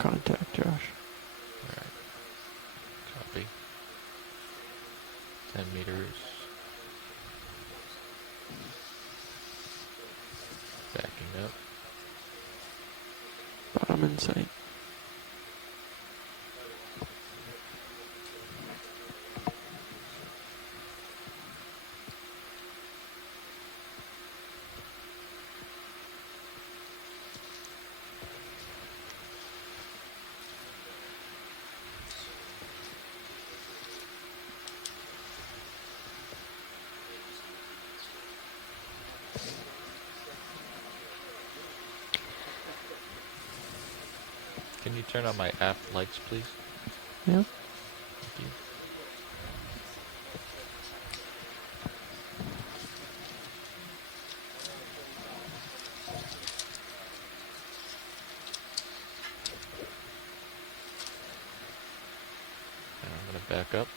contact, Josh. Alright. Copy. 10 meters. Backing up. Bottom in sight. Can you turn on my aft lights, please? Yeah. Thank you. And I'm going to back up.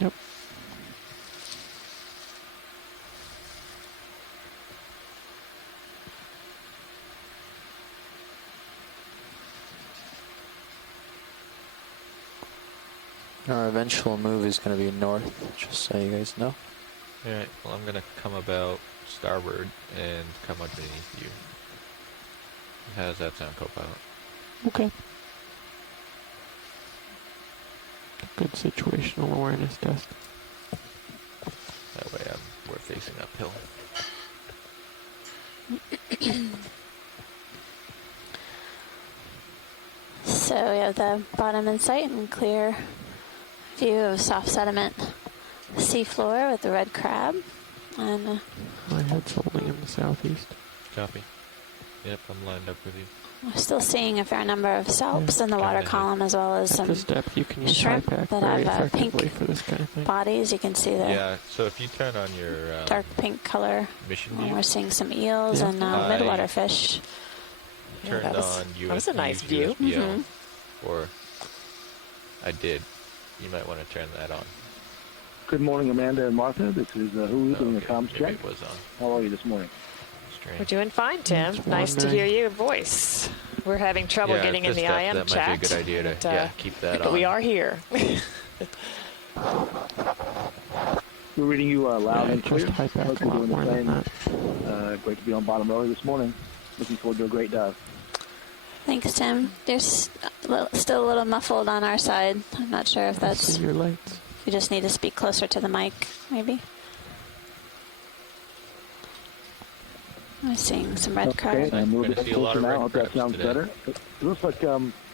Yep. Our eventual move is going to be north, just so you guys know. Alright, well I'm going to come about starboard and come underneath you. How does that sound, co-pilot? Okay. Good situational awareness test. That way we're facing uphill. So we have the bottom in sight and clear view of soft sediment seafloor with the red crab. And My head's holding in the southeast. Copy. Yep, I'm lined up with you. we're still seeing a fair number of salps in the water column, as well as At some this depth, you can use shrimp high pack that very have effectively pink for this kind of thing. bodies. You can see the Yeah, so if you turn on your dark pink color. mission And view, we're seeing some eels Yeah. and midwater fish. turned that was- on that was a nice view. USBL, or I did. You might want to turn that on. Good morning, Amanda and Martha. This is Who doing the Okay, comms maybe check. it was on. How are you this morning? Strange. We're doing fine, Tim. It's Nice to wandering. hear your voice. We're having trouble Yeah, getting in this the depth, IM that chat. might be a good idea to and, keep that but on. we are here. We're reading you loud Yeah, and clear. just high pack Hope a you're lot doing more the than same. that. Great to be on bottom early this morning. Looking forward to a great dive. Thanks, Tim. There's still a little muffled on our side. I'm not sure if I that's... see your lights. You just need to speak closer to the mic, maybe. I'm seeing some red crab. Okay, I'm moving Gonna see a lot closer of now. red I hope that crabs sounds today. better. It looks like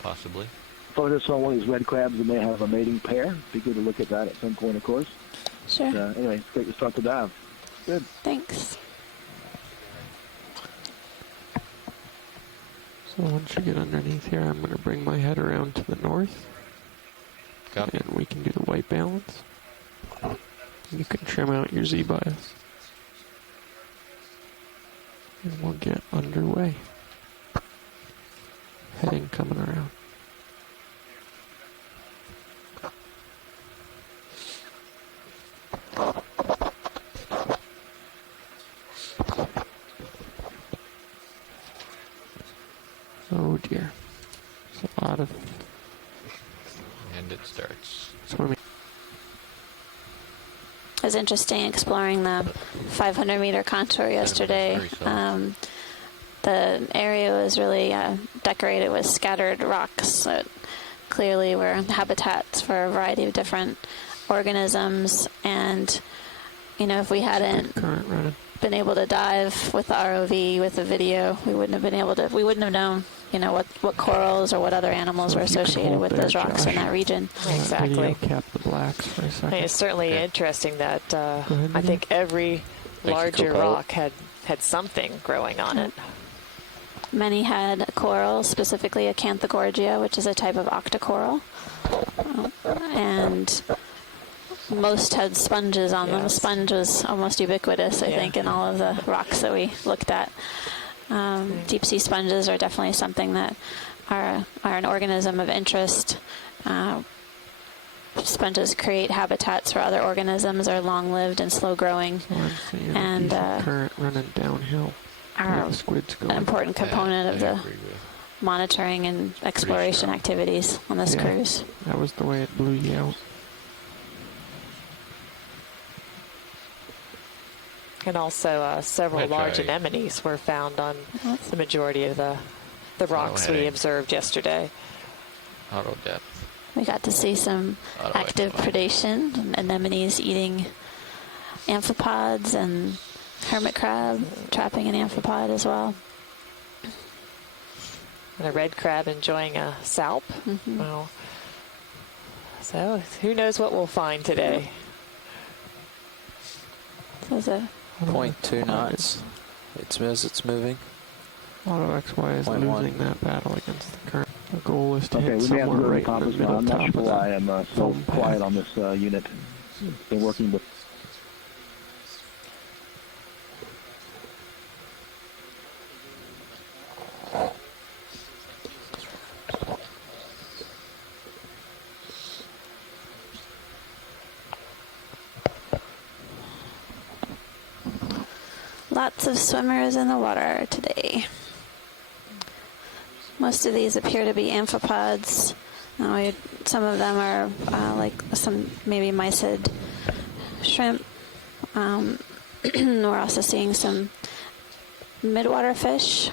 Possibly. if I just saw one of these red crabs that may have a mating pair. Be good to look at that at some point, of course. Sure. But, anyway, it's great to start the dive. Good. Thanks. So once you get underneath here, I'm going to bring my head around to the north. Copy. And we can do the white balance. You can trim out your Z bias. And we'll get underway. Heading coming around. Oh dear. It's a lot of And it starts. swimming. It was interesting exploring the 500-meter contour yesterday. Very solid. The area was really decorated with scattered rocks that clearly were habitats for a variety of different organisms. And, you know, if we hadn't Current running. been able to dive with the ROV, with the video, we wouldn't have been able to, we wouldn't have known, you know, what corals or what other animals So were if you can associated hold with there, those rocks in Josh. that region. Exactly. Video cap the blacks for a I mean, second. it's certainly Okay. interesting that ahead, I Lydia. think every you, larger co-pilot. rock had something growing on it. Many had coral, specifically Acanthogorgia, which is a type of octocoral. And most had sponges on them. Yes. Sponge was almost ubiquitous, I Yeah. think, in all of the rocks that we looked at. Deep sea sponges are definitely something that are an organism of interest. Sponges create habitats for other organisms, are long-lived and slow-growing, So I'm seeing and, a decent current running downhill. Where are the squid's an going. important component of I the agree with. monitoring and exploration sure. activities on this Yeah. cruise. That was the way it blew you out. And also several That's large right. anemones were found on the majority of the rocks we heading. observed yesterday. Auto depth. We got to see some Auto active incline. predation, anemones eating amphipods and hermit crab trapping an amphipod as well. And a red crab enjoying a salp. Well, so who knows what we'll find today. There's a 0.2 knots. It's moving. Auto XY is 0.1. losing that battle against the current. The goal is to Okay, hit we may have to somewhere go to right the in the conference now. middle I'm top not sure of why that. I'm so foam quiet path. on this unit. Been working with. Lots of swimmers in the water today. Most of these appear to be amphipods. Some of them are like some maybe mysid shrimp. We're also seeing some midwater fish.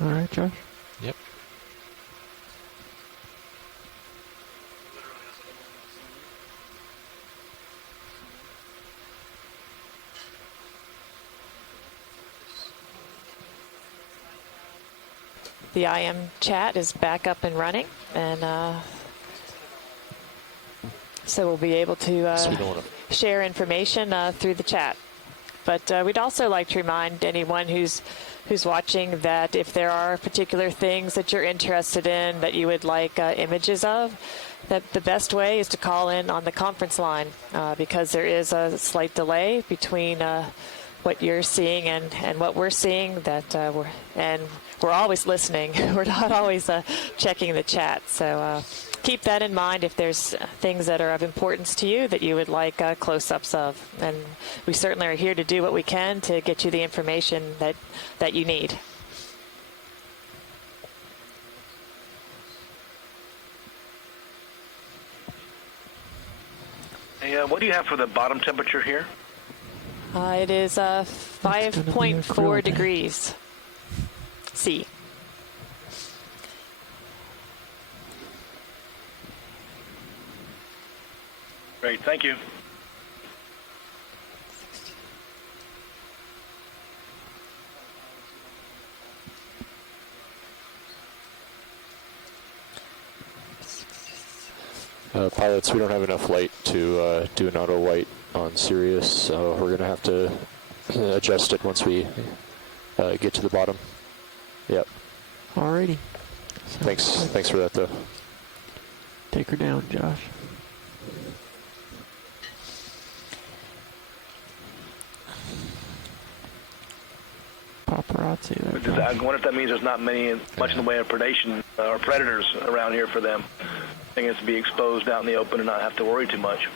All right, Josh. Yep. The IM chat is back up and running, and so we'll be able to So we don't want to. share information through the chat. But we'd also like to remind anyone who's watching that if there are particular things that you're interested in that you would like images of, that the best way is to call in on the conference line because there is a slight delay between what you're seeing and what we're seeing. We're always listening. We're not always checking the chat. So keep that in mind if there's things that are of importance to you that you would like close-ups of. And we certainly are here to do what we can to get you the information that you need. Hey, what do you have for the bottom temperature here? It is gonna be a grill 5.4 day. degrees C. Great, thank you. Pilots, we don't have enough light to do an auto white on Sirius, so we're going to have to adjust it once we get to the bottom. Yep. Alrighty. Thanks for that, though. Take her down, Josh. Paparazzi there, Does that, I Josh. wonder if that means there's not much in the way of predation or predators around here for them. I think it's to be exposed out in the open and not have to worry too much.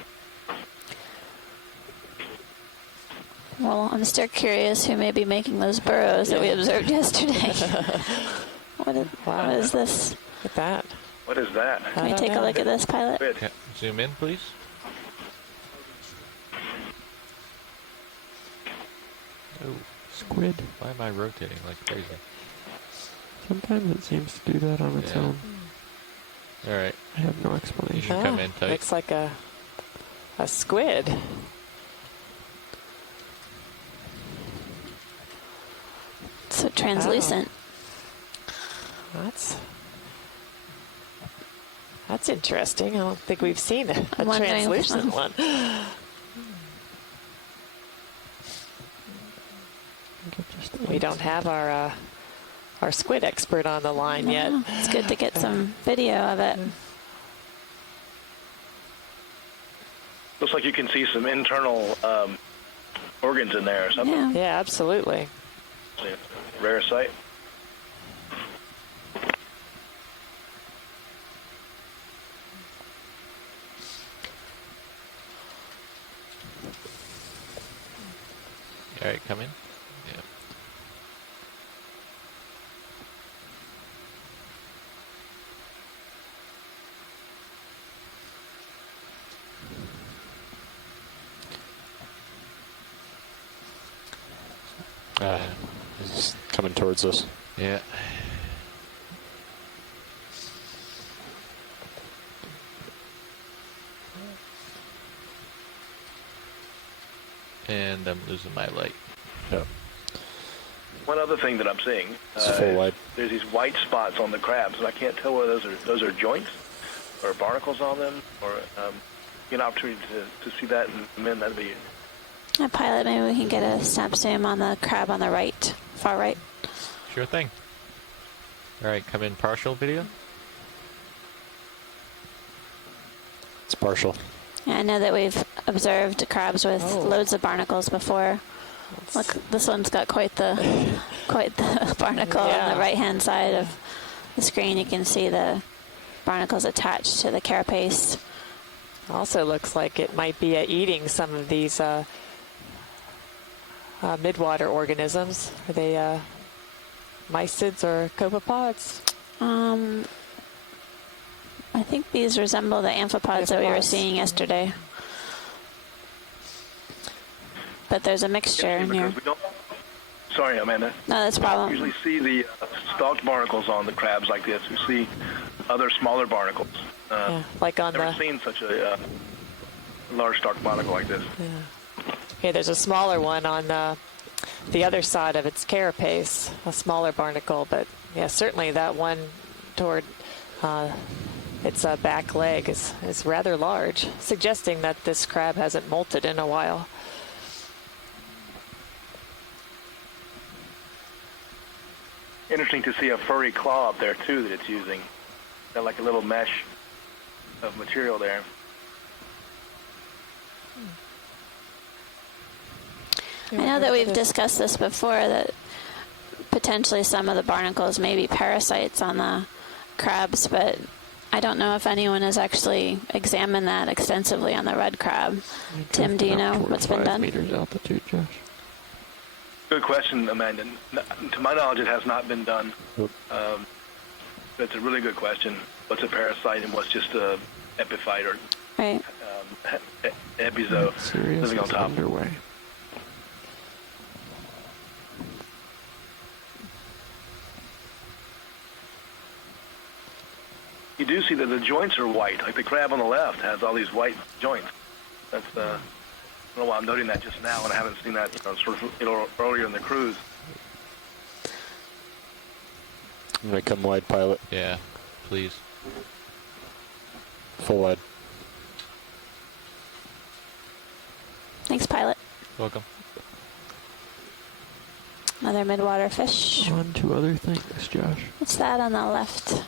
Well, I'm still curious who may be making those burrows that we observed yesterday. What is this? Look at that. What is that? Can we take a look at this, pilot? Good. Yeah, zoom in, please. Oh, Squid. why am I rotating like crazy? Sometimes it seems to do that on its Yeah. own. All right. I have no explanation. You come in tight. Looks like a squid. So translucent. That's interesting. I don't think we've seen a I'm wondering- translucent one. I think it just We ate don't have our squid expert on the line yet. Oh, it's good to get some video of it. Looks like you can see some internal organs in there or something. Yeah. Yeah, absolutely. Rare sight. Alright, come in. Yeah. He's coming towards us. Yeah. And I'm losing my light. Yep. One other thing that I'm seeing, It's full wide. there's these white spots on the crabs, and I can't tell whether those are joints or barnacles on them, or get an opportunity to see that, and then that'd be. Pilot, maybe we can get a snap zoom on the crab on the right, far right. Sure thing. Alright, come in partial video. It's partial. Yeah, I know that we've observed crabs with loads of barnacles before. Look, this one's got quite the barnacle on the right-hand side of the screen. You can see the barnacles attached to the carapace. Also looks like it might be eating some of these midwater organisms. Are they mysids or copepods? I think these resemble the amphipods that we were seeing yesterday. But there's a mixture in here. Sorry, Amanda. No, that's a problem. We usually see the stalked barnacles on the crabs like this. We see other smaller barnacles. Yeah, like on Never the. seen such a large stalked barnacle like this. Yeah. Okay, there's a smaller one on the other side of its carapace, a smaller barnacle, but yeah, certainly that one toward its back leg is rather large, suggesting that this crab hasn't molted in a while. Interesting to see a furry claw up there too that it's using. Got like a little mesh of material there. I know that we've discussed this before, that potentially some of the barnacles may be parasites on the crabs, but I don't know if anyone has actually examined that extensively on the red crab. Tim, do you know what's been done? 5 meters altitude, Josh. Good question, Amanda. To my knowledge, it has not been done. That's a really good question. What's a parasite and what's just a epiphyte or Right. epizo Sirius living on is top? underway. You do see that the joints are white. Like the crab on the left has all these white joints. That's I don't know why I'm noting that just now, and I haven't seen that sort of earlier in the cruise. I'm going to come wide, pilot. Yeah, please. Full wide. Thanks, pilot. Welcome. Another midwater fish. On to other things, Josh. What's that on the left?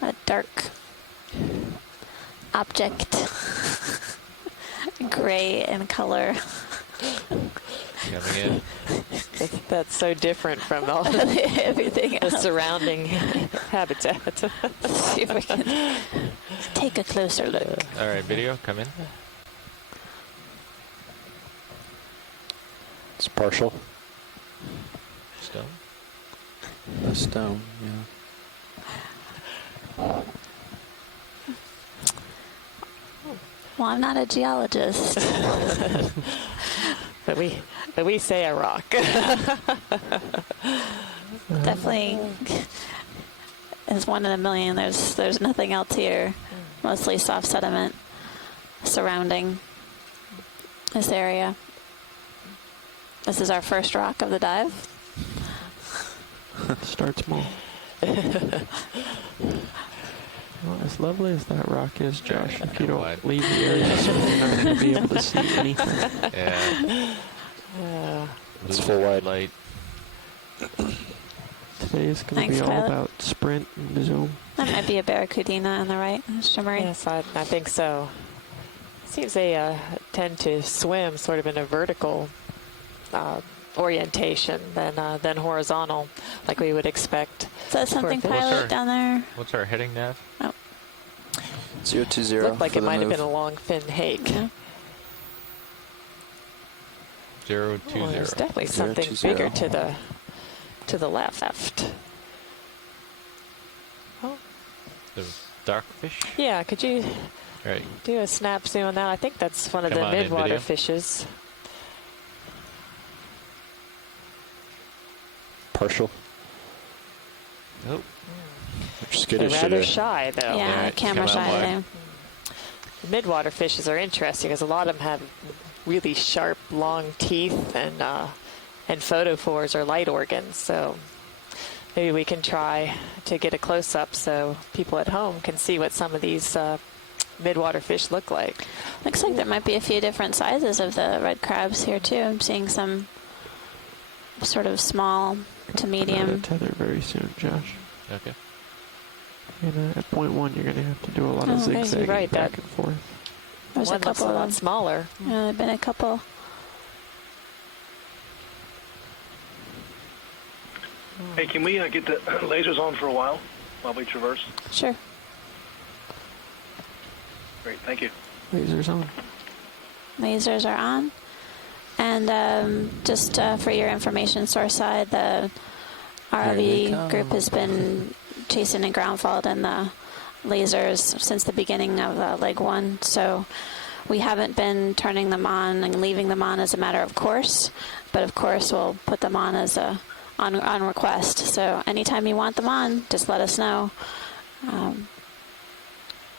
A dark object. Gray in color. Coming in. That's so different from all Everything the else. surrounding habitat. See if we can take a closer look. Alright, video, come in. It's partial. Stone. A stone, yeah. Well, I'm not a geologist. But we say a rock. Definitely is one in a million. There's nothing else here. Mostly soft sediment surrounding this area. This is our first rock of the dive. Start small. Well, as lovely as that rock is, Josh, if you don't leave the area soon, you're not going to be able to see anything. Yeah. It's full wide. Light. Today is going to Thanks, be all pilot. about sprint and zoom. That might be a barracuda on the right, shimmering. Yes, I think so. Seems they tend to swim sort of in a vertical orientation than horizontal, like we would expect. Is that something, Poor fish. pilot, Sure. down there? What's our heading nav? 020 Looked like for it the might have move. been a long fin hake. Yeah. 020. Oh, there's definitely something 020. bigger to the left. Oh, The darkfish. yeah. Could you All right. do a snap zoom on that? I think that's one of Come the on in, midwater video. fishes. Partial. Oh, Which is They're skittish rather today. shy, though. Yeah, Alright, camera come on, shy Mike. today. The midwater fishes are interesting because a lot of them have really sharp, long teeth and photophores or light organs. So maybe we can try to get a close-up so people at home can see what some of these midwater fish look like. Looks like there might be a few different sizes of the red crabs here too. I'm seeing some sort of small to I'm medium. gonna tether very soon, Josh. okay. And at point 1, you're gonna have to do a lot of Oh, okay, you're zigzagging right, back that- and forth. There's One a looks couple a of lot them. smaller. There've been a couple. Hey, can we get the lasers on for a while we traverse? Sure. Great, thank you. Lasers on. Lasers are on. And just for your information source side, the Here they ROV come. group has been chasing and ground fault in the lasers since the beginning of leg 1. So we haven't been turning them on and leaving them on as a matter of course. But of course, we'll put them on as on request. So anytime you want them on, just let us know.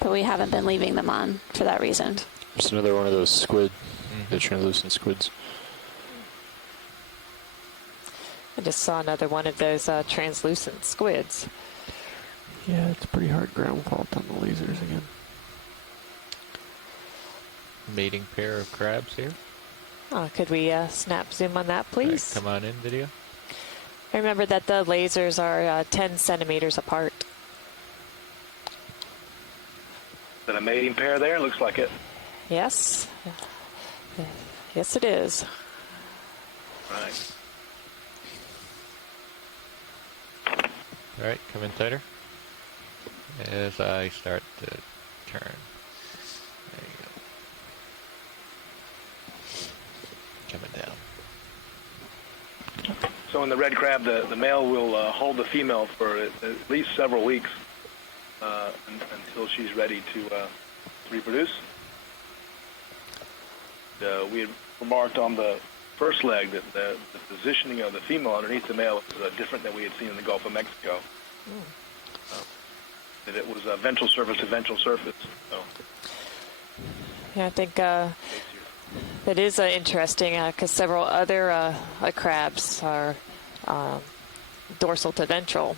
But we haven't been leaving them on for that reason. Just another one of those squid, Mhm. the translucent squids. I just saw another one of those translucent squids. Yeah, it's pretty hard ground fault on the lasers again. Mating pair of crabs here. Could we snap zoom on that, All right, please? come on in, video. Remember that the lasers are 10 centimeters apart. Is that a mating pair there? Looks like it. Yes. Yes, it is. Right. All right, come in tighter. As I start to turn. There you go. Coming down. So in the red crab, the male will hold the female for at least several weeks until she's ready to reproduce. We had remarked on the first leg that the positioning of the female underneath the male was different than we had seen in the Gulf of Mexico. That it was ventral surface to ventral surface. So, Yeah, I think that is interesting because several other crabs are dorsal to ventral.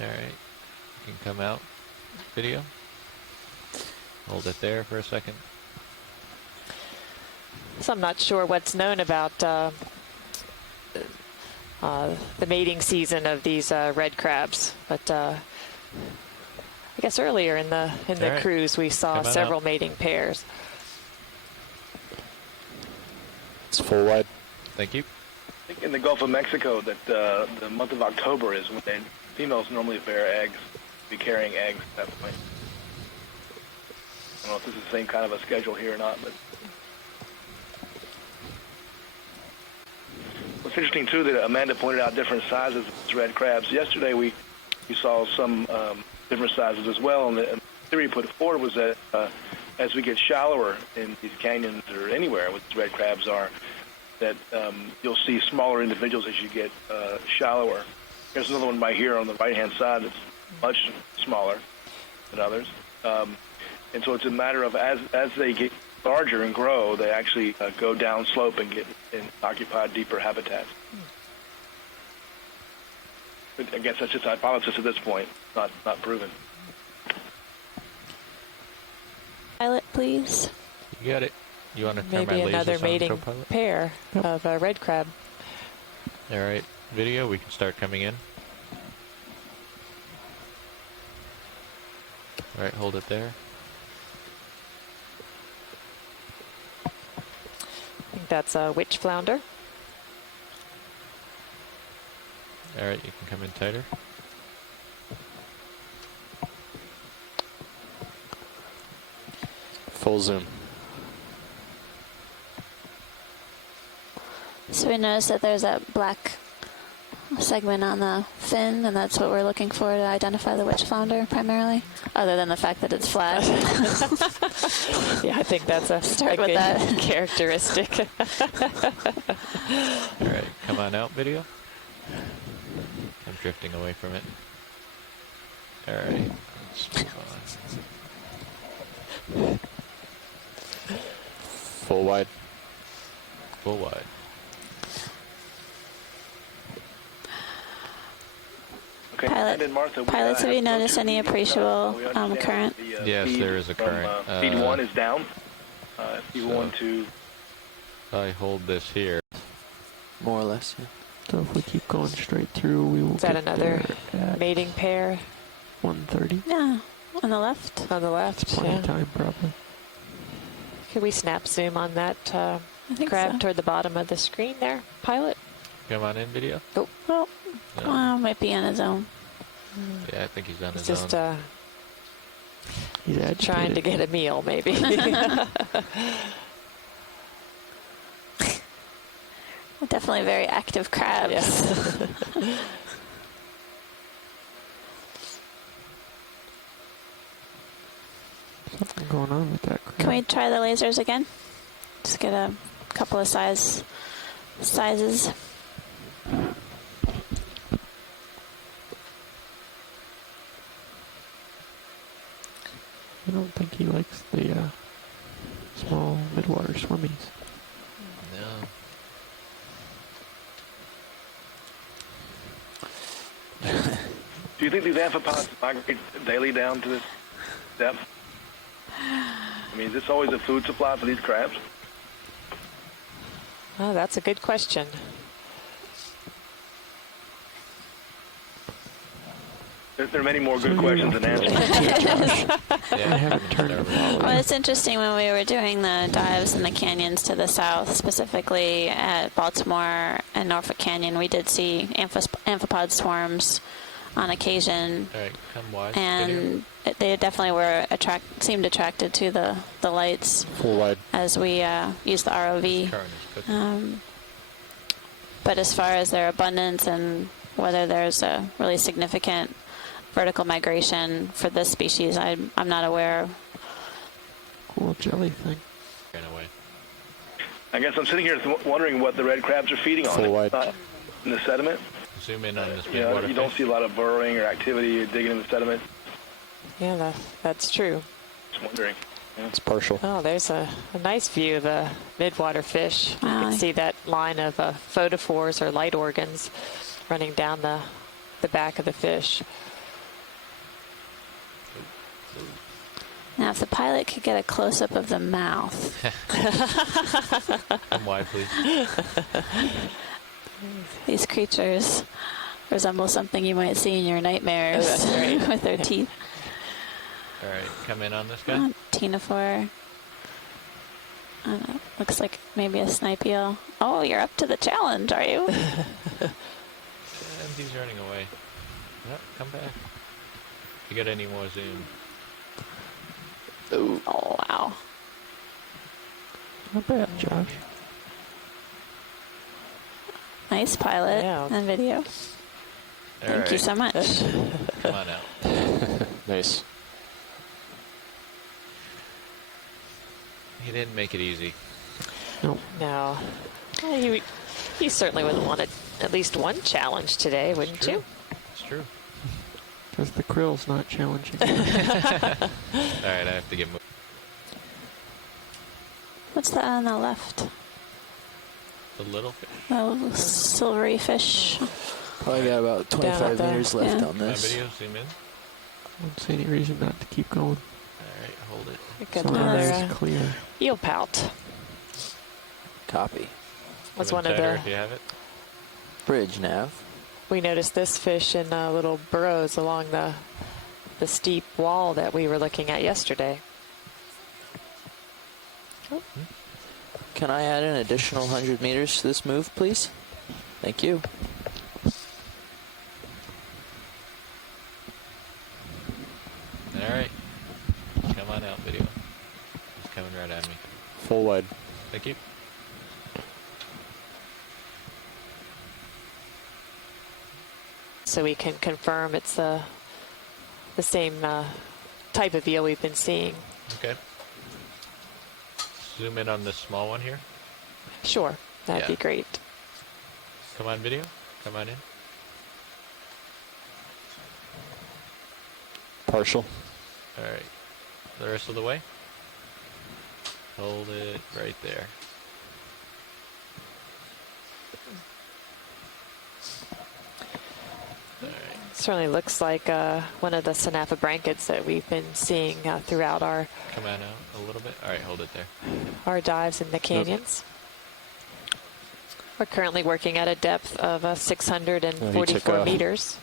All right, you can come out, video. Hold it there for a second. So I'm not sure what's known about the mating season of these red crabs, but I guess earlier in the All right. cruise we saw Come on several out. mating pairs. It's full wide. Thank you. I think in the Gulf of Mexico that the month of October is when females normally bear eggs, be carrying eggs at that point. I don't know if this is the same kind of a schedule here or not, but what's interesting too that Amanda pointed out different sizes of red crabs. Yesterday we saw some different sizes as well, and the theory put forward was that as we get shallower in these canyons or anywhere where these red crabs are, that you'll see smaller individuals as you get shallower. There's another one right here on the right-hand side that's much smaller than others. And so it's a matter of as they get larger and grow, they actually go down slope and get and occupy deeper habitats. But I guess that's just a hypothesis at this point, not proven. Pilot, please. You got it. You want to turn Maybe my another lasers on, mating co-pilot? pair of red crab. All right, video. We can start coming in. All right, hold it there. I think that's a witch flounder. All right, you can come in tighter. Full zoom. So we noticed that there's a black segment on the fin, and that's what we're looking for to identify the witch flounder primarily, other than the fact that it's flat. Yeah, I think that's a Start with good that. characteristic. All right, come on out, video. I'm drifting away from it. All right, let's move on. Full wide. Full wide. Okay. Pilot- and Martha, we, pilots, have you to go noticed to any the, appreciable we understand current? the, Yes, speed there is a from, current. Speed 1 is down. If you so- want to... I hold this here. More or less. Yeah. So if we keep going straight through, we will Is that get another there at mating pair 1:30. Yeah, on the left. on the left? Plenty Yeah. of time, probably. Could we snap zoom on that I think crab so. toward the bottom of the screen there, pilot? Come on in, video. Well, No. might be on his own. Yeah, I think he's on He's his just own. He's trying to agitated. get a meal, maybe. Definitely very active crabs. Yes. Something going on with that crab. Can we try the lasers again? Just get a couple of sizes. I don't think he likes the small midwater swimmies. No. Do you think these amphipods migrate daily down to this depth? I mean, is this always a food supply for these crabs? Oh, that's a good question. There are many more good So questions you than have answers. to- Yeah, I haven't turned to follow Well, you. it's interesting when we were doing the dives in the canyons to the south, specifically at Baltimore and Norfolk Canyon, we did see amphipod swarms on occasion, All right, come wide. and they definitely were seemed attracted to the lights Full wide. as we used the ROV. Current is cooking. But as far as their abundance and whether there's a really significant vertical migration for this species, I'm not aware of. Cool jelly thing. Ran away. I guess I'm sitting here wondering what the red crabs are feeding on. Full wide. It's not in the sediment. Zoom in on this You know, midwater you don't fish. see a lot of burrowing or activity or digging in the sediment. Yeah, that's true. Just wondering. It's partial. Oh, there's a nice view of the midwater fish. You Wow. can see that line of photophores or light organs running down the back of the fish. Now, if the pilot could get a close-up of the mouth. Come wide, please. These creatures resemble something you might see in your nightmares Oh, that's right. with their teeth. All right, come in on this guy. Ctenophore. I don't know. Looks like maybe a snipe eel. Oh, you're up to the challenge, are you? And he's running away. No, come back. You got any more zoom? Oh, wow. Not bad, Josh. Nice pilot Yeah. and video. All Thank you right, so much. come on out. Nice. He didn't make it easy. Nope. No. Well, you certainly would want at least one challenge today, wouldn't True. you? It's true. Because the krill's not challenging. All right, I have to get moving. What's that on the left? The little fish. Oh, silvery fish. Probably got about 25 there. meters left Yeah. on My this. video, zoom in. I don't see any reason not to keep going. All right, hold it. Good. So now Another it's clear. eel pout Copy. was Come one in of tighter the. if you have it. Bridge nav. We noticed this fish in little burrows along the steep wall that we were looking at yesterday. Can I add an additional 100 meters to this move, please? Thank you. All right, come on out, video. He's Full wide. Thank you. So we can confirm it's the same type of eel we've been seeing. Okay. Zoom in on this small one here. Sure, that'd Yeah. be great. Come on, video. Come on in. Partial. All right. The rest of the way. Hold it right there. All right. Certainly looks like one of the Sinapa blankets that we've been seeing throughout our Come on out a little bit. All right, hold it there. dives in the canyons. We're currently working at a depth of 644 meters.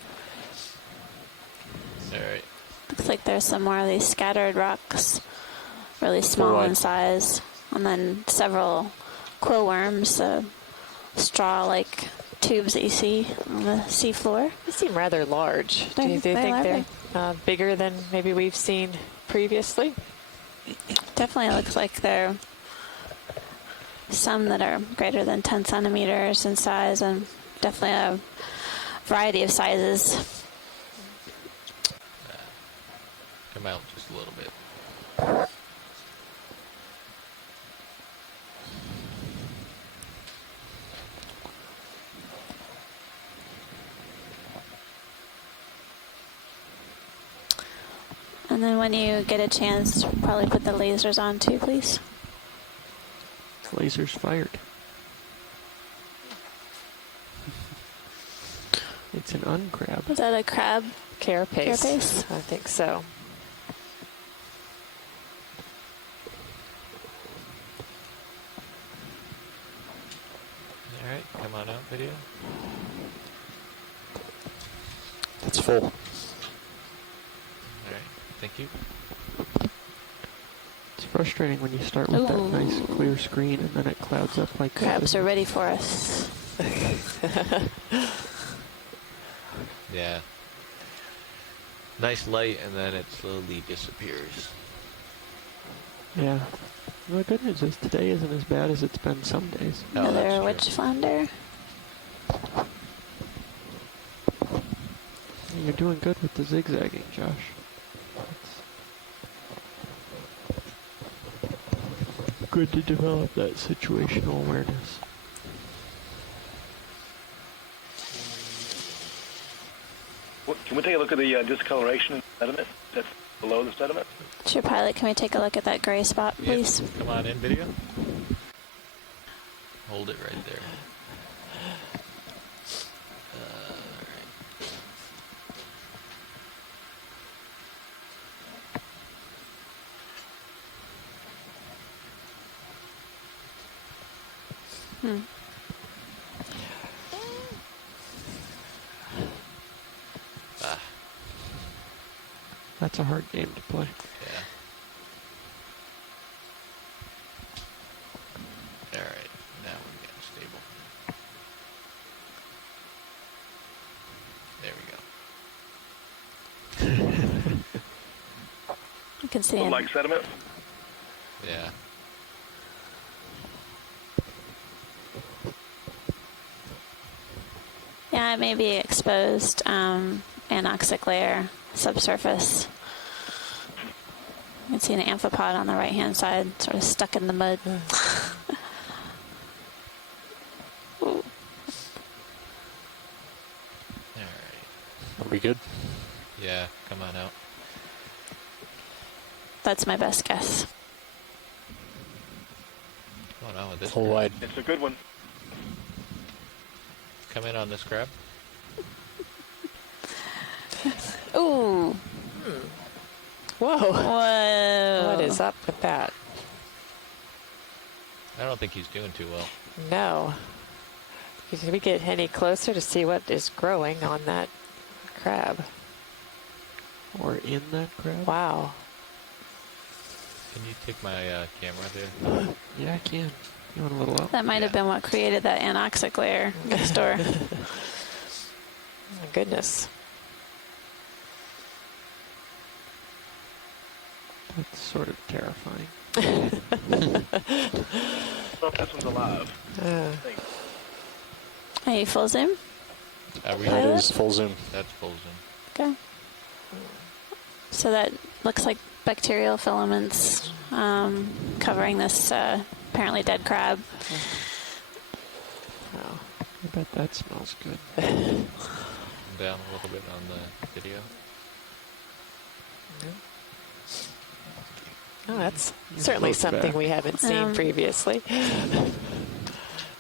All right. Looks like there's some more of these scattered rocks, really small in size, and then several quill worms, straw-like tubes that you see on the seafloor. They seem rather large. Do you think they're bigger than maybe we've seen previously? Definitely looks like there are some that are greater than 10 centimeters in size, and definitely a variety of sizes. Come out just a little bit. And then when you get a chance, probably put the lasers on too, please. Lasers fired. It's an uncrab. Is that a crab? Carapace. Carapace? I think so. All right, come on out, video. It's full. All right, thank you. It's frustrating when you start with that nice clear screen and then it clouds up like Crabs are ready for us. Yeah. Nice light, and then it slowly disappears. Yeah. Well, the good news is today isn't as bad as it's been some days. Oh, that's Another true. witch flounder. You're doing good with the zigzagging, Josh. It's good to develop that situational awareness. Can we take a look at the discoloration in the sediment that's below the sediment? Sure, pilot, can we take a look at that gray spot, Yep. please? Come on in, video. Hold it right there. Ah, That's a hard game to play. yeah. All right, now we're getting stable. There we go. You can see Look it. like sediment? Yeah. Yeah, it may be exposed anoxic layer subsurface. You can see an amphipod on the right-hand side, sort of stuck in the mud. All right. Are we good? Yeah, come on out. That's my best guess. What's going on with this? Full crab? wide. It's a good one. Come in on this crab. Ooh. Whoa. Whoa. What is up with that? I don't think he's doing too well. No. Can we get any closer to see what is growing on that crab? Or in that crab? Wow. Can you take my camera there? Yeah, I can. You want a little up? That might have been what created that anoxic layer next door. My goodness. That's sort of terrifying. Well, this one's alive. I think. Are you full zoom? Are we That is full zoom. That's full zoom. Okay. So that looks like bacterial filaments covering this apparently dead crab. I bet that smells good. Down a little bit on the video. Oh, that's certainly Float something back. we haven't seen previously.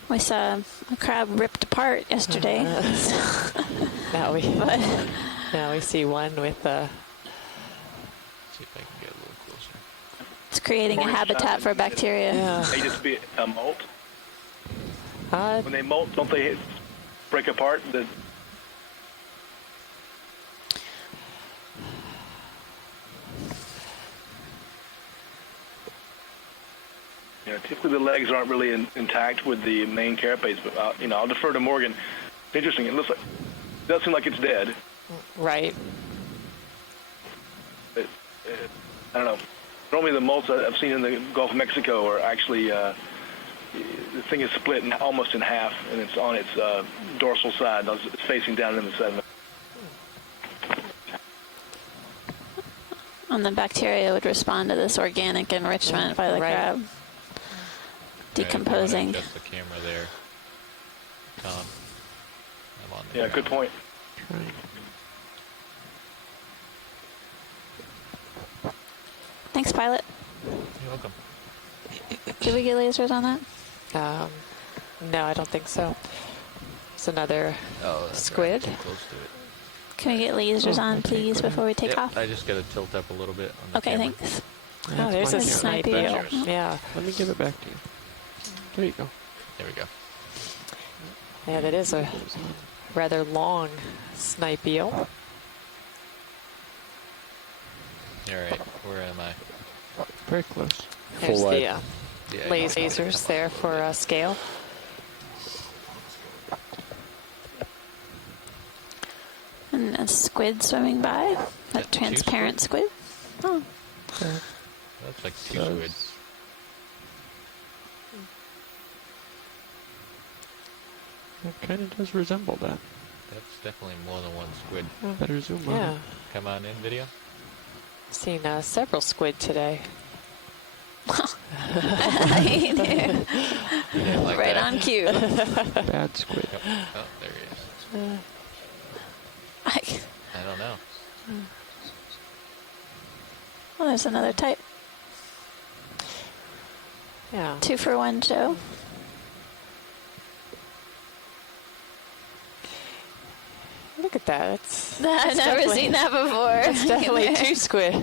We saw a crab ripped apart yesterday. Now we see one with See if I can get a little closer. It's creating a habitat for bacteria. They just be a molt. uh, When they molt, don't they break apart? Typically the legs aren't really intact with the main carapace, but I'll defer to Morgan. It's interesting. It does seem like it's dead. right. But, I don't know. Normally the molts I've seen in the Gulf of Mexico are actually the thing is split almost in half, and it's on its dorsal side. It's facing down in the sediment. And the bacteria would respond to this organic enrichment by the Right. crab. Decomposing. Right, adjust the camera there. Tom. I'm on the Yeah, good point. Trying. Thanks, pilot. You're welcome. Did we get lasers on that? No, I don't think so. It's another Oh, that's Squid? Right. Too close to it. Can we get lasers Oh, on, okay, please, great. before we take Yep, off? I just got to tilt up a little bit on the Okay, camera. thanks. Oh, there's a mine. snipe snipe eel. eel. Yeah. Let me give it back to you. There you go. There we go. Yeah, that is a rather long snipe eel. All right, where am I? Very close. There's Full the wide. Yeah, lasers there for scale. And a squid swimming by. Yeah, A two transparent squid. Oh, That's like two Does- squids. It kind of does resemble that. That's definitely more than one squid. Better zoom on Yeah. it. Come on in, video. Seen several squid today. I knew. Yeah, like Right that. on cue. Bad squid. Yep. Oh, there he is. I don't know. Well, there's another type. Yeah. 2-for-1 show. Look at that. It's I've never definitely- seen that before. It's definitely two squid.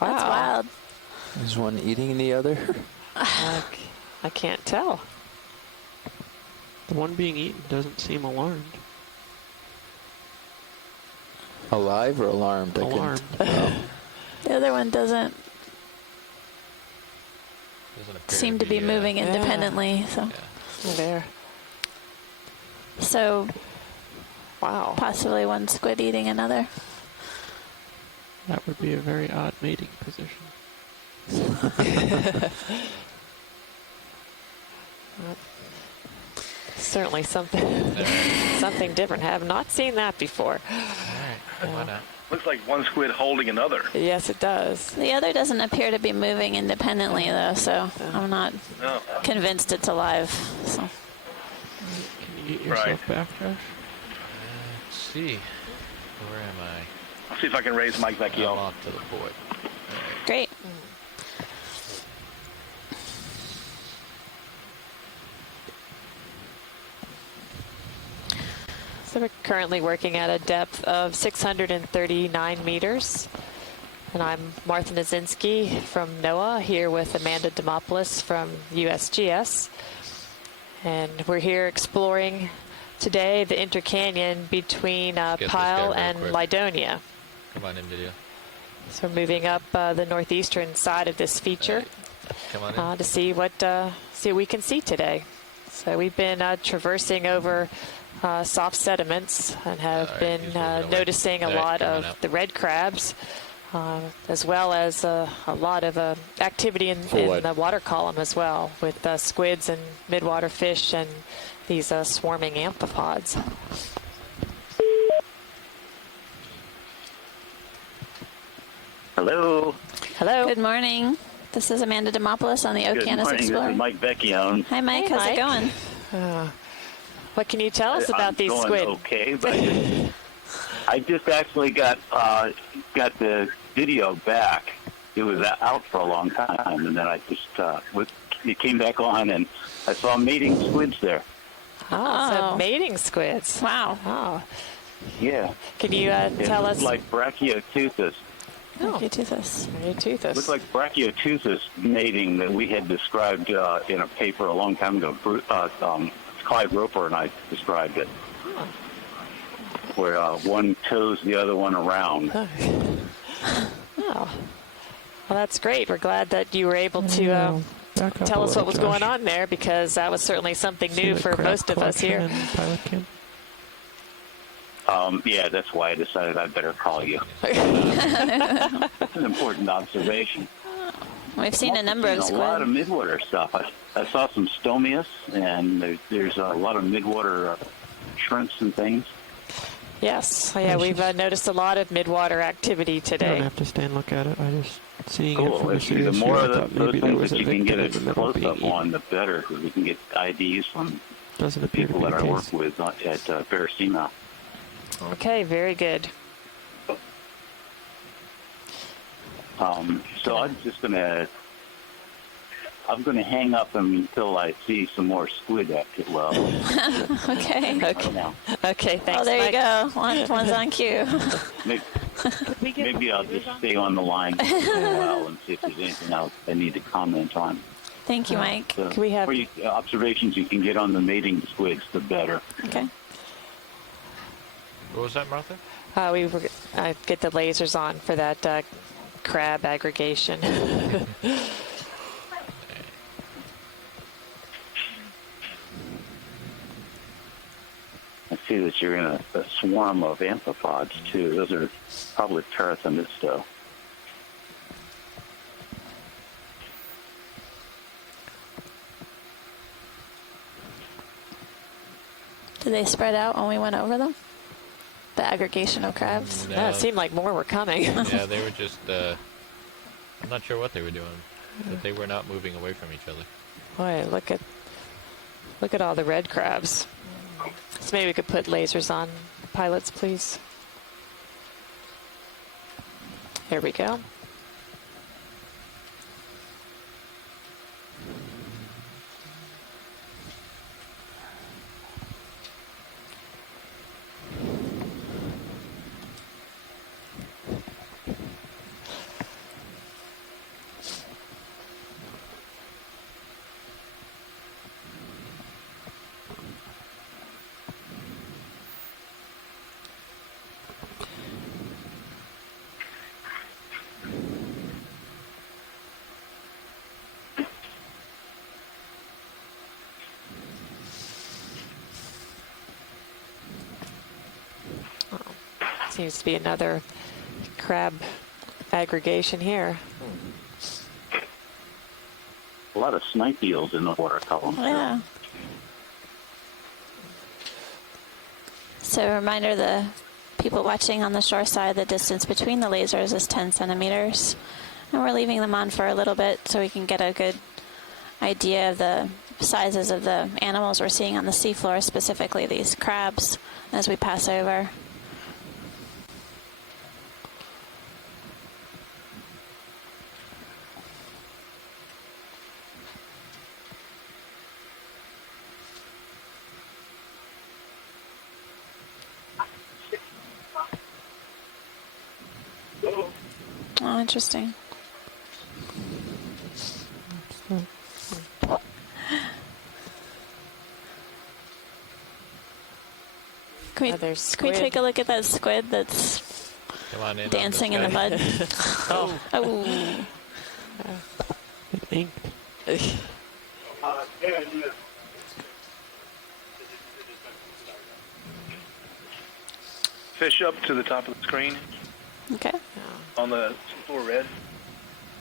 Oh, that's wild. Is one eating the other? I can't tell. The one being eaten doesn't seem alarmed. Alive or alarmed? I couldn't- Alarmed. The other one doesn't Doesn't appear seem to be moving Yeah. independently. So, Yeah. There. so Wow. possibly one squid eating another. That would be a very odd mating position. Certainly something different. Have not seen that before. All right, why not? Looks like one squid holding another. Yes, it does. The other doesn't appear to be moving independently, though, so I'm not No. convinced it's alive. So. Can you get yourself back, Josh? Let's see. Where am I? I'll see if I can raise Mike back I'm on. off to the port. Great. So we're currently working at a depth of 639 meters. And I'm Martha Nazinski from NOAA, here with Amanda Demopoulos from USGS. And we're here exploring today the Intercanyon between this guy Powell real and quick. Lydonia. Come on in, video. So we're moving up the northeastern side of this feature Come on in. to see what we can see today. So we've been traversing over soft sediments and have All right, been he's moving away. noticing a All right, lot coming of out. the red crabs as well as a lot of activity in the water column as well, with squids and midwater fish and these swarming amphipods. Hello. Hello. Good morning. This is Amanda Demopoulos on the Good Okeanos morning. Explorer. This is Mike Vecchione. Hi, Mike. Hey, How's Mike. it going? What can you tell us about these going squid? Okay, but I just actually got the video back. It was out for a long time, and then I just it came back on, and I saw mating squids there. Oh, so mating squids. Wow. Oh. Yeah. Can you tell us? It looked like Brachiotuthus. Brachiotuthus. It looked like Brachiotuthus mating that we had described in a paper a long time ago. Clyde Roper and I described it, where one toes the other one around. Oh. Well, that's great. We're glad that you were able to tell us what was going on there, because that was certainly something new for most of us here. Yeah, that's why I decided I'd better call you. It's an important observation. We've seen a number of squid. A lot of squid. midwater stuff. I saw some stomius, and there's a lot of midwater shrimps and things. Yes. Yeah, we've noticed a lot of midwater activity You today. don't have to stay and look at it. I just seeing it Cool. from a The serious more view, I of thought those maybe there things was that a you can victim get in a the middle being close-up eaten. on, the better, because we can get IDs from Doesn't appear to people be that the I work case. with at Beresima. Okay, very good. So I'm gonna hang up until I see some more squid active. Well, Okay. right now. Okay, thanks, Oh, there Mike. you go. One's on cue. Maybe I'll just stay on the line for a while and see if there's anything else I need to comment on. Thank you, Mike. The Can we have- more observations you can get on the mating squids, the better. Okay. What was that, Martha? I get the lasers on for that crab aggregation. I see that you're in a swarm of amphipods, too. Those are probably Parathemisto. Did they spread out when we went over them? The aggregation of crabs? No. Yeah, it seemed like more were coming. Yeah, they were just, I'm not sure what they were doing, but they were not moving away from each other. Boy, look at all the red crabs. So maybe we could put lasers on pilots, please. Here we go. Seems to be another crab aggregation here. A lot of snipe eels in the water column. Yeah. So a reminder, the people watching on the shore side, the distance between the lasers is 10 centimeters. And we're leaving them on for a little bit so we can get a good idea of the sizes of the animals we're seeing on the seafloor, specifically these crabs, as we pass over. Oh, interesting. Can we take a look at that squid that's Come on in. dancing in the mud? Oh. Oh. Ink. Fish up to the top of the screen. Okay. On the floor red.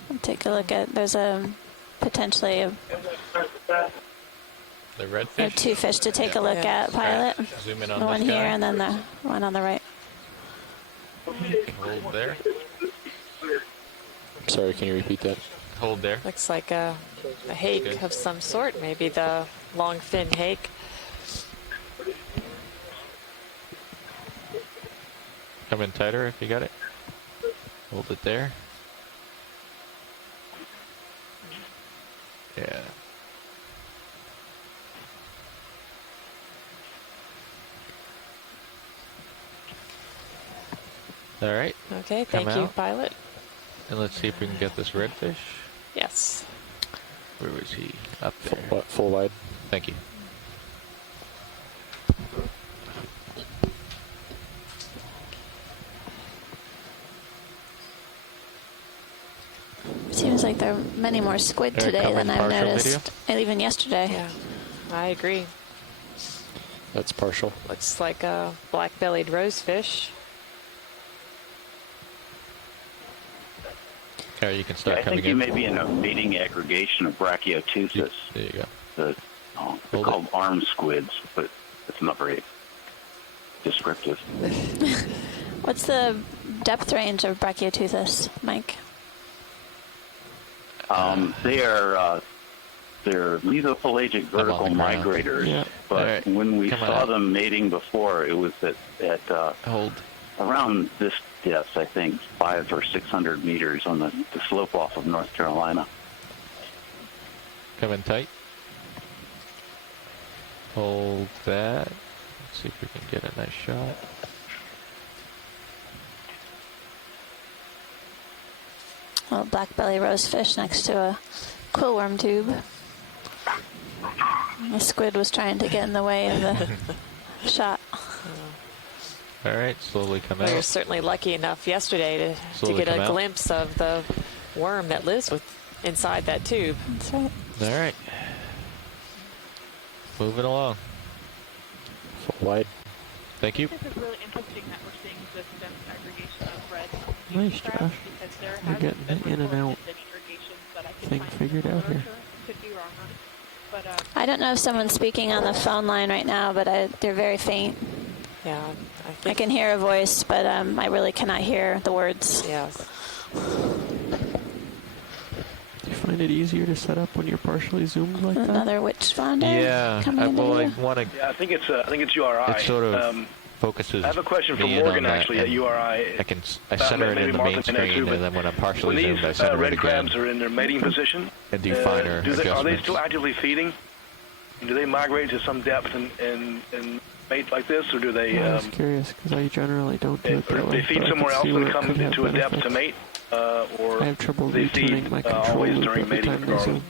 We'll take a look at, there's a potentially a, The redfish? there are two fish to take a look at, Pilot. Zoom in on The one this here guy. and then the one on the right. Hold there. Sorry, can you repeat that? Hold there. Looks like a hake Good. of some sort, maybe the long fin hake. Come in tighter if you got it. Hold it there. Yeah. All right. Okay, Come thank you, out. Pilot. And let's see if we can get this redfish. Yes. Where was he? Up there. Full wide. Thank you. Seems like there are many more squid They're today coming than I've partial noticed, and even yesterday. Yeah, I agree. That's partial. Looks like a black-bellied rosefish. Okay, you can Yeah, start I coming think you in. may be in a mating aggregation of Brachiotuthis. There you go. They're Hold called arm squids, but it's not very descriptive. What's the depth range of Brachiotuthis, Mike? They're mesopelagic vertical the ground. migrators, Yeah. but Alright, when we come on saw out. them mating before, it was at Hold. around this depth, I think, 500 or 600 meters on the slope off of North Carolina. Come in tight. Hold that. Let's see if we can get a nice shot. A black belly rosefish next to a quillworm tube. The squid was trying to get in the way of the shot. All right, slowly come We were out. certainly lucky enough yesterday to Slowly get come a out. glimpse of the worm that lives inside that tube. That's right. All right. Moving along. Full wide. Thank you. This is really interesting that we're seeing this dense aggregation of red Nice, crabs Josh. because there You're hasn't getting been the in and reported out any irrigations that I can thing find in figured the out here. literature. Could be wrong on it. But I don't know if someone's speaking on the phone line right now, but they're very faint. Yeah, I I think. can hear a voice, but I really cannot hear the words. Yes. Do you find it easier to set up when you're partially zoomed like that? Another witch flounder Yeah. coming into Well, I view. want to. Yeah, I think it's URI. It sort of focuses. I have a question for me in Morgan on that, actually at and URI. I center it maybe in the Martha main can answer, screen, but and then when I'm When partially these zoomed, I center it red again crabs are in their mating position, and do finer are they adjustments. still actively feeding? Do they migrate to some depth and mate like this, or do they Yeah, I was curious because I generally don't do it that way. they feed but I somewhere could else see and where it come could have into a depth to benefits. mate, or I have trouble they feed retuning my control always loop during every mating time I regardless? zoom.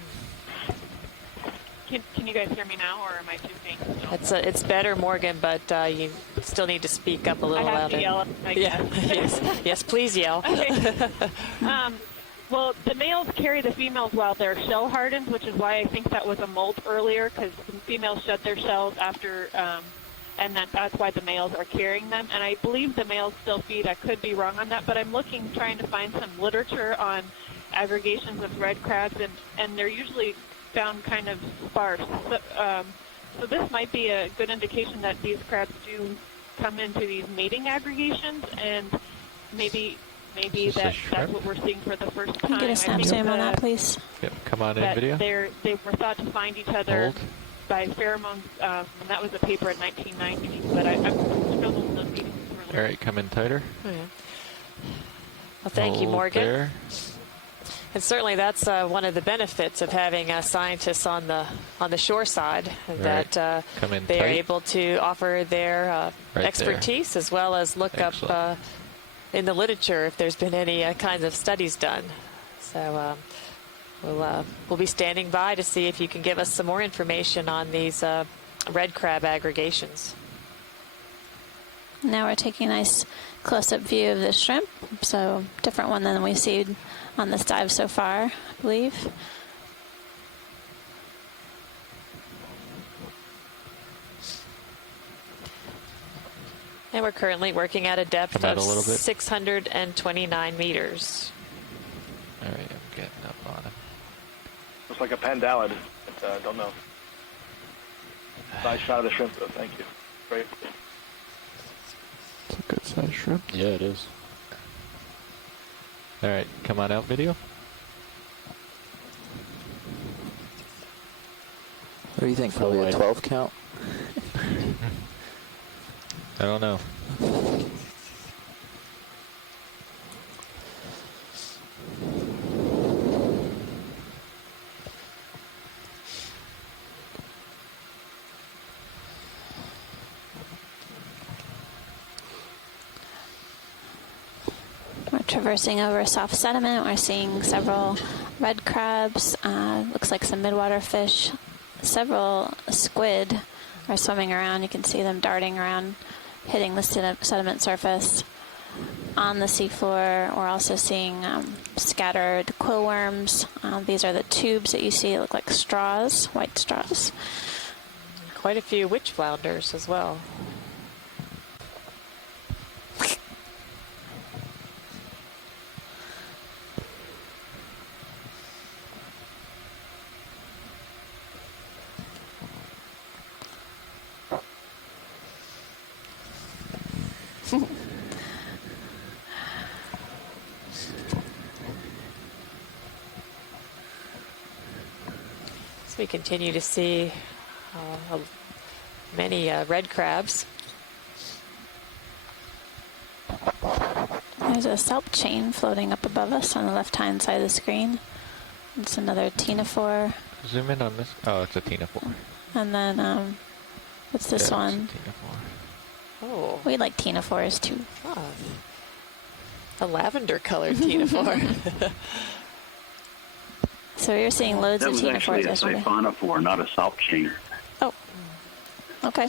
can you guys hear me now, or am I too faint? It's better, Morgan, but you still need to speak up a I little have louder. to yell. I Yeah. guess. yes, please yell. Okay. Well, the males carry the females while they're shell hardened, which is why I think that was a molt earlier, because the females shed their shells after, and that's why the males are carrying them. And I believe the males still feed. I could be wrong on that, but I'm trying to find some literature on aggregations of red crabs, and they're usually found kind of sparse. So this might be a good indication that these crabs do come into these mating aggregations, and maybe Is this a that's shrimp? what we're seeing for the first Can time. you get a I snap think zoom on that- that, please? Yep, come on in that video. they were thought to find each other Hold. by pheromones, and that was a paper in 1990. But I'm struggling with those meetings All right, come in tighter. Oh, yeah. Well, thank you, Hold Morgan. there. And certainly that's one of the benefits of having scientists on the shore side, that Come in they are tight. able to offer their Right expertise as well as look up Excellent. in the literature if there's been any kinds of studies done. So we'll be standing by to see if you can give us some more information on these red crab aggregations. Now we're taking a nice close-up view of the shrimp. So different one than we've seen on this dive so far, I believe. And we're currently working at a depth Come out of a little bit. 629 meters. All right, I'm getting up on him. Looks like a pandalid, but don't know. Nice shot of the shrimp, though. Thank you. Great. It's a good sized shrimp. Yeah, it is. All right, come on out, video. What do you think? Full Probably a wide. 12 count? I don't know. We're traversing over soft sediment. We're seeing several red crabs. Looks like some midwater fish. Several squid are swimming around. You can see them darting around, hitting the sediment surface. On the seafloor, we're also seeing scattered quill worms. These are the tubes that you see. They look like straws, white straws. Quite a few witch flounders as well. We continue to see many red crabs. There's a kelp chain floating up above us on the left-hand side of the screen. It's another ctenophore. Zoom in on this. Oh, it's a ctenophore. And then, what's this Yeah, one? it's a ctenophore. Oh, We like ctenophores too. a lavender colored ctenophore. So you're seeing loads That of was actually ctenophores a yesterday. siphonophore, not a salt chain. Oh, okay.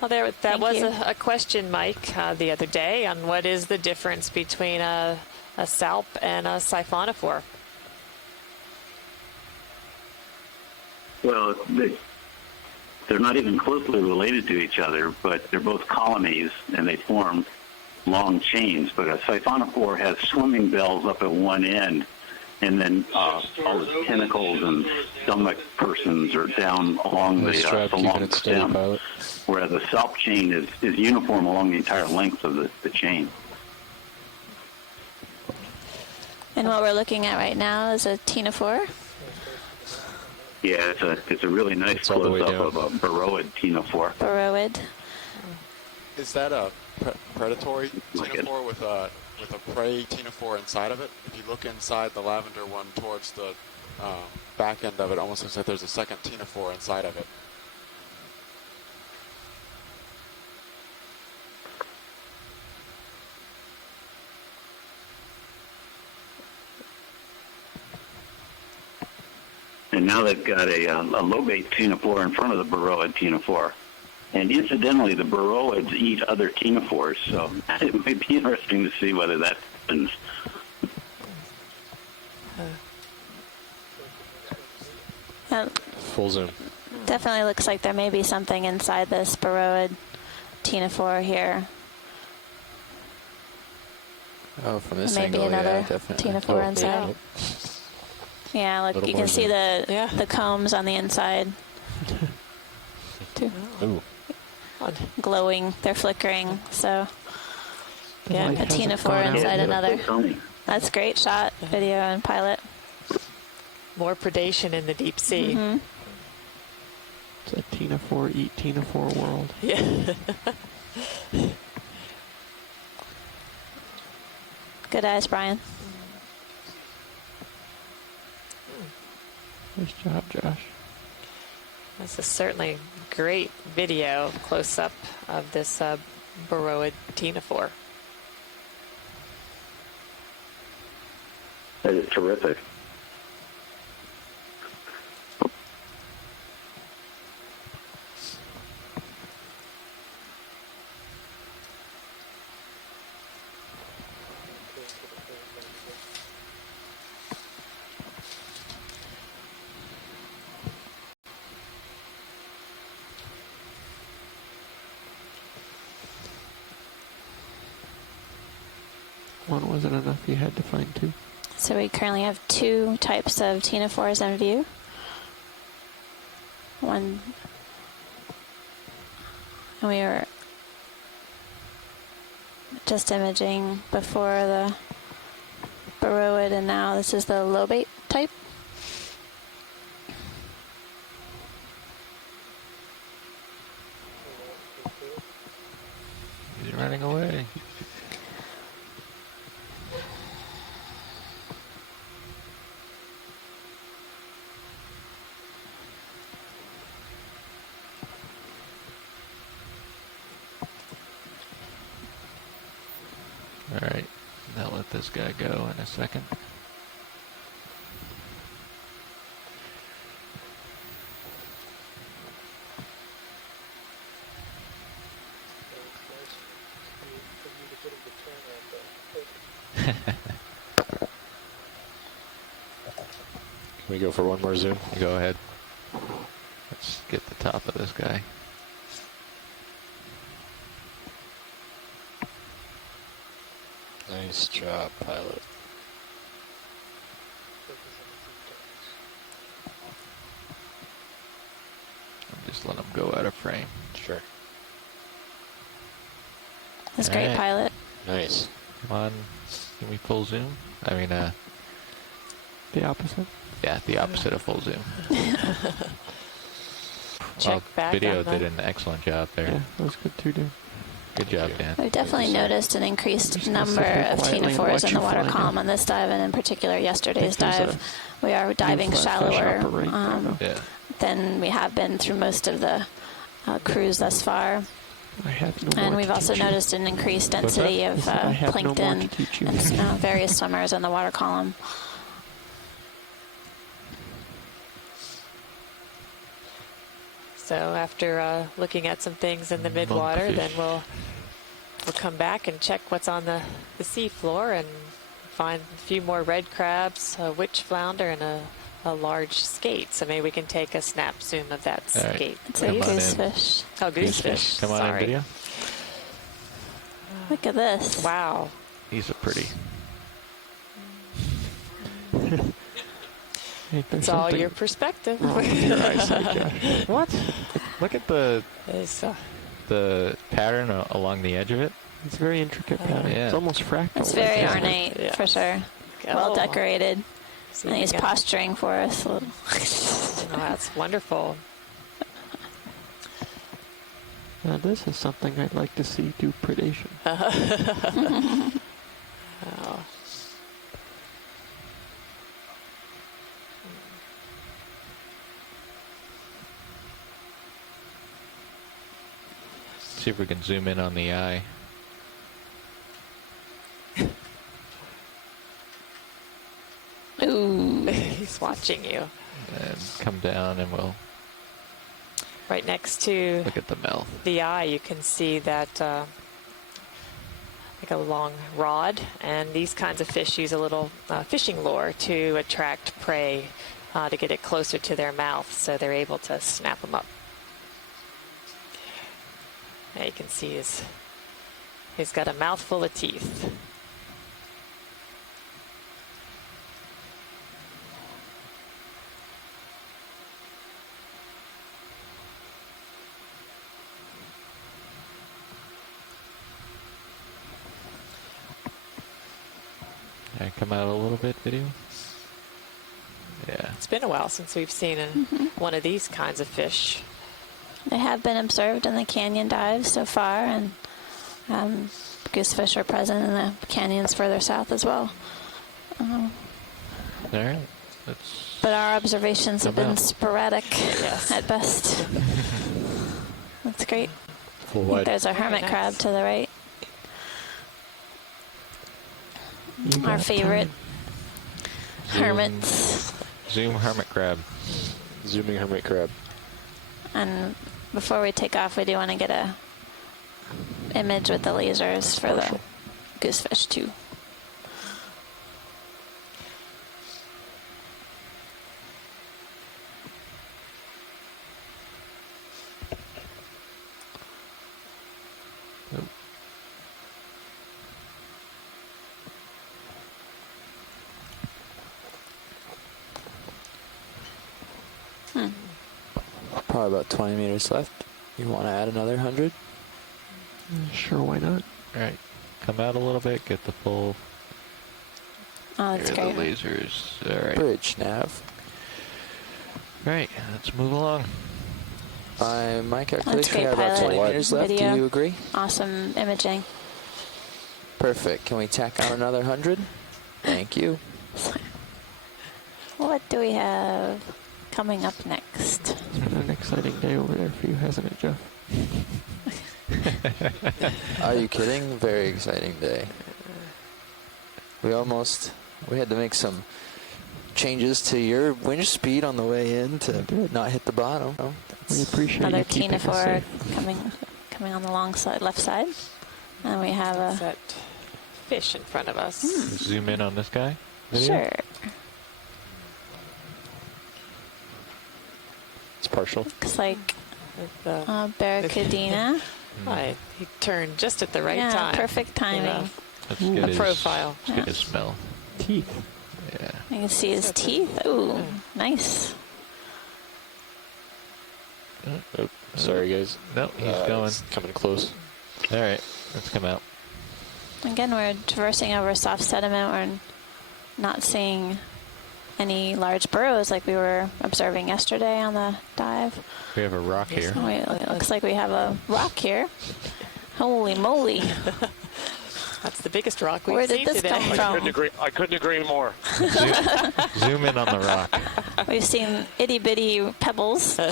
Well, that Thank was you. a question, Mike, the other day on what is the difference between a salp and a siphonophore. Well, they're not even closely related to each other, but they're both colonies, and they form long chains. But a siphonophore has swimming bells up at one end, and then all the tentacles and stomach persons are down along Nice job keeping along it the steady, stem. pilot. Whereas a salp chain is uniform along the entire length of the chain. And what we're looking at right now is a ctenophore. Yeah, it's a really nice It's all the way close-up down. of a burrowed ctenophore. Burrowid. Is that a predatory Like it. ctenophore with a prey ctenophore inside of it? If you look inside the lavender one towards the back end of it, almost looks like there's a second ctenophore inside of it. And now they've got a lobate ctenophore in front of the burrowed ctenophore. And incidentally, the burrowids eat other ctenophores, so it might be interesting to see whether that happens. Full zoom. Definitely looks like there may be something inside this burrowid ctenophore here. Oh, from this Maybe angle, another yeah, definitely. ctenophore Oh, inside. Yeah, look, Little you more can see zoom. the combs on the inside. Too. Ooh. Glowing, they're flickering. So Yeah, a ctenophore inside another. Tony. That's great shot, video and pilot. more predation in the deep sea. Mm-hmm. It's a ctenophore eat ctenophore world. Yeah. Good eyes, Brian. Nice job, Josh. This is certainly great video close-up of this burrowed ctenophore. That is terrific. One wasn't enough. You had to find two. So we currently have 2 types of ctenophores in view. One, and we were just imaging before the baroid, and now this is the lobate type. He's running away. Alright, now let this guy go in a second. Can we go for one more zoom? Go ahead. Let's get the top of this guy. Nice job, pilot. Just let him go out of frame. Sure. That's great, Alright. pilot. Nice. Come on, give me full zoom. I mean, The opposite. yeah, the opposite of full zoom. Check back Video on the- did an excellent job there. Yeah, that was good too, Dan. Good job, Dan. We've definitely noticed an increased Just number of quietly ctenophores watch in the you water fly column down. on this dive, and in particular yesterday's Think there's dive. We are diving flatfish shallower operate there, though. Yeah. than we have been through most of the cruise thus far. I have no And more we've to also teach you. noticed an increased What's that? density I of said I have no more plankton to teach you. and various swimmers in the water column. So after looking at some things in the midwater, Monkfish. then we'll come back and check what's on the sea floor and find a few more red crabs, a witch flounder, and a large skate. So maybe we can take a snap zoom of that All right. skate. It's a Come on in. goosefish. Oh, goosefish. Come on Sorry. in, video. Look at this. Wow. He's a pretty. Hey, there's It's all something your perspective. wrong with your eyesight, Josh. What? Look at the It's, pattern along the edge of it. It's very intricate pattern. Yeah. It's almost fractal. It's like very that. ornate, Yeah. for sure. Well oh, decorated. see And if he's we got- posturing for us. Oh, that's wonderful. Now this is something I'd like to see do predation. Oh. See if we can zoom in on the eye. Ooh. He's watching you. And come down and we'll Right next to look at the mouth. the eye, you can see that like a long rod, and these kinds of fish use a little fishing lure to attract prey to get it closer to their mouth, so they're able to snap them up. Now you can see he's got a mouthful of teeth. Can I come out a little bit, video? Yeah. It's been a while since we've seen one of these kinds of fish. They have been observed in the canyon dives so far, and goosefish are present in the canyons further south as well. All right. Let's But our observations have Come been out. sporadic Yes. at best. That's great. Full wide. There's our hermit nice. crab to the right. You Our got favorite Zoom. hermits. zoom hermit crab. Zooming hermit crab. And before we take off, we do want to get a image with the lasers for the goosefish too. Probably about 20 meters left. You want to add another 100? Sure, why not? All right, come out a little bit, get the full. Oh, that's Here are great. the lasers. All right. Bridge nav. All right, let's move along. By my calculation, we great have about 20 pilot meters left. video. Do you agree? Awesome imaging. Perfect. Can we tack on another 100? Thank you. What do we have coming up next? It's been an exciting day over there for you, hasn't it, Jeff? Are you kidding? Very exciting day. We had to make some changes to your wind speed on the way in to not hit the bottom. Oh, We appreciate Another you keeping us Tina 4 safe. coming on the long side, left side. And we have a... That fish in front of us. Zoom in on this guy. Video? Sure. It's partial. Looks like With the, Barracuda. he turned just at the right Yeah, time. perfect timing. Let's Ooh. get A his profile. Let's get his smell. Teeth. Yeah. You can see his teeth. Ooh, nice. Oh, sorry, guys. No, he's going. It's coming close. All right, let's come out. Again, we're traversing over soft sediment. We're not seeing any large burrows like we were observing yesterday on the dive. We have a rock here. It looks like we have a rock here. Holy moly. That's the biggest rock we've Where seen did this today. come from? I couldn't agree more. Zoom in on the rock. We've seen itty bitty pebbles. And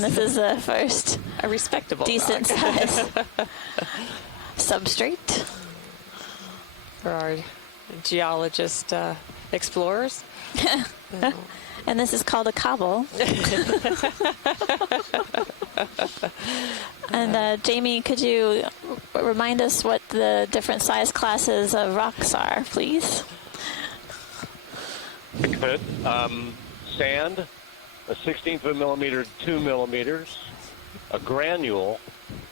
this is the first A respectable decent rock. size substrate. For our geologist explorers. And this is called a cobble. And Jamie, could you remind us what the different size classes of rocks are, please? Good. Sand, a 16th of a millimeter, 2 millimeters. A granule,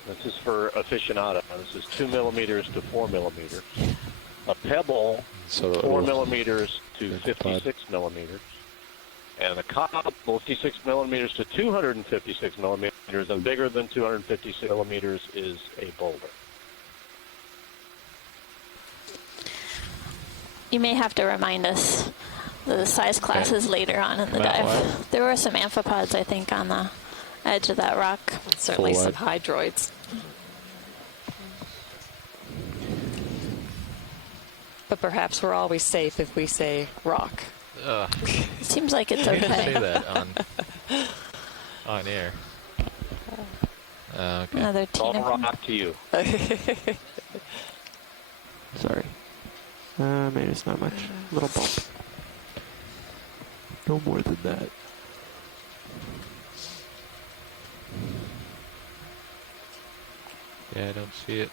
this is for aficionado, this is 2 millimeters to 4 millimeters. A pebble, So 4 millimeters to 56 millimeters. And a cobble, 56 millimeters to 256 millimeters, and bigger than 256 millimeters is a boulder. You may have to remind us the size classes later on in the About dive. what? There were some amphipods, I think, on the edge of that rock. And certainly Full some hydroids. But perhaps we're always safe if we say rock. It seems like it's Say okay. that on air. Okay. Another All Tina. rock to you. Sorry. Maybe it's not much. Little bump. No more than that. Yeah, I don't see it.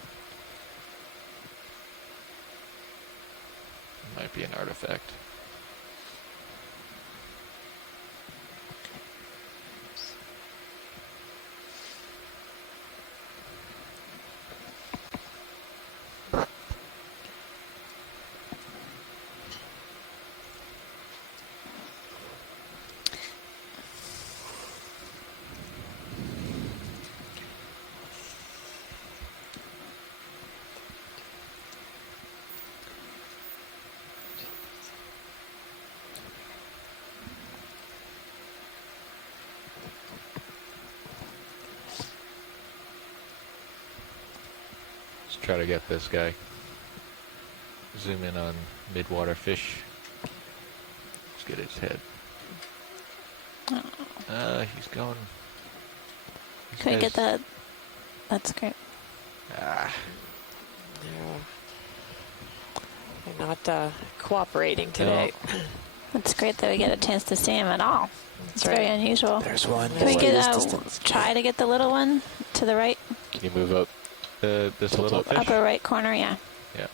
Might be an artifact. Let's try to get this guy. Zoom in on midwater fish. Let's get his head. He's going. These Can we get guys- that? That's great. Ah, They're not cooperating today. It's great that we get a chance to see him at all. It's very unusual. There's one. Can we What get is distance? try to get the little one to the right, Can you move up? this Tilt little up. fish. upper right corner? Yeah. Yeah.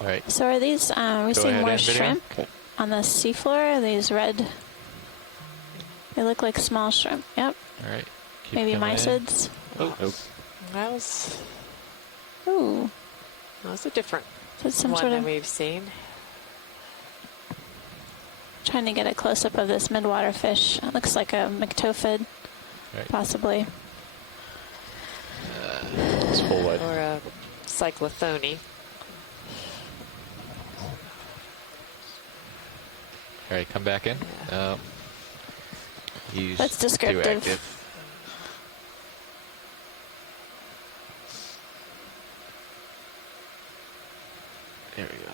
All right. So are these? Are we Go seeing ahead more and video. shrimp on the seafloor? Are these red? They look like small shrimp. Yep. All right. Keep Maybe coming in. mysids. Oh, nope. That was Ooh. a different So it's some one sort than of. we've seen. Trying to get a close-up of this midwater fish. It looks like a McTophid, possibly. It's full white. Or a cyclothone. All right, come back in. He's That's descriptive. too active. There we go.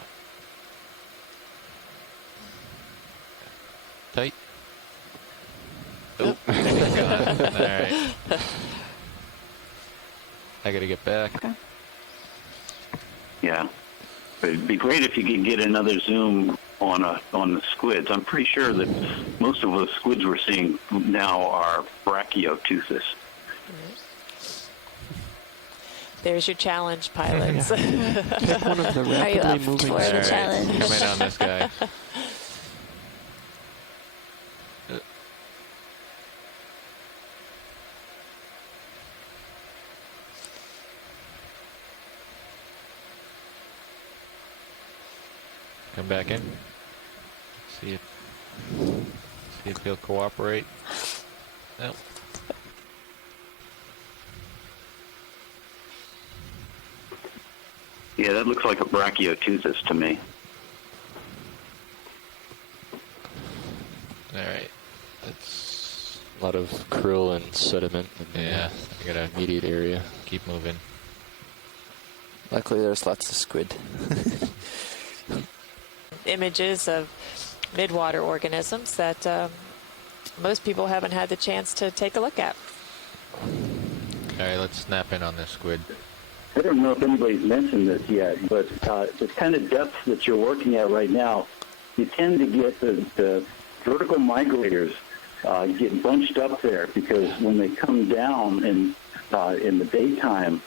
Tight. Oh, he's gone. All right. I gotta get back. Okay. Yeah. But it'd be great if you could get another zoom on the squids. I'm pretty sure that most of the squids we're seeing now are Brachiotuthis. There's your challenge, pilots. Pick one of the Are you rapidly up moving. for the All right, challenge? come in on this guy. Come back in. See if he'll cooperate. Nope. Yeah, that looks like a Brachiotuthis to me. All right. That's A lot of krill and sediment in yeah. I gotta the immediate area. keep moving. Luckily, there's lots of squid. Images of midwater organisms that most people haven't had the chance to take a look at. All right, let's snap in on this squid. I don't know if anybody's mentioned this yet, but the kind of depth that you're working at right now, you tend to get the vertical migrators get bunched up there because when they come down in the daytime,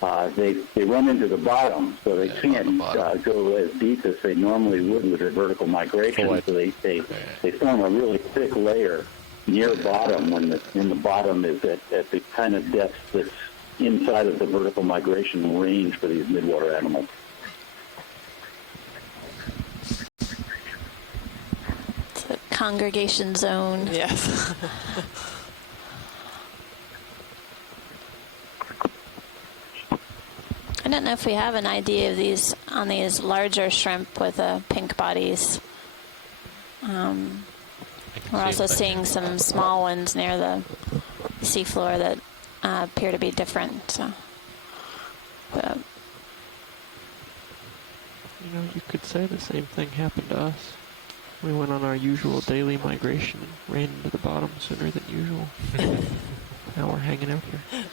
they run into the bottom, so they can't go as deep as they normally would with their vertical migration. So they form a really thick layer near bottom when the bottom is at the kind of depth that's inside of the vertical migration range for these midwater animals. It's a congregation zone. Yes. I don't know if we have an idea of these on these larger shrimp with pink bodies. We're also seeing some small ones near the seafloor that appear to be different. So, You know, you could say the same thing happened to us. We went on our usual daily migration and ran into the bottom sooner than usual. Now we're hanging out here.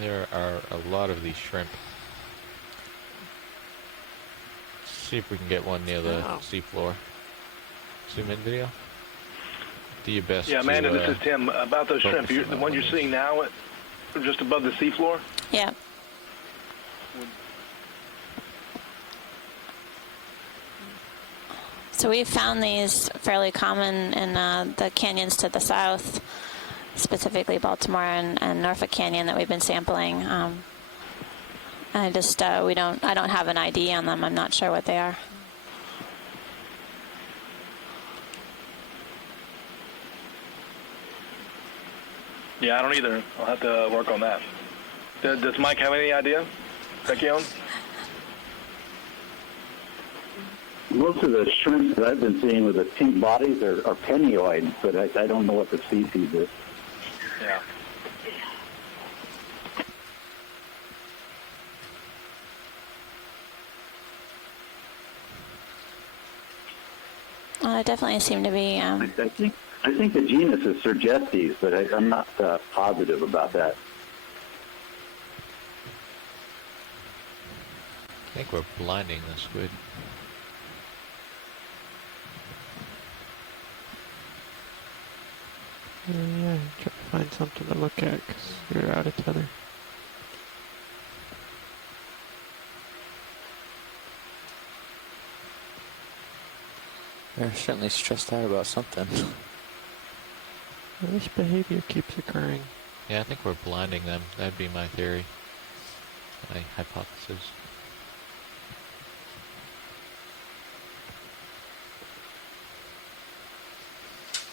There are a lot of these shrimp. See if we can get one near the seafloor. Zoom in video. Do your best. Yeah, Amanda, to, this is Tim. About those shrimp, the one you're seeing now, just above the seafloor? yeah. So we've found these fairly common in the canyons to the south, specifically Baltimore and Norfolk Canyon that we've been sampling. I just I don't have an ID on them. I'm not sure what they are. Yeah, I don't either. I'll have to work on that. Does Mike have any idea? Becky-on? Most of the shrimp that I've been seeing with the pink bodies are penioids, but I don't know what the species is. Yeah. Well, there definitely seem to be. I think the genus is Sergestes, but I'm not positive about that. I think we're blinding the squid. Yeah, try to find something to look at because you're out of tether. They're certainly stressed out about something. This behavior keeps occurring. Yeah, I think we're blinding them. That'd be my theory. My hypothesis.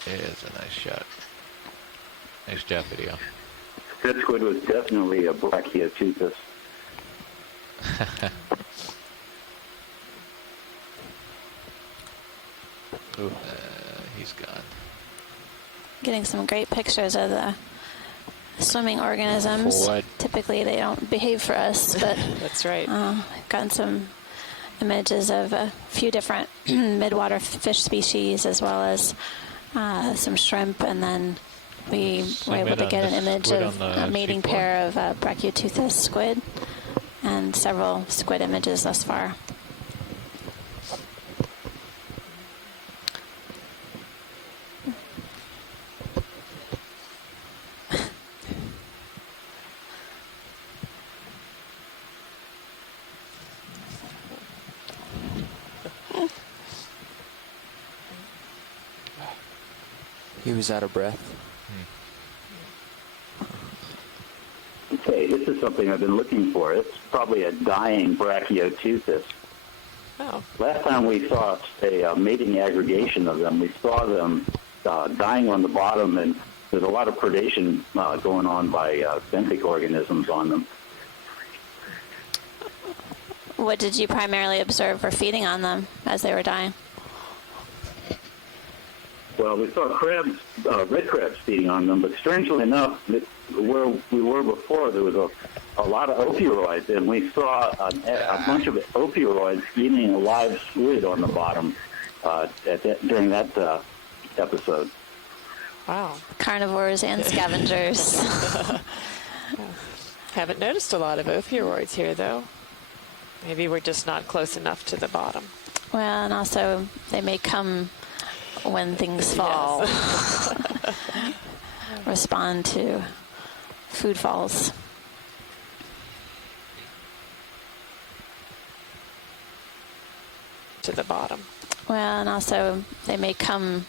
It's a nice shot. Nice job, video. That squid was definitely a Brachiotuthis. Ooh, he's gone. Getting some great pictures of the swimming organisms. What? Typically they don't behave for us, but That's right. I've gotten some images of a few different midwater fish species as well as some shrimp, and then we were able to get an image of a mating pair of Brachiotuthis squid and several squid images thus far. He was out of breath. Okay, this is something I've been looking for. It's probably a dying Brachiotuthis. Oh. Last time we saw a mating aggregation of them, we saw them dying on the bottom, and there's a lot of predation going on by benthic organisms on them. What did you primarily observe for feeding on them as they were dying? Well, we saw crabs, red crabs feeding on them, but strangely enough, where we were before, there was a lot of ophiuroids, and we saw a bunch of ophiuroids eating a live squid on the bottom during that episode. Wow. Carnivores and scavengers. Haven't noticed a lot of ophiuroids here, though. Maybe we're just not close enough to the bottom. Well, and also they may come when things fall. Yes. Respond to food falls. To the bottom. Well, and also they may come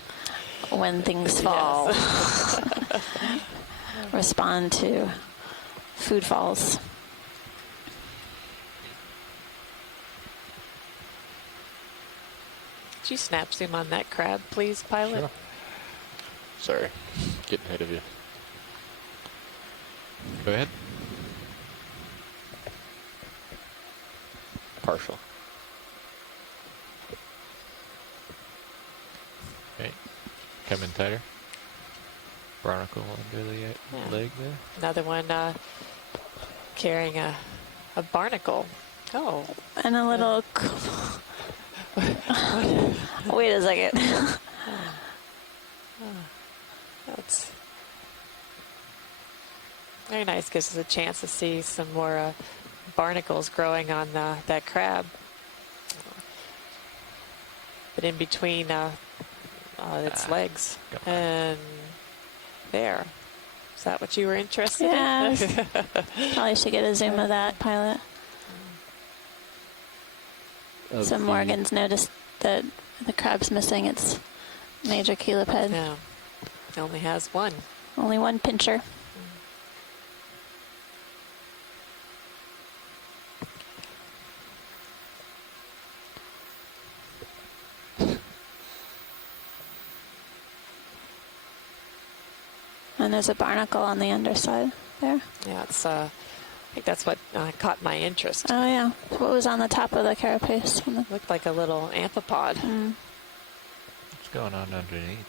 when things fall. Yes. Respond to food falls. Could you snap zoom on that crab, please, pilot? Sure. Sorry, getting ahead of you. Go ahead. Partial. Okay. Come in tighter. Barnacle under the leg there. Another one carrying a barnacle. Oh. And a little... Wait a second. That's very nice. Gives us a chance to see some more barnacles growing on that crab. But in between its legs. And there. Is that what you were interested Yeah. in? Probably should get a zoom of that, pilot. So Morgan's noticed that the crab's missing its major cheliped. No. It only has one. Only one pincher. And there's a barnacle on the underside there. Yeah, it's I think that's what caught my interest. Oh yeah. What was on the top of the carapace? Looked like a little amphipod. What's going on underneath?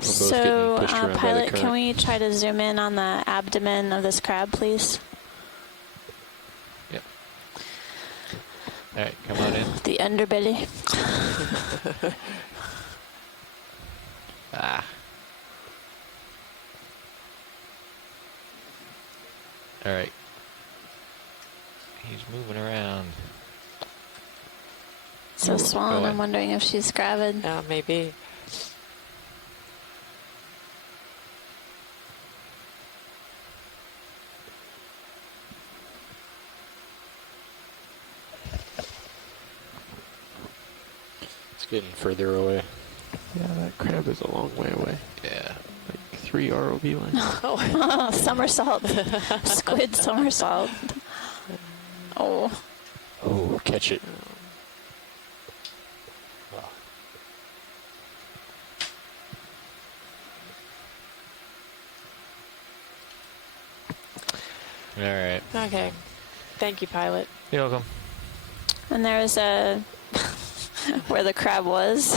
So, pilot, can we try to zoom in on the abdomen of this crab, please? Yep. All right, come on in. The underbelly. All right. He's moving around. So Swan, I'm wondering if she's gravid. Yeah, maybe. It's getting further away. Yeah, that crab is a long way away. Yeah. Like 3 ROV lines. Oh, somersault. Squid somersault. Oh. Oh, catch it. All right. Okay. Thank you, pilot. You're welcome. And there's a where the crab was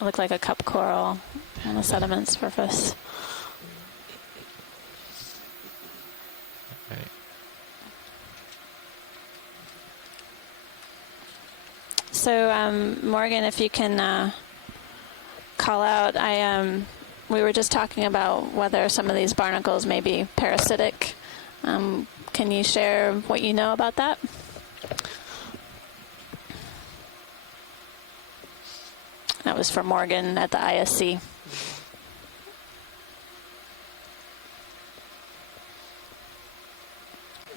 looked like a cup coral on the sediment surface. Right. So Morgan, if you can call out, we were just talking about whether some of these barnacles may be parasitic. Can you share what you know about that? That was for Morgan at the ISC.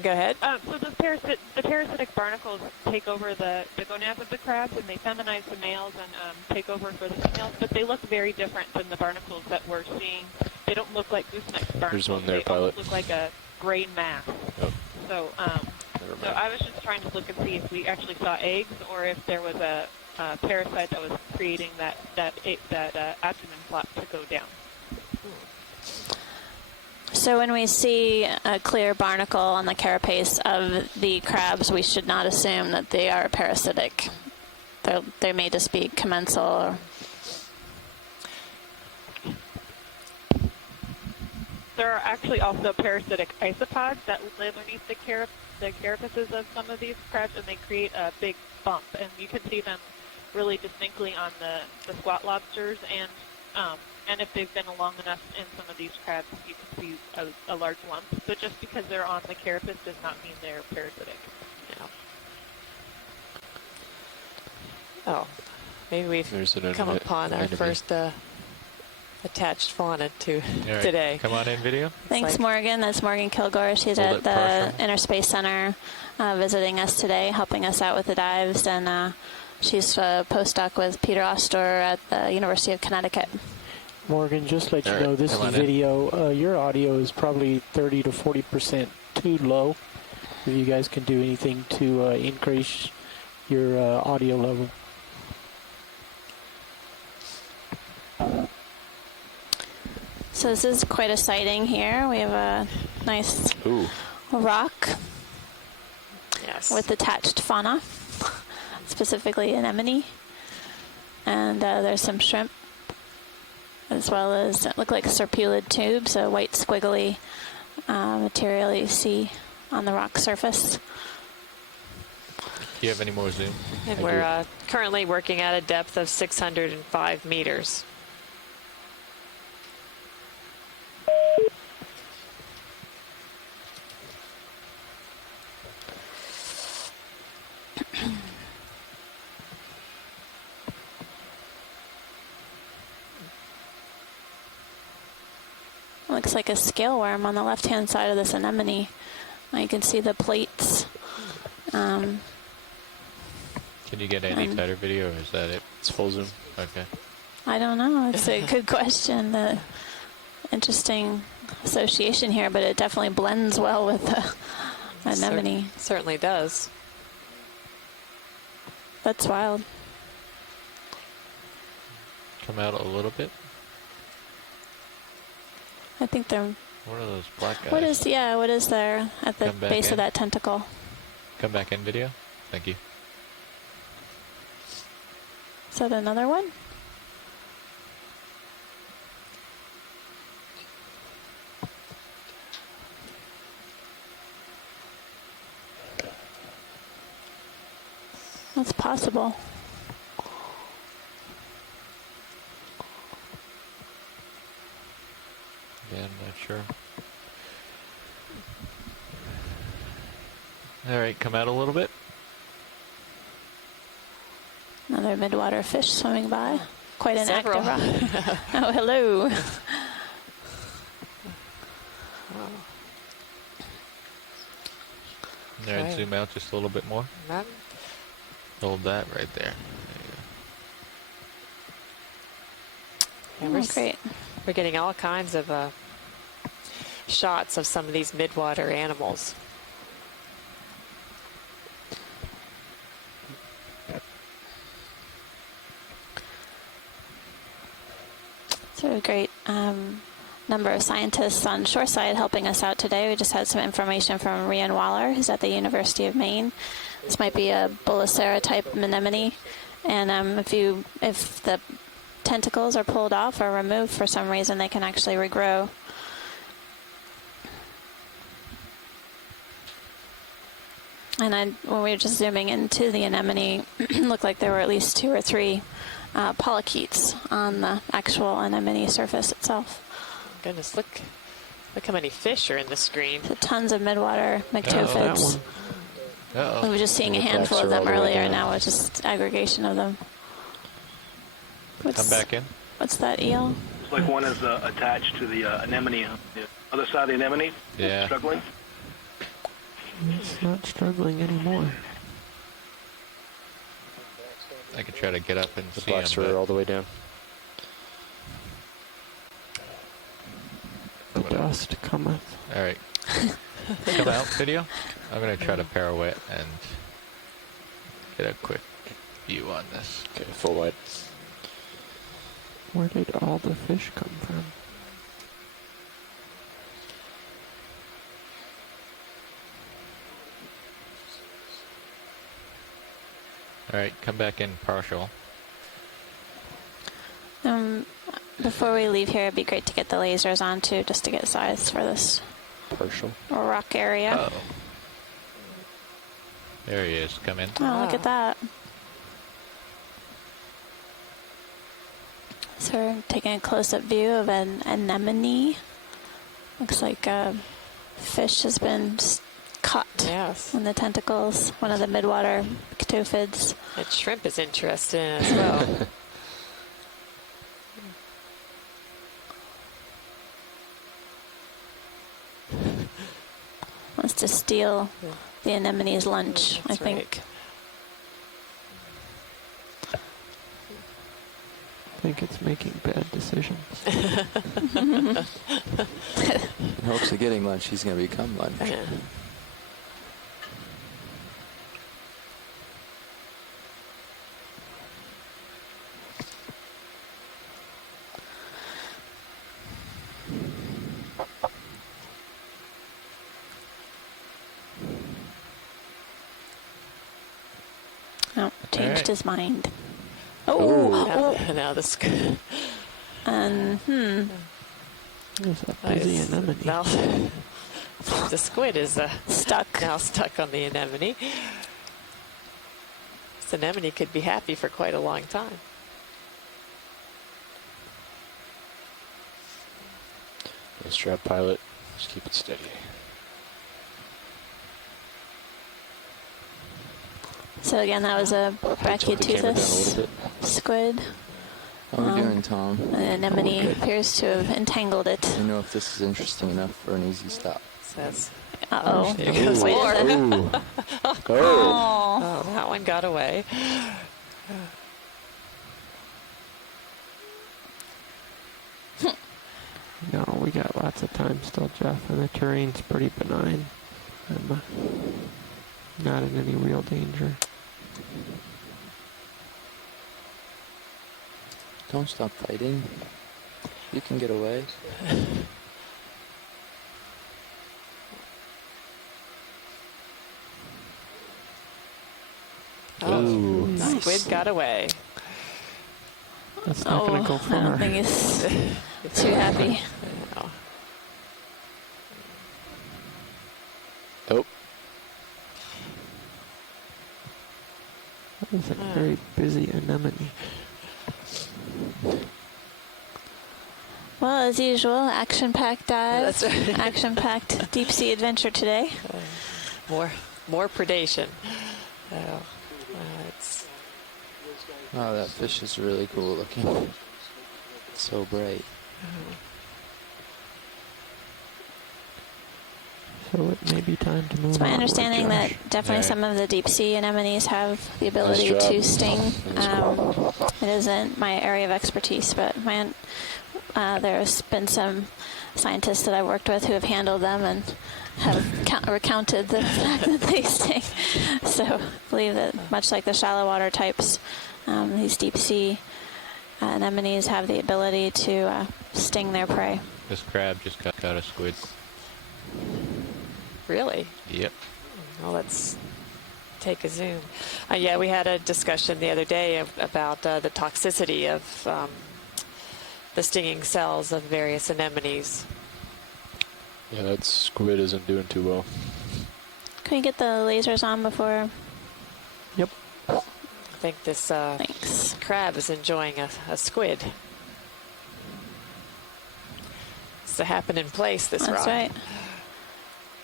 Go ahead. So the parasitic barnacles take over the gonads of the crabs, and they feminize the males and take over for the females. But they look very different than the barnacles that we're seeing. They don't look like gooseneck barnacles. There's one there, they pilot. almost look like a gray mass. Oh. So I was just trying to look and see if we actually saw eggs or if there was a parasite that was creating that abdomen flap to go down. So when we see a clear barnacle on the carapace of the crabs, we should not assume that they are parasitic. They may just be commensal. Or there are actually also parasitic isopods that live underneath the carapaces of some of these crabs, and they create a big bump. And you can see them really distinctly on the squat lobsters, and if they've been long enough in some of these crabs, you can see a large lump. So just because they're on the carapace does not mean they're parasitic. Oh, maybe we've come upon our first attached fauna Right. today. Come on in, video. Thanks, Morgan. That's Morgan Kilgore. She's at the Interspace Center visiting us today, helping us out with the dives, and she's a postdoc with Peter Ostor at the University of Connecticut. Morgan, just let you know, this is video. Your audio is probably 30 to 40% too low. If you guys can do anything to increase your audio level. So this is quite a sighting here. We have a nice rock with attached fauna, specifically anemone. And there's some shrimp, as well as it look like serpulid tubes, a white squiggly material you see on the rock surface. Do you have any more zoom? And we're currently working at a depth of 605 meters. Looks like a scale worm on the left-hand side of this anemone. You can see the plates. Can you get any tighter video, or is that it? It's full zoom. Okay. I don't know. It's a good question. The interesting association here, but it definitely blends well with the anemone. Certainly does. That's wild. Come out a little bit. I think they're... What are those black guys? What is there at the base of that tentacle? Come back in, video. Thank you. Is that another one? That's possible. Yeah, I'm not sure. All right, come out a little bit. Another midwater fish swimming by. Quite an Several. active rock. Oh, hello. All right, zoom out just a little bit more. Hold that right there. Yeah, great. We're getting all kinds of shots of some of these midwater animals. So a great number of scientists on shoreside helping us out today. We just had some information from Rian Waller, who's at the University of Maine. This might be a Bullocera type anemone, and if the tentacles are pulled off or removed for some reason, they can actually regrow. And when we were just zooming into the anemone, it looked like there were at least 2 or 3 polychaetes on the actual anemone surface itself. Goodness, look how many fish are in the screen. So tons of midwater myctophids. We were just seeing a handful of them earlier, and now it's just aggregation of them. Come back in. What's that eel? Looks like one is attached to the anemone, the other side of the anemone. Yeah. Struggling. It's not struggling anymore. I could try to get up and The see blacks him. are all the way down. The dust cometh. All right. Come out, video. I'm going to try to pirouette and get a quick view on this. Okay, full wide. Where did all the fish come from? All right, come back in partial. Before we leave here, it'd be great to get the lasers on too, just to get size for this Partial. rock area. Oh. There he is. Come in. Oh, look at that. So we're taking a close-up view of an anemone. Looks like a fish has been just caught in the tentacles, one of the midwater myctophids. That shrimp is interesting as well. Wants to steal the anemone's lunch, I think. I think it's making bad decisions. In hopes of getting lunch, he's going to become lunch. Oh, changed his mind. Oh, now this. There's a busy anemone. Now, the squid is stuck. Now stuck on the anemone. This anemone could be happy for quite a long time. Nice job, pilot. Just keep it steady. So again, that was a brachytoothus squid. How are we doing, Tom? An anemone appears to have entangled it. I don't know if this is interesting enough for an easy stop. Says. Uh-oh. There goes more. Oh, that one got away. No, we got lots of time still, Jeff, and the terrain's pretty benign. I'm not in any real danger. Don't stop fighting. You can get away. Oh, nice. Squid got away. That's not going to go far. I don't think he's too happy. Oh. That is a very busy anemone. Well, as usual, action-packed dive. That's right. Action-packed deep-sea adventure today. More predation. It's Wow, that fish is really cool looking. So bright. So it may be time to move It's my onward, understanding Josh. that definitely Alright. some of the deep sea anemones have the ability Nice job. to sting. Nice It isn't my area of expertise, but there's been some scientists that I've worked with who have handled them and have recounted the fact that they sting. So I believe that much like the shallow water types, these deep sea anemones have the ability to sting their prey. This crab just got a squid. Really? Yep. Well, let's take a zoom. Yeah, we had a discussion the other day about the toxicity of the stinging cells of various anemones. Yeah, that squid isn't doing too well. Can we get the lasers on before? Yep. I think this crab is enjoying a squid. It's a happen in place, this That's rock. right.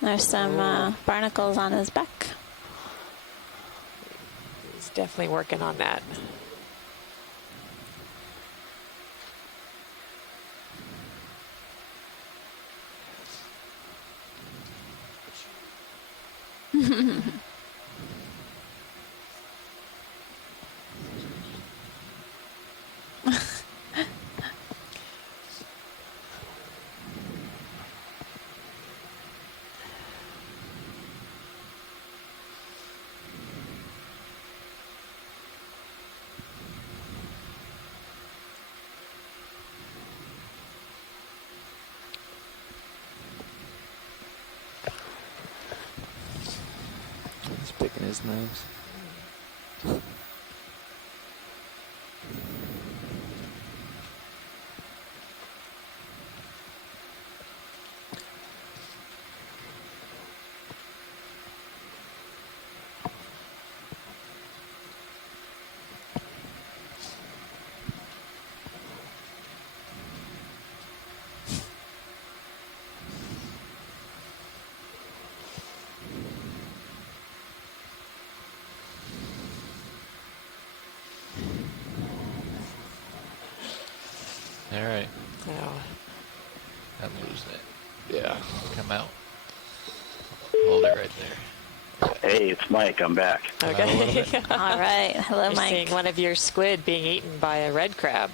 There's some barnacles on his back. He's definitely working on that. He's picking his nose. All right. Oh. I'm losing it. Yeah. Come out. Hold it right there. Hey, it's Mike. I'm back. Okay. All right. Hello, You're Mike. seeing one of your squid being eaten by a red crab.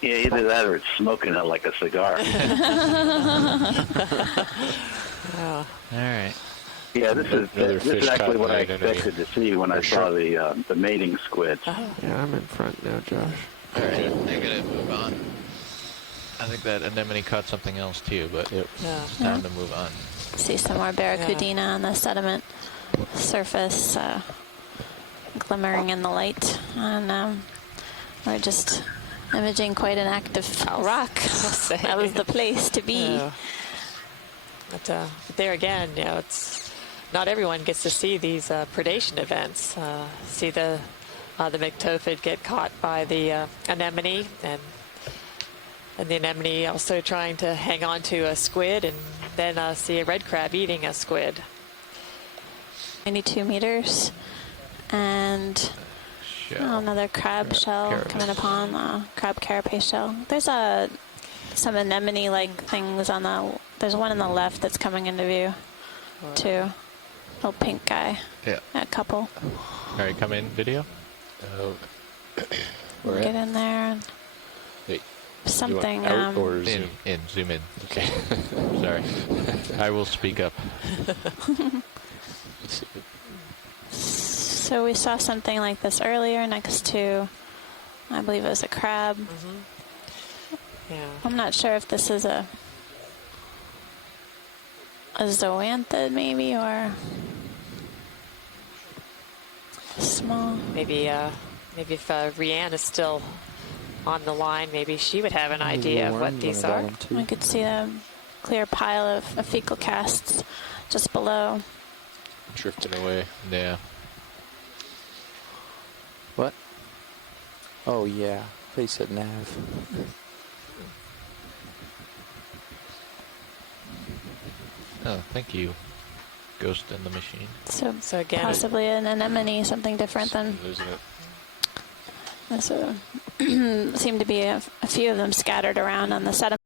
Yeah, either that or it's smoking it like a cigar. Oh. All right. Yeah, this is actually what I expected to see when I saw the mating squids. Yeah, I'm in front now, Josh. All right. I'm gonna move on. I think that anemone caught something else too, but it's time to move on. See some more barracuda on the sediment surface, glimmering in the light. And we're just imaging quite an active rock. That was the place to be. But there again, it's not everyone gets to see these predation events. See the myctophid get caught by the anemone, and the anemone also trying to hang on to a squid, and then see a red crab eating a squid. 92 meters, and another crab shell coming upon crab carapace shell. There's some anemone-like things on the. There's one on the left that's coming into view, too. Little pink guy. Yeah. A couple. All right, come in video. Get in there. And Hey. something. Out or zoom in. Okay. Sorry. I will speak up. So we saw something like this earlier next to, I believe it was a crab. Yeah. I'm not sure if this is a zoanthid maybe, or small. Maybe if Rianne is still on the line, maybe she would have an idea of what these are. We could see a clear pile of fecal casts just below. Drifting away. Yeah. What? Oh, yeah. They said nav. Oh, thank you, Ghost in the Machine. So again, possibly an anemone, something different than. Losing it. So seem to be a few of them scattered around on the sediment.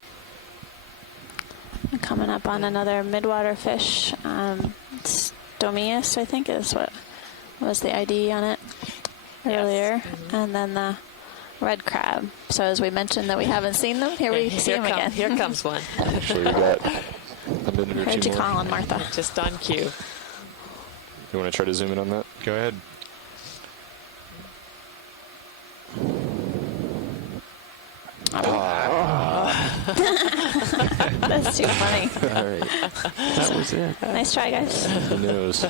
Coming Coming up on another midwater fish. Stomius, I think, is what was the ID on it earlier. And then the red crab. So as we mentioned that we haven't seen them, here we see them again. Here comes one. Actually, we got a minute or Heard two you more. calling, Martha. Just on cue. You want to try to zoom in on that? Go ahead. That's too funny. All right. That was it. Nice try, guys. Who knows?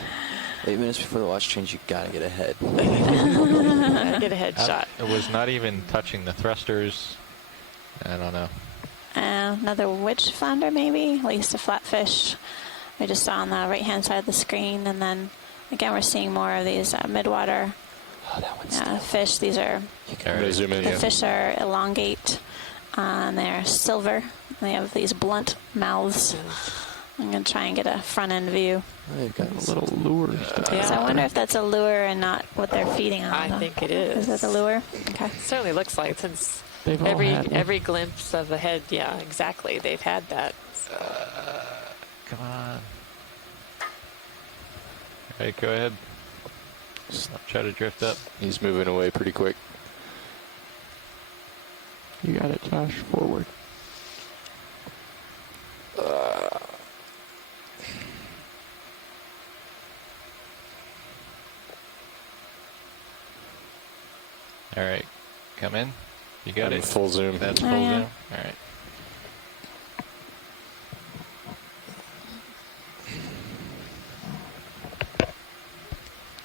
8 minutes before the watch change, you gotta get ahead. Get a headshot. It was not even touching the thrusters. I don't know. Another witch flounder, maybe, at least a flatfish. We just saw on the right-hand side of the screen, and then again we're seeing more of these midwater fish. These are Zoom in, the fish are elongate, and they're silver. They have these blunt mouths. I'm gonna try and get a front-end view. They've got A little lure stuff. So I wonder if that's a lure and not what they're feeding on. I think it is. Is that the lure? Okay. It certainly looks like, since They've all had one. every glimpse of the head, yeah, exactly. They've had that. Come on. Hey, go ahead. I'll try to drift up. He's moving away pretty quick. You got it, Josh. Forward. All right. Come in. You got I'm it. full zoom. That's full yeah. zoom. All right.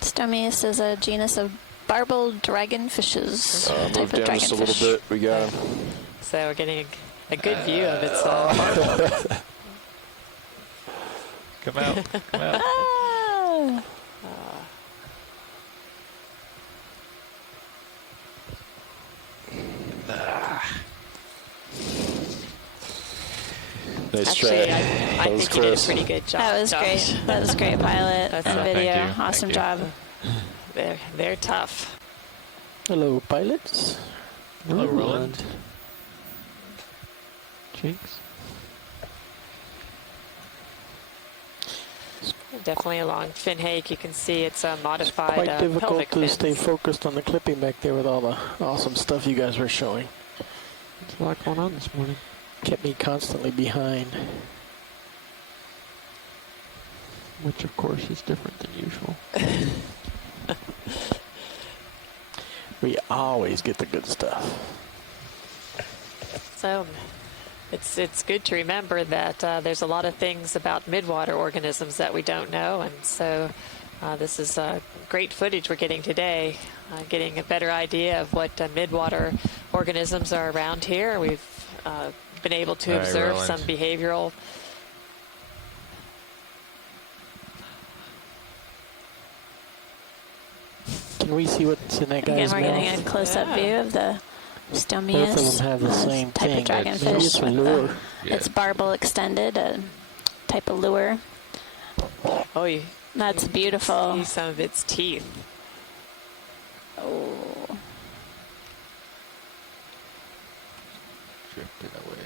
Stomius is a genus of barbelled dragonfishes. Type Move of down just a little dragonfish. bit. We got him. So we're getting a good view of its barbel. Come out. Come out. Ah! Nice try. Actually, I That was think you did a close. pretty good job. That was Josh. great. That was great, Pilot. That's and a- video. thank you. Awesome Thank you. job. They're tough. Hello, pilots. Hello, Roland. Jinx. Definitely along fin hake, you can see it's a modified Quite difficult pelvic to fins. stay focused on the clipping back there with all the awesome stuff you guys were showing. There's a lot going on this morning. Kept me constantly behind. Which, of course, is different than usual. We always get the good stuff. So it's good to remember that there's a lot of things about midwater organisms that we don't know, and so this is great footage we're getting today, getting a better idea of what midwater organisms are around here. We've been able to All right, observe Roland. some behavioral. Can we see what's in that Again, guy's we're getting a mouth? close-up Yeah. view of the Stomius. Both of them have the same type thing. of Maybe dragonfish it's a with lure. Yeah. its barbel extended, a type of lure. Oh, you That's beautiful. see some of its teeth. Oh. Drifted away.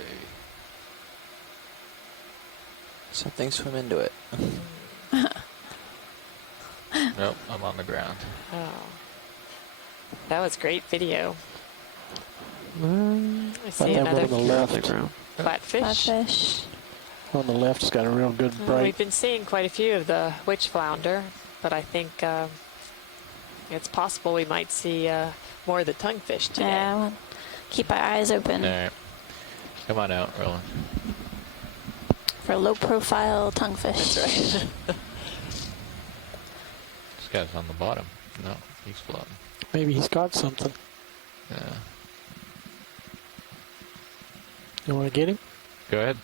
Something swim into it. Nope, I'm on the ground. Oh, that was great video. I But see that one another on the left, flatfish. Flatfish. on the left's got a real good Well, bright. we've been seeing quite a few of the witch flounder, but I think it's possible we might see more of the tonguefish today. Yeah, well, keep our eyes open All right. Come on out, Roland. for low-profile tonguefish. That's right. This guy's on the bottom. No, he's floating. Maybe he's got something. Yeah. You want to get him? Go ahead.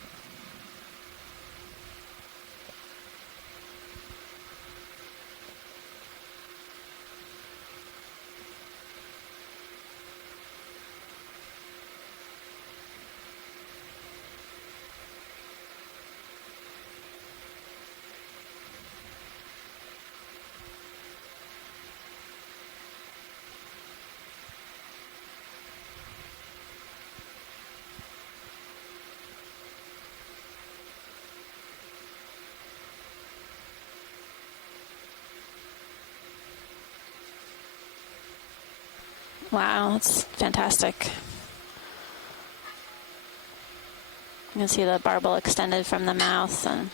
Wow, that's fantastic. You can see the barbel extended from the mouth, and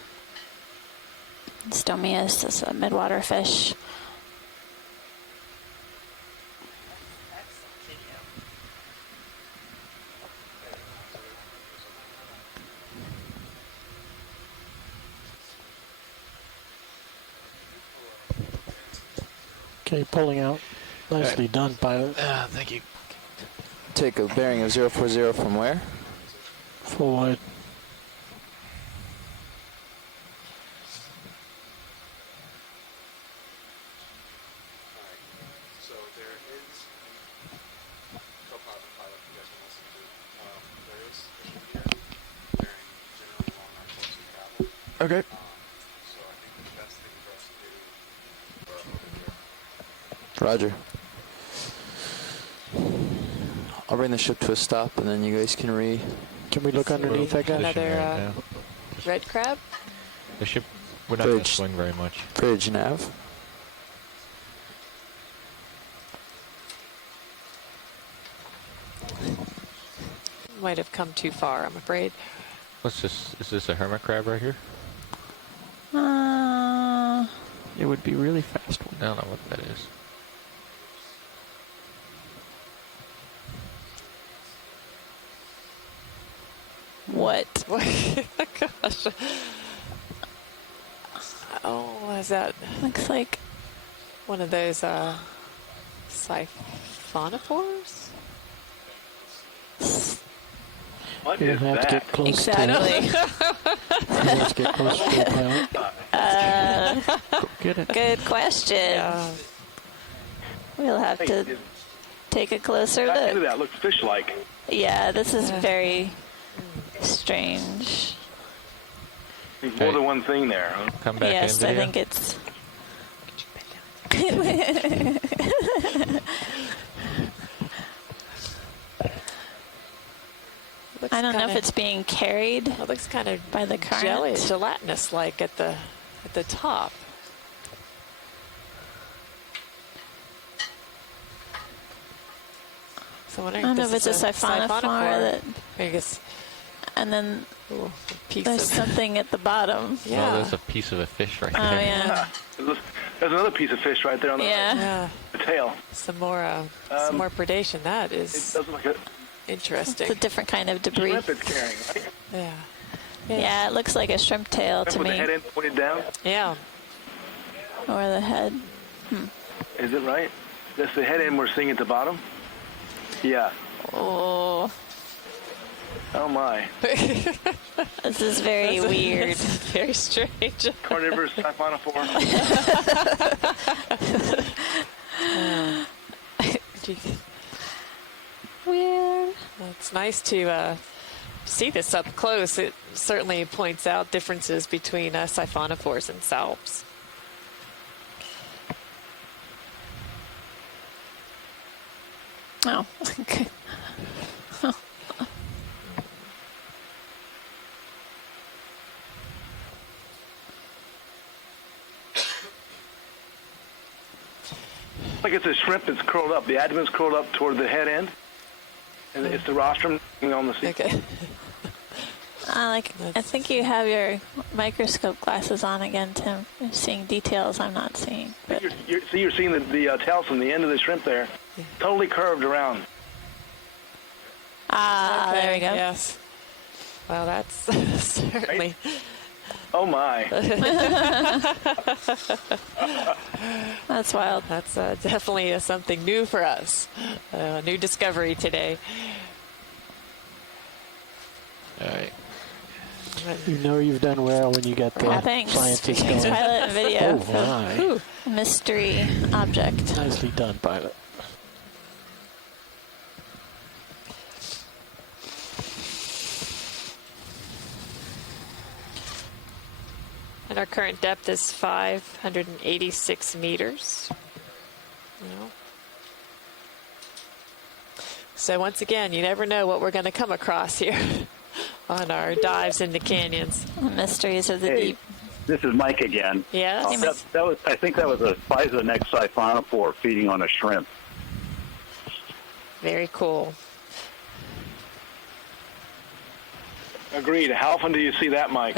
Stomius is a midwater fish. Okay, pulling out. Nicely done, pilot. Thank you. Take a bearing of 040 from where? Full wide. So there is co-pilot and pilot you guys can listen to. There is a video bearing generally along our course of travel. Okay. So I think the best thing for us to do over here. Roger. I'll bring the ship to a stop, and then you guys can Can we look underneath that guy? Another red crab? The ship, we're not going to swing very much. bridge nav. Might have come too far, I'm afraid. Is this a hermit crab right here? It would be really fast one. I don't know what that is. What? Gosh. Oh, is that? Looks like one of those siphonophores? What You is don't have to that? get close exactly. to it. You have to get close to it, pilot. Get it. Good question. We'll have to take a closer Back into look. that looks fish-like. Yeah, this is very strange. There's more than one thing there. Huh? Come back Yes, in I video. think it's. I don't know if it's being carried It looks kind of by the current. gelatinous-like at the top. So I I don't know if it's a siphonophore that, I guess. and then Ooh, a piece there's of something at the bottom. yeah. Oh, there's a piece of a fish right Oh there. yeah, There's another piece of fish right there on the, yeah. the tail. Some more predation. That It is does look like interesting. It's a different kind of a debris. shrimp it's carrying, right? Yeah. Yeah, it looks like a shrimp tail to Shrimp with the me, head end pointed down. Yeah. or the head. Is it right? That's the head end we're seeing at the bottom? Yeah. Oh, Oh, my. this is very weird. Very strange. Carnivorous siphonophore. Weird. Well, it's nice to see this up close. It certainly points out differences between siphonophores and salps. Oh, okay. Like it's a shrimp that's curled up. The abdomen's curled up toward the head end. And it's the rostrum on the sea. Okay. I think you have your microscope glasses on again, Tim. You're seeing details I'm not seeing. But You're seeing the tail from the end of the shrimp there, totally curved around. there we go. Yes. Well, that's certainly. Oh my! That's wild. That's definitely something new for us. A new discovery today. All right. You know you've done well when you got the Thanks. scientists Thanks, going. pilot and video. Oh, for my. mystery object. Nicely done, pilot. And our current depth is 586 meters. Well, so once again, you never know what we're going to come across here on our dives into canyons. Mysteries of the Hey, deep. this is Mike again. Yes. I think that was a Physonex siphonophore feeding on a shrimp. Very cool. Agreed. How often do you see that, Mike?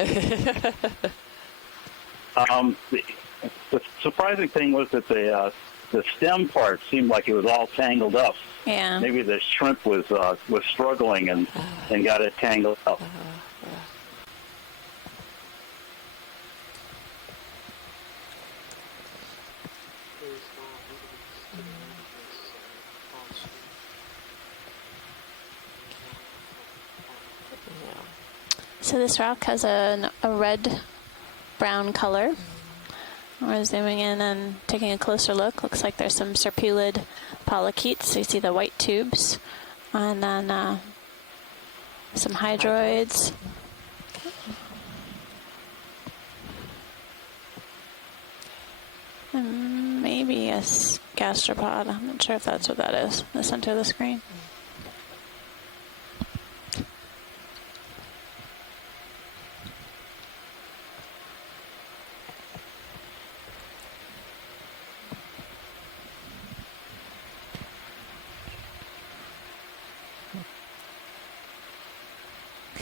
The surprising thing was that the stem part seemed like it was all tangled up. Yeah. Maybe the shrimp was struggling and got it tangled up. So this rock has a red-brown color. We're zooming in and taking a closer look. Looks like there's some serpulid polychaetes. So you see the white tubes, and then some hydroids. And maybe a gastropod. I'm not sure if that's what that is. In the center of the screen.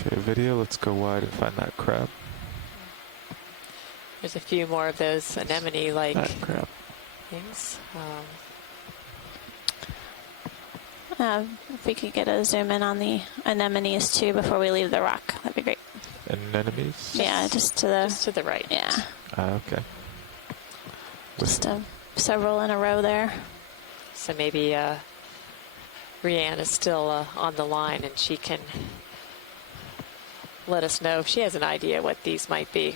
Okay, video, let's go wide and find that crab. There's a few more of those anemone-like That crab. things. If we could get a zoom in on the anemones too before we leave the rock, that'd be great. Anemones? Yeah, just to the right. Yeah. Okay. Just several in a row there. So maybe Rianne is still on the line, and she can let us know if she has an idea what these might be.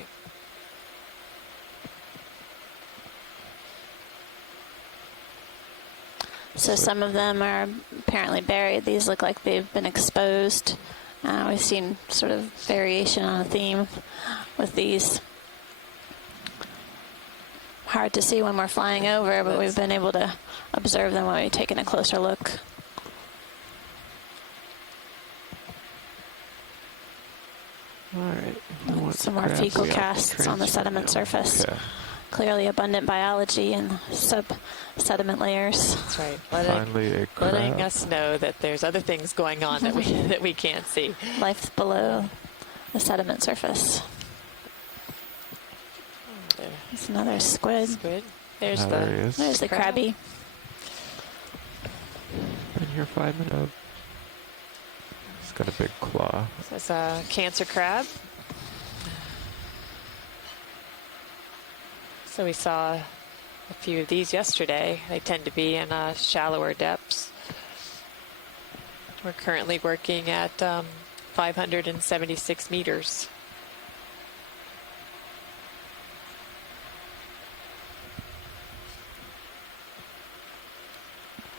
So some of them are apparently buried. These look like they've been exposed. We've seen sort of variation on a theme with these. Hard to see when we're flying over, but we've been able to observe them when we've taken a closer look. All right. Some more fecal casts on the sediment surface. Okay. Clearly abundant biology in sub-sediment layers. That's right. Finally, a crab. Letting us know that there's other things going on that we can't see. Life below the sediment surface. There's another squid. There's there he is. There's the crabby. Been here 5 minutes. He's got a big claw. This is a cancer crab. So we saw a few of these yesterday. They tend to be in shallower depths. We're currently working at 576 meters.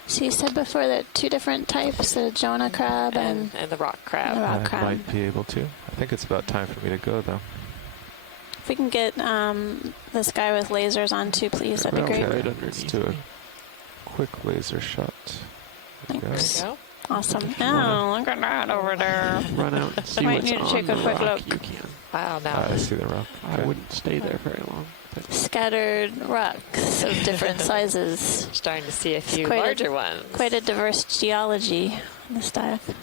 So you said before that two different types, the Jonah crab and the rock crab. The rock I crab. might be able to. I think it's about time for me to go, though. If we can get this guy with lasers on too, please, that'd be great. Okay, let's do a quick laser shot. There Thanks. we go. Awesome. Oh, look at that over there. Run out and see Might what's need to on take a the quick rock. look. You can. Wow, now I see the rock. I Okay. wouldn't stay there very long. But Scattered rocks of different sizes. starting to see a few Quite larger ones. Quite a diverse geology in this dive.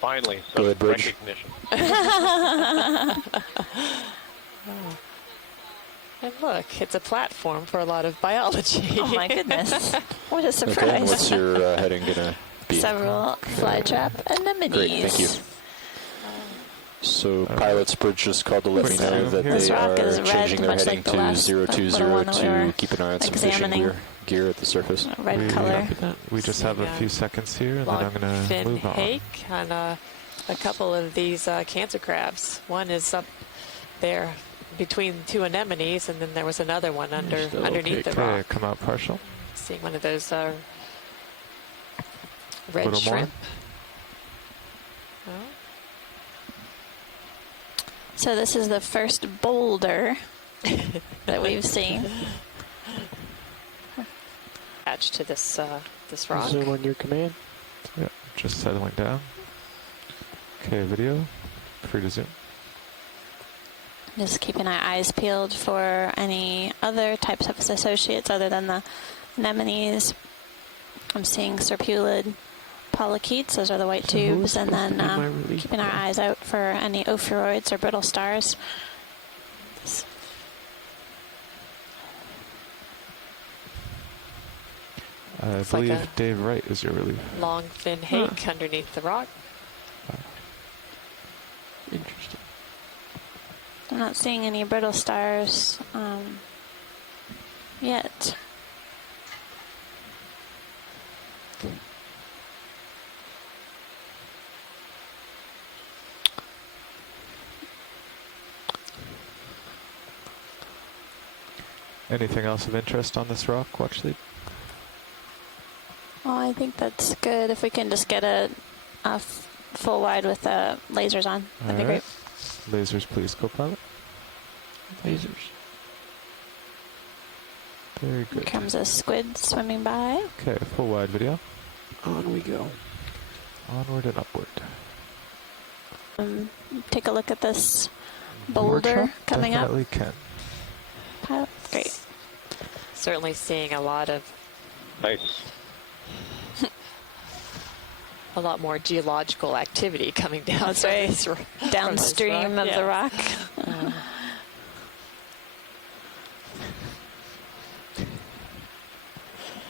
Finally, Go some ahead, Bridge. recognition. And look, it's a platform for a lot of biology. Oh my goodness. What a Okay, surprise. what's your heading gonna be? Several flytrap anemones. Great, thank you. So Pilot's Bridge just called to let me know that This they rock are is red, changing their much heading like the to last little 020 one that we to were keep an eye on some fishing examining. gear at the surface. Red color. We just have a few seconds here, and then I'm going to Fin move on. hake on a couple of these cancer crabs. One is up there between two anemones, and then there was another one underneath the Okay, rock. come out partial. Seeing one of those red Little more. shrimp. Oh. So this is the first boulder that we've seen. Attached to this this rock. Zoom on your command. Yeah, just settling down. Okay, video. Free to zoom. Just keeping our eyes peeled for any other types of associates other than the anemones. I'm seeing serpulid polychaetes. Those are the white So who tubes. was And supposed to then be my relief keeping our guy? eyes out for any ophiuroids or brittle stars. I It's like believe a- Dave Wright is your relief. Long, thin hake underneath the rock. Interesting. I'm not seeing any brittle stars yet. Anything else of interest on this rock, Watch Lead? Well, I think that's good. If we can just get a full wide with lasers on, that'd be great. Lasers, please, co-pilot. Lasers. Very Here good. comes a squid swimming by. Okay, full wide video. On we go. Onward and upward. Take a look at this boulder Workshop coming up. definitely can. Great. Certainly seeing a lot of, Nice. a lot more geological activity coming down. That's from right. this ro- from this Downstream rock. of the Yeah. rock.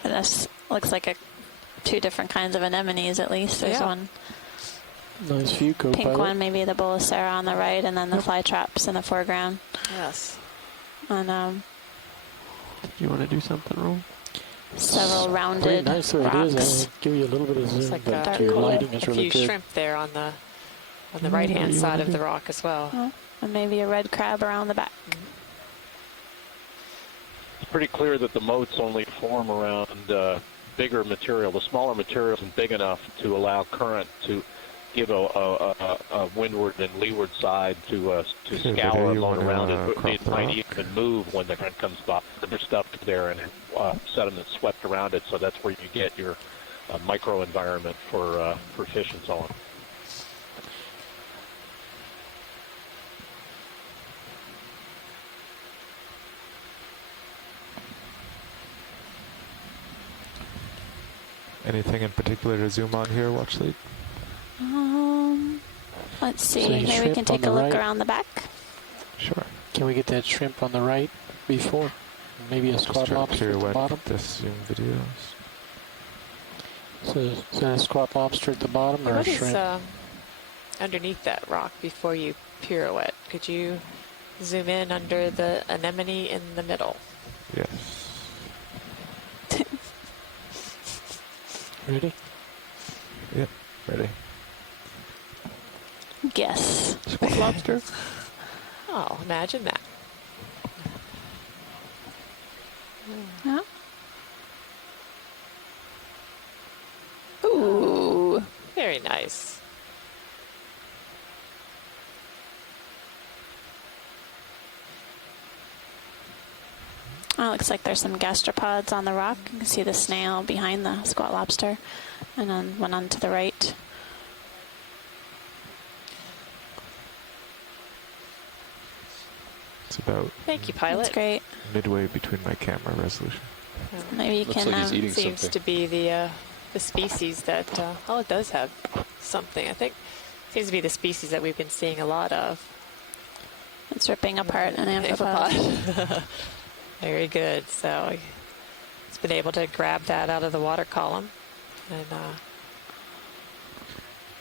And this looks like two different kinds of anemones at least. There's Yeah. one Nice view, pink co-pilot. one, maybe the Bollicera on the right, and then the fly traps in the foreground. Yes. And You want to do something, Roll? several Pretty rounded nice the way rocks. it is. I'll give you a little bit of zoom, Looks like but a, your lighting is a really few good. shrimp there on the Yeah, right-hand you side wanna of the do- rock as well. Oh, and maybe a red crab around the back. It's pretty clear that the moats only form around bigger material. The smaller material isn't big enough to allow current to give a windward and leeward side to Okay, but scour you along wanna, around crop it. It the might rock? even move when the current comes by. There's stuff there and sediment swept around it, so that's where you get your micro environment for fish and so on. Anything in particular to zoom on here, Watch Lead? Let's see. So you Maybe we shrimp can on take the a look right. around the back. Sure. Can we get that shrimp on the right before? Maybe a Just squat try to lobster at the pirouette bottom? this zoom videos. So is that a squat lobster at the bottom or a What is shrimp? underneath that rock before you pirouette? Could you zoom in under the anemone in the middle? Yes. Ready? Yep. Ready. Guess. Squid lobster? Oh, imagine that. Yeah. Ooh. Very nice. Oh, looks like there's some gastropods on the rock. You can see the snail behind the squat lobster, and then one on to the right. It's about Thank you, pilot. That's great. midway between my camera resolution. Maybe you Looks can. like he's eating Seems something. to be the species that oh, it does have something. I think seems to be the species that we've been seeing a lot of. It's ripping apart an amphipod. Amphipod. Very good. So it's been able to grab that out of the water column, and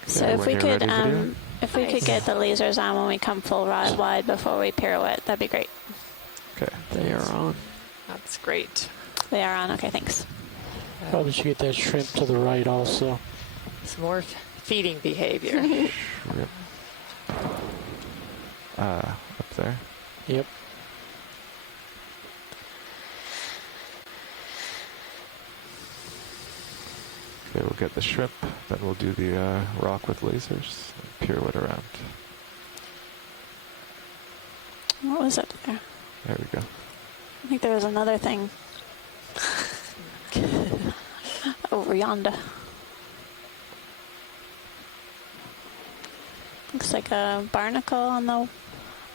So Okay, if when we you're could, ready, video. if we could get the lasers on when we come full rod wide before we pirouette, that'd be great. Okay. They are on. that's great. They are on. Okay, thanks. Probably should get that shrimp to the right also. Some more feeding behavior. Yep. Up there. Yep. Okay, we'll get the shrimp, then we'll do the rock with lasers, and pirouette around. What was it there? There we go. I think there was another thing over yonder. Looks like a barnacle on the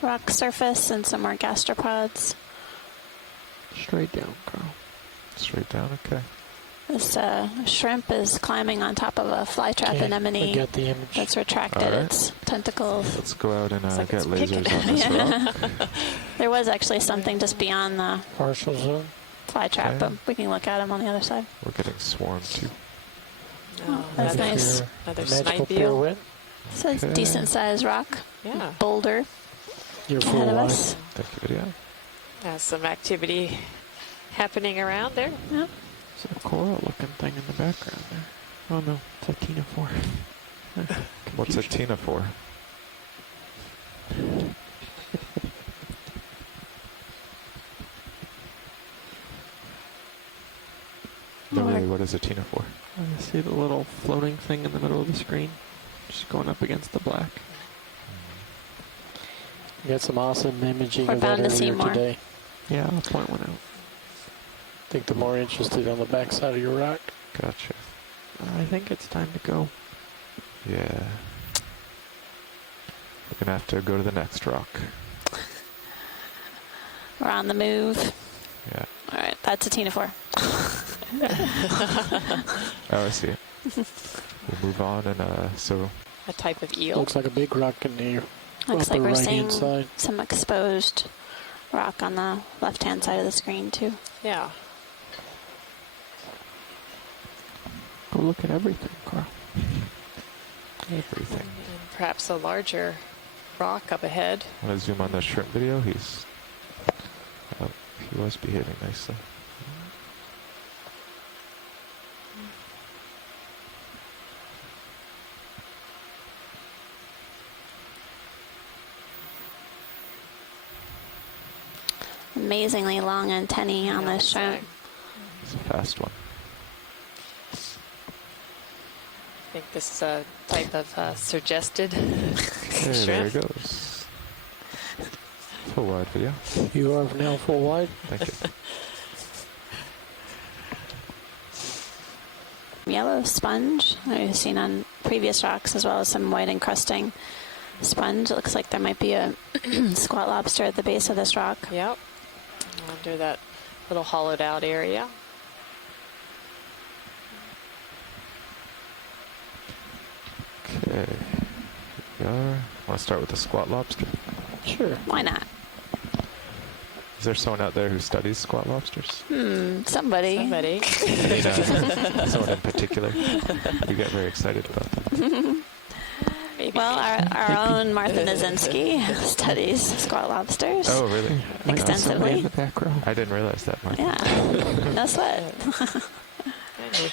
rock surface and some more gastropods. Straight down, Carl. Straight down, okay. This shrimp is climbing on top of a flytrap anemone I got the image. that's retracted its tentacles. Let's go out and like get it's lasers picking. on this rock. There was actually something just beyond the Partial zoom. flytrap, Okay. but we can look at them on the other side. We're getting swarmed too. Oh, That's another, nice. another Magical snipe eel. pirouette. So it's a Okay. decent sized rock Yeah. boulder You're full ahead of wide. us. Thank you, video. Some activity happening around there. Yep. There's a coral looking thing in the background there. Oh no, it's a Tina 4. What's a Tina for? No, really, what is a Tina for? I see the little floating thing in the middle of the screen, just going up against the black. You got some awesome imaging We're of that bound to see earlier more. today. Yeah, I'll point one out. I think the more interested on the backside of your rock. Gotcha. I think it's time to go. Yeah. We're gonna have to go to the next rock. We're on the move. Yeah. All right, that's a Tina 4. Oh, I see it. We'll move on, and so A type of eel. Looks like a big rock in the Looks like upper we're right-hand seeing side. some exposed rock on the left-hand side of the screen too. Yeah. Go look at everything, Carl. everything. And perhaps a larger rock up ahead. Want to zoom on the shrimp video? He was behaving nicely. Amazingly long antennae on Yeah, this shrimp. It's a fast one. I think this is a type of suggested Okay, there shrimp. it goes. Full wide video. You are now full wide. Thank you. Yellow sponge that we've seen on previous rocks, as well as some white encrusting sponge. It looks like there might be a squat lobster at the base of this rock. Yep. Under that little hollowed out area. Okay. Here we are. Want to start with the squat lobster? Sure. Why not? Is there someone out there who studies squat lobsters? Somebody. Somebody. Someone in particular? You get very excited about them. Maybe. Well, our own Martha Nazinski studies squat lobsters. Oh, really? Somebody in Extensively. the back row. I didn't realize that, Mark. Yeah, no sweat. And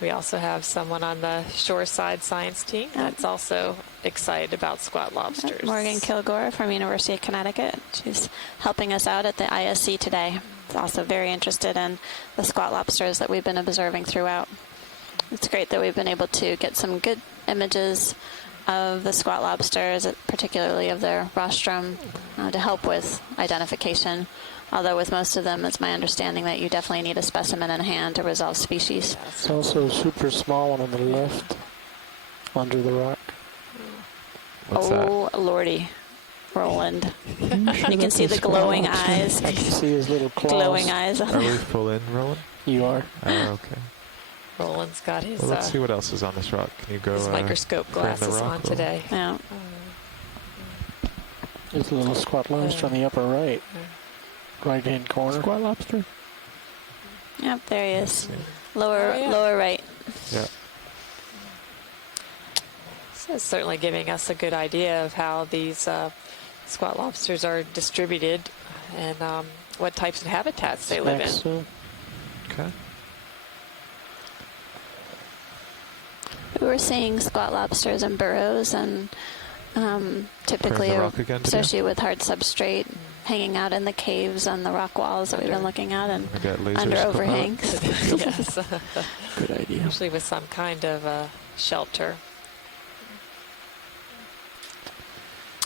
we also have someone on the shoreside science team that's also excited about squat lobsters. Morgan Kilgore from University of Connecticut. She's helping us out at the ISC today. She's also very interested in the squat lobsters that we've been observing throughout. It's great that we've been able to get some good images of the squat lobsters, particularly of their rostrum, to help with identification. Although with most of them, it's my understanding that you definitely need a specimen in hand to resolve species. It's also a super small one on the left, under the rock. What's oh, lordy, Roland. You can see the glowing eyes. I can see his little claws. Glowing eyes. that? Are we full in, Roland? You are. Oh, okay. Roland's got his, Well, let's see what else is on this rock. Can you go his microscope frame the glasses rock on a little? today. Yeah. There's a little squat lobster on the upper right. Right-hand corner. Squat lobster. Yep, there he is. Lower, Oh, yeah. lower right. Yeah. So it's certainly giving us a good idea of how these squat lobsters are distributed and what types of habitats they live in. Next, Okay. We were seeing squat lobsters in burrows and typically Frame the rock again, did you? associated with hard substrate, hanging out in the caves and the rock walls that we've been looking at and We got lasers under coming overhangs. Yes. Good idea. Usually with some kind of shelter.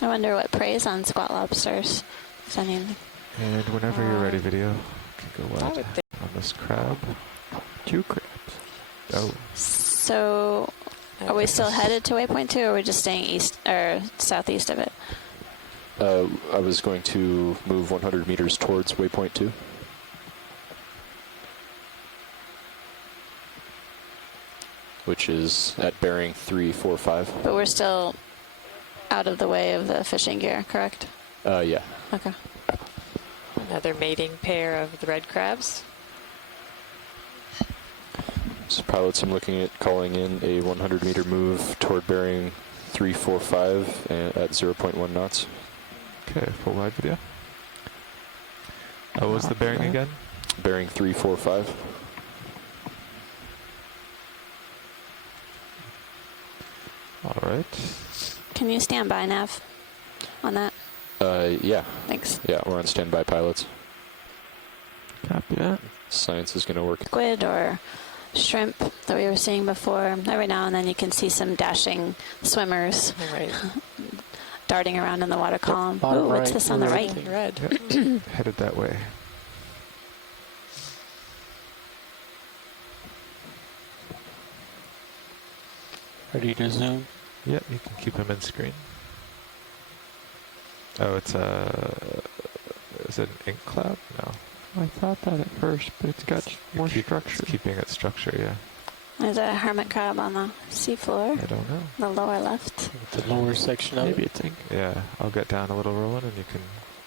I wonder what preys on squat lobsters. I mean, And whenever you're ready, video, you can go I wide would think on this crab. 2 crabs. Oh, so are we still headed to waypoint 2 or are we just staying east or southeast of it? I was going to move 100 meters towards waypoint 2. which is at bearing 345. But we're still out of the way of the fishing gear, correct? Yeah. Okay. Another mating pair of the red crabs. So pilots, I'm looking at calling in a 100-meter move toward bearing 345 at 0.1 knots. Okay, full wide video. What was the bearing again? Bearing 345. All right. Can you stand by, Nav, on that? Yeah. Thanks. Yeah, we're on standby, pilots. Copy that. Science is going to work. Squid or shrimp that we were seeing before. Every now and then you can see some dashing swimmers Right. darting around in the water column. Bottom Ooh, what's right, this on the right? Red. Headed that way. Ready to zoom? Yeah, you can keep him in screen. Oh, it's is it an ink cloud? No. I thought that at first, but it's got more structure. It's keeping its structure, yeah. There's a hermit crab on the seafloor, I don't know. the lower left. The lower section of Maybe it. it's ink. Yeah, I'll get down a little, Roland, and you can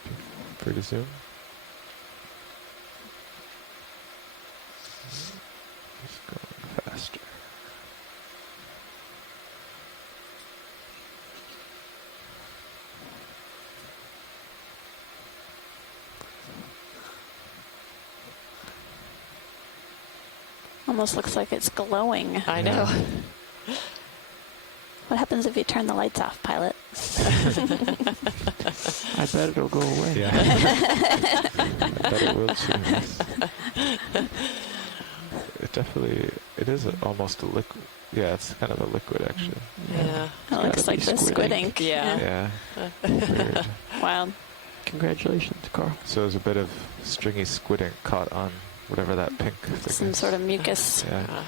be free to zoom. Just going faster. Almost looks like it's glowing. I know. What happens if you turn the lights off, pilot? I bet it'll go away. Yeah. I bet it will soon. It definitely, it is almost a liquid. Yeah, it's kind of a liquid, actually. Yeah. It looks like the squid ink. Yeah. Yeah. Weird. Wow. Congratulations, Carl. So there's a bit of stringy squid ink caught on whatever that pink thing Some is. sort of mucus. Yeah.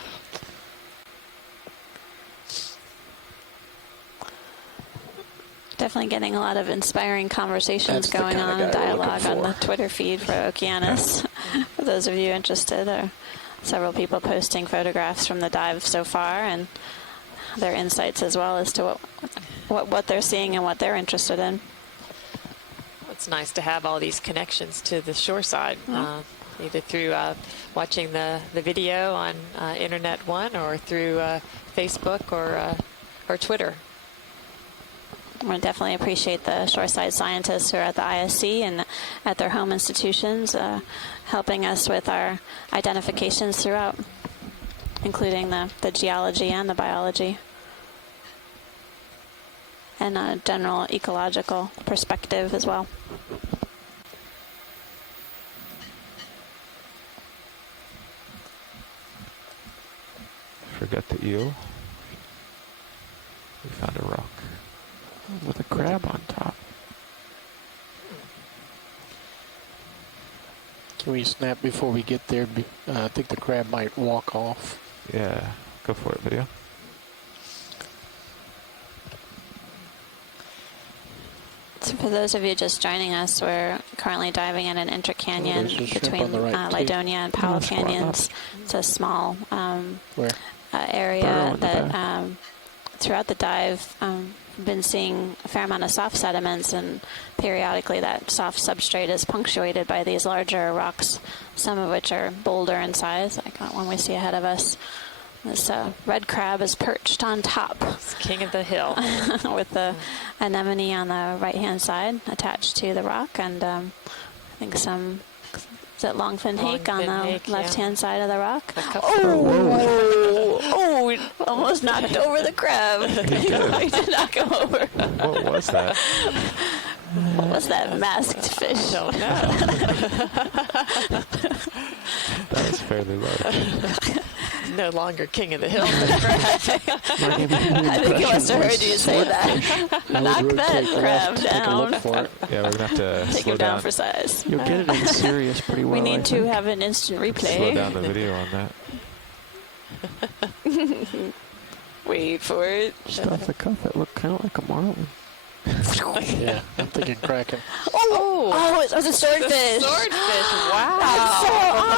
Definitely getting a lot of inspiring conversations That's the going kind of on, guy we're dialogue looking on the for. Twitter feed for Okeanos. For those of you interested, there are several people posting photographs from the dive so far and their insights as well as to what they're seeing and what they're interested in. It's nice to have all these connections to the shore side, either through watching the video on Internet One or through Facebook or Twitter. We definitely appreciate the shoreside scientists who are at the ISC and at their home institutions helping us with our identifications throughout, including the geology and the biology and a general ecological perspective as well. Forget the eel. We found a rock. With a crab on top. Can we snap before we get there? I think the crab might walk off. Yeah, go for it, video. So for those of you just joining us, we're currently diving in an intercanyon there's a shrimp between on the right, too. Lydonia and Powell Almost walk canyons. It's a small Where? area Burrow in the that back. throughout the dive been seeing a fair amount of soft sediments, and periodically that soft substrate is punctuated by these larger rocks, some of which are boulder in size, like one we see ahead of us. This red crab is perched on top. It's king of the hill. With the anemone on the right-hand side attached to the rock, and I think some, is it longfin hake on the Longfin hake, yeah. left-hand side of the rock? Oh, Almost knocked over the crab. He did not go over. What was that? What was that masked fish? don't know. That was fairly large. No longer king of the hill. I think he must have heard you say that. Knock that crab Take a down. look for it. Yeah, we're going to have to Take slow him down down. for size. You'll get it in serious pretty well. We I need to think. have an instant replay. Slow down the video on that. Wait for it. Just off the cuff, it looked kind of like a marlin. Yeah, I'm thinking kraken. Oh, it was a swordfish. Swordfish. Wow.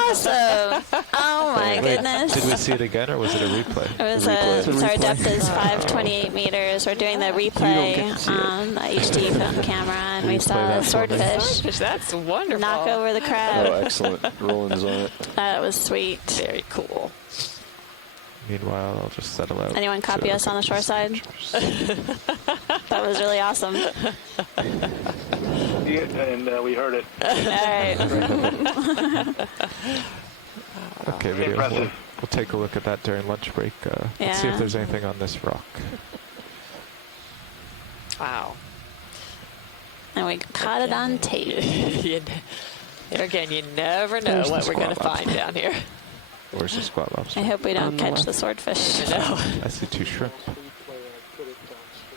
That's so awesome. All my goodness. Did we see it again, or was it a replay? It was Replay. so our depth is 528 meters. We're doing the replay on the HD film camera, and we saw a swordfish That's wonderful. knock over the crab. Oh, excellent. Roland's on it. That was sweet. Very cool. Meanwhile, I'll just settle out. Anyone copy us on the shore side? That was really awesome. Yeah, and we heard it. All right. Okay, video. Impressive. We'll take a look at that during lunch break. Let's see Yeah. if there's anything on this rock. Wow. And we caught it on tape. Again, you never know There's what the we're going to squat find down here. Where's the squat lobster? I hope we don't On the catch left. the swordfish. No. I see 2 shrimp.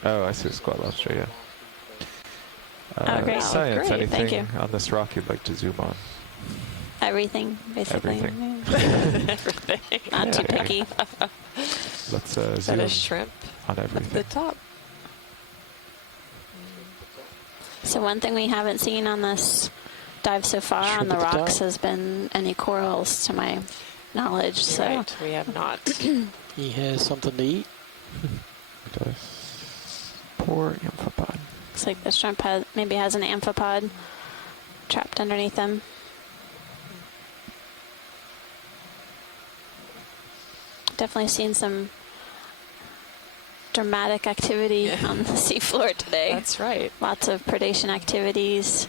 Oh, I see a squat lobster, yeah. Oh, great. Science, Great, anything thank you. on this rock you'd like to zoom on? Everything, basically. Everything. Everything. Not too picky. Let's Is zoom that a shrimp on at everything. the top? So one thing we haven't seen on this dive so far on Shrimp the at the rocks top. has been any corals, to my knowledge. So Right, we have not. He has something to eat. It does. Poor amphipod. looks like the shrimp maybe has an amphipod trapped underneath them. Definitely seen some dramatic activity on the seafloor today. That's right. Lots of predation activities.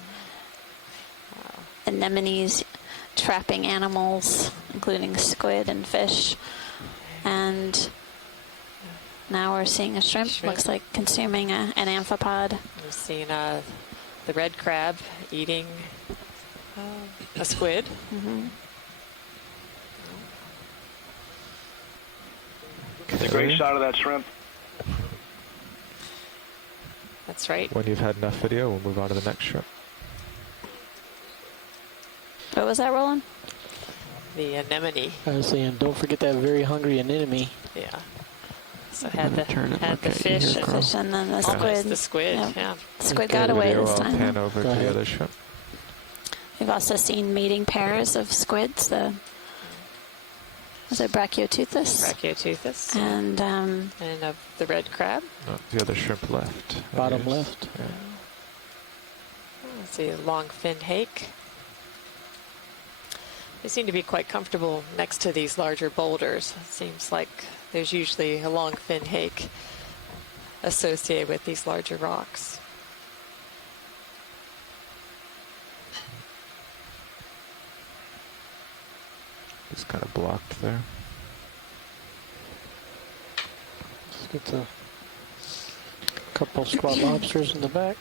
Anemones trapping animals, including squid and fish. And now we're seeing a shrimp. Looks like consuming an amphipod. We've seen the red crab eating a squid. Mm-hmm. It's a great shot of that shrimp. That's right. When you've had enough video, we'll move on to the next shrimp. What was that, Roland? The anemone. I was saying, don't forget that very hungry anemone. Yeah. So had the turn and look at you fish. here, The fish and then the Almost squid. the squid. Yep. Yeah. Squid Okay, got away video, this I'll time. pan over Go to ahead. the other shrimp. We've also seen mating pairs of squids. Was it Brachiotuthis? Brachiotuthis. And And of the red crab. No, the other shrimp left. Bottom Yes. left. Yeah. Let's see, a long fin hake. They seem to be quite comfortable next to these larger boulders. It seems like there's usually a long fin hake associated with these larger rocks. It's kind of blocked there. Let's get the couple squat lobsters in the back.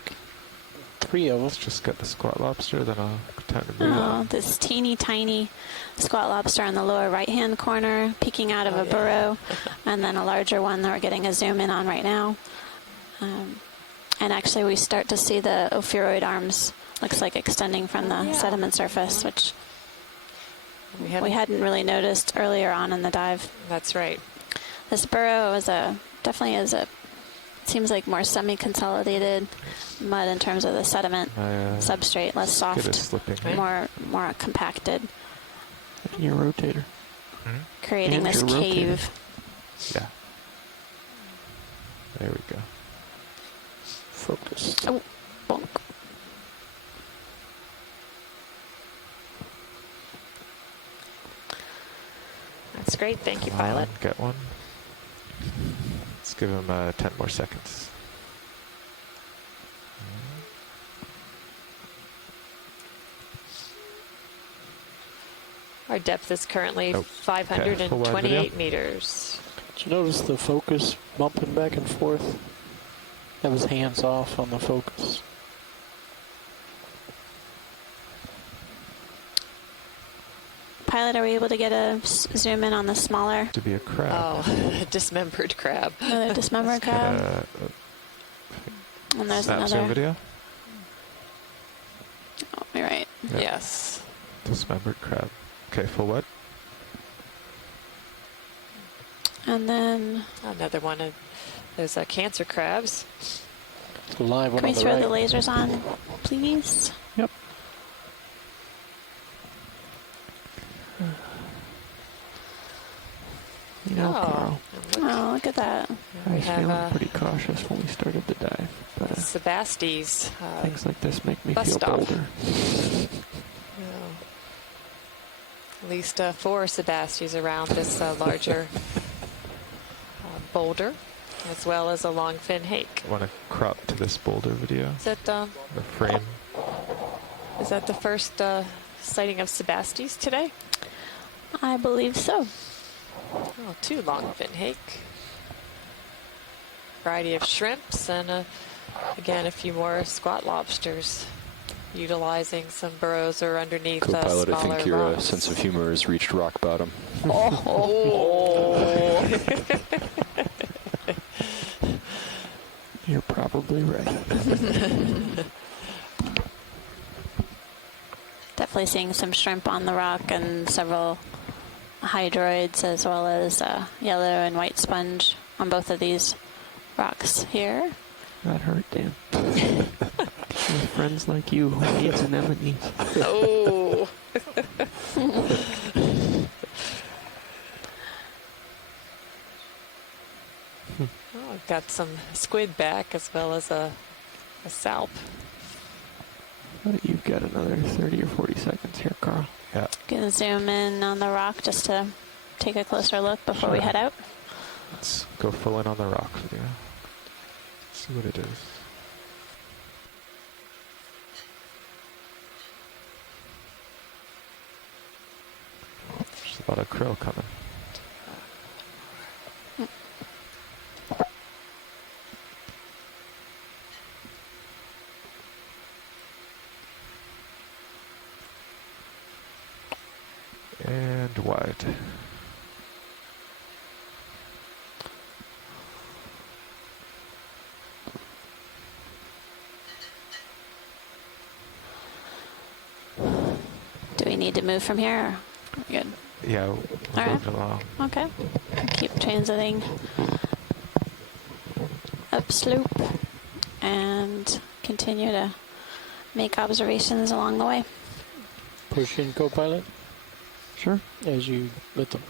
3 of them. Let's just get the squat lobster, then I'll time to move oh, on. this teeny tiny squat lobster in the lower right-hand corner, peeking out of a burrow, and then a larger one that we're getting a zoom in on right now. And actually, we start to see the ophiuroid arms. Looks like extending from the sediment surface, which we hadn't really noticed earlier on in the dive. That's right. This burrow is seems like more semi-consolidated mud in terms of the sediment substrate, less skid is soft, slipping. more compacted, And your rotator. creating And this your rotator. cave. Yeah. There we go. Focus. Oh, bonk. That's great. Thank you, Come on, pilot. get one. Let's give him 10 more seconds. Our depth is currently Oh, okay. Full wide 528 video. meters. Did you notice the focus bumping back and forth? That was hands off on the focus. Pilot, are we able to get a zoom in on the smaller? To be a crab. Oh, a dismembered crab. The dismembered crab. And there's snap zoom another. video. Oh, you're right. Yep. Yes. Dismembered crab. Okay, full what? And then, Another one of those cancer crabs. The live one can we on the throw right. the lasers on, please? Yep. You know, Carl, Oh, look at that. I was have, feeling pretty cautious when we started the dive, but Sebastes. things like this make me bust feel off. bolder. At least 4 Sebastes around this larger boulder, as well as a longfin hake. I want to crop to this boulder video. Is that The frame. is that the first sighting of Sebastes today? I believe so. Oh, 2 longfin hake. Variety of shrimps and again a few more squat lobsters, utilizing some burrows or underneath Co-pilot, I smaller think your rocks. sense of humor has reached rock bottom. Oh. You're probably right. Definitely seeing some shrimp on the rock and several hydroids, as well as yellow and white sponge on both of these rocks here. That hurt, Dan. With friends like you, who needs anemones? Oh. Oh, I've got some squid back as well as a salp. You've got another 30 or 40 seconds here, Carl. Yeah. Gonna zoom in on the rock just to take a closer look before we head out. Let's go full in on the rock video. See what it is. There's a lot of krill coming. And wide. Do we need to move from here? Or we're good. Yeah, we're right. moving along. Okay. Keep transiting upslope and continue to make observations along the way. Push in, co-pilot, Sure. as you let them.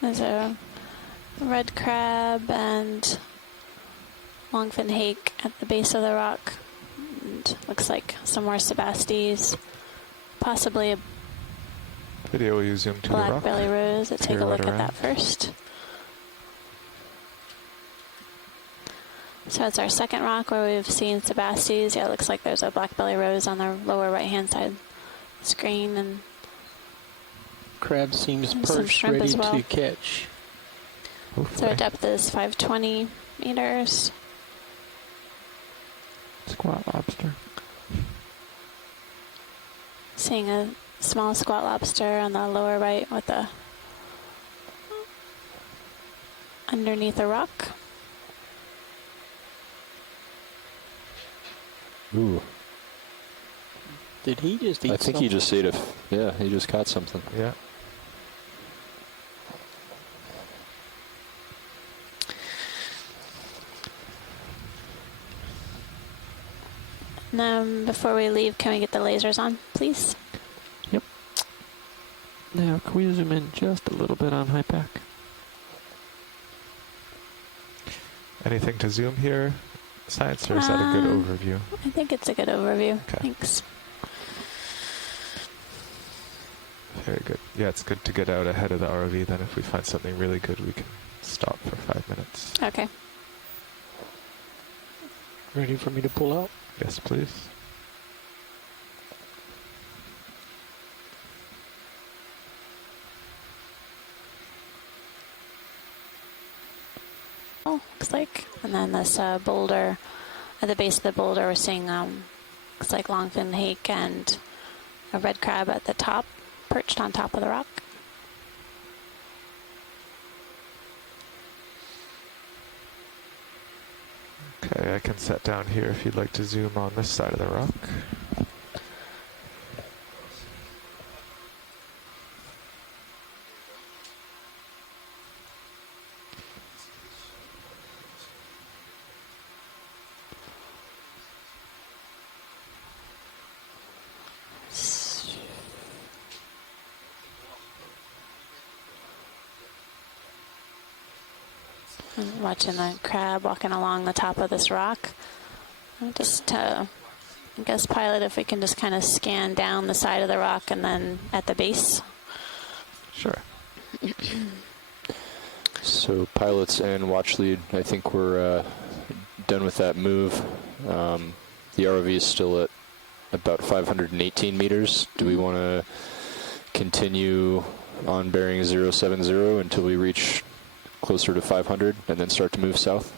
There's a red crab and longfin hake at the base of the rock. And looks like some more Sebastes, possibly a Video, will you zoom to the black rock? belly rose. Let's take a Clear look right at around. that first. So it's our second rock where we've seen Sebastes. Yeah, it looks like there's a black belly rose on the lower right-hand side of the screen, and Crab seems and some perched, shrimp ready as well. to catch. So our depth is 520 meters. Squat lobster. Seeing a small squat lobster on the lower right with a underneath a rock. Ooh. Did he just eat I think he just ate yeah, he just caught something. Yeah. Before we leave, can we get the lasers on, please? Yep. Now, can we zoom in just a little bit on high pack? Anything to zoom here, Science, or is that a good overview? I think it's a good overview. Okay. Thanks. Very good. Yeah, it's good to get out ahead of the ROV. Then if we find something really good, we can stop for 5 minutes. Okay. Ready for me to pull out? Yes, please. Oh, looks like. And then this boulder, at the base of the boulder, we're seeing looks like longfin hake and a red crab at the top, perched on top of the rock. Okay, I can set down here if you'd like to zoom on this side of the rock. I'm watching the crab walking along the top of this rock. Just I guess, pilot, if we can just kind of scan down the side of the rock and then at the base. Sure. So pilots and watch lead, I think we're done with that move. The ROV is still at about 518 meters. Do we want to continue on bearing 070 until we reach closer to 500 and then start to move south?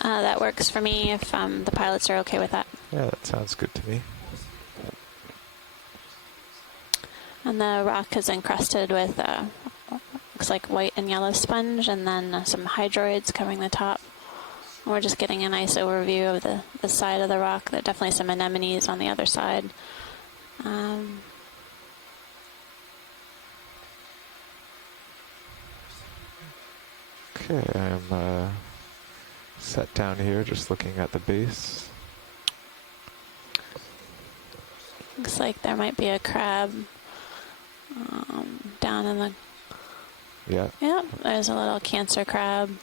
That works for me if the pilots are okay with that. Yeah, that sounds good to me. And the rock is encrusted with looks like white and yellow sponge, and then some hydroids covering the top. We're just getting a nice overview of the side of the rock. There are definitely some anemones on the other side. Okay, I'm set down here, just looking at the base. Looks like there might be a crab down in the... Yeah. Yep, there's a little cancer crab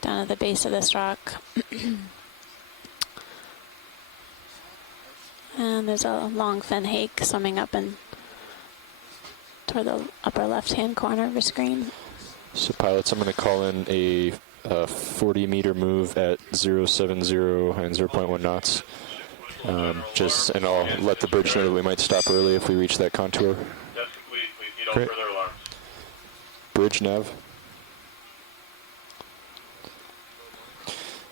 down at the base of this rock. And there's a longfin hake swimming up and toward the upper left-hand corner of your screen. So pilots, I'm going to call in a 40-meter move at 070 and 0.1 knots. And I'll let the bridge know that we might stop early if we reach that contour. That's complete. We need all Great. further alarms. Bridge nav.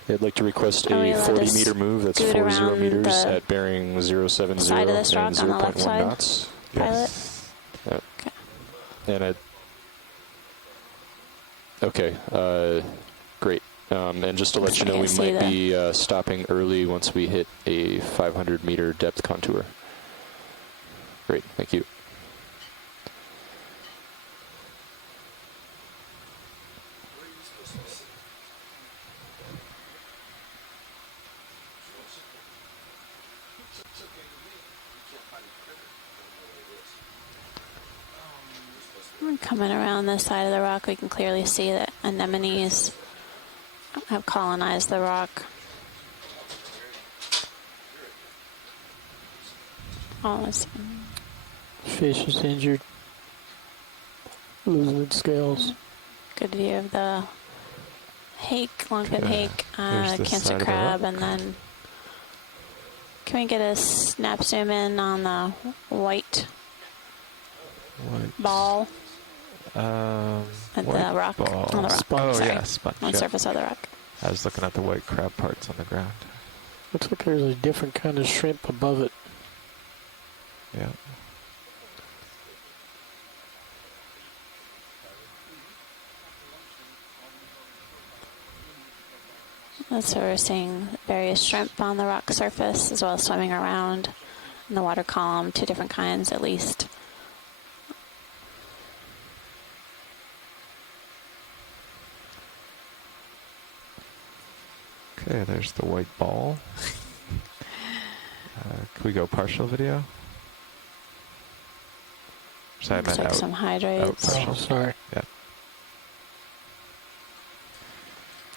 I'd like to request a 40-meter move. That's 40 meters at bearing 070 and 0.1 knots. Pilot. Okay. And okay. Great. And just to let you know, we might be stopping early once we hit a 500-meter depth contour. Great. Thank you. Coming around this side of the rock, we can clearly see that anemones have colonized the rock. Oh, fish is injured, losing its scales. Good view of the hake, longfin hake, this cancer side of the crab, rock. and then can we get a snap zoom in on the white ball? At the rock, ball. on the rock. Oh, sorry. yeah, sponge. On the Yeah. surface of the rock. I was looking at the white crab parts on the ground. Looks like there's a different kind of shrimp above it. Yeah. So we're seeing various shrimp on the rock surface as well as swimming around in the water column, 2 different kinds at least. Okay, there's the white ball. Can we go partial video? Sorry, I Looks meant like out. some hydrates. Partial. Oh, sorry. Yeah.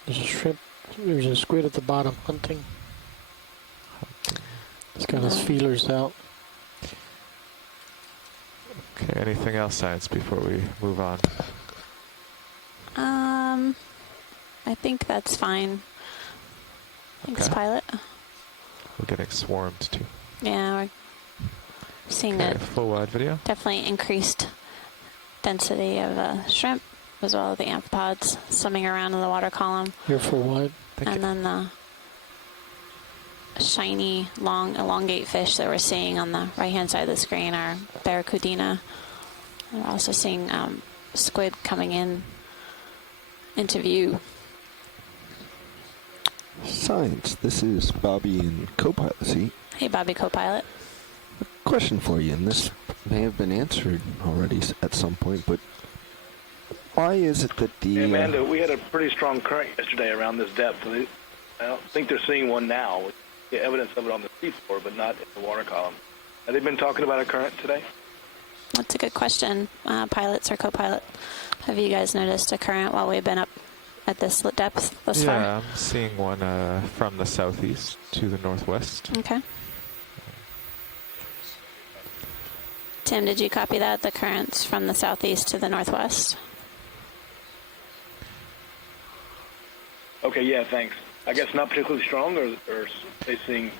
There's a shrimp. There's a squid at the bottom hunting. He's got his feelers out. Okay, anything else, science, before we move on? I think that's fine. Thanks, Okay. pilot. We're getting swarmed too. Yeah, we're seeing Okay, a full wide video. definitely increased density of shrimp as well as the amphipods swimming around in the water column. Here for what? And then the shiny, long, elongate fish that we're seeing on the right-hand side of the screen are barracuda. We're also seeing squid coming into view. Science, this is Bobby in co-pilot seat. Hey, Bobby, co-pilot. Question for you, and this may have been answered already at some point, but why is it that the... Hey, Amanda, we had a pretty strong current yesterday around this depth. I don't think they're seeing one now. We get evidence of it on the seafloor, but not in the water column. Have they been talking about a current today? That's a good question. Pilots or co-pilot, have you guys noticed a current while we've been up at this depth thus far? Yeah, I'm seeing one from the southeast to the northwest. Okay. Tim, did you copy that? The currents from the southeast to the northwest? Okay, yeah, thanks. I guess not particularly strong, or they seeing...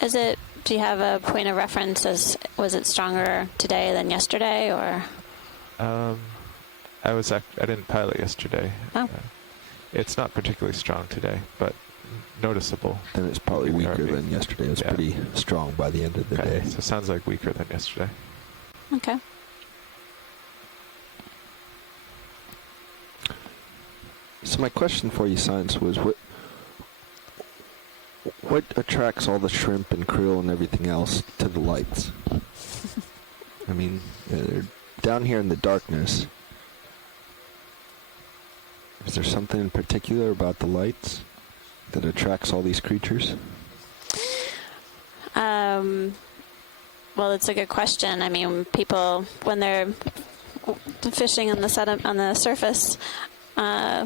Is it, do you have a point of reference? Was it stronger today than yesterday, or? I didn't pilot yesterday. Oh. It's not particularly strong today, but noticeable. Then it's probably weaker than yesterday. It was pretty strong by the end of the day. So it sounds like weaker than yesterday. Okay. So my question for you, Science, was what attracts all the shrimp and krill and everything else to the lights? I mean, they're down here in the darkness. Is there something in particular about the lights that attracts all these creatures? Well, it's a good question. I mean, people, when they're fishing on the surface,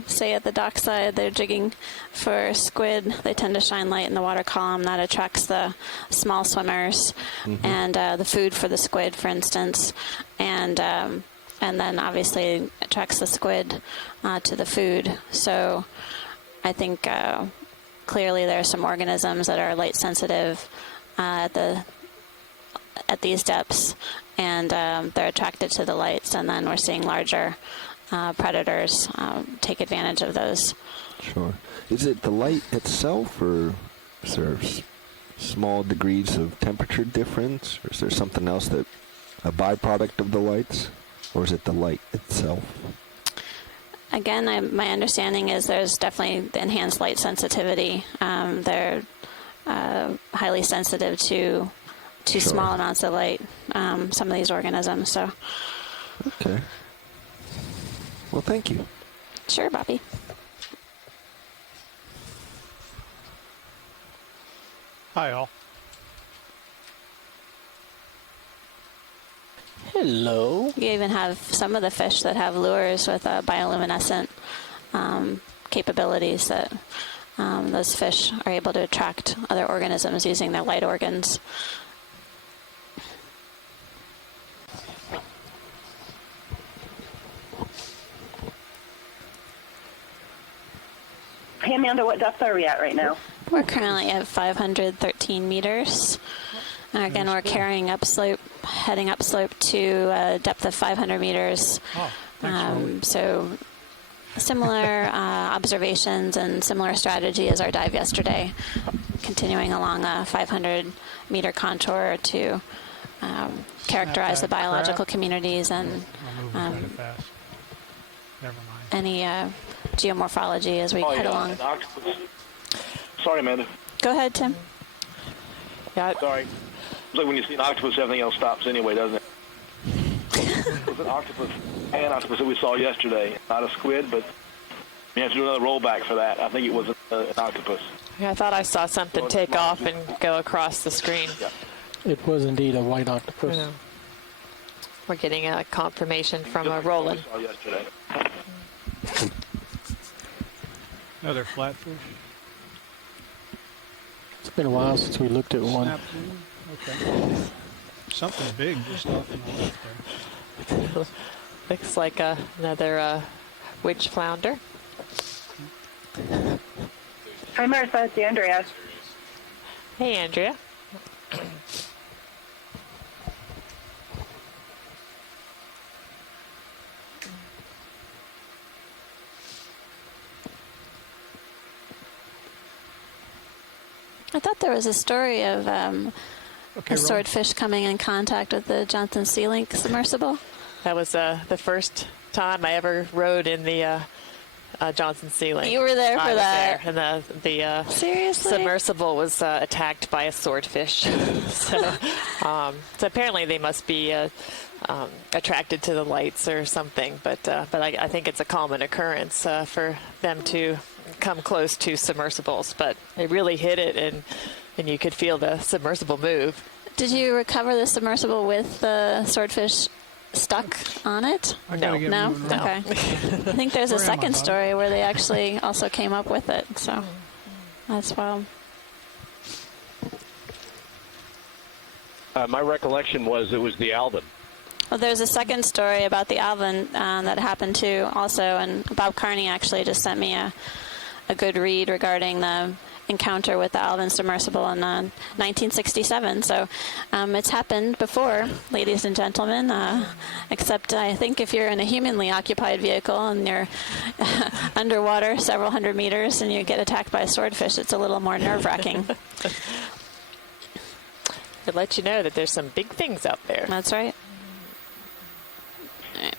say at the dockside, they're jigging for squid. They tend to shine light in the water column. That attracts the small swimmers and the food for the squid, for instance, and then obviously attracts the squid to the food. So I think clearly there are some organisms that are light sensitive at these depths, and they're attracted to the lights, and then we're seeing larger predators take advantage of those. Sure. Is it the light itself, or is there small degrees of temperature difference, or is there something else that a byproduct of the lights, or is it the light itself? Again, my understanding is there's definitely the enhanced light sensitivity. They're highly sensitive to small amounts of light, some of these organisms. So. Okay. Well, thank you. Sure, Bobby. Hi, all. Hello. You even have some of the fish that have lures with bioluminescent capabilities that those fish are able to attract other organisms using their light organs. Hey, Amanda, what depth are we at right now? We're currently at 513 meters. Again, we're carrying upslope, heading upslope to a depth of 500 meters. Oh, thanks, so similar observations and similar strategy as our dive yesterday, continuing along a 500-meter contour to characterize the biological communities and any geomorphology as we head along. Sorry, Amanda. Go ahead, Tim. Yeah. Sorry. It's like when you see an octopus, everything else stops anyway, doesn't it? It was an octopus that we saw yesterday. Not a squid, but we have to do another rollback for that. I think it was an octopus. Yeah, I thought I saw something take off and go across the screen. Yeah. It was indeed a white octopus. Yeah. We're getting a confirmation from Roland. Another flatfish. It's been a while since we looked at one. Okay. Something big just off in the left there. Looks like another witch flounder. Hi, Martha. It's Andrea. Hey, Andrea. I thought there was a story of a swordfish coming in contact with the Johnson Sea Link submersible. That was the first time I ever rode in the Johnson Sea Link. You were there for that. There, and the seriously? submersible was attacked by a swordfish. So apparently they must be attracted to the lights or something. But I think it's a common occurrence for them to come close to submersibles. But they really hit it, and you could feel the submersible move. Did you recover the submersible with the swordfish stuck on it? I gotta get No? moving around. Okay. I think there's a Where am I, second Bob? story where they actually also came up with it, so that's wild. My recollection was it was the Alvin. Well, there's a second story about the Alvin that happened too also, and Bob Carney actually just sent me a good read regarding the encounter with the Alvin submersible in 1967. So it's happened before, ladies and gentlemen, except I think if you're in a humanly occupied vehicle and you're underwater several hundred meters and you get attacked by a swordfish, it's a little more nerve-wracking. It lets you know that there's some big things out there. That's right.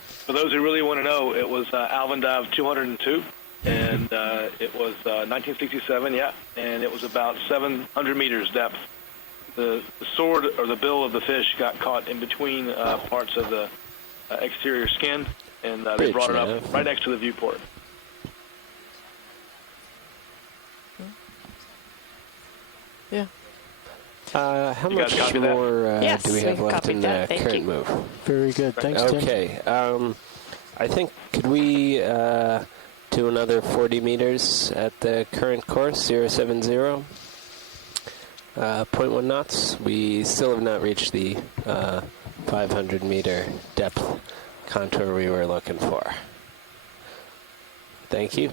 For those who really want to know, it was Alvin Dive 202, and it was 1967, yeah, and it was about 700 meters depth. The sword or the bill of the fish got caught in between parts of the exterior skin, and they brought it up right next to the viewport. Yeah. How much more do we have left in the current move? Very good. Thanks, Tim. Okay. I think, could we do another 40 meters at the current course, 070? 0.1 knots. We still have not reached the 500 meter depth contour we were looking for. Thank you.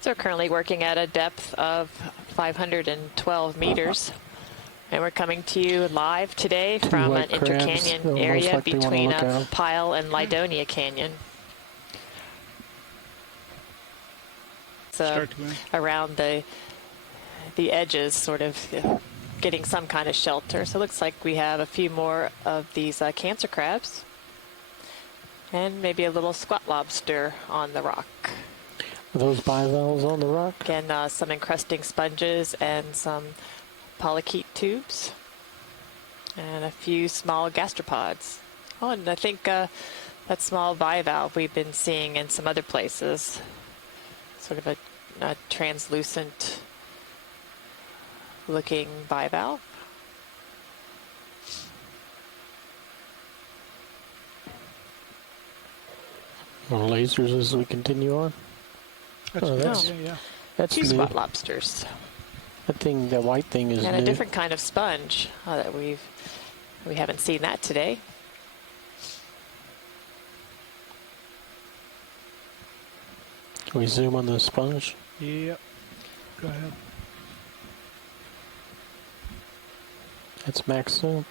So we're currently working at a depth of 512 meters. And we're coming to you live today from an Intercanyon area between Powell and Lydonia Canyon. So around the edges, sort of getting some kind of shelter. So it looks like we have a few more of these cancer crabs. And maybe a little squat lobster on the rock. Are those bivalves on the rock? Again, some encrusting sponges and some polychaete tubes. And a few small gastropods. Oh, and I think that small bivalve we've been seeing in some other places. Sort of a translucent looking bivalve. More lasers as we continue on. That's two new. spot lobsters. That thing, that white thing is and new. a different kind of sponge that we haven't seen that today. Can we zoom on the sponge? Yep. Go ahead. That's max zoom.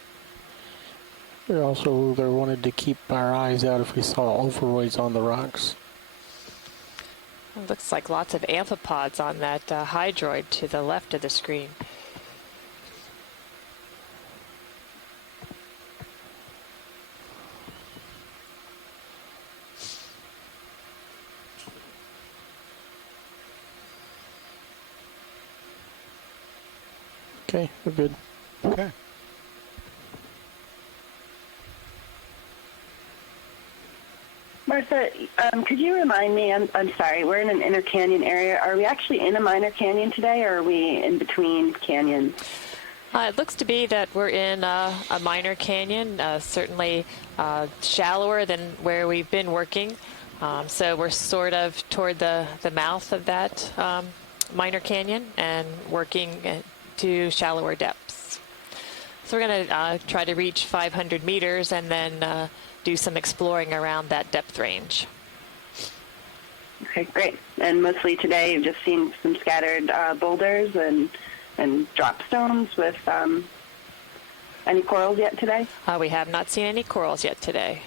They wanted to keep our eyes out if we saw ovoids on the rocks. It looks like lots of amphipods on that hydroid to the left of the screen. Okay, we're good. Okay. Martha, could you remind me, I'm sorry, we're in an intercanyon area. Are we actually in a minor canyon today, or are we in between canyons? It looks to be that we're in a minor canyon, certainly shallower than where we've been working. So we're sort of toward the mouth of that minor canyon and working to shallower depths. So we're going to try to reach 500 meters and then do some exploring around that depth range. Okay, great. And mostly today you've just seen some scattered boulders and drop stones with any corals yet today? We have not seen any corals yet today.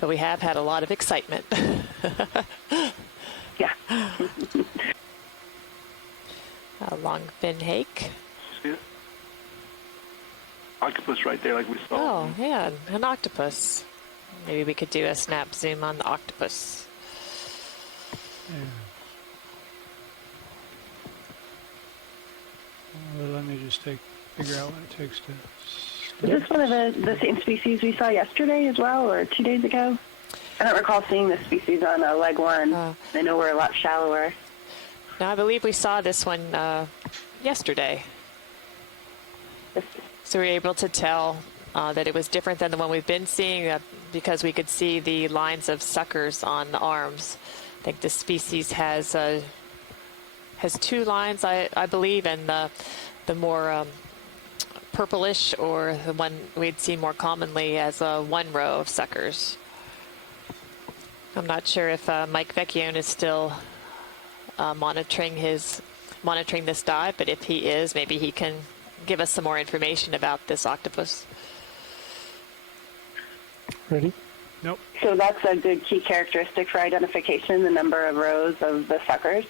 But we have had a lot of excitement. Yeah. Longfin hake. See it? Octopus right there, like we saw. Oh, yeah, an octopus. Maybe we could do a snap zoom on the octopus. Yeah. Well, let me just figure out what it takes to. Is this one of the same species we saw yesterday as well, or 2 days ago? I don't recall seeing this species on leg one. I know we're a lot shallower. No, I believe we saw this one yesterday. So we were able to tell that it was different than the one we've been seeing because we could see the lines of suckers on the arms. I think this species has 2 lines, I believe, and the more purplish, or the one we'd seen more commonly as 1 row of suckers. I'm not sure if Mike Vecchione is still monitoring this dive, but if he is, maybe he can give us some more information about this octopus. Ready? Nope. So that's a good key characteristic for identification, the number of rows of the suckers.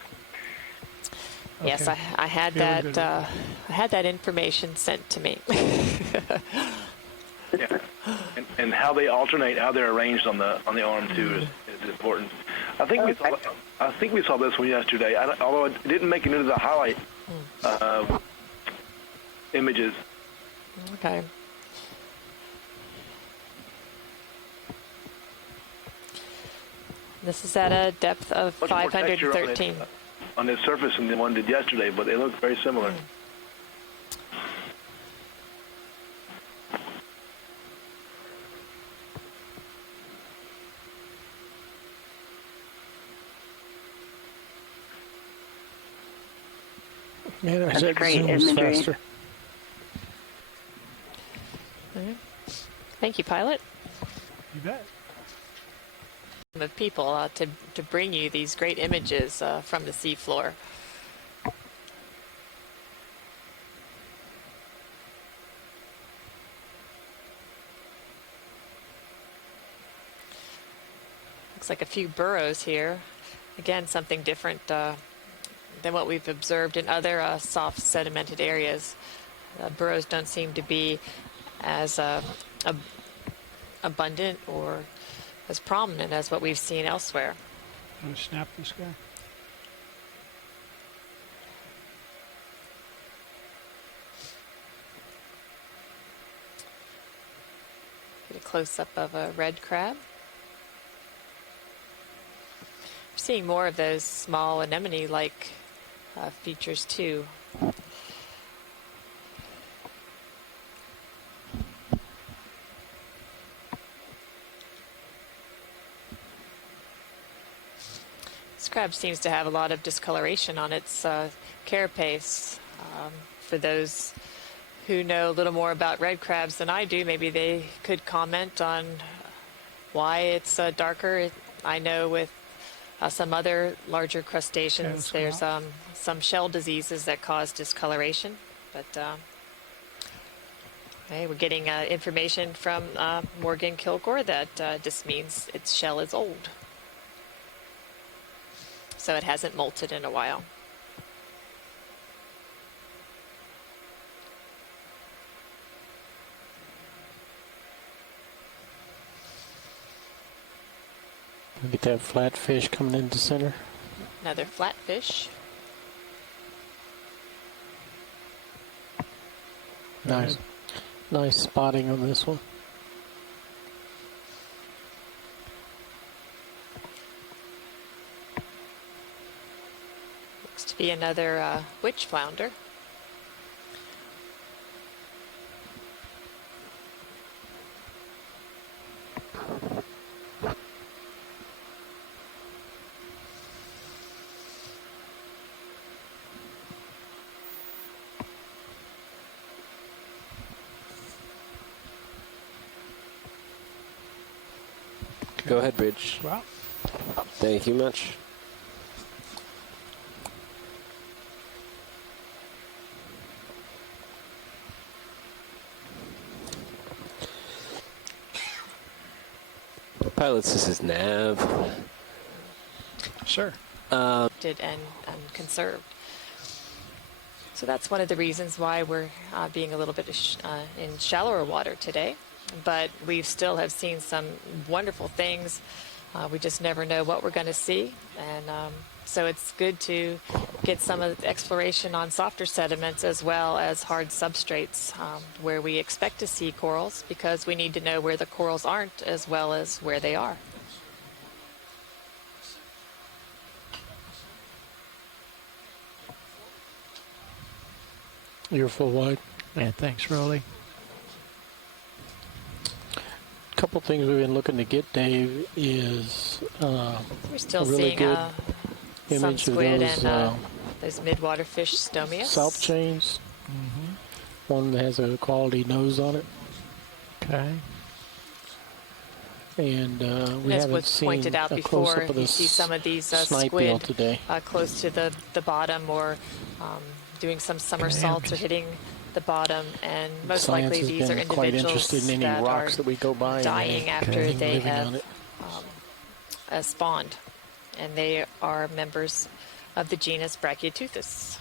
Okay. Yes, I had that information sent to me. Yeah. And how they alternate, how they're arranged on the arm too is important. I think we saw this one yesterday. Although it didn't make it into the highlight images. Okay. This is at a depth of Much more texture 513. on the surface than the one did yesterday, but they look very similar. Man, I That's said great zoom was imagery. faster. Okay. Thank you, pilot. You bet. Of people to bring you these great images from the seafloor. Looks like a few burrows here. Again, something different than what we've observed in other soft sedimented areas. Burrows don't seem to be as abundant or as prominent as what we've seen elsewhere. I'm going to snap this guy. Get a close-up of a red crab. We're seeing more of those small anemone-like features too. This crab seems to have a lot of discoloration on its carapace. For those who know a little more about red crabs than I do, maybe they could comment on why it's darker. I know with some other larger crustaceans, there's some shell diseases that cause discoloration. But hey, we're getting information from Morgan Kilgore that just means its shell is old. So it hasn't molted in a while. Look at that flat fish coming into center. Another flatfish. Nice. Nice spotting on this one. Looks to be another witch flounder. Go ahead, Bridge. Wow. Thank you much. Pilots, this is Nav. Sure. And conserved. So that's one of the reasons why we're being a little bit in shallower water today. But we still have seen some wonderful things. We just never know what we're going to see. And so it's good to get some of the exploration on softer sediments as well as hard substrates where we expect to see corals, because we need to know where the corals aren't as well as where they are. You're full wide. Yeah, thanks, Rolly. A couple things we've been looking to get, Dave, is we're still a really seeing good some image of squid those, and those midwater fish stomias. Salp chains. One that has a quality nose on it. Okay. And we As haven't was seen pointed out a before, close-up of you the see some of these snipe squid eel today. close to the bottom, or doing some somersaults or hitting the bottom, and most Science likely has these are been quite individuals interested in any that rocks are that we go by dying and after living they on have it. spawned, and they are members of the genus Brachyteuthis.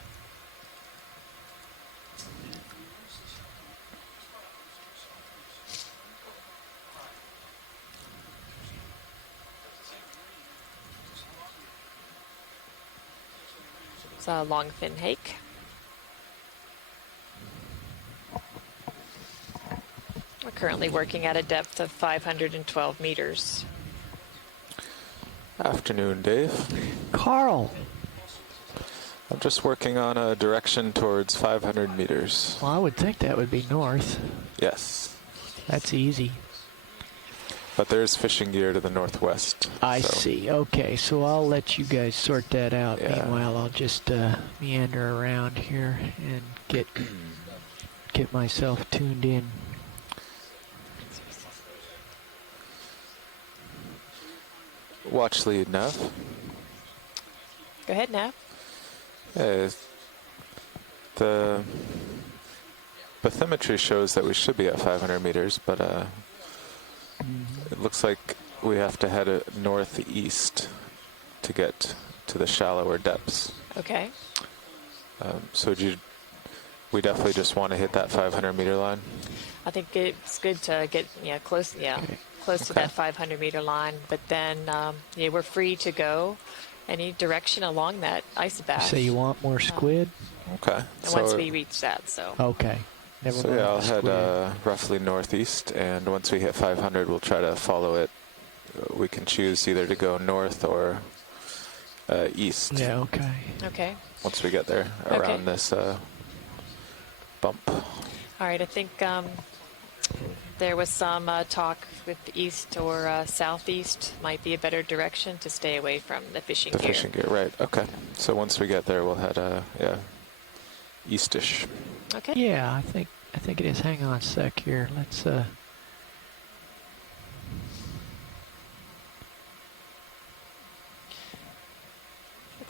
It's a longfin hake. We're currently working at a depth of 512 meters. Afternoon, Dave. Carl. I'm just working on a direction towards 500 meters. Well, I would think that would be north. Yes. That's easy. But there's fishing gear to the northwest. I see. Okay, so I'll let you guys sort that out. Yeah. Meanwhile, I'll just meander around here and get myself tuned in. Watch lead, Nav. Go ahead, Nav. Yeah, the bathymetry shows that we should be at 500 meters, but it looks like we have to head northeast to get to the shallower depths. Okay. So we definitely just want to hit that 500 meter line. I think it's good to get close to that 500 meter line, but then we're free to go any direction along that ice bath. So you want more squid? Okay. And once we reach that, so. Okay. Never mind. Yeah, I'll head roughly northeast, and once we hit 500, we'll try to follow it. We can choose either to go north or east. Yeah, okay. Okay. Once we get there, around this bump. All right, I think there was some talk with east or southeast might be a better direction to stay away from the fishing gear. The fishing gear, right. Okay. So once we get there, we'll head, eastish. Okay. Yeah, I think it is. Hang on a sec here. Let's looks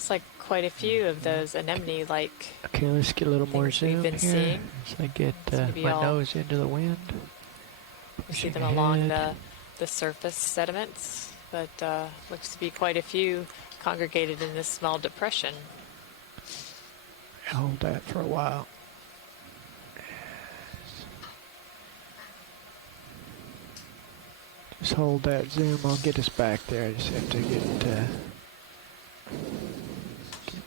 like quite a few of those anemone-like. Okay, let's get a little more zoom we've been here. seeing. As I get my nose into the wind. We see them along the surface sediments, but looks to be quite a few congregated in this small depression. Hold that for a while. Just hold that zoom. I'll get us back there. I just have to get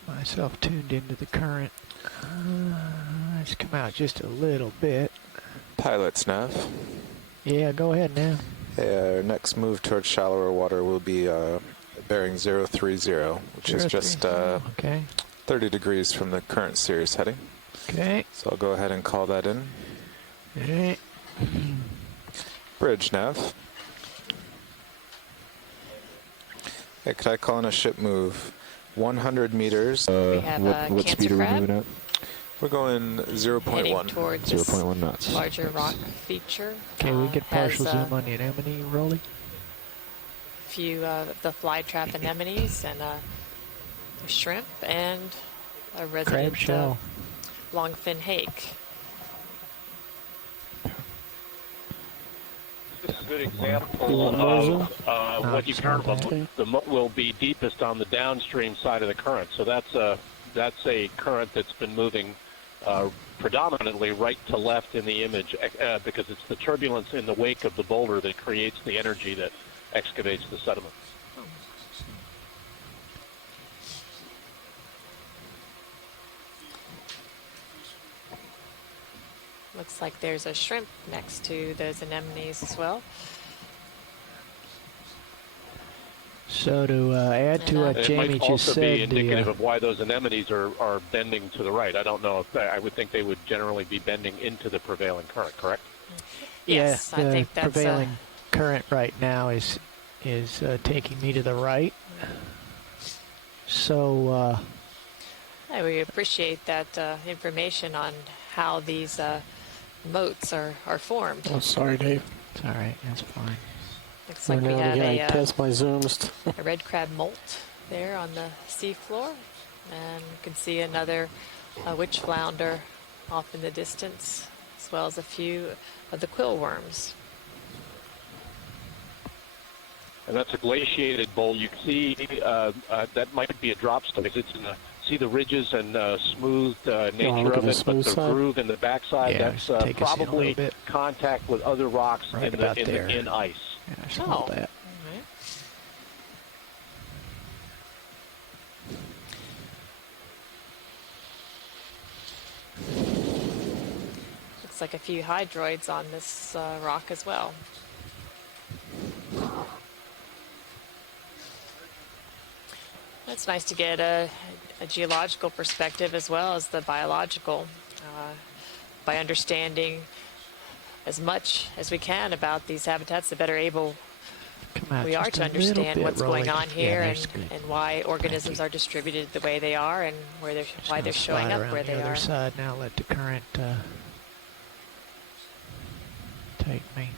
myself tuned into the current. Let's come out just a little bit. Pilots, Nav. Yeah, go ahead now. Our next move towards shallower water will be bearing 030, which is just 30 degrees from the current Sirius heading. Okay. So I'll go ahead and call that in. Okay. Bridge, Nav. Hey, could I call in a ship move? 100 meters. We have what speed are we moving at? We're going 0.1. Heading towards 0.1 knots. larger rock feature. Okay, we get partial has, zoom on the anemone, Rolly. A few the flytrap anemones and a shrimp and a resident Crab shell. Longfin hake. is a good example You want more zoom? of No, what you just heard want about. that. The moat will be deepest on the downstream side of the current. So that's a current that's been moving predominantly right to left in the image because it's the turbulence in the wake of the boulder that creates the energy that excavates the sediment. Looks like there's a shrimp next to those anemones as well. So to add to what And Jamie it might just also be said, indicative of why those anemones are bending to the right. I don't know if I would think they would generally be bending into the prevailing current, correct? Yes, yeah, I the think that's prevailing current right now is taking me to the right. So we appreciate that information on how these moats are formed. Oh, sorry, Dave. It's all right. That's fine. Looks like we now have I a test my zooms. a red crab molt there on the seafloor, and you can see another witch flounder off in the distance, as well as a few of the quill worms. And that's a glaciated bowl. You can see that might be a drop stone because it's in the see the ridges and smooth nature of it, but the groove in the backside, that's probably contact with other rocks in ice. Yeah, I saw that. Looks like a few hydroids on this rock as well. It's nice to get a geological perspective as well as the biological by understanding as much as we can about these habitats, the better able we are to understand what's going on here and why organisms are distributed the way they are and why they're showing up where they the are. other side now. Let the current take me.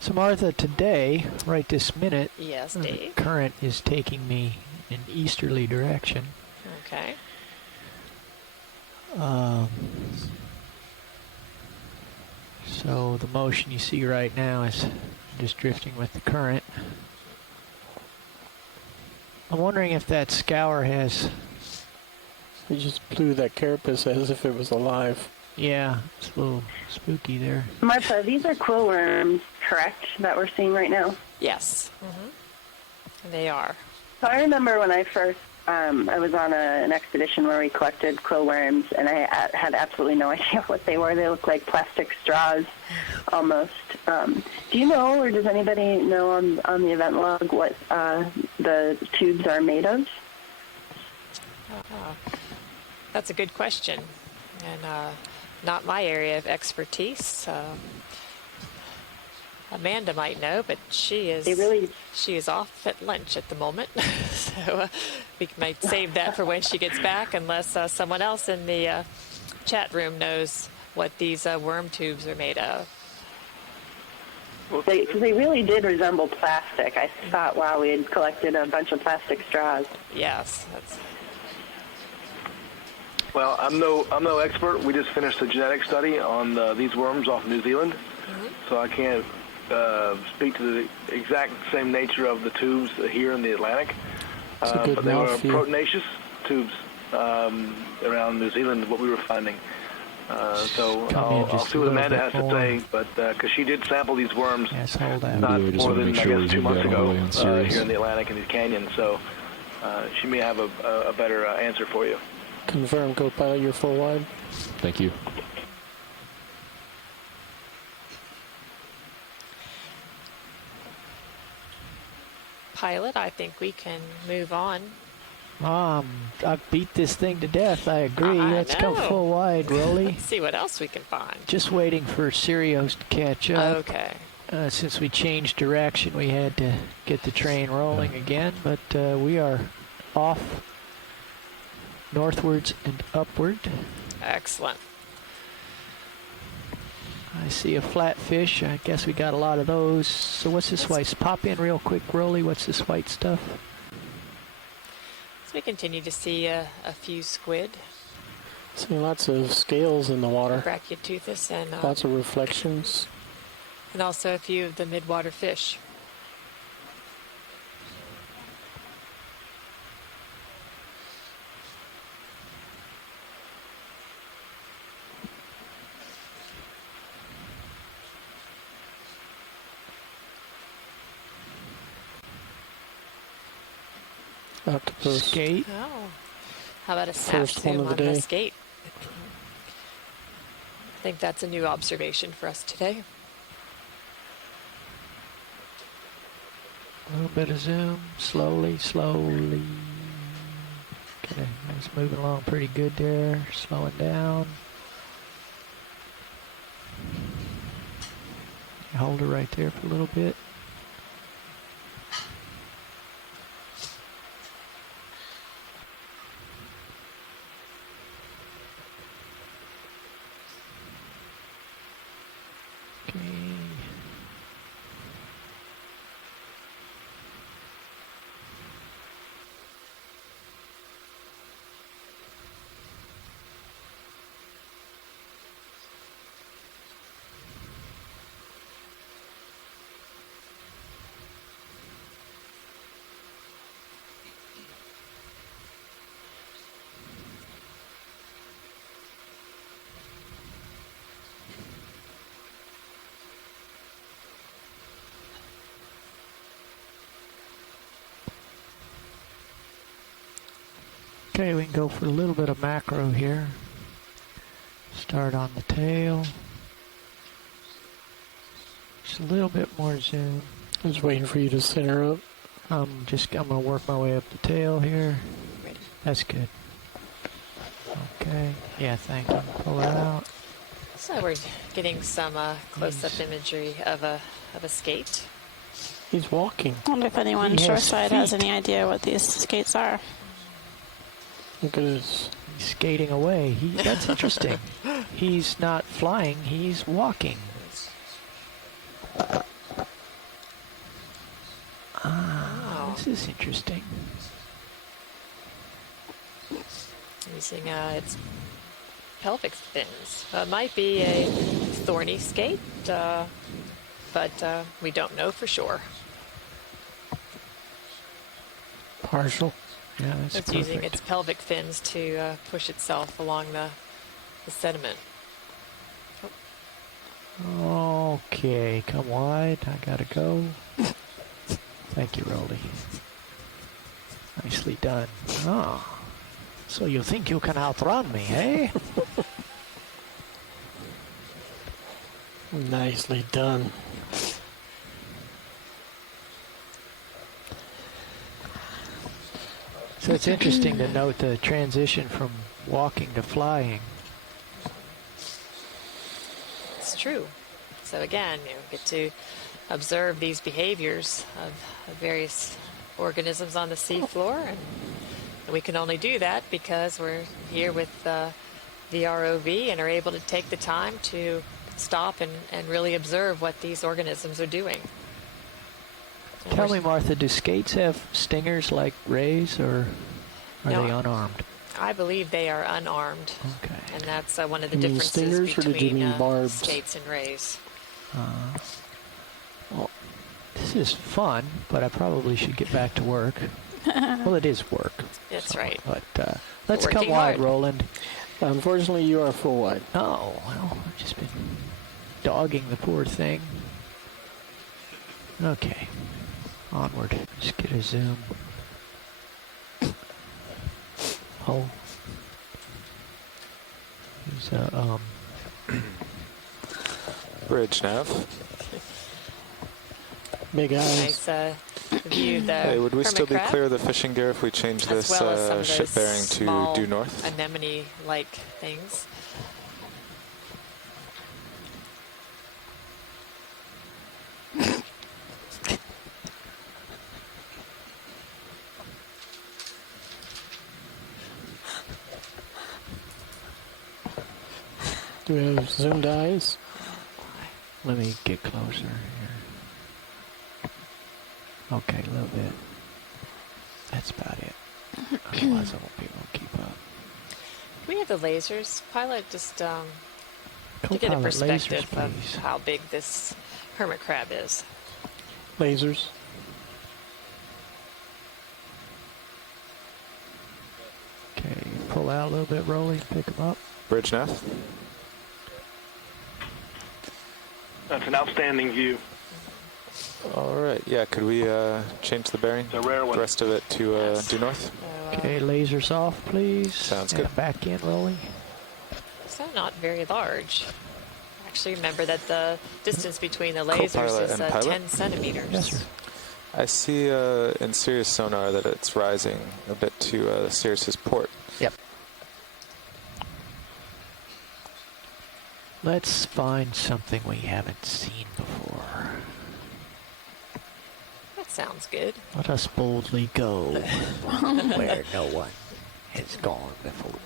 So Martha, today, right this minute, Yes, the Dave. current is taking me in easterly direction. Okay. So the motion you see right now is just drifting with the current. I'm wondering if that scour has... You just blew that carapace as if it was alive. Yeah, it's a little spooky there. Martha, these are quill worms, correct, that we're seeing right now? Yes. They are. So I remember when I first, I was on an expedition where we collected quill worms, and I had absolutely no idea what they were. They looked like plastic straws, almost. Do you know, or does anybody know on the event log what the tubes are made of? That's a good question, and not my area of expertise. Amanda might know, but she is off at lunch at the moment, so we might save that for when she gets back, unless someone else in the chat room knows what these worm tubes are made of. They really did resemble plastic. I thought, wow, we had collected a bunch of plastic straws. Yes. That's... Well, I'm no expert. We just finished a genetic study on these worms off New Zealand, so I can't speak to the exact same nature of the tubes here in the Atlantic. But they were proteinaceous tubes around New Zealand, what we were finding. So I'll see what Amanda has to say, but because she did sample these worms not more than, I guess, 2 months ago here in the Atlantic in these canyons, so she may have a better answer for you. Confirm, co-pilot, you're full wide. Thank you. Pilot, I think we can move on. I've beat this thing to death. I agree. Let's go full wide, Rolly. Let's see what else we can find. Just waiting for Sirius to catch up. Okay. Since we changed direction, we had to get the train rolling again, but we are off northwards and upward. Excellent. I see a flatfish. I guess we got a lot of those. So what's this white? Pop in real quick, Rolly. What's this white stuff? So we continue to see a few squid. See lots of scales in the water. Brachyteuthis and lots of reflections. and also a few of the midwater fish. Octopus. Skate. Oh, how about a snap First one zoom of the on the day. skate? I think that's a new observation for us today. A little bit of zoom, slowly. Okay, it's moving along pretty good there. Slowing down. Hold it right there for a little bit. Okay. Okay, we can go for a little bit of macro here. Start on the tail. Just a little bit more zoom. I was waiting for you to center up. I'm gonna work my way up the tail here. That's good. Okay. Yeah, thank you. Pull that out. So we're getting some close-up imagery of a skate. He's walking. I wonder if anyone He has shoreside has feet. any idea what these skates are. Look at this. He's skating away. That's interesting. He's not flying, he's walking. This is interesting. Using its pelvic fins. It might be a thorny skate, but we don't know for sure. Partial. Yeah, that's It's perfect. using its pelvic fins to push itself along the sediment. Okay, come wide. I gotta go. Thank you, Rolly. Nicely done. Oh, so you think you can outrun me, eh? Nicely done. So it's interesting to note the transition from walking to flying. It's true. So again, you get to observe these behaviors of various organisms on the seafloor, and we can only do that because we're here with the ROV and are able to take the time to stop and really observe what these organisms are doing. And Tell me, Martha, do skates have stingers like rays, or are No, they unarmed? I believe they are unarmed. Okay. And that's one of the You mean differences stingers, or did you between mean barbed? skates and rays. Well, this is fun, but I probably should get back to work. Well, it is work. That's right. But let's Working come wide, hard. Roland. Unfortunately, you are full wide. Oh, well, I've just been dogging the poor thing. Okay. Onward. Just get a zoom. Oh. There's a, Bridge nav. Big eyes. Nice view the Hey, would we still be hermit crab, clear of the fishing gear if we change as this well as some of ship those bearing to small due north? anemone-like things. Do we have zoomed eyes? let me get closer here. Okay, a little bit. That's about it. Otherwise, I won't be able to keep up. Do we have the lasers? Pilot, just to get a Co-pilot perspective lasers, of please. how big this hermit crab is. Lasers. Okay, pull out a little bit, Rolly, pick them up. Bridge nav. That's an outstanding view. All right. Yeah. Could we change the bearing? It's a rare one. The rest of it to due north. Okay, lasers off, please. Sounds And good. back in, Rolly. So not very large. Actually, remember that the distance between the lasers Co-pilot is and pilot? 10 centimeters. Yes, sir. I see in Sirius sonar that it's rising a bit to Sirius's port. Yep. Let's find something we haven't seen before. That sounds good. Let us boldly go where no one has gone before.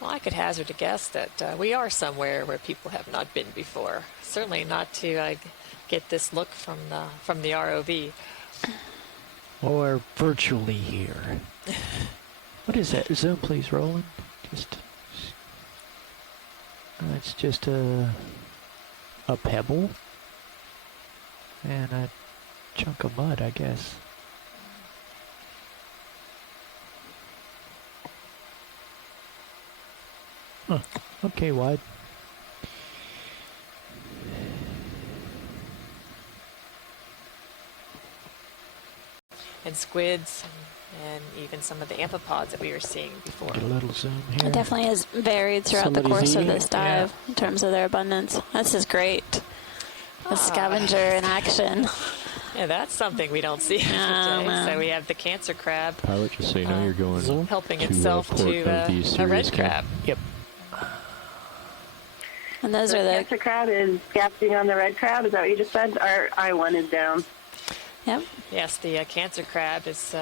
Well, I could hazard a guess that we are somewhere where people have not been before. Certainly not to get this look from the ROV. Or virtually here. What is that? Zoom, please, Roland. It's just a pebble and a chunk of mud, I guess. Huh. Okay, wide. And squids and even some of the amphipods that we were seeing before. Get a little zoom here. It definitely has varied throughout the course of this dive in terms of their abundance. This is great. A scavenger in action. Yeah, that's something we don't see every day. So we have the cancer crab. Pilot, just so you know, you're going helping to itself port to of the a Sirius red crab. Yep. And those the are the cancer crab is gasping on the red crab. Is that what you just said? Our I-1 is down. Yep. Yes, the cancer crab is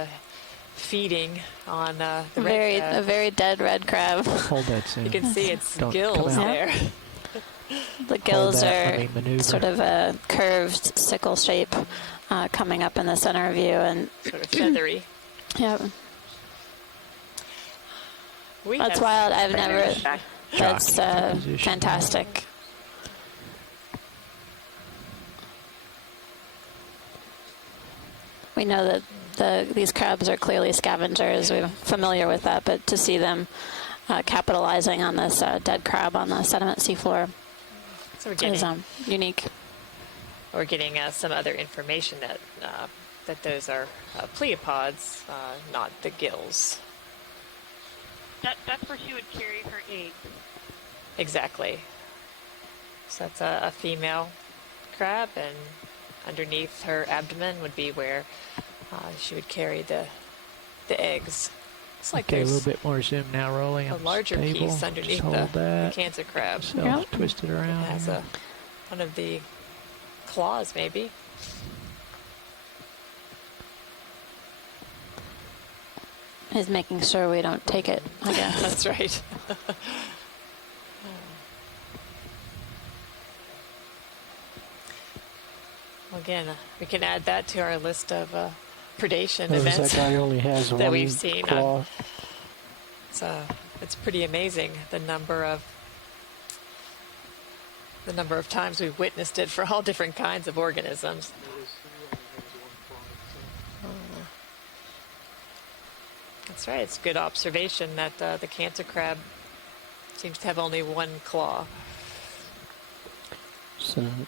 feeding on the red crab. a very dead red crab. Hold that zoom. You can see its Don't gills come out. there. The gills that, are let me maneuver. sort of a curved sickle shape coming up in the center view and sort of feathery. Yep. That's wild. I've never. That's fantastic. We know that these crabs are clearly scavengers. We're familiar with that, but to see them capitalizing on this dead crab on the sediment seafloor is unique. We're getting some other information that those are pleopods, not the gills. That's where she would carry her eggs. Exactly. So that's a female crab, and underneath her abdomen would be where she would carry the eggs. It's like Okay, a there's little bit more zoom now, rolling. a larger piece underneath the cancer crab. So twist it around. It has here. one of the claws, maybe. Is making sure we don't take it, I guess. That's right. Well, again, we can add that to our list of predation events That guy only has that one we've seen. claw. It's pretty amazing the number of times we've witnessed it for all different kinds of organisms. That's right. It's a good observation that the cancer crab seems to have only one claw. It's an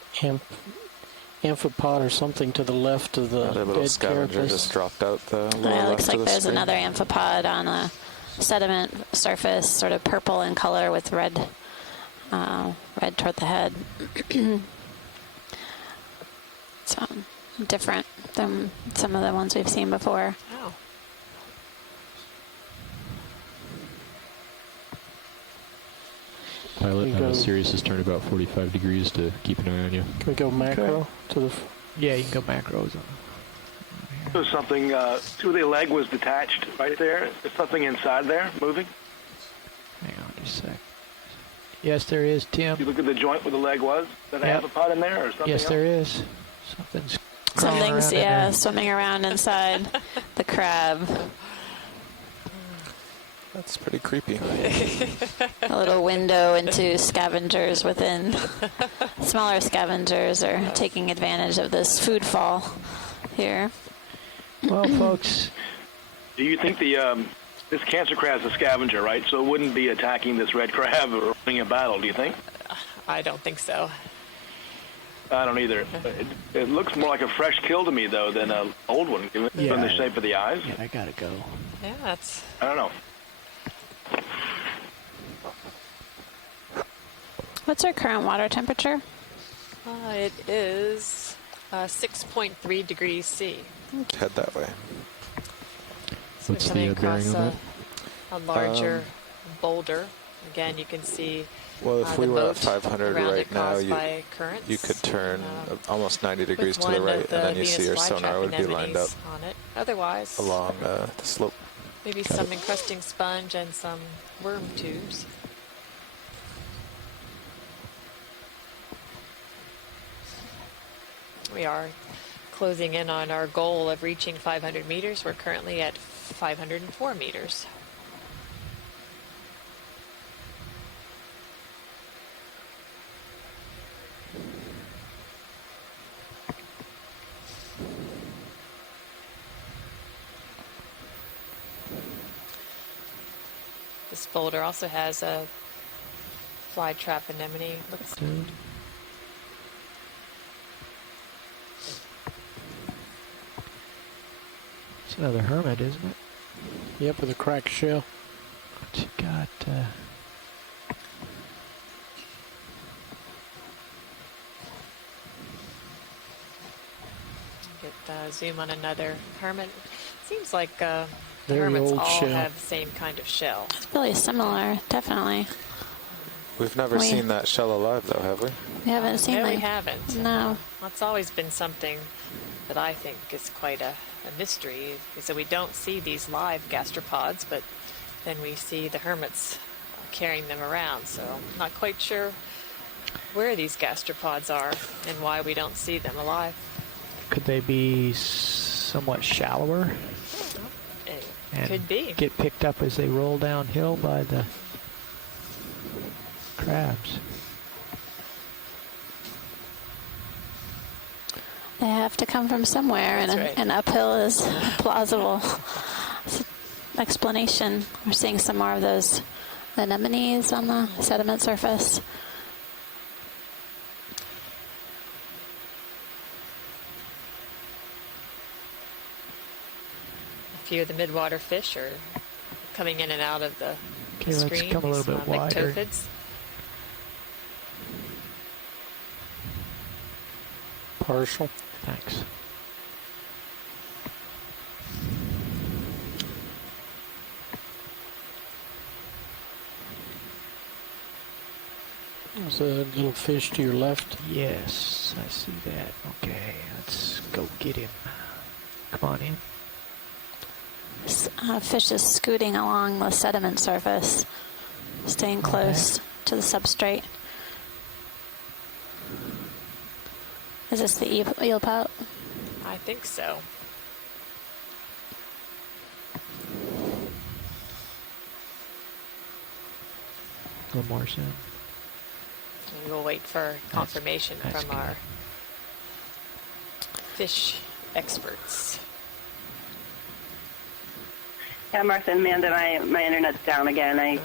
amphipod or something to the left of the Another little dead scavenger carapace. just dropped out the lower It left looks like of the there's screen. another amphipod on a sediment surface, sort of purple in color with red toward the head. So different than some of the ones we've seen before. Oh. Pilot, Sirius has turned about 45 degrees to keep an eye on you. Can we go macro to the? Yeah, you can go macros on. There's something, the leg was detached right there. There's something inside there moving. Hang on just a sec. Yes, there is, Tim. You look at the joint where the leg was. Is that an amphipod in there or something Yes, else? there is. Something's Something's, crawling around in there. swimming around inside the crab. That's pretty creepy. A little window into scavengers within. Smaller scavengers are taking advantage of this food fall here. Well, folks. Do you think this cancer crab's a scavenger, right? So it wouldn't be attacking this red crab or winning a battle, do you think? I don't think so. I don't either. It looks more like a fresh kill to me, though, than an old one, given the shape of the eyes. Yeah, I gotta go. Yeah, that's... I don't know. What's our current water temperature? It is 6.3 degrees C. Head that way. So What's coming the bearing across of that? a larger boulder. Again, you can see Well, if we the were at moat 500 around right it now, caused by currents. you could turn almost 90 degrees to with the one of right, and then you see your Venus sonar flytrap would be lined up anemones on it. Otherwise, along the slope. maybe some encrusting sponge and some worm tubes. We are closing in on our goal of reaching 500 meters. We're currently at 504 meters. This boulder also has a flytrap anemone. Looks It's another hermit, isn't it? Yep, with a cracked shell. What you got? get zoom on another hermit. Seems like Very hermits old all shell. have the same kind of shell. It's really similar, definitely. We've never seen that shell alive, though, have we? We haven't seen No, we them. haven't. No. That's always been something that I think is quite a mystery, is that we don't see these live gastropods, but then we see the hermits carrying them around. So I'm not quite sure where these gastropods are and why we don't see them alive. Could they be somewhat shallower? It And could be. get picked up as they roll downhill by the crabs. They have to come from somewhere, and That's right. an uphill is a plausible explanation. We're seeing some more of those anemones on the sediment surface. A few of the midwater fish are coming in and out of the Okay, let's screen. come a little These, bit wider. myctophids. Partial. Thanks. There's a little fish to your left. Yes, I see that. Okay, let's go get him. Come on in. Fish is scooting along the sediment surface, staying close to the substrate. Is this the eel pout? I think so. A little more soon. We will wait for confirmation that's from good. our fish experts. Yeah, Martha and Amanda, my internet's down again. I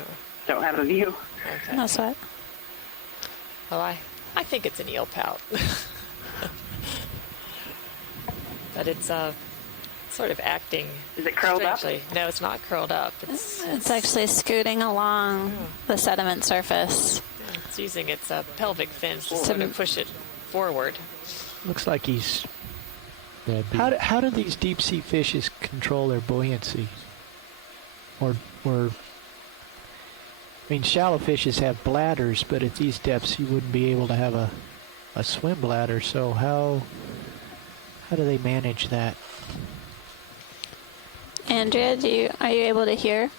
don't have a view. Okay. No sweat. Well, I think it's an eel pout. But it's sort of acting. Is it curled up? strangely. No, it's not curled up. It's actually scooting along the sediment surface. It's using its pelvic fins to sort of push it forward. Looks like he's... How do these deep sea fishes control their buoyancy? Or I mean, shallow fishes have bladders, but at these depths you wouldn't be able to have a swim bladder. So how do they manage that? Andrea, are you able to hear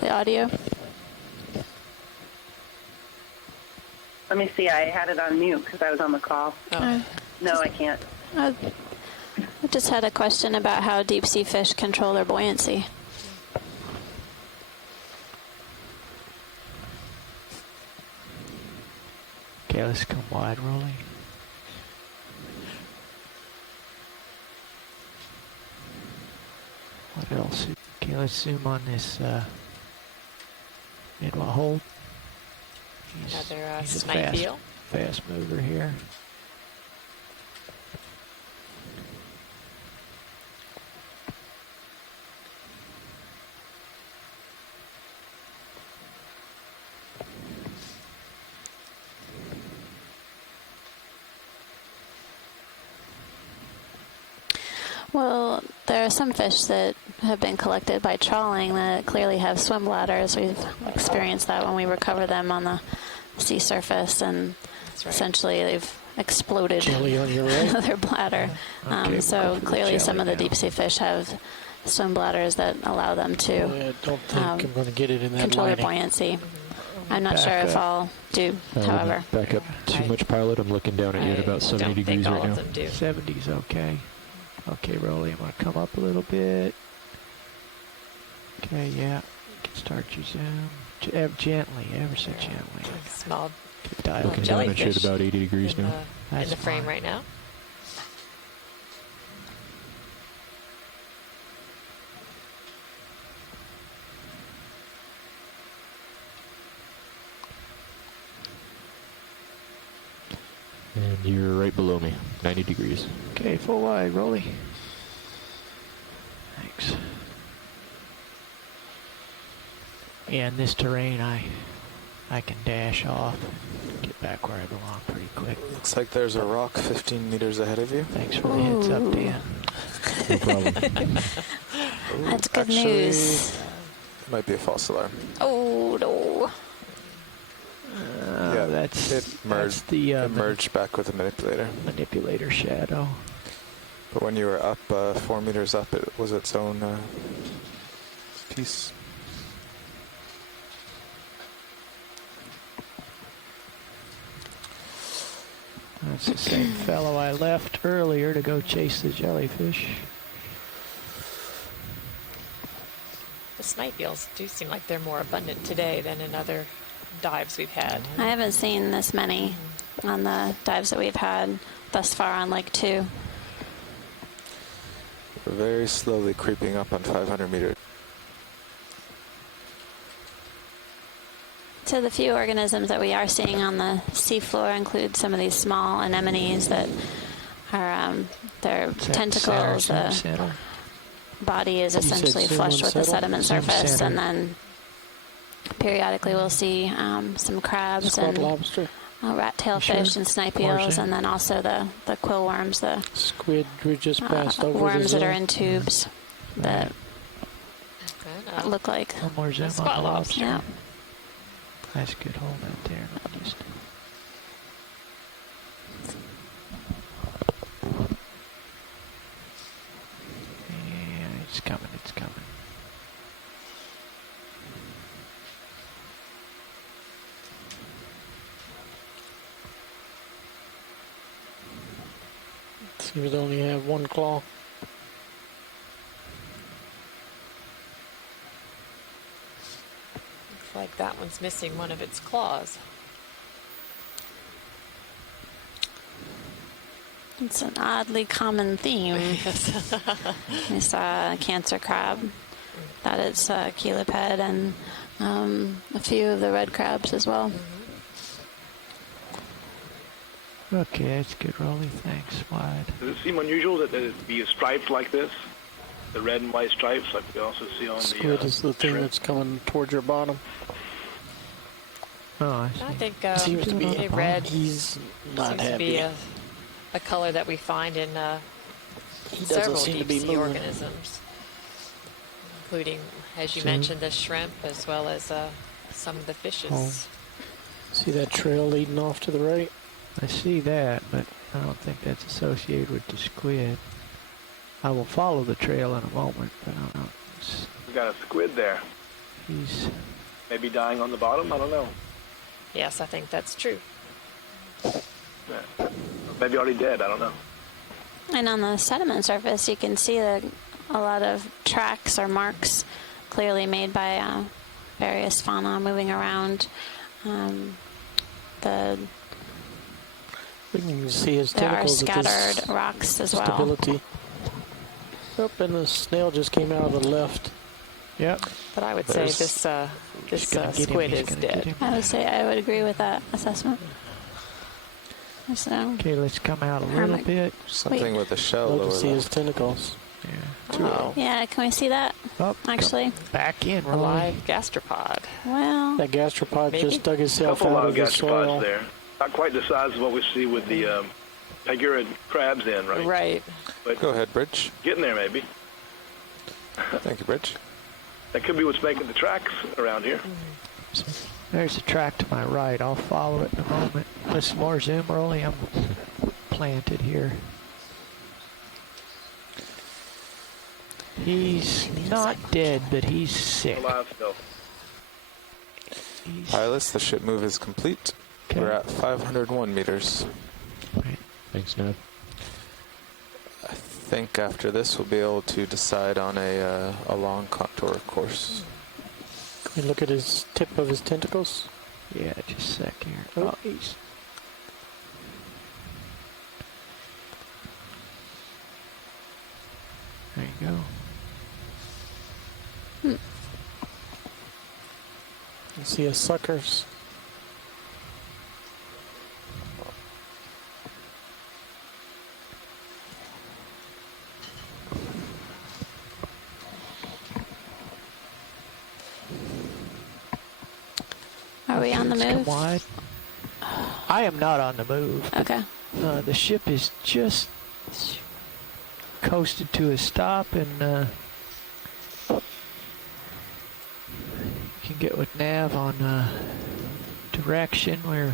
the audio? Let me see. I had it on mute because I was on the call. Oh. No, I can't. I just had a question about how deep sea fish control their buoyancy. Okay, let's come wide, Rolly. What else? Okay, let's zoom on this. And what hold? Another he's a snipe eel. fast mover here. Well, there are some fish that have been collected by trawling that clearly have swim bladders. We've experienced that when we recover them on the sea surface, and essentially they've exploded Jelly on your right. their bladder. Okay, So clearly some of the now. deep sea fish have swim bladders that allow them to I don't think I'm going to get it in that control their lining. buoyancy. I'm not Back sure if up. all do, however. Back up too much, pilot. I'm looking down at you at about 70 degrees right now. 70's okay. Okay, Rolly, I'm going to come up a little bit. Okay, yeah. You can start your zoom. Gently, ever so gently. Small Dial. Looking down at you at about 80 degrees in now. the frame right now. And you're right below me, 90 degrees. Okay, full wide, Rolly. Thanks. Yeah, in this terrain, I can dash off and get back where I belong pretty quick. Looks like there's a rock 15 meters ahead of you. Thanks for the heads up, Dan. No problem. That's good Actually, news. It might be a false alarm. Oh, no. Yeah, that's it merged. that's the it merged back with the manipulator. Manipulator shadow. But when you were up 4 meters up, it was its own piece. That's the same fellow I left earlier to go chase the jellyfish. The snipe eels do seem like they're more abundant today than in other dives we've had. I haven't seen this many on the dives that we've had thus far on Lake 2. We're very slowly creeping up on 500 meters. So the few organisms that we are seeing on the seafloor include some of these small anemones that are their tentacles. The body is essentially flush with the sediment surface, and then periodically we'll see some crabs Squat and lobster. rat-tailed fish and snipe eels, and then also the quill worms, the Squid we just passed over worms the that are zone. in tubes that look like One more zoom on the squat lobster. yeah. That's a good hold out there. Not just yeah, it's coming, it's coming. Seems to only have one claw. Looks like that one's missing one of its claws. It's an oddly common theme. We saw a cancer crab, that it's a cheliped, and a few of the red crabs as well. Okay, that's good, Rolly. Thanks. Wide. Does it seem unusual that it be striped like this? The red and white stripes, like we also see on Squid the is the thing shrimp? that's coming towards your bottom. Oh, I see. I think Seems to be the red He's not seems to happy. be a color that we find in He doesn't several seem to deep be sea moving. organisms, including, as you See? mentioned, the shrimp as well as some of the fishes. Oh. See that trail leading off to the right? I see that, but I don't think that's associated with the squid. I will follow the trail in a moment, but I don't know. We got a squid there. He's Maybe dying on the bottom. I don't know. Yes, I think that's true. Yeah. Maybe already dead. I don't know. And on the sediment surface, you can see a lot of tracks or marks clearly made by various fauna moving around. The We can see his There are tentacles at this scattered rocks as well. stability. Oh, and the snail just came out of the left. Yep. But I would say this squid is dead. I would agree with that assessment. So, Okay, let's come out a little bit. Something with the shell Love lower to see his left. tentacles. Oh. yeah, can we see that? Oh, Actually, back in. A live gastropod. well, That gastropod Maybe. just dug itself Couple out of of the gastropods soil. there. Not quite the size of what we see with the Pagura crabs in, right? Right. But Go ahead, Bridge. getting there, maybe. Thank you, Bridge. That could be what's making the tracks around here. There's a track to my right. I'll follow it in a moment. Listen, more zoom rolling. I'm planted here. He's not dead, but he's sick. Alive still. Pilots, the ship move is complete. Okay. We're at 501 meters. Thanks, Nav. I think after this we'll be able to decide on a long contour course. Can we look at his tip of his tentacles? Yeah, just a sec here. Oh, he's... There you go. You see his suckers. are we on the Let's come move? wide. I am not on the move. Okay. The ship is just coasted to a stop, and you can get with nav on direction. We've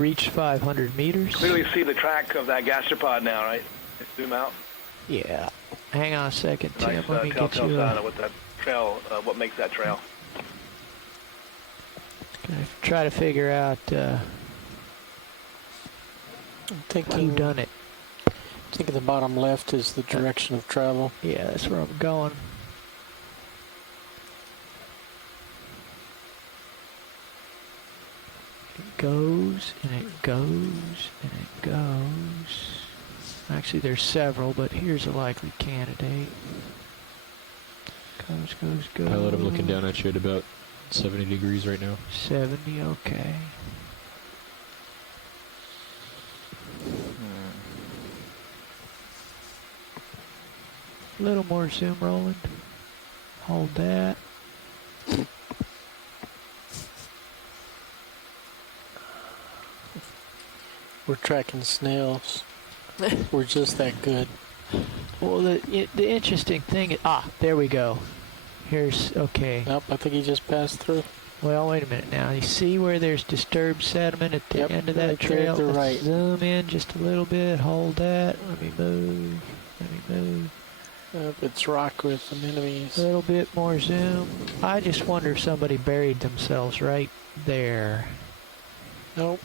reached 500 meters. Clearly see the track of that gastropod now, right? Zoom out. Yeah. Hang on a second, Tim. Nice Let me get telltale you. sign of what that trail, what makes that trail. Gonna try to figure out I'm who thinking, done it. I think the bottom left is the direction of travel. Yeah, that's where I'm going. It goes, and it goes, and it goes. Actually, there's several, but here's a likely candidate. Goes. Pilot, I'm looking down at you at about 70 degrees right now. 70, okay. A little more zoom rolling. Hold that. We're tracking snails. We're just that good. Well, the interesting thing is, there we go. Here's, okay. Nope, I think he just passed through. Well, wait a minute now. You see where there's disturbed sediment at the end of that right there trail? at the Let's right. zoom in just a little bit. Hold that. Let me move. It's rock with anemones. A little bit more zoom. I just wonder if somebody buried themselves right there. Nope.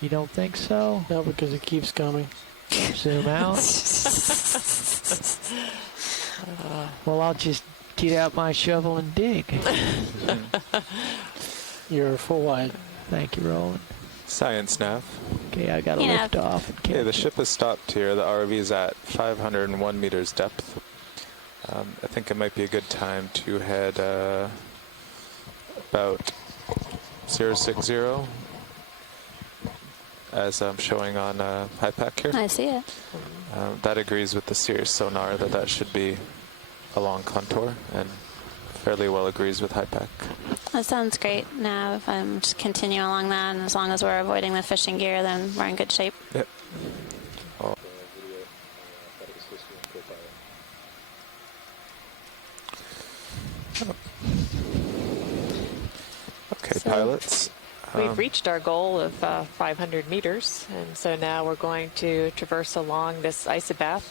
You don't think so? No, because it keeps coming. Zoom out. Well, I'll just get out my shovel and dig. You're full wide. Thank you, Roland. Science nav. Okay, I got to lift off. And Okay, the ship has stopped here. The ROV is at 501 meters depth. I think it might be a good time to head about 060, as I'm showing on HiPAC here. I see it. That agrees with the Sirius sonar that should be a long contour, and fairly well agrees with HiPAC. That sounds great. Now, if I'm just continue along that, and as long as we're avoiding the fishing gear, then we're in good shape. Yep. Oh. Okay, So pilots. We've reached our goal of 500 meters, and so now we're going to traverse along this isobath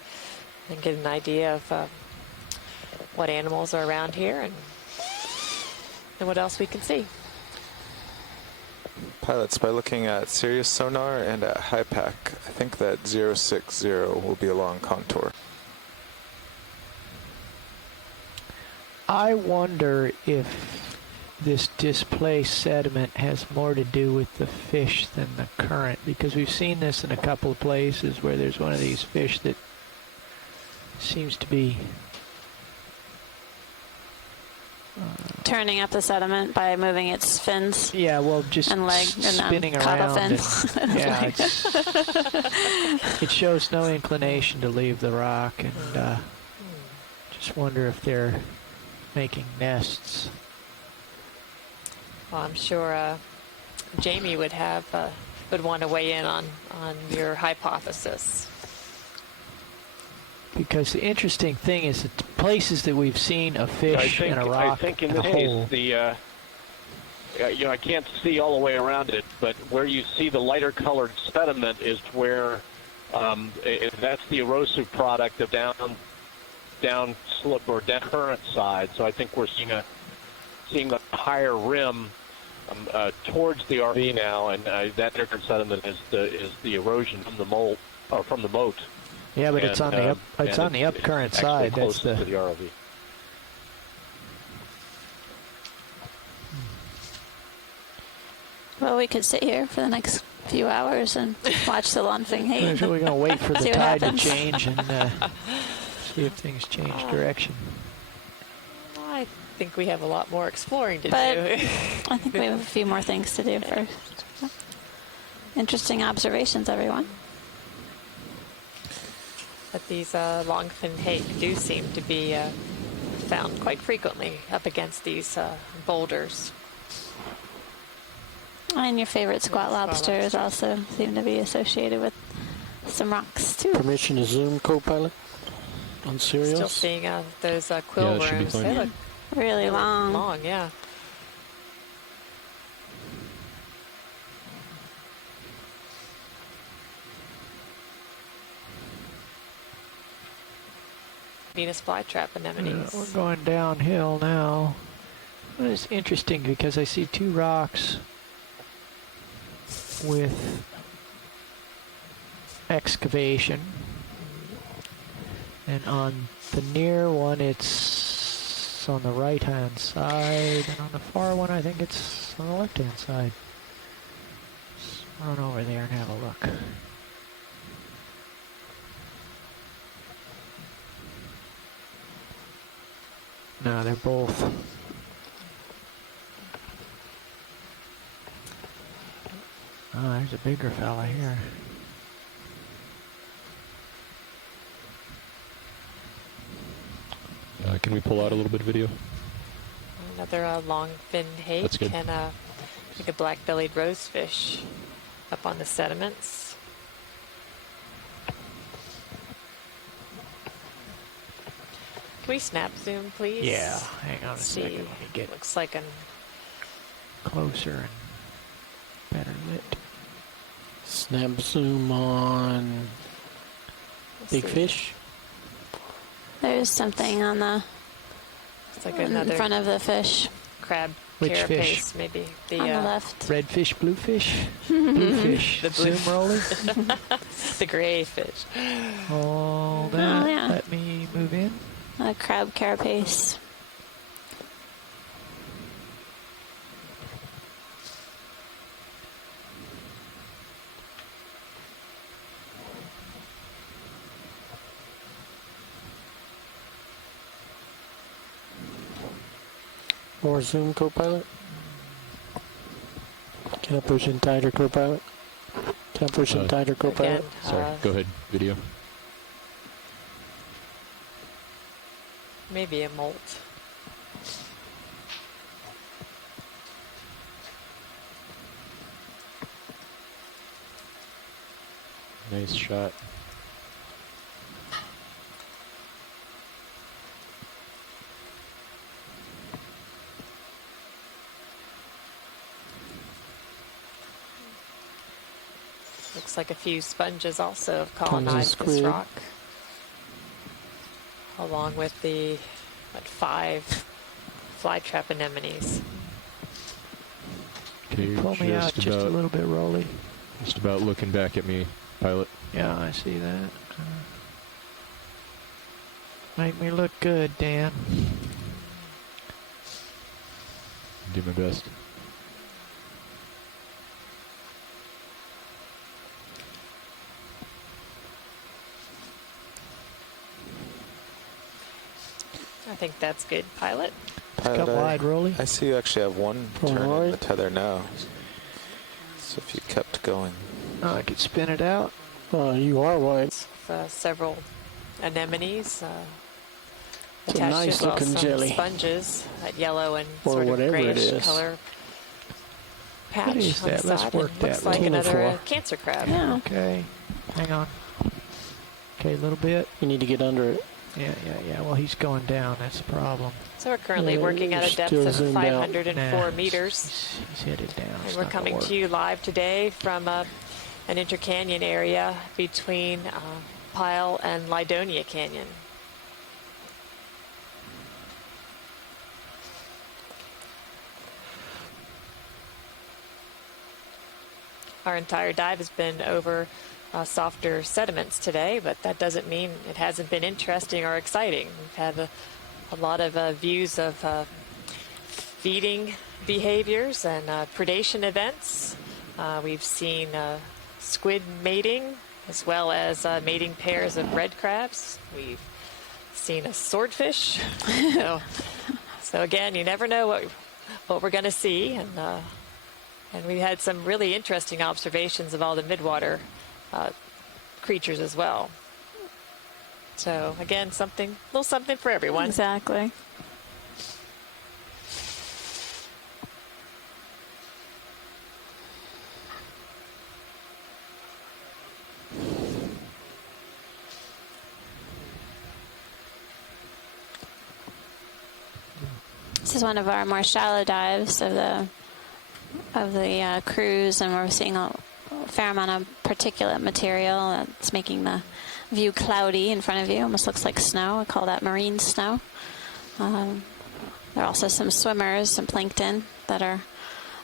and get an idea of what animals are around here and what else we can see. Pilots, by looking at Sirius sonar and at HiPAC, I think that 060 will be a long contour. I wonder if this displaced sediment has more to do with the fish than the current, because we've seen this in a couple of places where there's one of these fish that seems to be turning up the sediment by moving its fins. Yeah, well, just and leg spinning and caudal around. fins. Yeah, it shows no inclination to leave the rock, and just wonder if they're making nests. Well, I'm sure Jamie would want to weigh in on your hypothesis. Because the interesting thing is that the places that we've seen a fish and a rock I think in and a this hole. case, I can't see all the way around it, but where you see the lighter colored sediment is where that's the erosive product of down slope or down current side. So I think we're seeing a higher rim towards the RV now, and that different sediment is the erosion from the moat or from the moat. Yeah, but it's on the up current side. That's to the ROV. Well, we could sit here for the next few hours and watch the Longfin Hate. We're going to wait for the See what tide to happens. change and see if things change direction. I think we have a lot more exploring to But do. I think we have a few more things to do first. Interesting observations, everyone. But these longfin hake do seem to be found quite frequently up against these boulders. And your favorite squat lobsters also seem to be associated with some rocks, too. Permission to zoom, co-pilot, on Sirius. Still seeing those quill that should be worms. fine. They look really long. long, yeah. Venus flytrap anemones. We're going downhill now. Well, it's interesting because I see two rocks with excavation, and on the near one it's on the right hand side, and on the far one I think it's on the left hand side. Let's run over there and have a look. No, they're both. Oh, there's a bigger fella here. Can we pull out a little bit of video? Another longfin hake. That's good. And like a black-bellied rosefish up on the sediments. Can we snap zoom, please? Yeah, hang on a See, second. Let me get looks like an closer and better lit. Snap zoom on big fish. There's something on the it's like in another front of the fish. crab Which carapace, fish? maybe. On the left. Redfish, bluefish? Bluefish. The blue- Zoom roller? the gray fish. Hold that. Oh, yeah. Let me move in. A crab carapace. More zoom, co-pilot. Can I push in tighter, co-pilot? Can I push in tighter, co-pilot? Again, Sorry, go ahead, video. Maybe a molt. Nice shot. Looks like a few sponges also have Tons of colonized this squid. rock. Along with the 5 flytrap anemones. Okay, Pull me out just a little bit, Rolly. Just about looking back at me, pilot. Yeah, I see that. Make me look good, Dan. can do my best. I think that's good, pilot. Come wide, Rolly. I see you actually have one turn in the tether now. So if you kept going. Oh, I could spin it out. You are wide. Several anemones. It's a attached nice as well looking some jelly. Sponges, that yellow and Or sort of whatever it grayish is. color patch What is on that? the Let's side. work It that. looks like Tina another for. cancer crab. Yeah. Okay. Hang on. Okay, a little bit. You need to get under it. Yeah. Well, he's going down. That's the problem. So we're currently Yeah, working at a depth still of zoomed out. 504 Nah, meters. He's headed down. And It's we're not gonna coming work. to you live today from an Intercanyon area between Powell and Lydonia Canyon. Our entire dive has been over softer sediments today, but that doesn't mean it hasn't been interesting or exciting. We've had a lot of views of feeding behaviors and predation events. We've seen squid mating as well as mating pairs of red crabs. We've seen a swordfish. so again, you never know what we're going to see, and we had some really interesting observations of all the midwater creatures as well. So again, a little something for everyone. Exactly. This is one of our more shallow dives of the cruise, and we're seeing a fair amount of particulate material that's making the view cloudy in front of you. Almost looks like snow. I call that marine snow. There are also some swimmers, some plankton that are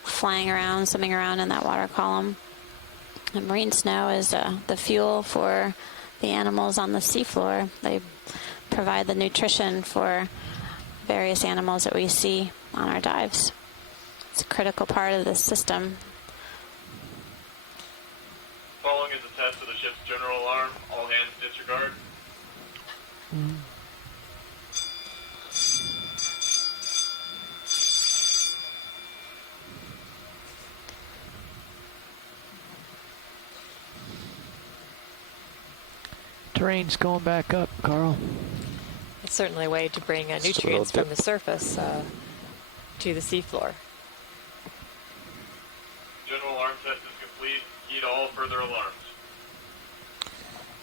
flying around, swimming around in that water column. And marine snow is the fuel for the animals on the seafloor. They provide the nutrition for various animals that we see on our dives. It's a critical part of the system. Following is a test of the ship's general alarm. All hands disregard. Terrain's going back up, Carl. It's certainly a way to bring nutrients from the surface to the seafloor. General alarm test is complete. Heed all further alarms.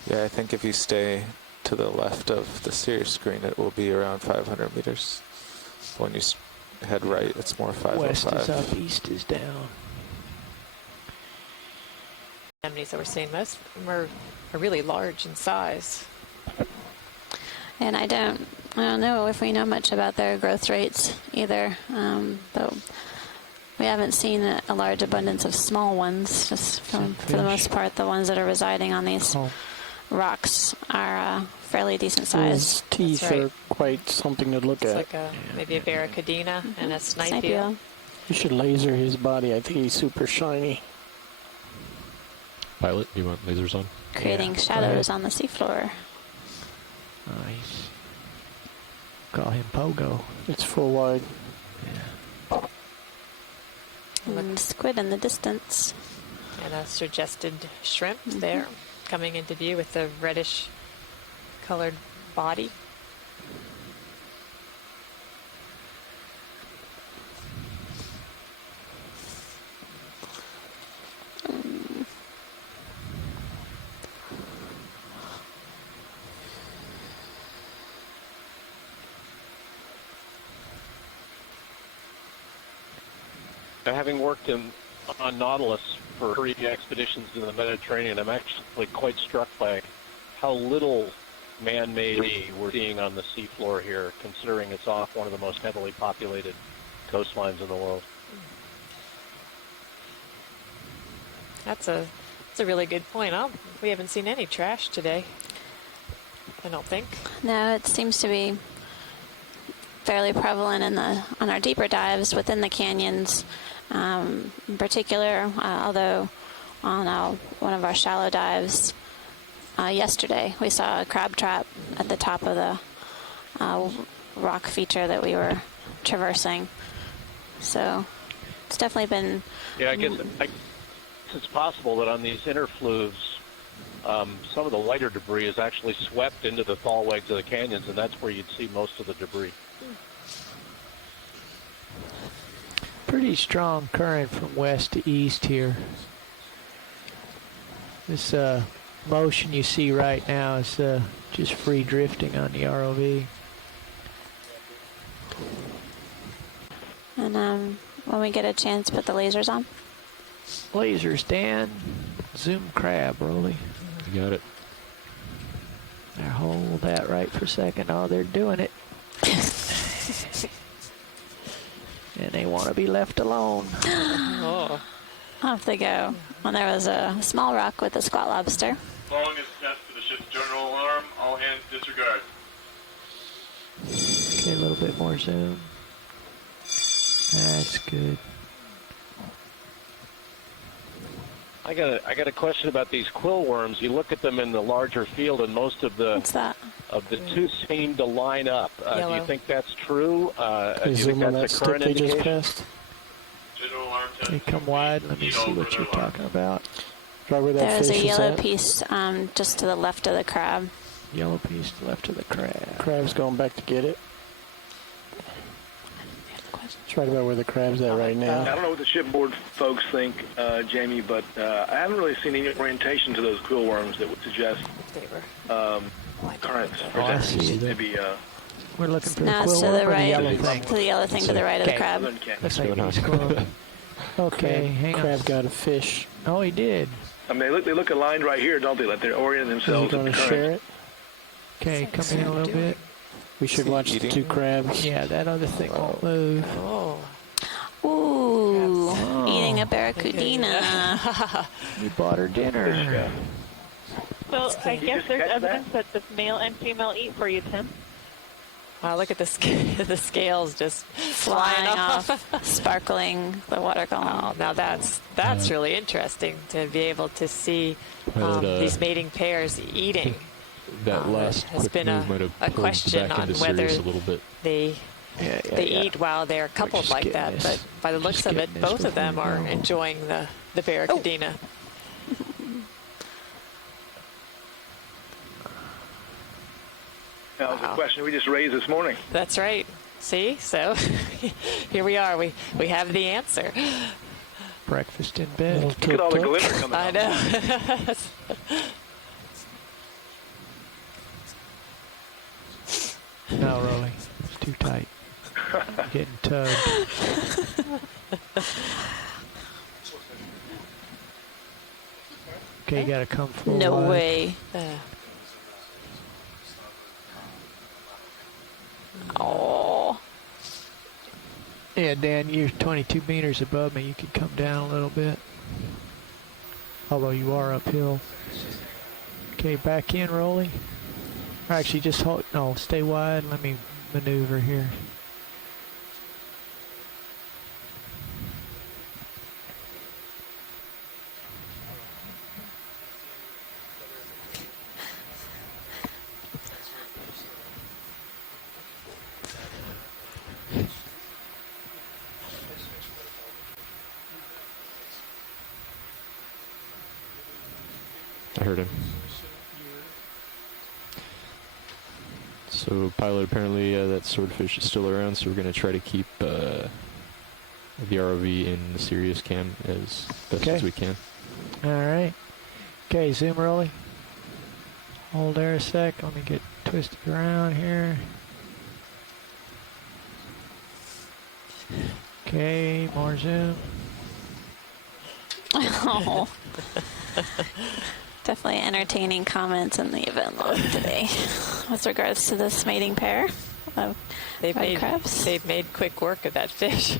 Yeah, I think if you stay to the left of the Sirius screen, it will be around 500 meters. When you head right, it's more 505. West is up, east is down. Anemones that we're seeing, most of them are really large in size. And I don't know if we know much about their growth rates either, but we haven't seen a large abundance of small ones. Just for the most part, the ones that are residing on these rocks are fairly decent size. His teeth are quite something to look at. It's like maybe a barracuda and a snipe eel. You should laser his body. I think he's super shiny. Pilot, do you want lasers on? Creating shadows on the seafloor. Nice. Call him Pogo. It's full wide. And squid in the distance. And a suggested shrimp there, coming into view with the reddish colored body. Having worked on Nautilus for 3 expeditions in the Mediterranean, I'm actually quite struck by how little man-made we're seeing on the seafloor here, considering it's off one of the most heavily populated coastlines in the world. That's a really good point. We haven't seen any trash today, I don't think. No, it seems to be fairly prevalent on our deeper dives within the canyons, in particular. Although on one of our shallow dives yesterday, we saw a crab trap at the top of the rock feature that we were traversing. So it's definitely been. Yeah, I guess it's possible that on these interfluves, some of the lighter debris is actually swept into the fall legs of the canyons, and that's where you'd see most of the debris. Pretty strong current from west to east here. This motion you see right now is just free drifting on the ROV. And when we get a chance, put the lasers on. Lasers, Dan. Zoom crab, Rolly. You got it. Now hold that right for a second. Oh, they're doing it. And they want to be left alone. Oh. Off they go. Well, there was a small rock with a squat lobster. Following is test for the ship's general alarm. All hands disregard. Okay, a little bit more zoom. That's good. I got a question about these quill worms. You look at them in the larger field, and most of the two seem to line up. Do you think that's true? Do you think that's a current indication? Okay, come wide. Let me see what you're talking about. Right where that There's fish a is yellow at. piece just to the left of the crab. Yellow piece to the left of the crab. Crab's going back to get it. It's right about where the crab's at right now. I don't know what the shipboard folks think, Jamie, but I haven't really seen any orientation to those quill worms that would suggest currents. I see. Maybe, We're looking for No, the it's quill to the worm or the right. yellow thing? To the yellow thing to the right of the crab. Looks like he's going. Okay, hang on. Crab got a fish. Oh, he did. I mean, they look aligned right here, don't they? Like they're orienting themselves. Is he going to at the share current. it? Okay, come in a little bit. We should watch the two crabs. Yeah, that other thing won't move. Oh. Ooh, eating a barracuda. We bought her dinner. So I guess there's evidence that the male and female eat for you, Tim. Wow, look at the scales just Flying off, sparkling the water column. Oh, now that's really interesting to be able to see Well, these mating pairs eating. That last has quick been move might have a pulled question back on into whether Sirius a little bit. they eat while they're coupled just like getting that. this- But by the looks just of it, getting this both of them before we are go. enjoying the barracuda. That was a question we just raised this morning. That's right. See, so here we are. We have the answer. Breakfast in bed. Look at all the glitter coming I out. know. No, Rolly. It's too tight. I'm getting tugged. Okay, you gotta come forward. No way. Oh. Yeah, Dan, you're 22 meters above me. You can come down a little bit. Although you are uphill. Okay, back in, Rolly. Or actually, just hold. No, stay wide. Let me maneuver here. I heard him. So, pilot, apparently that swordfish is still around, so we're going to try to keep the ROV in the Sirius cam as best as we can. All right. Okay, zoom, Rolly. Hold there a sec. Let me get twisted around here. Okay, more zoom. Oh. Definitely entertaining comments in the event log today with regards to this mating pair of red crabs. They've made quick work of that fish.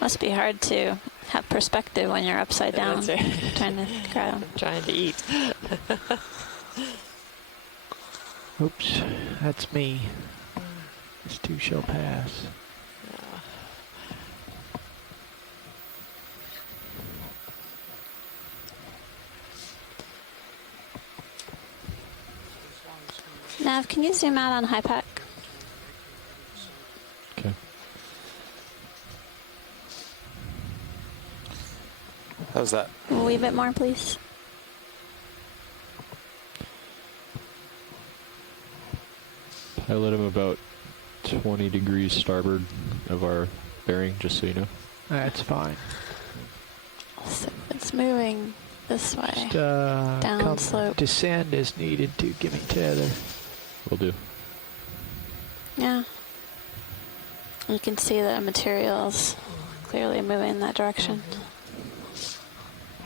Must be hard to have perspective when you're upside down, That's right. trying to grab. Trying to eat. Oops, that's me. This too shall pass. Nav, can you zoom out on high pack? Okay. How's that? A wee bit more, please. Pilot him about 20 degrees starboard of our bearing, just so you know. That's fine. So it's moving this way. Just, down come slope. descend as needed to give me tether. Will do. Yeah. You can see the materials clearly moving in that direction.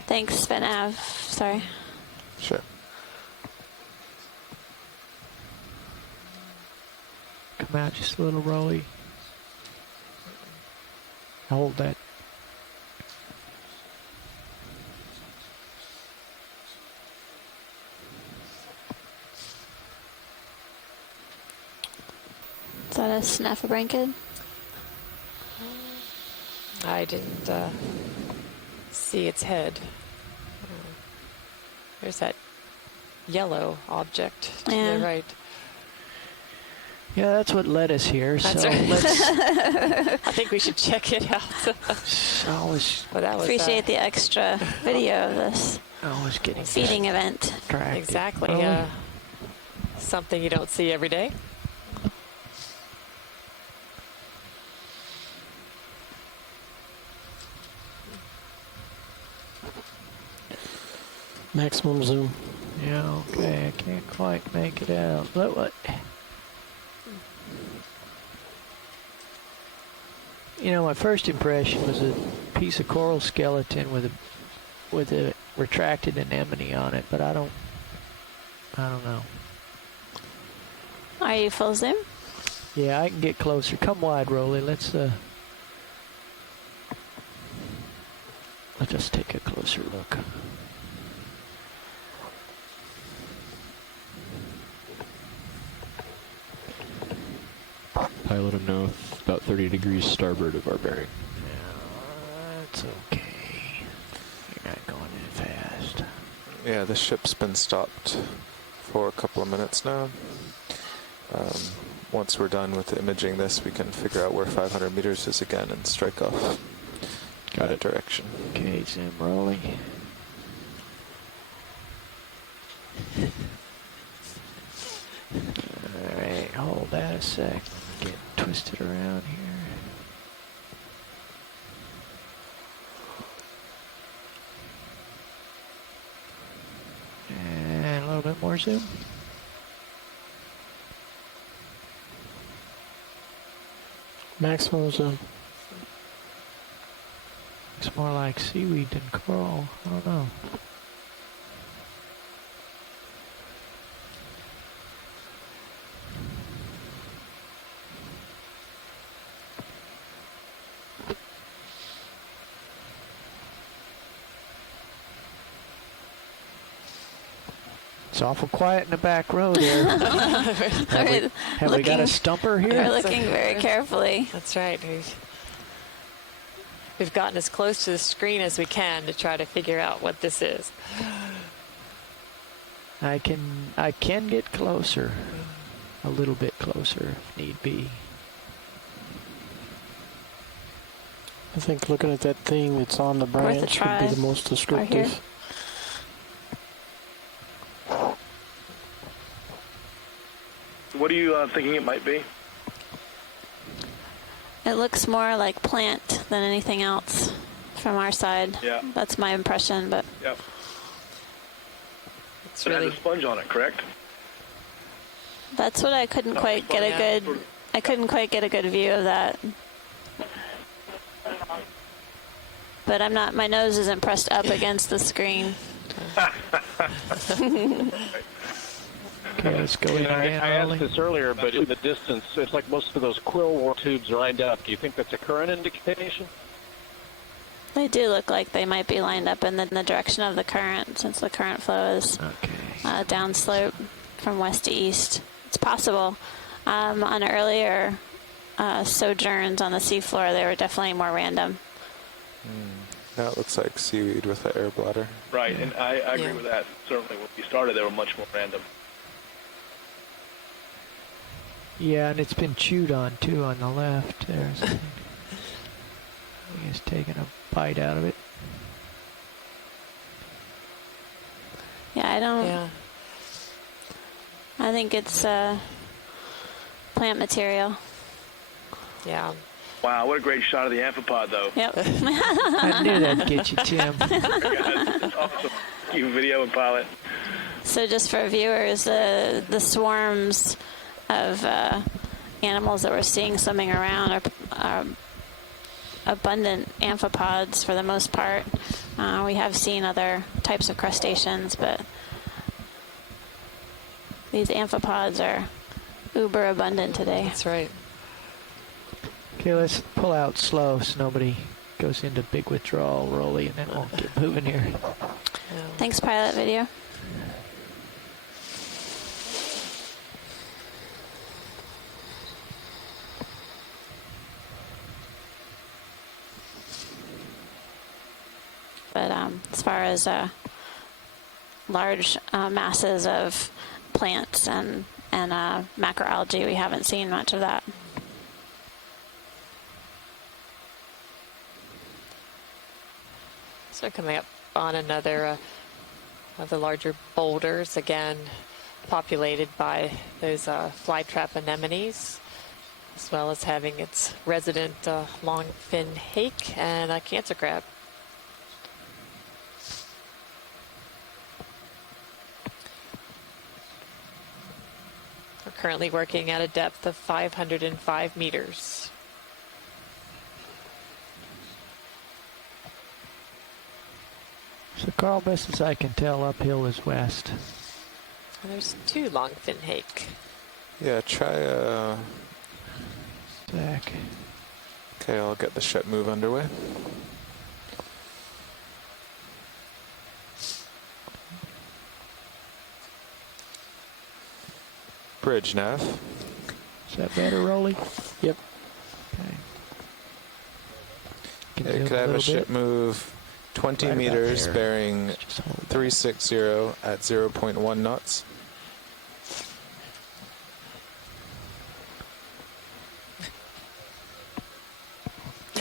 Thanks, Sven Av. Sorry. Sure. Come out just a little rolly. Hold that. Is that a snapper-branked? I didn't see its head. There's that yellow object to the right. Yeah, that's what led us here. That's so right. let's I think we should check it out. Well, that was, appreciate the extra video of this getting feeding event. Exactly. Well, Something you don't see every day. Maximum zoom. Yeah, okay. I can't quite make it out. But what? You know, my first impression was a piece of coral skeleton with a retracted anemone on it, but I don't know. Are you full zoom? Yeah, I can get closer. Come wide, Rolly. Let's just take a closer look. Pilot him now about 30 degrees starboard of our bearing. That's okay. You're not going in fast. Yeah, the ship's been stopped for a couple of minutes now. Once we're done with imaging this, we can figure out where 500 meters is again and strike off that direction. Okay, zoom rolling. Alright, hold that a sec. Get twisted around here. And a little bit more zoom. Maximum zoom. Looks more like seaweed than coral. I don't know. It's awful quiet in the back row there. have we got a stumper here? We're looking very carefully. That's right. We've gotten as close to the screen as we can to try to figure out what this is. I can get closer. A little bit closer if need be. I think looking at that thing that's on the branch would be the most descriptive. What are you thinking it might be? It looks more like plant than anything else from our side. Yeah. That's my impression, but Yep. It's It really has a sponge on it, correct? that's what I couldn't quite get a good. I couldn't quite get a good view of that. But I'm not. My nose isn't pressed up against the screen. Okay, let's go in I again, asked Ollie. this earlier, but in the distance, it's like most of those quill worm tubes lined up. Do you think that's a current indication? They do look like they might be lined up in the direction of the current, since the current flow is downslope from west to east. It's possible. On earlier sojourns on the seafloor, they were definitely more random. Now it looks like seaweed with an air bladder. Right, and I agree with that. Certainly when we started, they were much more random. Yeah, and it's been chewed on too on the left. There's he's taking a bite out of it. Yeah, I don't. Yeah. I think it's plant material. Yeah. Wow, what a great shot of the amphipod, though. Yep. I knew that'd get you, Tim. It's awesome. You video and pilot. So just for viewers, the swarms of animals that we're seeing swimming around are abundant amphipods for the most part. We have seen other types of crustaceans, but these amphipods are uber abundant today. That's right. Okay, let's pull out slow so nobody goes into big withdrawal, Rolly, and then we'll get moving here. Thanks, pilot video. But as far as large masses of plants and macroalgae, we haven't seen much of that. So coming up on another of the larger boulders, again populated by those flytrap anemones, as well as having its resident long-fin hake and a cancer crab. We're currently working at a depth of 505 meters. So, Carl, best as I can tell, uphill is west. And there's two long-fin hake. Yeah, try Zach. Okay, I'll get the ship move underway. Bridge nav. Is that better, Rolly? Yep. Okay, could I have a ship move 20 Right meters bearing 360 at 0.1 knots?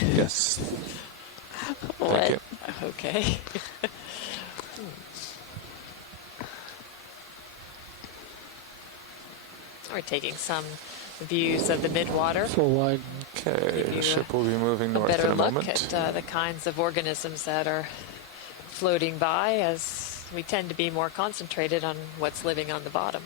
Yes. Thank you. Okay. We're taking some views of the midwater. Full wide. Okay, the ship will be moving north better in a look moment. at the kinds of organisms that are floating by, as we tend to be more concentrated on what's living on the bottom.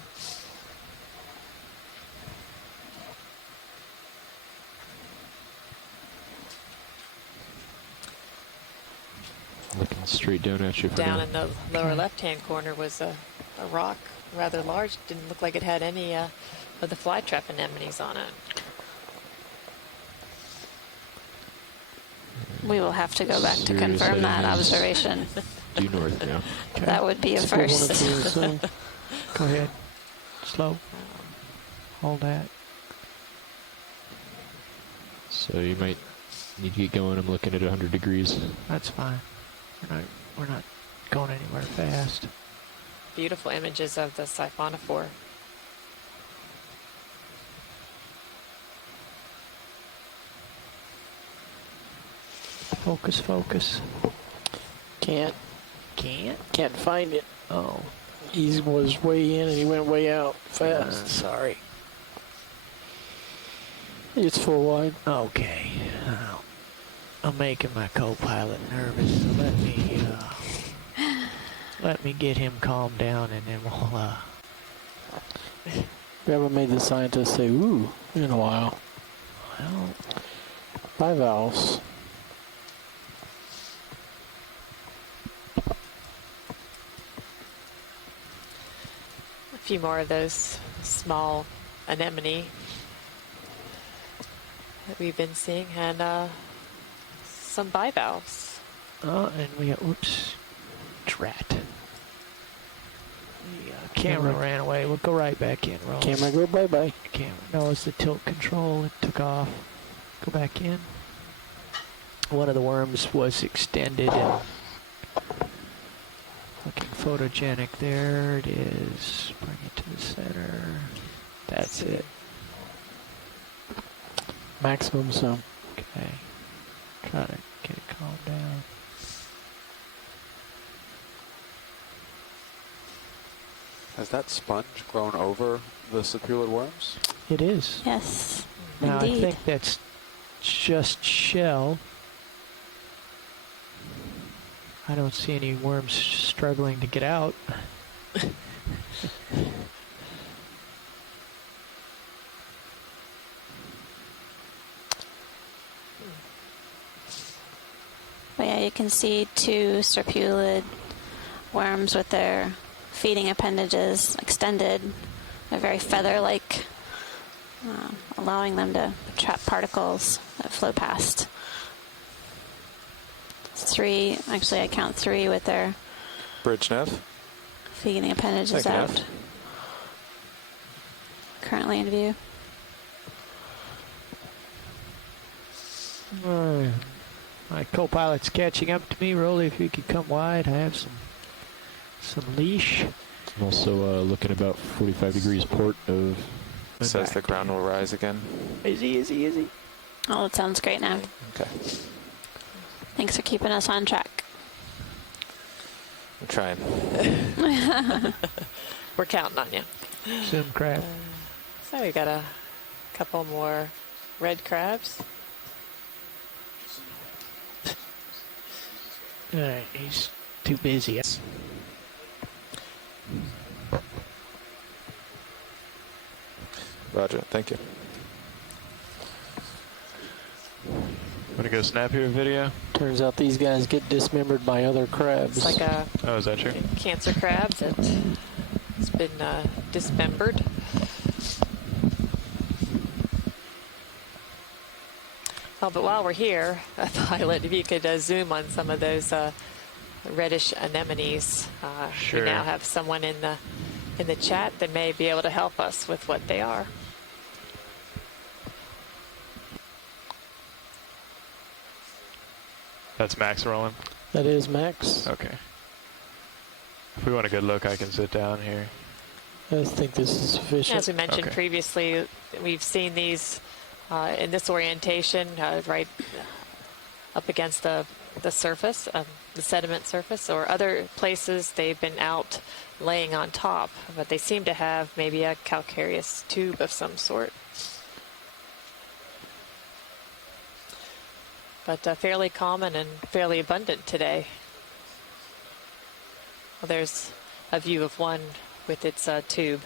Looking straight down at you. Down in the lower left-hand corner was a rock, rather large. Didn't look like it had any of the flytrap anemones on it. We will have to go back to confirm that observation. Due north now. Okay. That would be a first. Go ahead. Slow. Hold that. So you might need to get going. I'm looking at 100 degrees. That's fine. We're not going anywhere fast. Beautiful images of the siphonophore. Focus, focus. Can't find it. Oh. He was way in and he went way out fast. Sorry. It's full wide. Okay. I'm making my co-pilot nervous, so let me get him calmed down, and then we'll we haven't made the scientists say ooh in a while. Well, bivalves. A few more of those small anemone that we've been seeing, and some bivalves. Oh, and we got, whoops, drat. The camera ran away. We'll go right back in, Roll. Camera go bye-bye. Camera. No, it's the tilt control. It took off. Go back in. One of the worms was extended and looking photogenic. There it is. Bring it to the center. That's it. Maximum zoom. Okay. Try to get it calmed down. Has that sponge grown over the serpulid worms? It is. Yes. Now indeed. I think that's just shell. I don't see any worms struggling to get out. But yeah, you can see two serpulid worms with their feeding appendages extended. They're very feather-like, allowing them to trap particles that flow past. Three, actually I count three with their Bridge nav. feeding appendages Thank you, out. Nev. Currently in view. My co-pilot's catching up to me. Rolly, if you could come wide, I have some leash. I'm also looking about 45 degrees port of... Says the ground will rise again. Easy. Oh, that sounds great now. Okay. Thanks for keeping us on track. I'm trying. We're counting on you. Zoom crab. So we got a couple more red crabs. Alright, he's too busy. Roger, thank you. Want to go snap your video? Turns out these guys get dismembered by other crabs. It's like a Oh, is that true? cancer crab that's been dismembered. Oh, but while we're here, Pilot, if you could zoom on some of those reddish anemones. Sure. We now have someone in the chat that may be able to help us with what they are. That's Max rolling? That is Max. Okay. If we want a good look, I can sit down here. I think this is sufficient. As we mentioned Okay. previously, we've seen these in this orientation right up against the surface, the sediment surface, or other places they've been out laying on top, but they seem to have maybe a calcareous tube of some sort. But fairly common and fairly abundant today. Well, there's a view of one with its tube.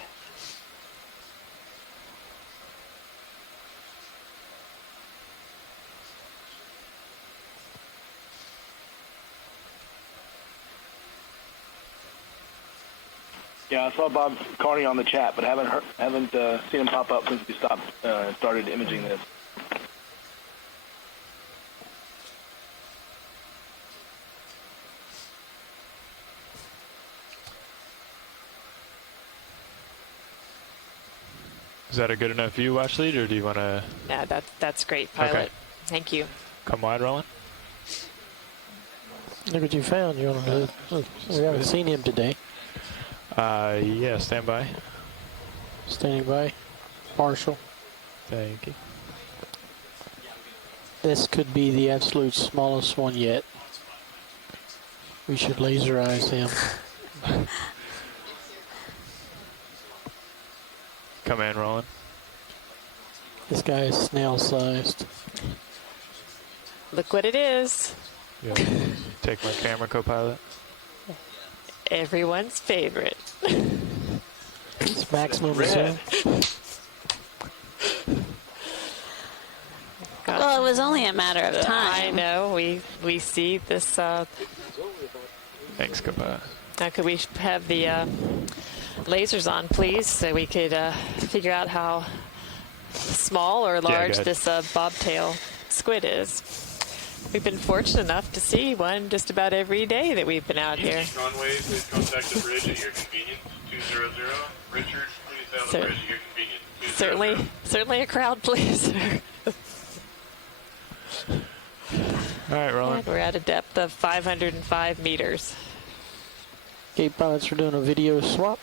Yeah, I saw Bob Carney on the chat, but haven't seen him pop up since we started imaging this. Is that a good enough view, watch lead, or do you want to Yeah, that's great, Pilot. Okay. Thank you. come wide rolling? Look what you found. You want to? We haven't seen him today. Yeah, stand by. Standing by. Partial. Thank you. This could be the absolute smallest one yet. We should laserize him. Come in rolling. This guy is snail-sized. Look what it is. Yeah. Take my camera, co-pilot. Everyone's favorite. It's maximum zoom. Well, it was only a matter of time. I know. We see this. Thanks, co-pilot. Now, could we have the lasers on, please, so we could figure out how small or large this bobtail squid is. We've been fortunate enough to see one just about every day that we've been out here. Runway, please contact the bridge at your convenience. 200. Richard, please down the bridge at your convenience. Certainly a crowd, please. All right, rolling. And we're at a depth of 505 meters. Gate pilots are doing a video swap.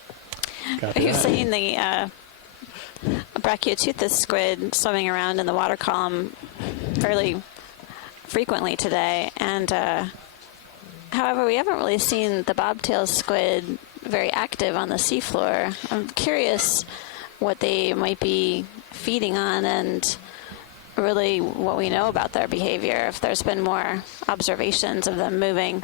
You're seeing the Brachiotuthis squid swimming around in the water column fairly frequently today, and however, we haven't really seen the bobtail squid very active on the seafloor. I'm curious what they might be feeding on and really what we know about their behavior, if there's been more observations of them moving.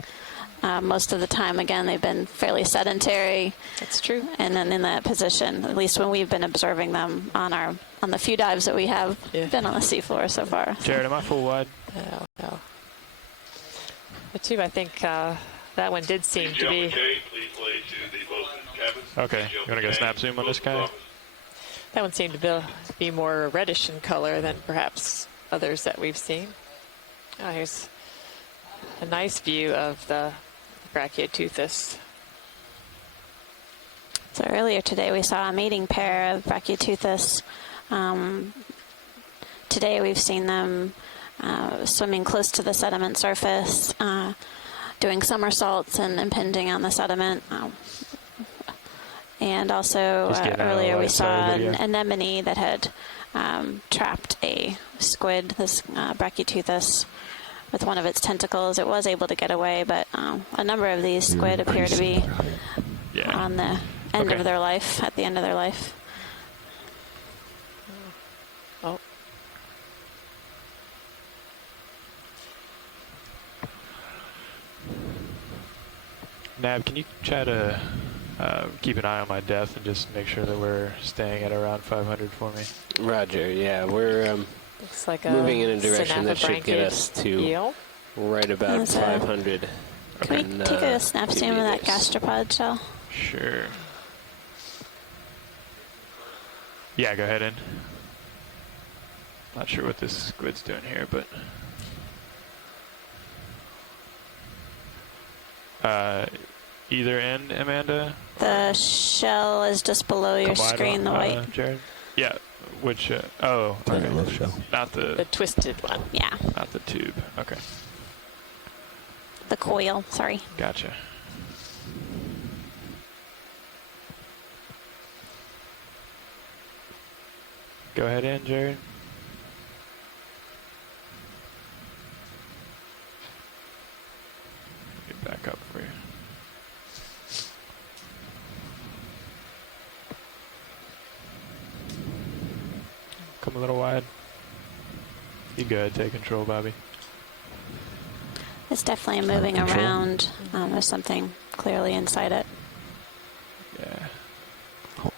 Most of the time, again, they've been fairly sedentary. That's true. And then in that position, at least when we've been observing them on the few dives that we have been on the seafloor so far. Jared, am I full wide? No. But too, I think that one did seem to be. Okay, you want to go snap zoom on this guy? That one seemed to be more reddish in color than perhaps others that we've seen. Oh, here's a nice view of the Brachiotuthis. So earlier today we saw a mating pair of Brachiotuthis. Today we've seen them swimming close to the sediment surface, doing somersaults and impinging on the sediment. And also earlier we saw an anemone that had trapped a squid, this Brachiotuthis, with one of its tentacles. It was able to get away, but a number of these squid appear to be on the end of their life, at the end of their life. Oh. Nab, can you try to keep an eye on my depth and just make sure that we're staying at around 500 for me? Roger, yeah, we're looks like moving in a direction that should get us to eel. right about 500. Can we take a snap zoom of that gastropod shell? Sure. Yeah, go ahead in. Not sure what this squid's doing here, but either end, Amanda? The shell is just below your screen, the white. Jared? Yeah, which, oh, okay. Shell. Not The twisted one. Yeah. Not the tube, okay. The coil, sorry. Gotcha. Go ahead in, Jared. Get back up for you. Come a little wide. You go ahead, take control, Bobby. It's definitely moving around. There's something clearly inside it. Yeah.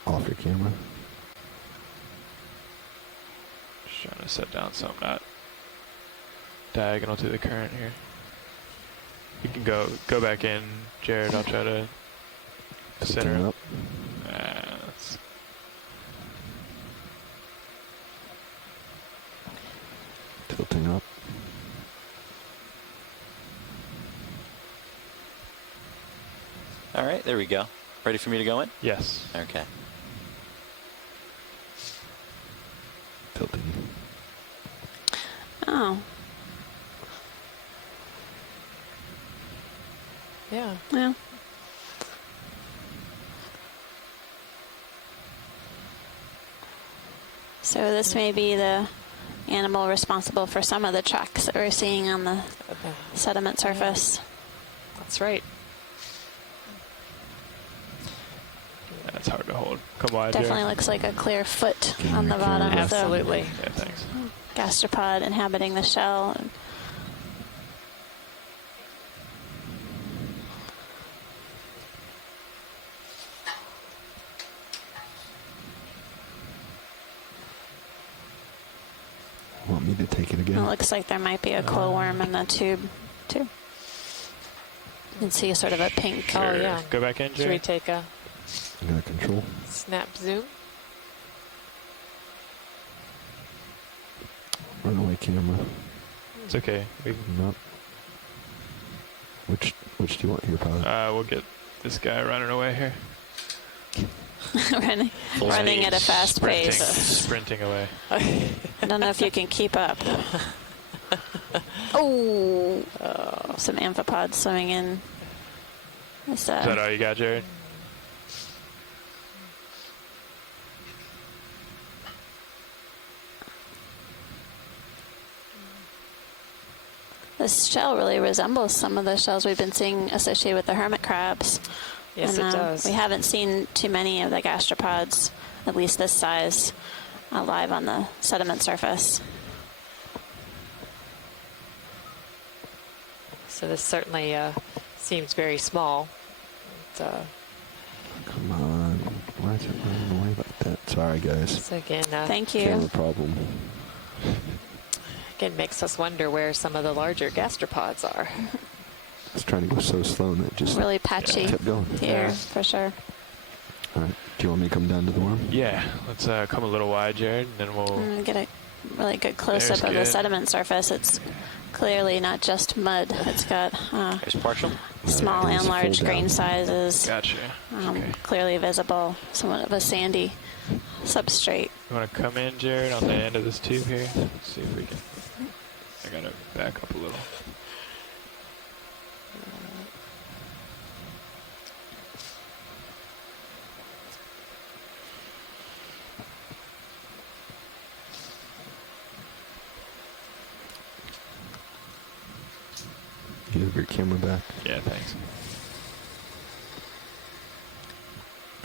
Off your camera. Just trying to set down something not diagonal to the current here. You can go back in, Jared. I'll try to center up. Tilting up. All right, there we go. Ready for me to go in? Yes. Okay. Tilting. Oh. Yeah. Well. So this may be the animal responsible for some of the tracks that we're seeing on the sediment surface. That's right. That's hard to hold. Come wide, Definitely Jared. looks like a clear foot on the bottom. Absolutely. Yeah, thanks. Gastropod inhabiting the shell. Want me to take it again? It looks like there might be a coil worm in the tube, too. You can see sort of a pink. Oh, yeah. Go back in, Should Jared. we take a You got control. Snap zoom. Runaway camera. It's okay. Nope. Which do you want here, Powell? We'll get this guy running away here. running at a fast pace. Sprinting away. I don't know if you can keep up. Oh, some amphipods swimming in. Is that all you got, Jared? This shell really resembles some of the shells we've been seeing associated with the hermit crabs. Yes, and, it does. We haven't seen too many of the gastropods, at least this size, alive on the sediment surface. So this certainly seems very small. Come on. Why is it running away like that? Sorry, guys. So again, thank you. Camera problem. Again, makes us wonder where some of the larger gastropods are. I was trying to go so slow and it just really patchy kept going. here, for sure. All right. Do you want me to come down to the worm? Yeah. Let's come a little wide, Jared, and then we'll Get a really good close-up of the sediment surface. It's clearly not just mud. It's got small and large grain sizes. Gotcha. Clearly visible. Somewhat of a sandy substrate. You want to come in, Jared, on the end of this tube here? Let's see if we can. I gotta back up a little. You have your camera back. Yeah, thanks.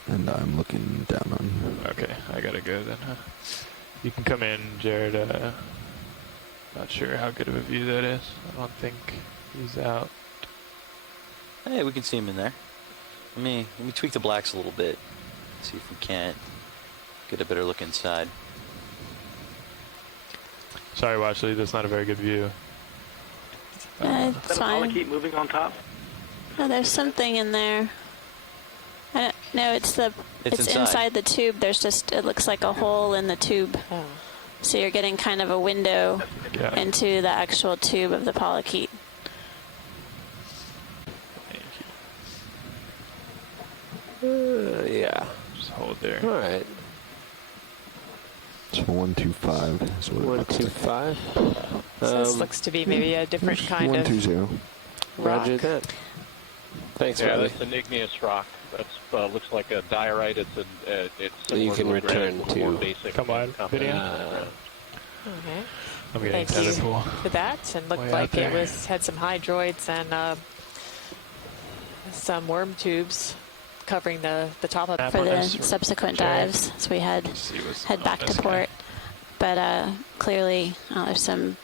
And I'm looking down on you. Okay, I gotta go then, huh? You can come in, Jared. Not sure how good of a view that is. I don't think he's out. Hey, we can see him in there. Let me tweak the blacks a little bit. See if we can't get a better look inside. Sorry, Watchley, that's not a very good view. It's fine. Keep moving on top. Oh, there's something in there. I don't, no, it's inside. inside the tube. There's just, it looks like a hole in the tube. So you're getting kind of a window into the actual tube of the polychaete. Yeah. Just hold there. All right. So 125 is what 125. So this looks to be maybe a different kind of 120. Roger that. Thanks, yeah, Riley. that's an igneous rock. That's looks like a diorite. It's So you similar can to a return granite, more to basic. Come on, video. Okay. I'm getting Thank you tether pool. for that, and looked Way like out it there. had some hydroids and some worm tubes covering the top of For the subsequent dives, so we head back to port. But clearly, there's some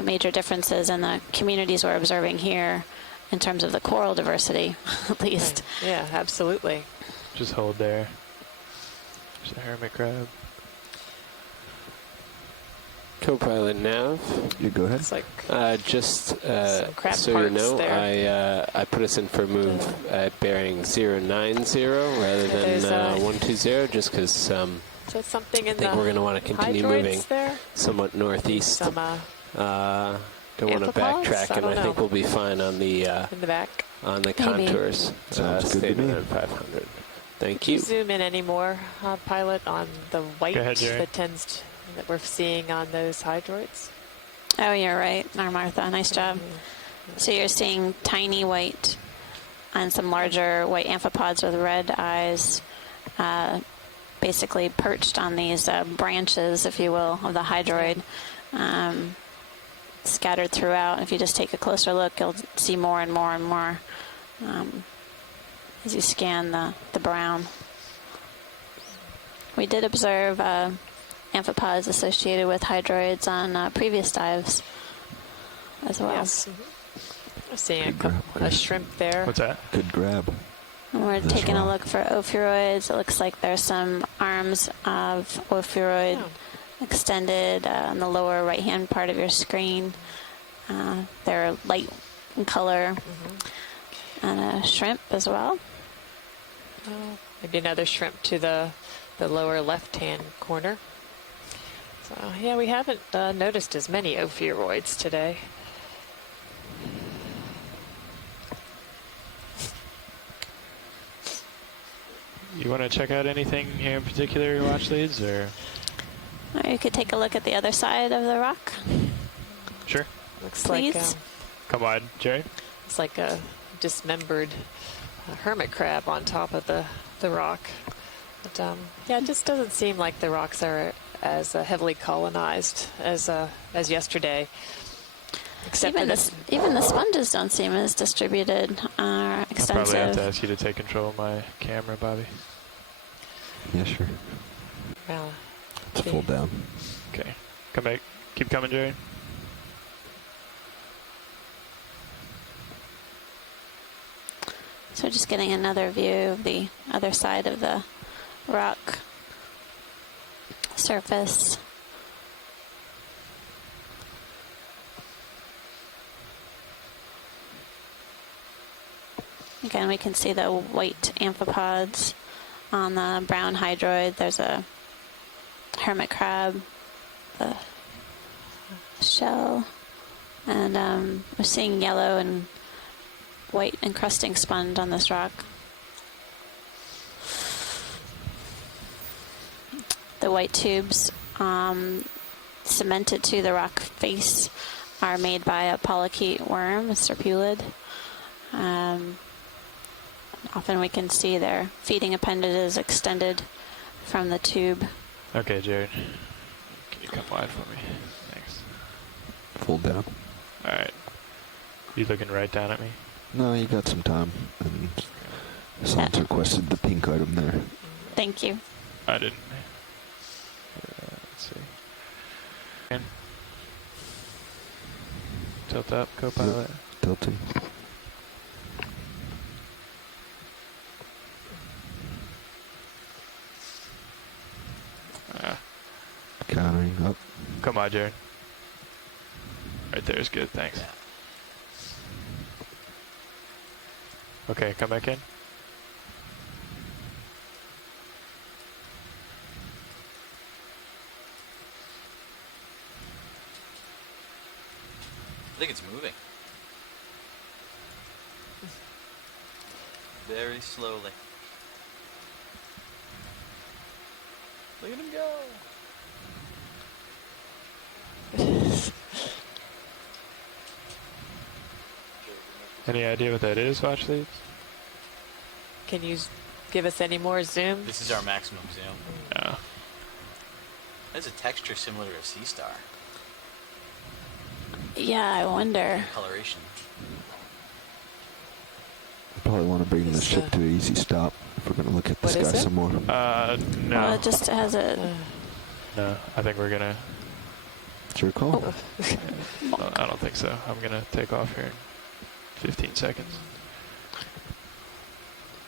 major differences in the communities we're observing here in terms of the coral diversity, at least. Yeah, absolutely. Just hold there. There's a hermit crab. Co-pilot nav. You go ahead. It's like just crab so you parts know, there. I put us in for a move at bearing 090 rather than 120, just because So something in I think the we're going to want to continue hydroids moving there? somewhat northeast. Some don't want to amphipods? backtrack, I and don't I think know. we'll be fine on the in the back. on the Maybe. contours. Sounds good to staying me. at 500. Thank Can you you. zoom in any more, pilot, on the white Go ahead, Jerry. that we're seeing on those hydroids? Oh, you're right, Martha. Nice job. So you're seeing tiny white and some larger white amphipods with red eyes, basically perched on these branches, if you will, of the hydroid, scattered throughout. If you just take a closer look, you'll see more and more and more as you scan the brown. We did observe amphipods associated with hydroids on previous dives as well. Yes. I'm seeing a shrimp there. What's that? Good grab. And we're taking a look for ophiuroids. It looks like there's some arms of ophiuroid extended on the lower right-hand part of your screen. They're light in color. And a shrimp as well. maybe another shrimp to the lower left-hand corner. So yeah, we haven't noticed as many ophiuroids today. You want to check out anything here in particular, watch leads, or? You could take a look at the other side of the rock. Sure. Looks Please. like come wide, Jerry. It's like a dismembered hermit crab on top of the rock. But yeah, it just doesn't seem like the rocks are as heavily colonized as yesterday. Except even the sponges don't seem as distributed, extensive. I'll probably have to ask you to take control of my camera, Bobby. Yeah, sure. Well, it's full down. Okay. Come back. Keep coming, Jerry. So just getting another view of the other side of the rock surface. Again, we can see the white amphipods on the brown hydroid. There's a hermit crab, the shell, and we're seeing yellow and white encrusting sponge on this rock. The white tubes cemented to the rock face are made by a polychaete worm, a serpulid. Often we can see their feeding appendages extended from the tube. Okay, Jared. Can you come wide for me? Thanks. Full down. All right. You looking right down at me? No, you got some time. And someone's requested the pink item there. Thank you. I didn't. Let's see. And tilt up, co-pilot. Tilting. Countering up. Come on, Jared. Right there is good, thanks. Yeah. Okay, come back in. I think it's moving. Very slowly. Look at him go. Any idea what that is, watch leads? Can you give us any more zoom? This is our maximum zoom. Yeah. There's a texture similar to a sea star. Yeah, I wonder. Coloration. Probably want to bring the ship to an easy stop if we're going to look at this What is guy it? some more. No. Well, it just has a... No, I think we're gonna... It's your call. I don't think so. I'm gonna take off here in 15 seconds.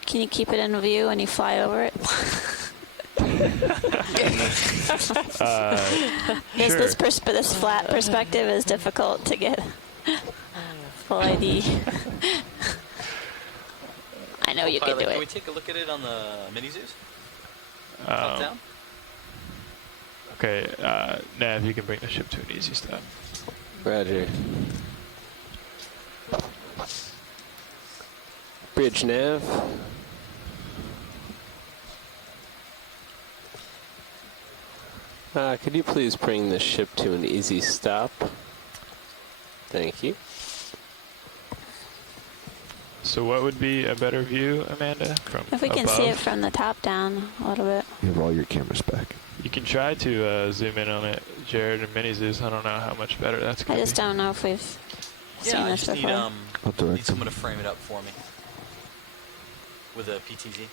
Can you keep it in view when you fly over it? Sure. This flat perspective is difficult to get full ID. I know you can do Can it. we take a look at it on the mini zoos? Top down? Okay, Nav, you can bring the ship to an easy stop. Roger. Bridge nav. Could you please bring the ship to an easy stop? Thank you. So what would be a better view, Amanda, from If we can above? see it from the top down a little bit. You have all your cameras back. You can try to zoom in on it, Jared, and Mini Zeus. I don't know how much better that's going I to be. just don't know if we've seen Yeah, I this just before. need someone to frame it up for me with a PTZ.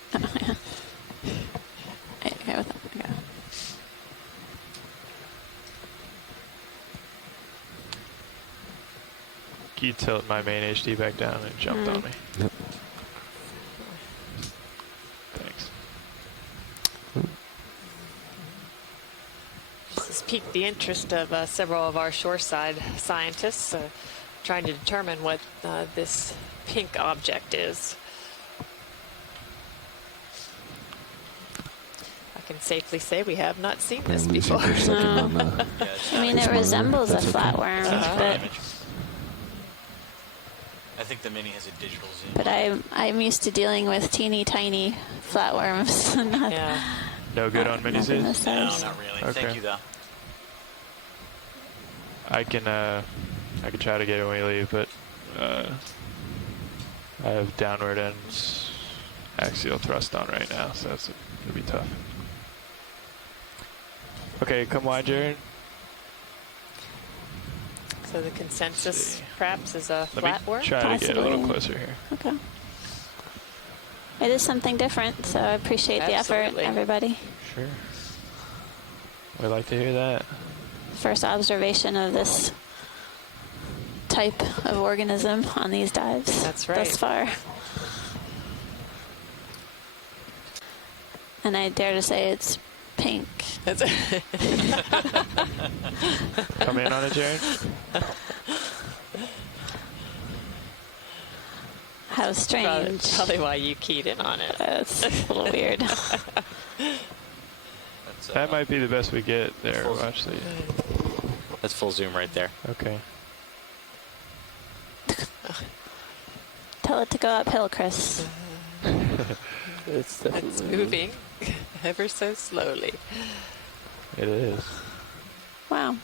Okay, with that. Okay. Can you tilt my main HD back down and it jumped on me? Yep. Thanks. This has piqued the interest of several of our shoreside scientists trying to determine what this pink object is. can safely say we have not seen Kinda this lose you before. for a second on the- I mean, it resembles a flatworm, but I think the Mini has a digital zoom. but I'm used to dealing with teeny tiny flatworms. Not, No good on mini nothing zoos? this size. No, not really. Okay. Thank you, though. I can try to get it when we leave, but I have downward ends axial thrust on right now, so that's gonna be tough. Okay, come wide, Jared. So the consensus perhaps is a Let me flatworm? try to get a little closer here. Okay. It is something different, so I appreciate the effort, Absolutely. everybody. Sure. We'd like to hear that. First observation of this type of organism on these dives. That's right. Thus far. And I dare to say it's pink. Come in on it, Jared. How strange. Probably why you keyed in on it. It's a little weird. That might be the best we get there, actually. That's full zoom right there. Okay. Tell it to go uphill, Chris. It's moving ever so slowly. It is. Wow.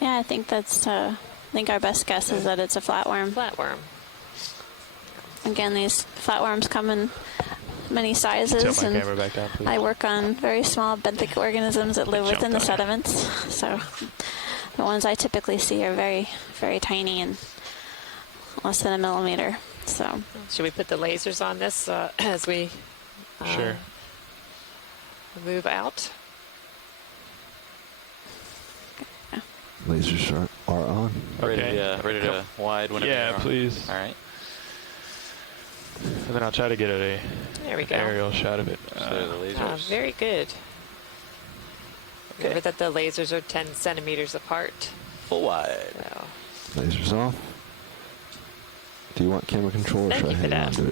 Yeah, I think that's. I think our best guess is that it's a flatworm. Flatworm. Again, these flatworms come in many sizes, Tilt my and camera back down, please. I work on very small benthic organisms that live within the sediments. So the ones I typically see are very, very tiny and less than a millimeter. So Should we put the lasers on this as we Sure. move out? Lasers are on. Ready to wide whenever Yeah, you are. please. All right. And then I'll try to get There we go. aerial shot of it. Very good. Remember that the lasers are 10 centimeters apart. Full wide. Lasers off. Do you want camera control or should I hang on to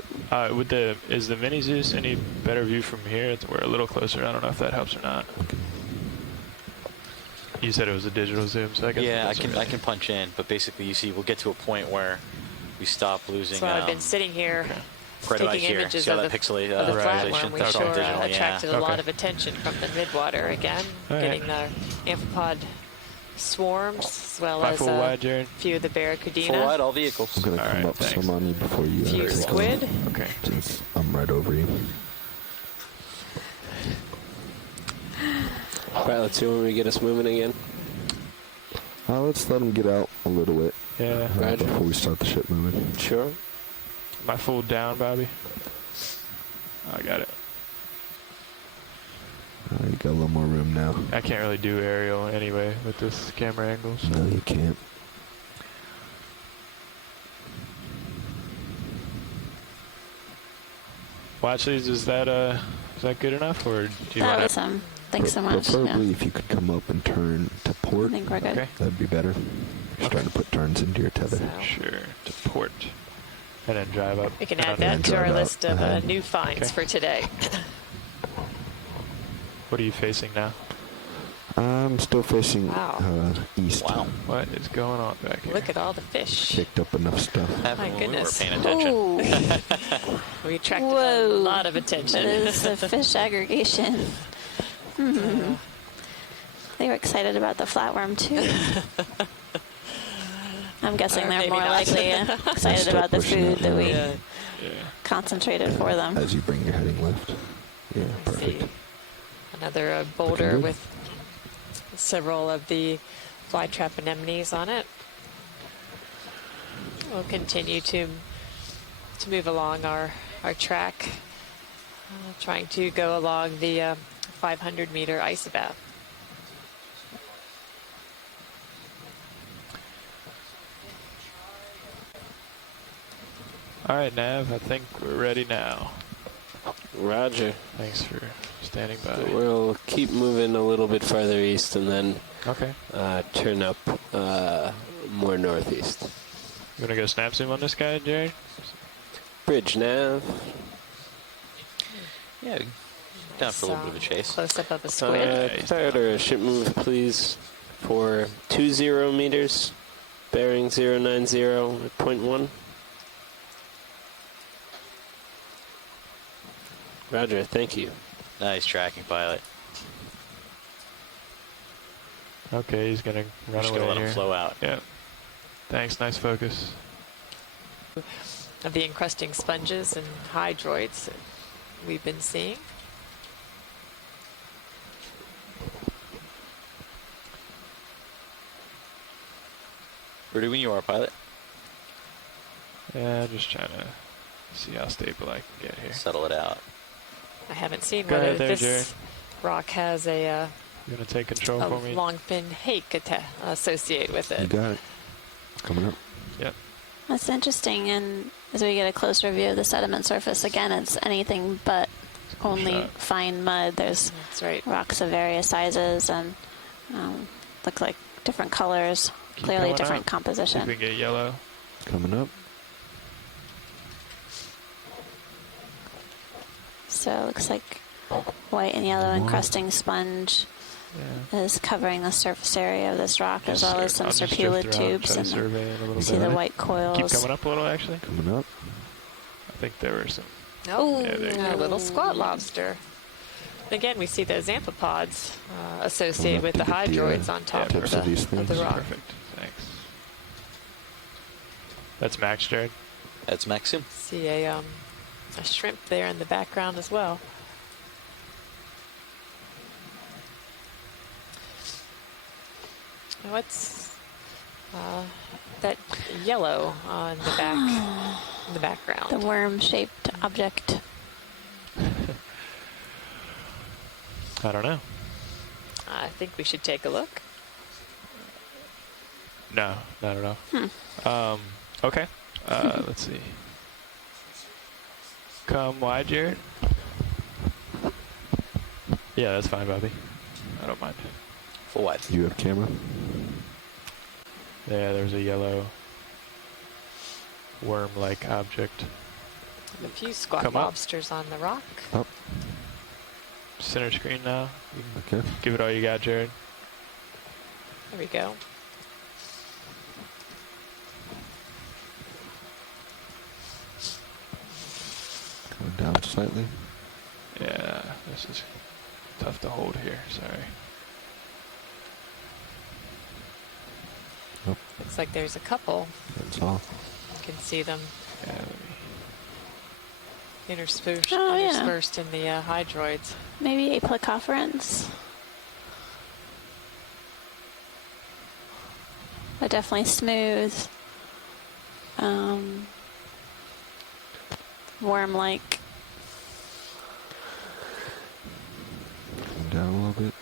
it? Is the Mini Zeus any better view from here? We're a little closer. I don't know if that helps or not. You said it was a digital zoom, so I guess. Yeah, I can punch in, but basically, you see, we'll get to a point where we stop losing. So I've been sitting here right about taking here. images See how of that the pixelation? flatworm. We That's all sure digital, attracted yeah. a lot of attention from the midwater again, All right. getting the amphipod swarms as well By as full wide, Jared? a few of the barracuda. Full wide, all vehicles. I'm going to come up some on you before you Few take squid. off, Okay. Since I'm right over you. All right, let's see when we get us moving again. Let's let them get out a little bit. Yeah. Before we start the ship moving. Sure. Am I full down, Bobby? I got it. You got a little more room now. I can't really do aerial anyway with this camera angle. So. No, you can't. Watch these. Is that good enough, or do you that want was thanks so much. Preferably Yeah. if you could come up and turn to port. I think we're good. Okay. That'd be better. You're starting to put turns into your tether. Sure, to port, and then drive up. We can and add under. that to our drive out list of ahead. new finds Okay. for today. What are you facing now? I'm still facing east. Wow. What is going on back here? Look at all the fish. Picked up enough stuff. My goodness. We were paying attention. Ooh. We attracted Whoa. a lot of attention. That is a fish aggregation. Hmm. They were excited about the flatworm too. I'm guessing Or they're maybe more not. likely excited Start about the pushing food it, that we yeah. concentrated for them. As you bring your heading left. Yeah, perfect. Another boulder good. with several of the flytrap anemones on it. We'll continue to move along our track, trying to go along the 500-meter isobath. All right, Nav, I think we're ready now. Roger. Thanks for standing by. We'll keep moving a little bit farther east and then turn up more northeast. You want to go snap zoom on this guy, Jerry? Bridge nav. Yeah, down for a little bit of a chase. Close up of a squid. Cloud or a ship move, please, for 20 meters, bearing 090 at 0.1. Roger, thank you. Nice tracking, pilot. Okay, he's gonna run Just away gonna let here. him flow out. Yeah. Thanks, nice focus. Of the encrusting sponges and hydroids that we've been seeing. Ready when you are, pilot. Yeah, just trying to see how stable I can get here. Settle it out. I haven't seen Go whether ahead there, this Jerry. rock has a You want to take control for me? long fin hake associated with it. You got it. Coming up. Yep. That's interesting, and as we get a closer view of the sediment surface, again, it's anything but only fine mud. There's rocks of various sizes and look like different colors, clearly different composition. See if we can get yellow. Coming up. So it looks like white and yellow encrusting sponge is covering the surface area of this rock, as well as some serpulid tubes. And you see the white coils. Keep coming up a little, actually. Coming up. I think there were some. Oh, yeah, there you a go. little squat lobster. Again, we see those amphipods associated with the hydroids on top of the rock. Perfect. Thanks. That's Max, Jared. That's Maxim. See a shrimp there in the background as well. What's that yellow in the back? In the background. The worm-shaped object. I don't know. I think we should take a look. No, not at all. Okay. Let's see. Come wide, Jared. Yeah, that's fine, Bobby. I don't mind. Full wide. You have camera? Yeah, there's a yellow worm-like object. And a few squat Come up. lobsters on the rock. Up. Center screen now. You can Okay. give it all you got, Jared. There we go. Going down slightly. Yeah, this is tough to hold here. Sorry. Nope. Looks like there's a couple. That's all. You can see them Yeah, let me. interspersed, Oh, yeah. interspersed in the hydroids. Maybe a placophorans. But definitely smooth. Worm-like. Going down a little bit.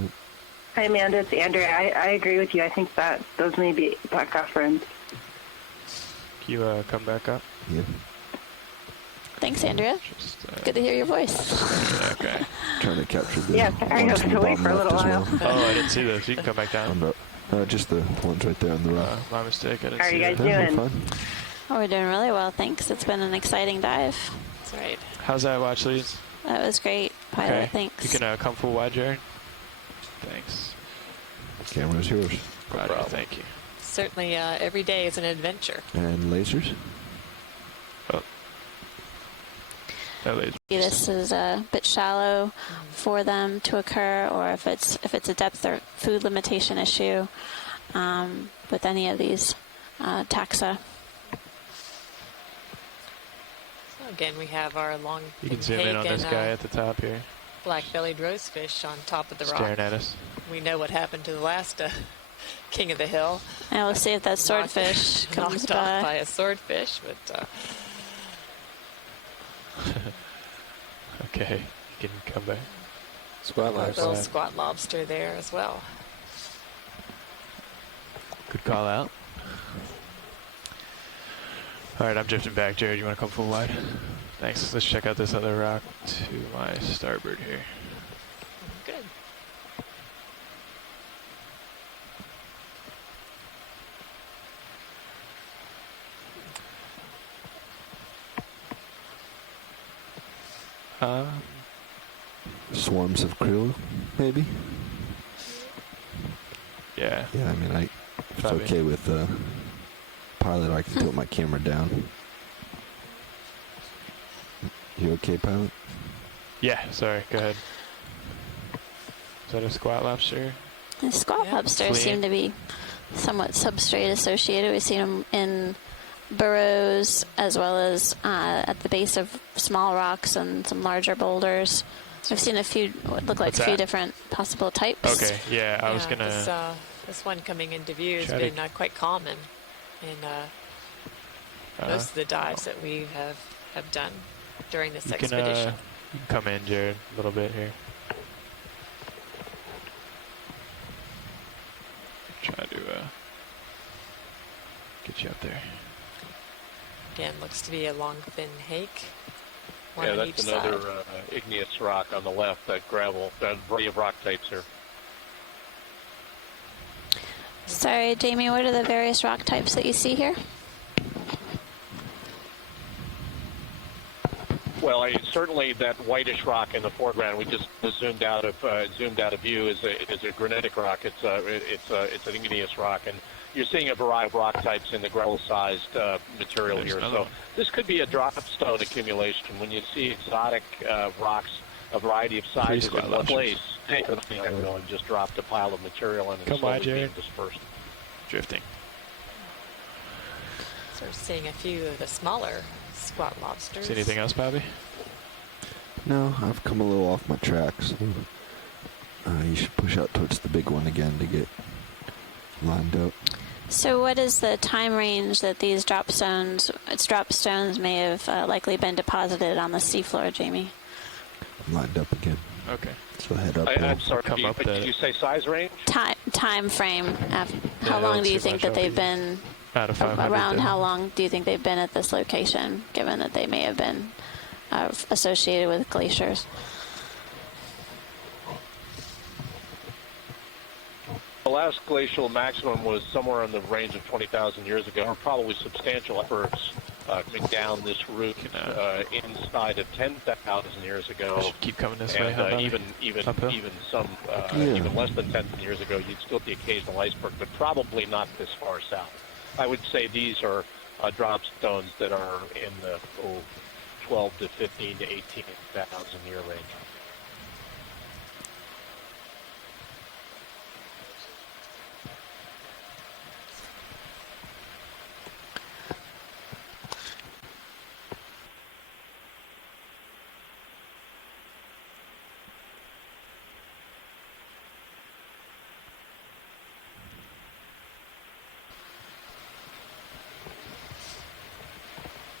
Yep. Hi, Amanda. It's Andrea. I agree with you. I think that those may be black offerings. Can you come back up? Yeah. Thanks, Andrea. Just, Good to hear your voice. Okay. Trying to capture the Yeah, sorry, I ones was in the away bottom for a left little as while. well. Oh, I didn't see those. You can come back down. I'm up. Just the ones right there on the rock. My mistake. I didn't How are see you guys that. Yeah, doing? fine. Oh, we're doing really well, thanks. It's been an exciting dive. That's right. How's that watch leads? That was great, pilot. Okay. Thanks. You can come full wide, Jared. Thanks. Camera's yours. Roger, thank you. Certainly, every day is an adventure. And lasers? Oh. That laser. This is a bit shallow for them to occur, or if it's a depth or food limitation issue with any of these taxa. So again, we have our long You can zoom in on this guy at the top here. black-bellied rosefish on top of the rock. Staring at us. We know what happened to the last king of the hill. And we'll see if that swordfish comes Knocked off by. by a swordfish, but Okay. You can come back. Squat a lobster. little squat lobster there as well. Good call out. All right, I'm drifting back. Jared, you want to come full wide? Thanks. Let's check out this other rock to my starboard here. Good. Swarms of krill, maybe? Yeah. Yeah, I mean, if it's Probably. okay with pilot, I can tilt my camera down. You okay, pilot? Yeah, sorry, go ahead. Is that a squat lobster? The squat lobsters seem to be somewhat substrate associated. We've seen them in burrows as well as at the base of small rocks and some larger boulders. We've seen a few, what look like What's a few that? different possible types. Okay, yeah, I was gonna. This one coming into view has try been to- quite common in most of the dives that we have done during this You expedition. can come in, Jared, a little bit here. Try to get you up there. Again, looks to be a long, thin hake. One Yeah, on that's each another side. igneous rock on the left, that gravel, that variety of rock types here. Sorry, Jamie, what are the various rock types that you see here? Well, certainly that whitish rock in the foreground, we just zoomed out of view, is a granitic rock. It's an igneous rock, and you're seeing a variety of rock types in the gravel-sized material here. So this could be a dropstone accumulation. When you see exotic rocks, a variety of sizes in one place, and just dropped a pile of material and it's slowly being dispersed. Drifting. So we're seeing a few of the smaller squat lobsters. See anything else, Bobby? No, I've come a little off my track, so you should push out towards the big one again to get lined up. So what is the time range that these drop stones may have likely been deposited on the seafloor, Jamie? I'm lined up again. Okay. So head up. I'm sorry, did you say size range? Time frame. How long do you think that they've been out of 500 around? then. How long do you think they've been at this location, given that they may have been associated with glaciers? The last glacial maximum was somewhere in the range of 20,000 years ago, or probably substantial efforts coming down this route inside of 10,000 years ago. Keep coming this and, way. How about even some even less than 10,000 years ago, you'd still the occasional iceberg, but probably not this far south. I would say these are drop stones that are in the 12 to 15 to 18,000 year range.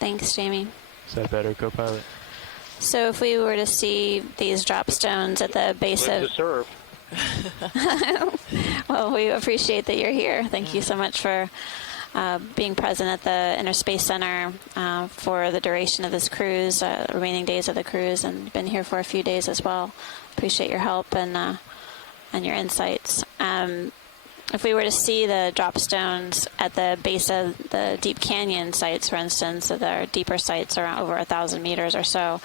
Thanks, Jamie. Is that better, co-pilot? So if we were to see these drop stones at the base Live of... to serve. Well, we appreciate that you're here. Thank you so much for being present at the Inner Space Center for the duration of this cruise, remaining days of the cruise, and been here for a few days as well. Appreciate your help and your insights. If we were to see the drop stones at the base of the deep canyon sites, for instance, so there are deeper sites around over 1,000 meters or so,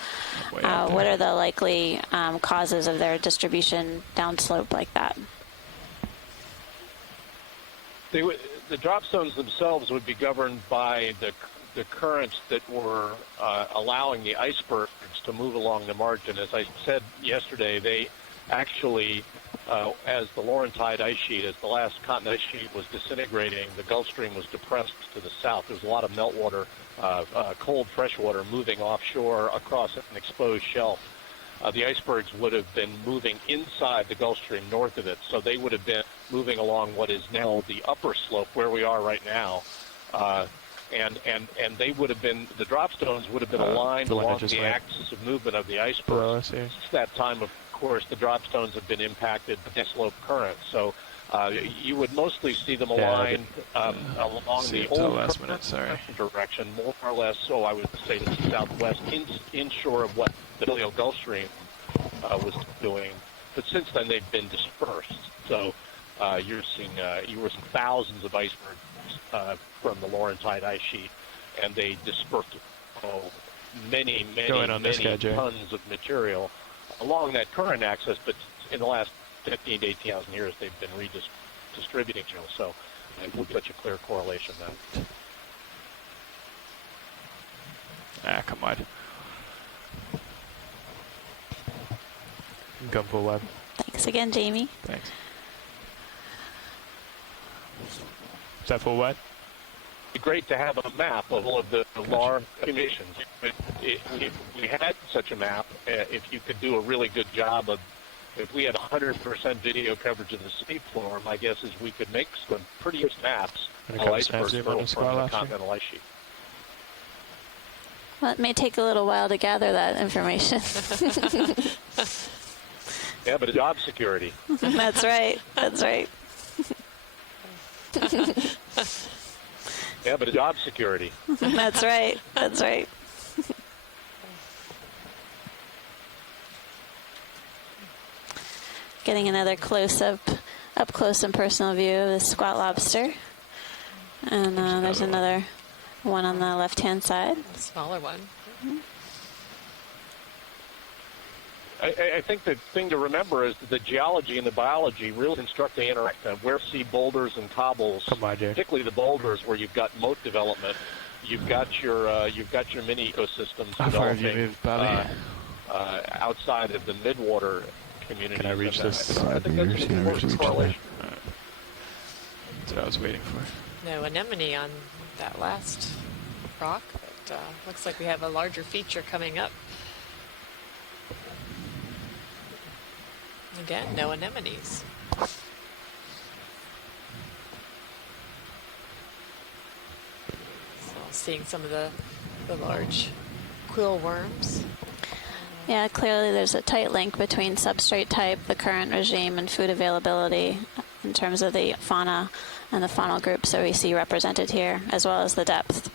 what are the likely causes of their distribution downslope like that? The drop zones themselves would be governed by the currents that were allowing the icebergs to move along the margin. As I said yesterday, they actually, as the Laurentide ice sheet, as the last continent ice sheet was disintegrating, the Gulf Stream was depressed to the south. There was a lot of meltwater, cold freshwater moving offshore across an exposed shelf. The icebergs would have been moving inside the Gulf Stream north of it, so they would have been moving along what is now the upper slope where we are right now. And they would have been, the drop stones would have been aligned along the axis of movement of the iceberg. Since that time, of course, the drop stones have been impacted by the slope current. So You would mostly see them aligned along the old last minute, sorry. direction, more or less, so I would say to the southwest, inshore of what the Paleo Gulf Stream was doing. But since then, they've been dispersed. So you were seeing thousands of icebergs from the Laurentide ice sheet, and they dispersed many tons of material along that current axis. But in the last 15 to 18,000 years, they've been redistributing. So it would such a clear correlation then. Come on. Come full web. Thanks again, Jamie. Thanks. Is that full web? It'd be great to have a map of all of the large emissions. If we had such a map, if you could do a really good job of, if we had 100% video coverage of the seafloor, my guess is we could make some pretty good maps of icebergs from the continental ice sheet. Well, it may take a little while to gather that information. Yeah, but it's job security. That's right. That's right. Yeah, but it's job security. That's right. That's right. Getting another up close and personal view of the squat lobster. And there's another one on the left-hand side. A smaller one. Mm-hmm. I think the thing to remember is that the geology and the biology really construct the interact. Where we see boulders and cobbles, particularly the boulders where you've got moat development, you've got your mini ecosystems developing outside of the midwater community. Can I reach this? I think that's an important correlation. That's what I was waiting for. No anemone on that last rock, but looks like we have a larger feature coming up. Again, no anemones. So seeing some of the large quill worms. Yeah, clearly there's a tight link between substrate type, the current regime, and food availability in terms of the fauna and the faunal groups that we see represented here, as well as the depth.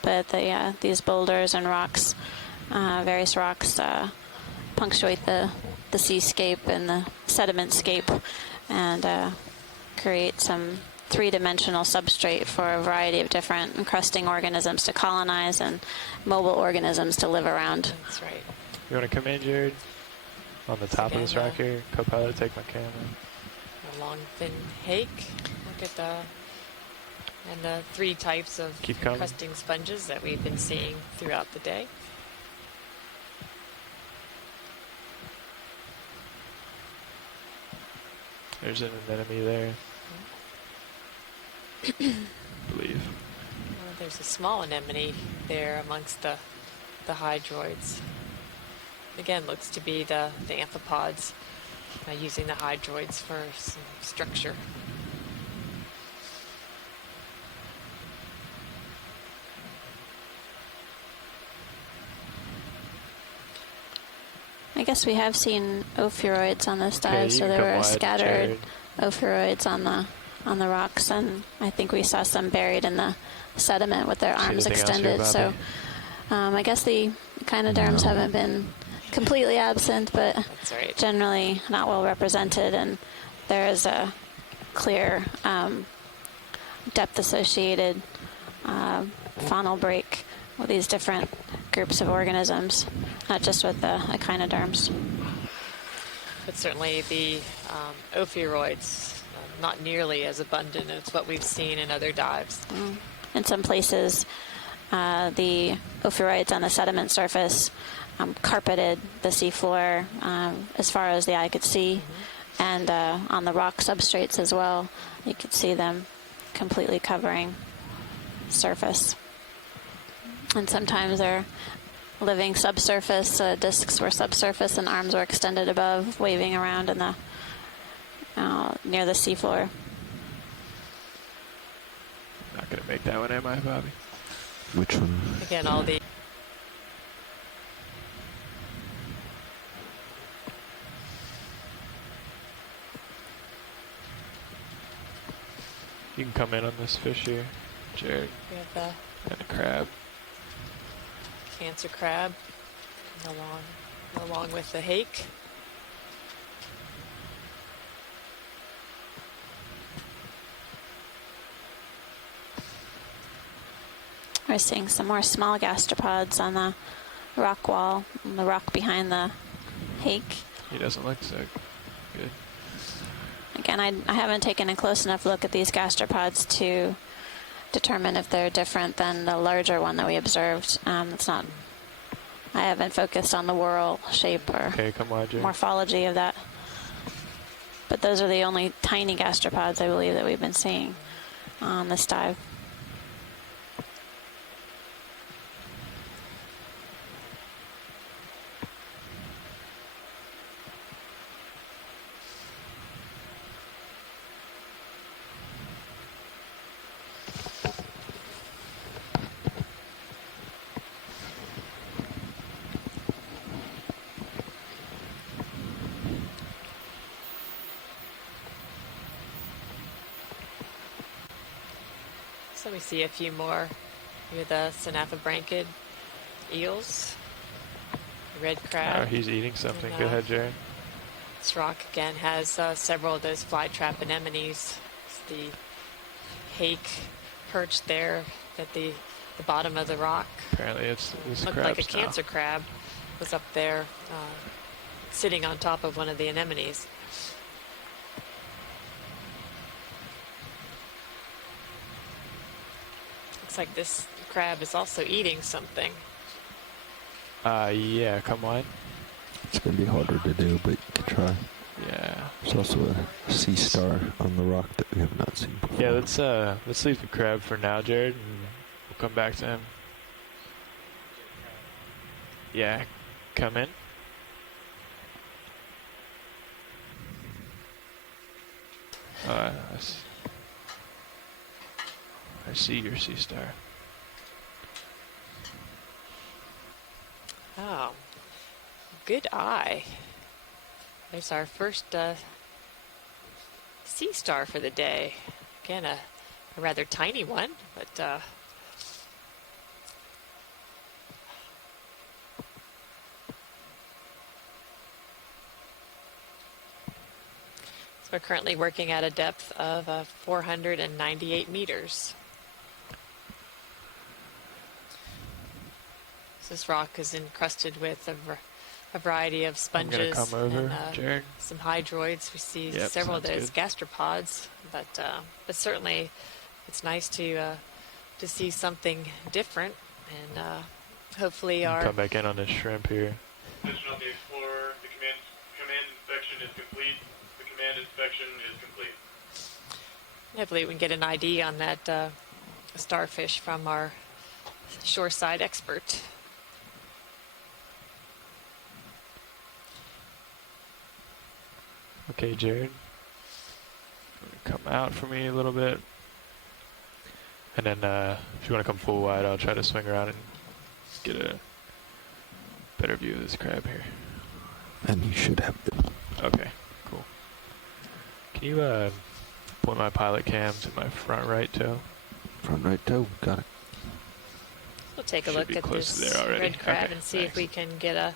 But these boulders and rocks, various rocks, punctuate the seascape and the sedimentscape, and create some three-dimensional substrate for a variety of different encrusting organisms to colonize and mobile organisms to live around. That's right. You want to come in, Jared? On the top of this rock here, co-pilot, take my camera. A long, thin hake. Look at the three types of encrusting sponges that we've been seeing throughout the day. There's an anemone there. I believe. Well, there's a small anemone there amongst the hydroids. Again, looks to be the amphipods using the hydroids for some structure. I guess we have seen ophiuroids on this dive, so there were scattered ophiuroids on the rocks, and I think we saw some buried in the sediment with their arms extended. So I guess the echinoderms haven't been completely absent, but generally not well represented, and there is a clear depth-associated faunal break with these different groups of organisms, not just with the echinoderms. But certainly the ophiuroids, not nearly as abundant as what we've seen in other dives. In some places, the ophiuroids on the sediment surface carpeted the seafloor as far as the eye could see, and on the rock substrates as well, you could see them completely covering surface. And sometimes they're living subsurface, discs were subsurface and arms were extended above, waving around in the near the seafloor. Not going to make that one, am I, Bobby? Which one? Again, all the You can come in on this fish here, Jared. We have the And a crab. cancer crab along with the hake. We're seeing some more small gastropods on the rock wall, on the rock behind the hake. He doesn't look so good. Again, I haven't taken a close enough look at these gastropods to determine if they're different than the larger one that we observed. It's not. I haven't focused on the whorl shape or morphology of that. But those are the only tiny gastropods, I believe, that we've been seeing on this dive. So we see a few more. Here the synaphobranchid eels, the red crab. Oh, he's eating something. And, Go ahead, Jared. This rock again has several of those flytrap anemones. It's the hake perched there at the bottom of the rock. Apparently it's looked like a cancer crab was up there sitting on top of one of the anemones. Looks like this crab is also eating something. Yeah, come on. It's going to be harder to do, but you can try. Yeah. There's also a sea star on the rock that we have not seen before. Yeah, let's leave the crab for now, Jared, and we'll come back to him. Yeah, come in. I see your sea star. Oh, good eye. There's our first sea star for the day. Again, a rather tiny one, but so we're currently working at a depth of 498 meters. This rock is encrusted with a variety of sponges I'm gonna come over, and Jared. some hydroids. We see Yep, several of sounds those good. gastropods, but certainly it's nice to see something different, and hopefully our Come back in on this shrimp here. Attention on the Explorer. The command inspection is complete. The command inspection is complete. hopefully we can get an ID on that starfish from our shoreside expert. Okay, Jared. Come out for me a little bit. And then if you want to come full wide, I'll try to swing around and get a better view of this crab here. And you should have the... Okay, cool. Can you point my pilot cam to my front right toe? Front right toe, got it. We'll take a Should look be at close to this there already. red crab Okay, and see if we can get a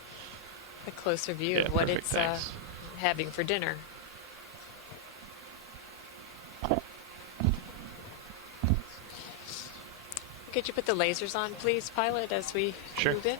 closer view Yeah, of what perfect, it's thanks. having for dinner. Could you put the lasers on, please, pilot, as we Sure. move in?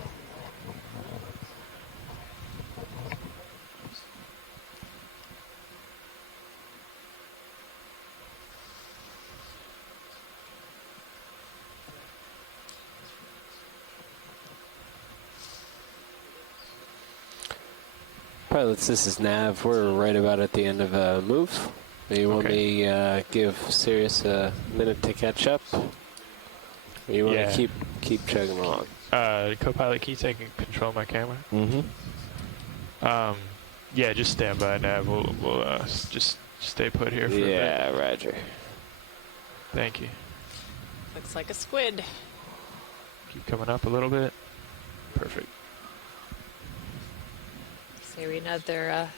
Pilots, this is Nav. We're right about at the end of a move. You want me give Sirius a minute to catch up? Or you want Yeah. to keep chugging along? Co-pilot, can you take control of my camera? Mm-hmm. Yeah, just stand by, Nav. We'll just stay put here for a bit. Yeah, Roger. Thank you. Looks like a squid. Keep coming up a little bit. Perfect. So we another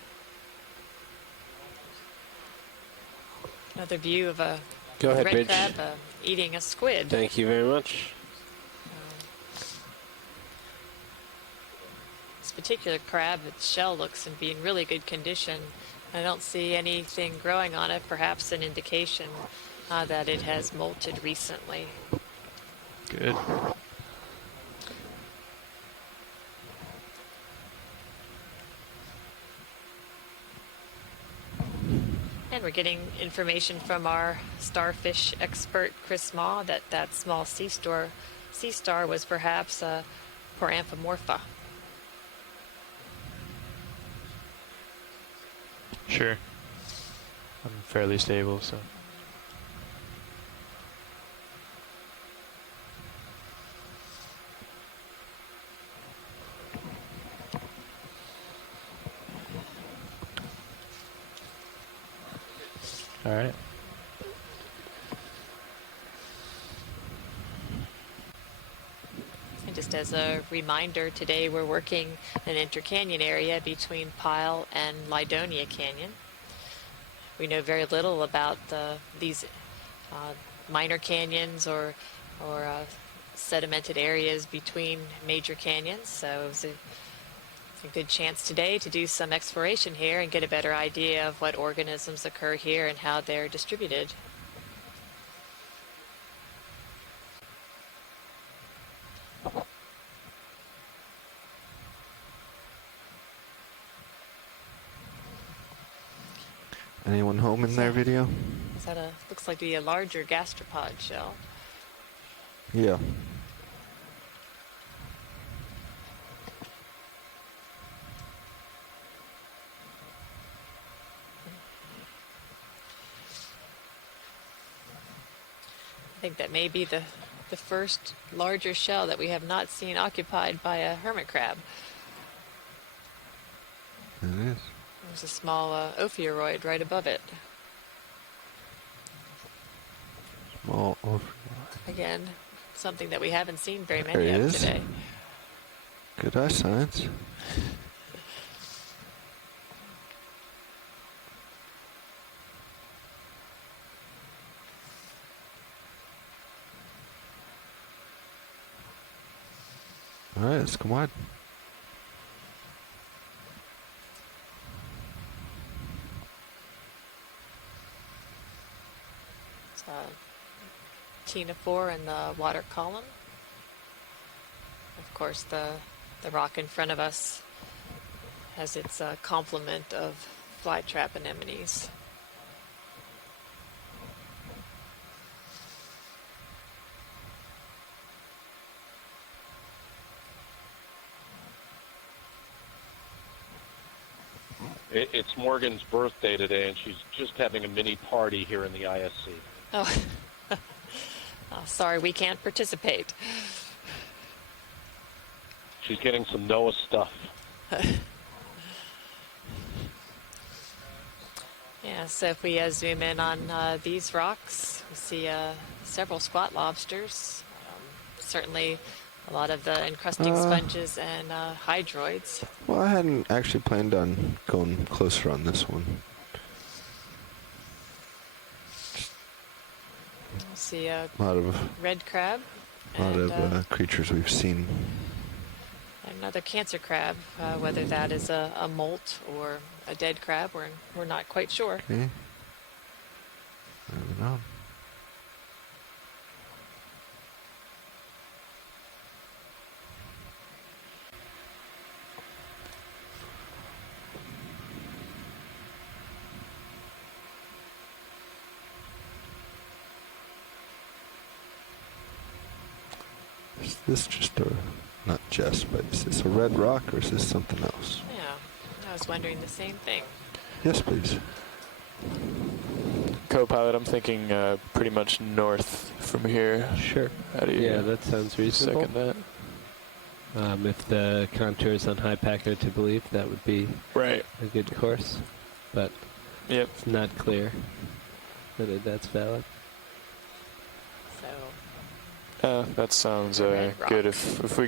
view of a Go ahead, red Ridge. crab eating a squid. Thank you very much. This particular crab, its shell looks to be in really good condition. I don't see anything growing on it, perhaps an indication that it has molted recently. Good. And we're getting information from our starfish expert, Chris Maw, that that small sea star was perhaps Poramphomorpha. Sure. I'm fairly stable, so. All right. And just as a reminder, today we're working an Intercanyon area between Powell and Lydonia Canyon. We know very little about these minor canyons or sedimented areas between major canyons, so it was a good chance today to do some exploration here and get a better idea of what organisms occur here and how they're distributed. Anyone home in their video? Is that looks like to be a larger gastropod shell. Yeah. I think that may be the first larger shell that we have not seen occupied by a hermit crab. It is. There's a small ophiuroid right above it. Small ophiuroid. Again, something that we haven't seen very There many it of is. today. Good eye science. All right, let's come on. It's ctenophore in the water column. Of course, the rock in front of us has its complement of flytrap anemones. It's Morgan's birthday today, and she's just having a mini party here in the ISC. Oh, oh, sorry, we can't participate. She's getting some NOAA stuff. Yeah, so if we zoom in on these rocks, we see several squat lobsters, certainly a lot of the encrusting sponges and hydroids. Well, I hadn't actually planned on going closer on this one. We see a lot of red crab. A lot of creatures we've seen. Another cancer crab, whether that is a molt or a dead crab, we're not quite sure. Okay. Moving on. Is this just a, not just, but is this a red rock or is this something else? Yeah, I was wondering the same thing. Yes, please. Co-pilot, I'm thinking pretty much north from here. Sure. How do you Yeah, that sounds reasonable. second that? If the contour is on high packer to believe, that would be right a good course, but yep, it's not clear whether that's valid. So that sounds good. If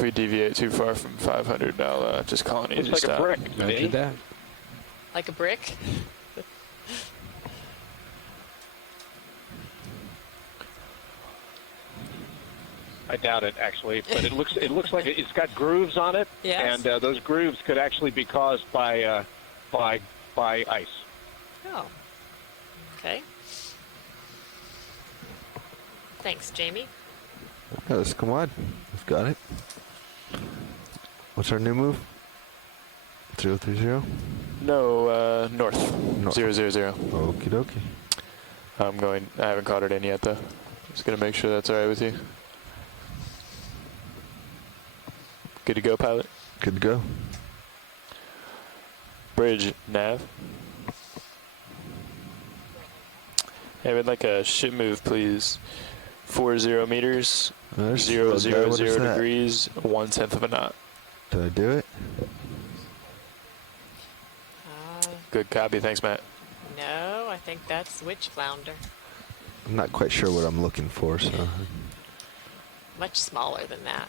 we deviate too far from 500, I'll just call an easy Looks like stop. a brick. Roger that. like a brick. I doubt it, actually, but it looks like it's got grooves on it, Yes. and those grooves could actually be caused by ice. Oh. Okay. Thanks, Jamie. Yeah, let's come on. We've got it. What's our new move? 030? No, north. 000. Okie dokie. I haven't caught it in yet, though. Just gonna make sure that's all right with you. Good to go, pilot? Good to go. Bridge, nav. Hey, we'd like a ship move, please. 40 meters, 000 degrees, 1/10 of a knot. Did I do it? Good copy, thanks, Matt. No, I think that's witch flounder. I'm not quite sure what I'm looking for, so. Much smaller than that.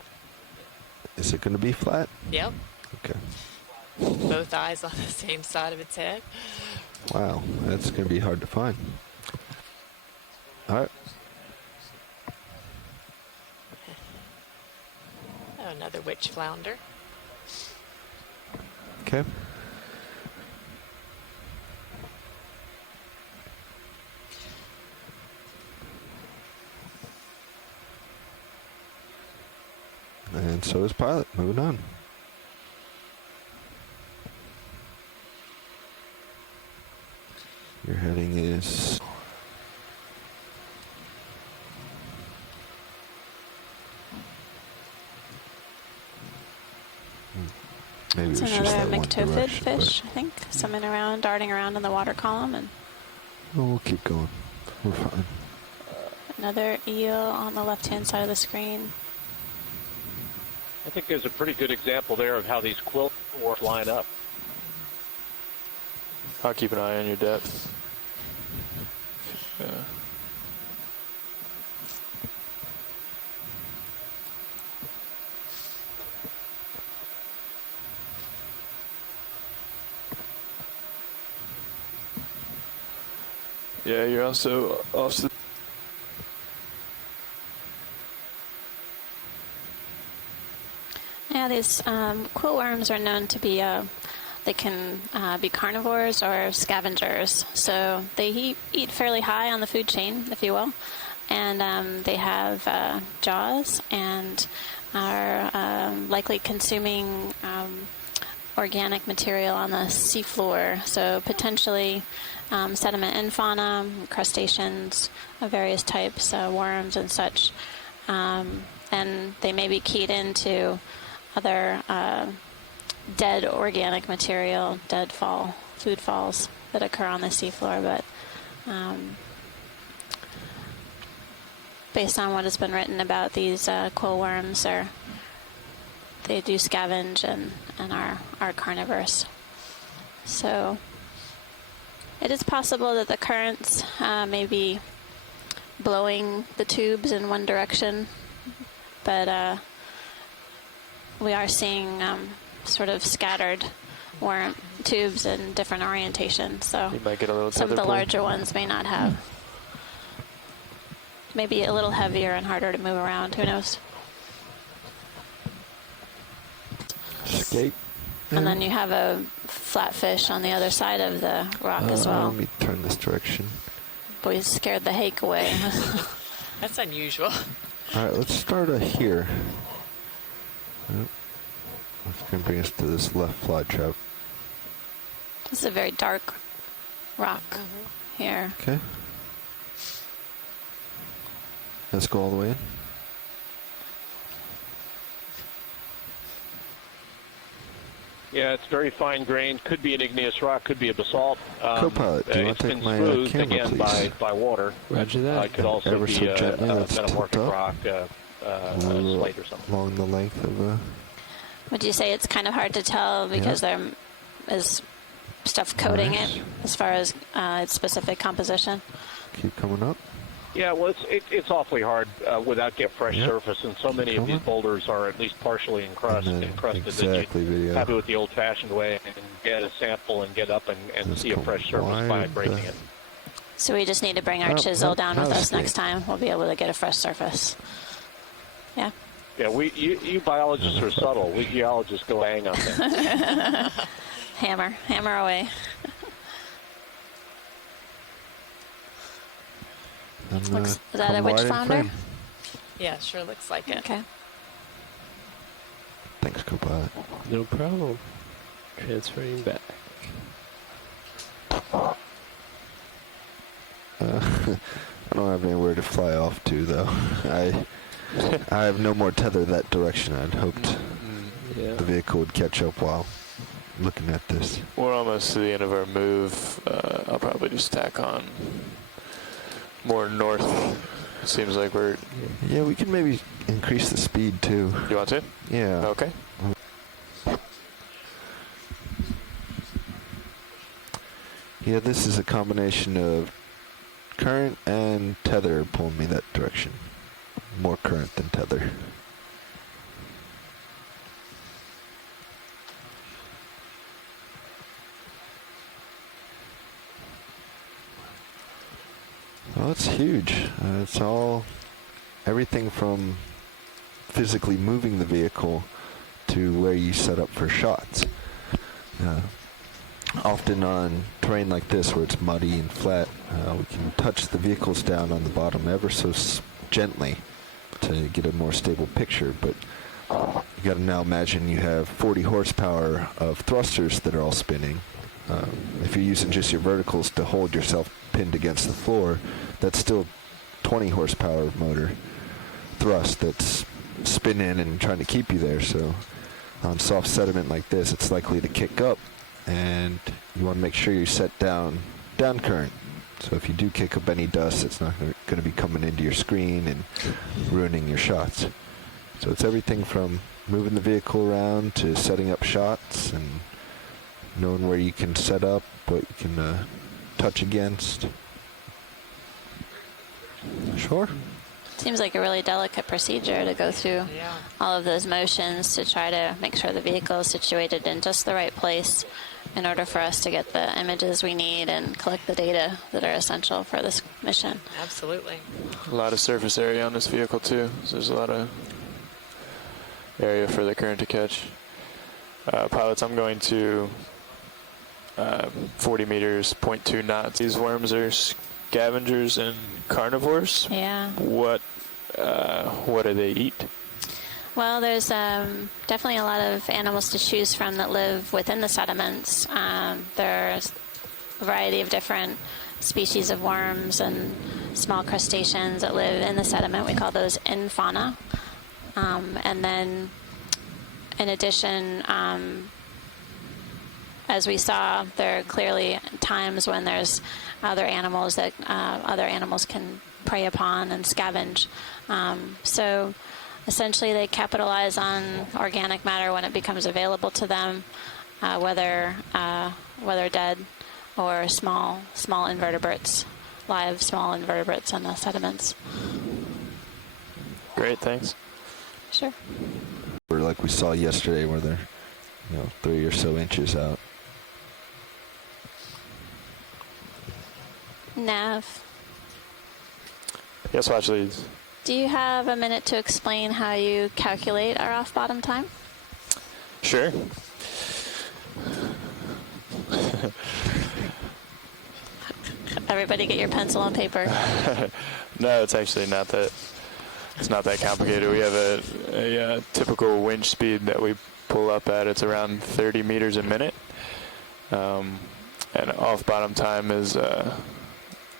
Is it going to be flat? Yep. Okay. Both eyes on the same side of its head. Wow, that's going to be hard to find. All right. Oh, another witch flounder. Okay. And so is pilot. Moving on. Your heading is maybe It's it's just another that one myctophid direction, fish, I think, swimming around, darting around in the water column, and but we'll keep going. We're fine. another eel on the left-hand side of the screen. I think there's a pretty good example there of how these quill worms line up. I'll keep an eye on your depth. Yeah, you're also off to Yeah, these quill worms are known to be, they can be carnivores or scavengers. So they eat fairly high on the food chain, if you will. And they have jaws and are likely consuming organic material on the seafloor. So potentially sediment and fauna, crustaceans of various types, worms and such. And they may be keyed into other dead organic material, dead food falls that occur on the seafloor. But based on what has been written about these quill worms, they do scavenge and are carnivores. So it is possible that the currents may be blowing the tubes in one direction, but we are seeing sort of scattered worm tubes in different orientations. So you might get a little some of the pull. larger ones may not have. Maybe a little heavier and harder to move around. Who knows? Escape. And then you have a flatfish on the other side of the rock as well. Let me turn this direction. Boy, scared the hake away. That's unusual. All right, let's start here. Yep. That's going to bring us to this left fly trap. This is a very dark rock here. Okay. Let's go all the way in. Yeah, it's very fine grained. Could be an igneous rock, could be a basalt. Co-pilot, do you want it's to been take my smoothed camera, again please? by water. Roger that. It could also Ever be so a gently, let's metamorphic tilt up. rock, slate or something. Along the length of Would you say it's kind of hard to tell because there is stuff coating it as far as its specific composition? Keep coming up. Yeah, well, it's awfully hard without get fresh surface, and so many of these boulders are at least partially encrusted exactly, that you have to do it the old-fashioned way and get a sample and get up and see a fresh surface by breaking it. So we just need to bring our chisel down with us next time. We'll be able to get a fresh surface. Yeah. Yeah, you biologists are subtle. We geologists go hang on things. Hammer away. Is that a witch flounder? Yeah, sure looks like it. Okay. Thanks, Copilot. No problem. Transferring back. I don't have anywhere to fly off to, though. I have no more tether that direction. I'd hoped the vehicle would catch up while looking at this. We're almost to the end of our move. I'll probably just tack on more north. Seems like we're... Yeah, we can maybe increase the speed, too. You want to? Yeah. Okay. Yeah, this is a combination of current and tether pulling me that direction. More current than tether. Well, it's huge. It's everything from physically moving the vehicle to where you set up for shots. Often on terrain like this where it's muddy and flat, we can touch the vehicles down on the bottom ever so gently to get a more stable picture, but you got to now imagine you have 40 horsepower of thrusters that are all spinning. If you're using just your verticals to hold yourself pinned against the floor, that's still 20 horsepower of motor thrust that's spinning and trying to keep you there. So on soft sediment like this, it's likely to kick up, and you want to make sure you're set down current. So if you do kick up any dust, it's not going to be coming into your screen and ruining your shots. So it's everything from moving the vehicle around to setting up shots and knowing where you can set up, what you can touch against. Sure. Seems like a really delicate procedure to go through all of those motions to try to make sure the vehicle is situated in just the right place in order for us to get the images we need and collect the data that are essential for this mission. Absolutely. A lot of surface area on this vehicle too, so there's a lot of area for the current to catch. Pilots, I'm going to 40 meters, 0.2 knots. These worms are scavengers and carnivores. Yeah. What do they eat? Well, there's definitely a lot of animals to choose from that live within the sediments. There's a variety of different species of worms and small crustaceans that live in the sediment. We call those infauna. And then, in addition, as we saw, there are clearly times when there's other animals that other animals can prey upon and scavenge. So essentially they capitalize on organic matter when it becomes available to them, whether dead or small invertebrates, live small invertebrates in the sediments. Great, thanks. Sure. Or like we saw yesterday where they're 3 or so inches out. Nav, Yes, watch leads. do you have a minute to explain how you calculate our off-bottom time? Sure. Everybody get your pencil and paper. No, it's actually not that. It's not that complicated. We have a typical winch speed that we pull up at. It's around 30 meters a minute. And off-bottom time is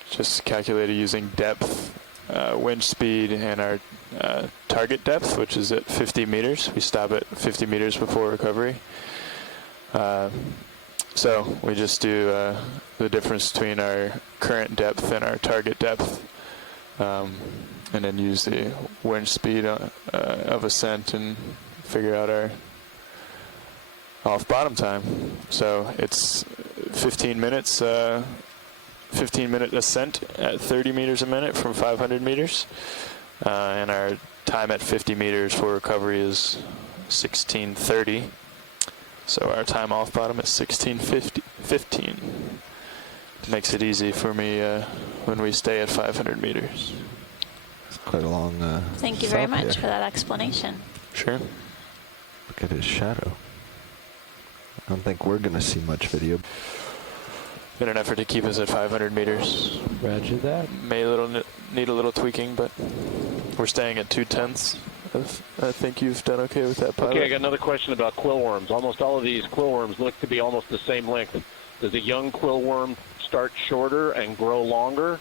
just calculated using depth, winch speed, and our target depth, which is at 50 meters. We stop at 50 meters before recovery. So we just do the difference between our current depth and our target depth, and then use the winch speed of ascent and figure out our off-bottom time. So it's 15 minutes, 15-minute ascent at 30 meters a minute from 500 meters. And our time at 50 meters for recovery is 16:30. So our time off bottom is 16:15. Makes it easy for me when we stay at 500 meters. quite a long. Thank you very south much here. for that explanation. Sure. Look at his shadow. I don't think we're going to see much video. In an effort to keep us at 500 meters. Roger that. May need a little tweaking, but we're staying at 2/10. I think you've done okay with that, pilot. Okay, I got another question about quillworms. Almost all of these quillworms look to be almost the same length. Does a young quillworm start shorter and grow longer?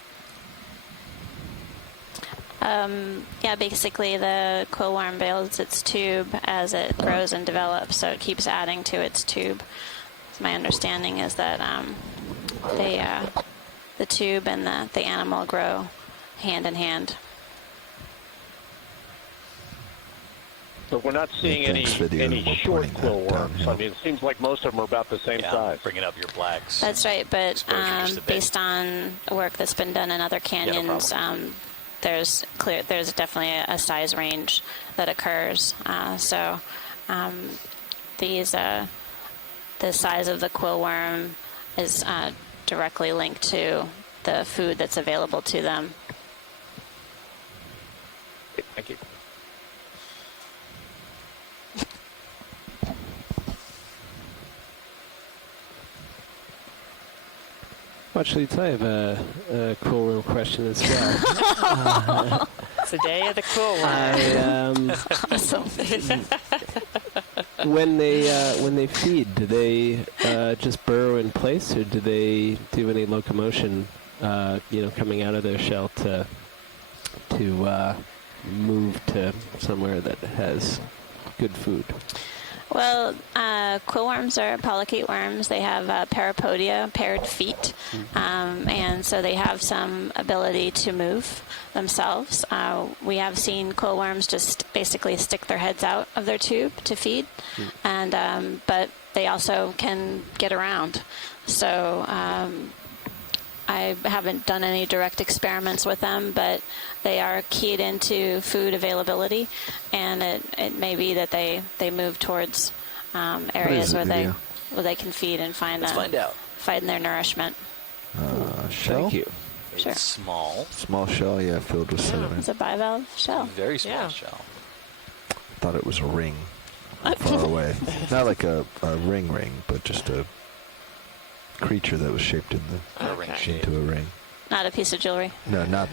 Yeah, basically the quillworm builds its tube as it grows and develops, so it keeps adding to its tube. So my understanding is that the tube and the animal grow hand in hand. So we're not seeing any short quillworms. I mean, it seems like most of them are about the same size. Bringing up your blacks. That's right, but based on work that's been done in other canyons, there's definitely a size range that occurs. The size of the quillworm is directly linked to the food that's available to them. Thank you. Actually, I have a quillworm question as well. It's the day of the quillworm. Awesome. When they feed, do they just burrow in place, or do they do any locomotion? Coming out of their shell to move to somewhere that has good food. Well, quillworms are polychaete worms. They have parapodia, paired feet, and so they have some ability to move themselves. We have seen quillworms just basically stick their heads out of their tube to feed, and but they also can get around. So I haven't done any direct experiments with them, but they are keyed into food availability, and it may be that they move towards areas where they can feed and find their nourishment. Shell? Thank you. Sure. It's small. Small shell, yeah, filled with sediment. It's a bivalve shell. Very small shell. Thought it was a ring far away. Not like a ring, but just a creature that was shaped into a ring. Not a piece of jewelry. No, not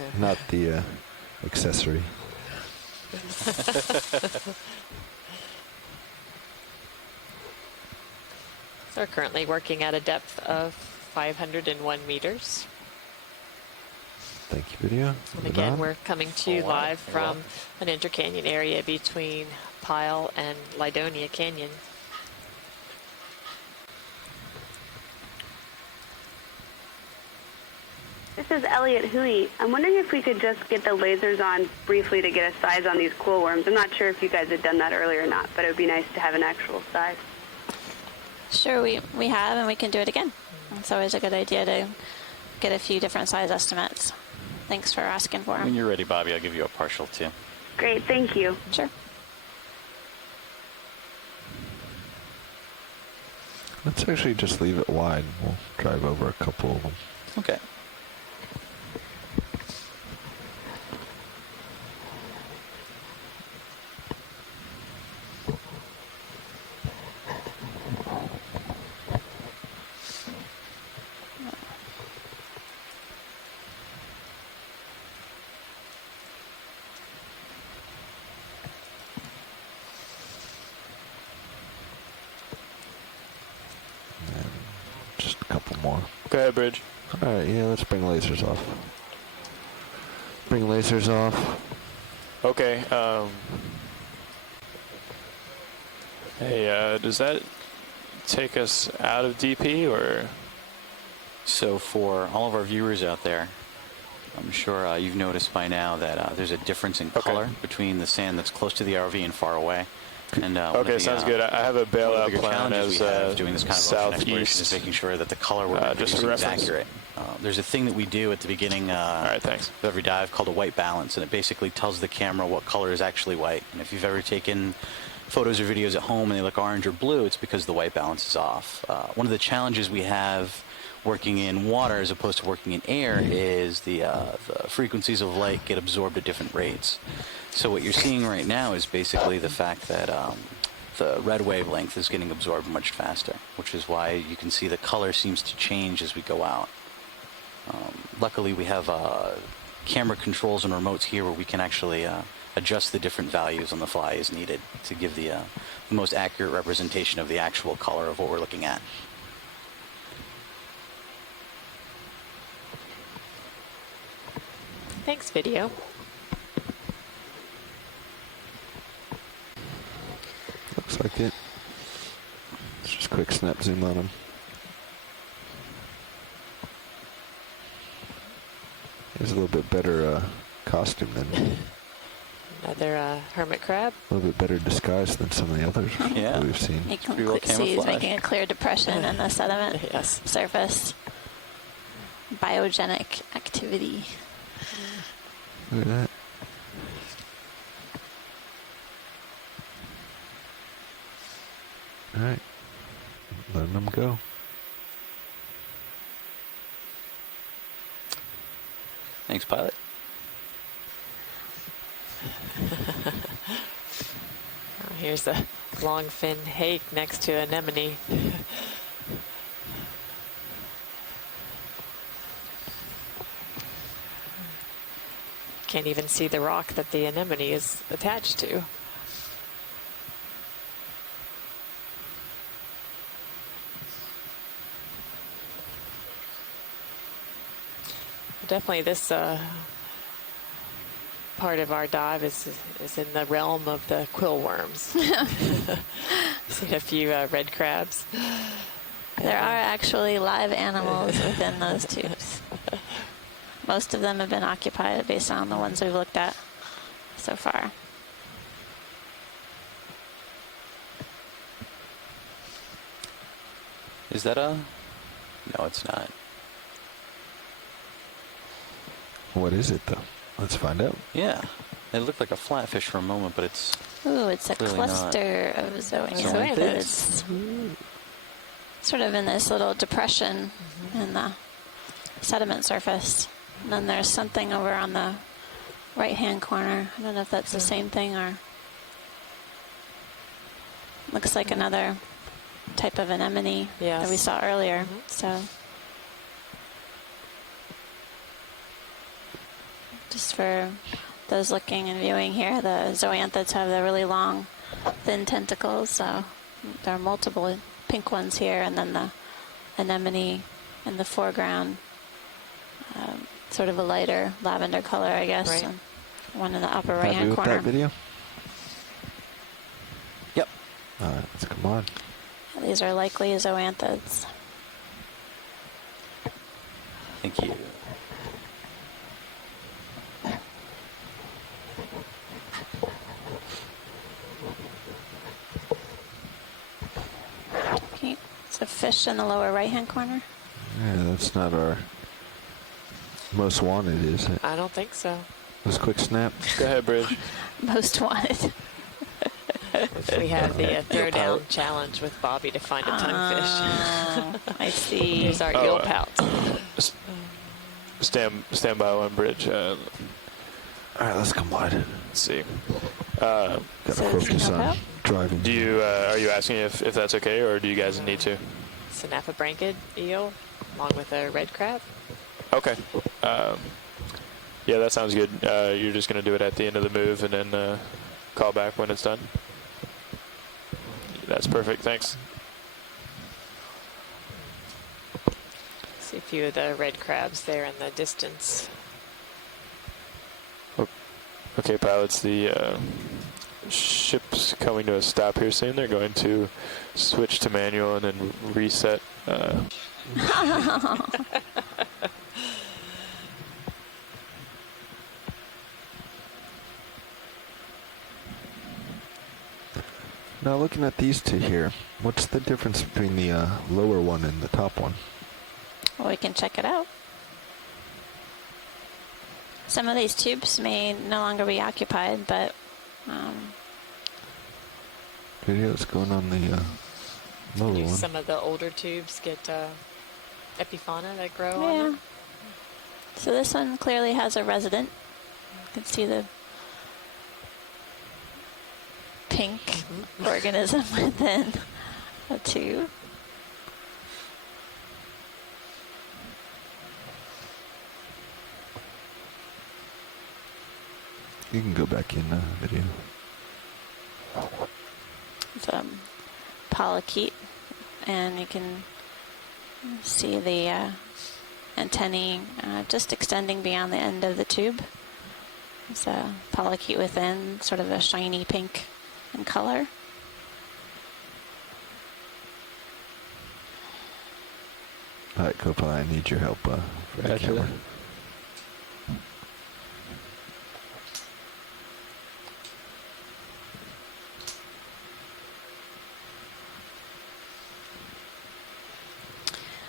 the accessory. So we're currently working at a depth of 501 meters. Thank you, video. And again, we're coming to you live from an Intercanyon area between Powell and Lydonia Canyon. This is Elliot Hui. I'm wondering if we could just get the lasers on briefly to get a size on these quillworms. I'm not sure if you guys had done that earlier or not, but it would be nice to have an actual size. Sure, we have, and we can do it again. It's always a good idea to get a few different size estimates. Thanks for asking for them. When you're ready, Bobby, I'll give you a partial too. Great, thank you. Sure. Let's actually just leave it wide. We'll drive over a couple of them. Okay. Just a couple more. Go ahead, Bridge. All right, yeah, let's bring lasers off. Bring lasers off. Okay. Hey, does that take us out of DP, or? So for all of our viewers out there, I'm sure you've noticed by now that there's a difference in color between the sand that's close to the RV and far away. And Okay, sounds good. I have a bailout plan as doing this kind of ocean exploration is making sure that the color we're producing is accurate. There's a thing that we do at the beginning of every dive called a white balance, and it basically tells the camera what color is actually white. And if you've ever taken photos or videos at home and they look orange or blue, it's because the white balance is off. One of the challenges we have working in water as opposed to working in air is the frequencies of light get absorbed at different rates. So what you're seeing right now is basically the fact that the red wavelength is getting absorbed much faster, which is why you can see the color seems to change as we go out. Luckily, we have camera controls and remotes here where we can actually adjust the different values on the fly as needed to give the most accurate representation of the actual color of what we're looking at. Thanks, video. Looks like it. Let's just quick snap zoom on them. There's a little bit better costume than Another hermit crab. a little bit better disguise than some of the others that we've seen. You can see he's making a clear depression in the sediment surface. Biogenic activity. Look at that. All right, letting them go. Thanks, pilot. Oh, here's the longfin hake next to anemone. Can't even see the rock that the anemone is attached to. Definitely this part of our dive is in the realm of the quill worms. Seen a few red crabs. There are actually live animals within those tubes. Most of them have been occupied based on the ones we've looked at so far. Is that a... No, it's not. What is it, though? Let's find out. Yeah. It looked like a flatfish for a moment, but it's... Ooh, it's a clearly cluster of zoanthids. Sort of in this little depression in the sediment surface. And then there's something over on the right-hand corner. I don't know if that's the same thing or... Looks like another type of anemone that we saw earlier. So... Just for those looking and viewing here, the zoanthids have the really long, thin tentacles. So there are multiple pink ones here, and then the anemone in the foreground, sort of a lighter lavender color, I guess. Right. And one in the upper right-hand Happy with corner. that video? Yep. All right, let's come on. These are likely zoanthids. Thank you. Okay, it's a fish in the lower right-hand corner. Yeah, that's not our most wanted, is it? I don't think so. Let's quick snap. Go ahead, Bridge. Most wanted. We have the throw down challenge with Bobby to find a tonguefish. I see. Here's our eel pout. Stand by one, Bridge. All right, let's come on. Let's see. Gotta focus on driving. Do you are you asking if that's okay, or do you guys need to? Synapobranchid eel, along with a red crab. Okay. Yeah, that sounds good. You're just going to do it at the end of the move and then call back when it's done? That's perfect. Thanks. See a few of the red crabs there in the distance. Okay, pilots, the ship's coming to a stop here soon. They're going to switch to manual and then reset. Now, looking at these two here, what's the difference between the lower one and the top one? Well, we can check it out. Some of these tubes may no longer be occupied, but Video, what's going on the lower one? Some of the older tubes get epifauna that grow Yeah. on it. So this one clearly has a resident. You can see the pink organism within a tube. You can go back in the video. It's a polychaete, and you can see the antennae just extending beyond the end of the tube. It's a polychaete within, sort of a shiny pink in color. All right, Copilot, I need your help for the camera.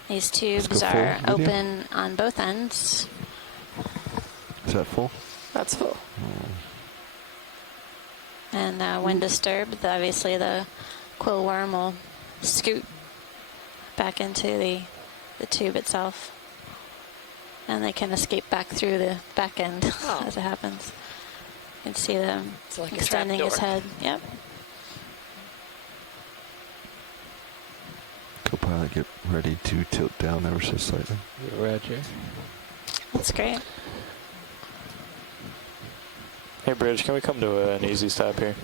These tubes are open on both ends. Is that full? That's full. And when disturbed, obviously the quill worm will scoot back into the tube itself. And they can escape back through the back end as it happens. You can see them like extending its head. Yep. Copilot, get ready to tilt down ever so slightly. Roger. That's great. Hey, Bridge, can we come to an easy stop here?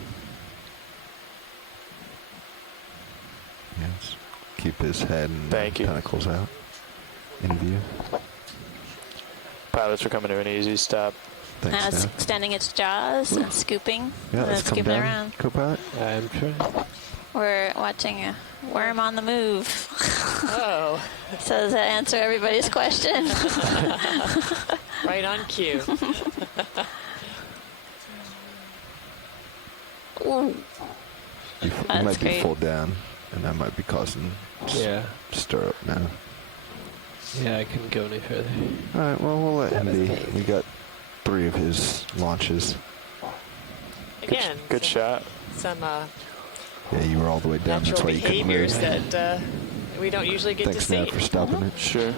Yes. Keep his head and tentacles out in view. Pilots are coming to an easy stop. Thanks, Now it's extending its jaws and scooping. Yeah, and let's come scooping down, around. Copilot. I'm trying. We're watching a worm on the move. Oh. So does that answer everybody's question? Right on cue. Ooh. You might be full down, and that might be causing stir up now. Yeah, I couldn't go any further. All right, well, we'll let him be. We got 3 of his launches. Again, good shot. Some Yeah, you were all the way down. That's natural why you couldn't move. behaviors that we don't usually get Thanks, to see. Nat, for stopping it. Sure.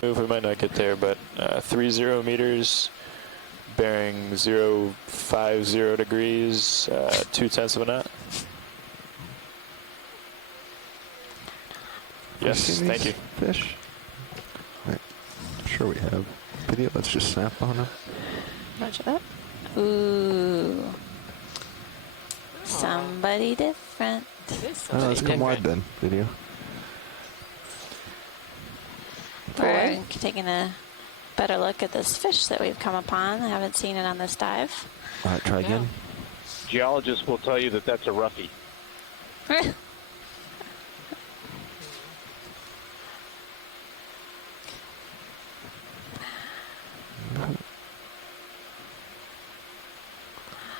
We might not get there, but 30 meters, bearing 050 degrees, 2/10 of a knot. Yes, thank you. Fish? Right. Sure we have. Video, let's just snap on him. Roger that. Ooh. Somebody different. Let's come wide then, video. We're taking a better look at this fish that we've come upon. I haven't seen it on this dive. All right, try again. Geologists will tell you that that's a roughie.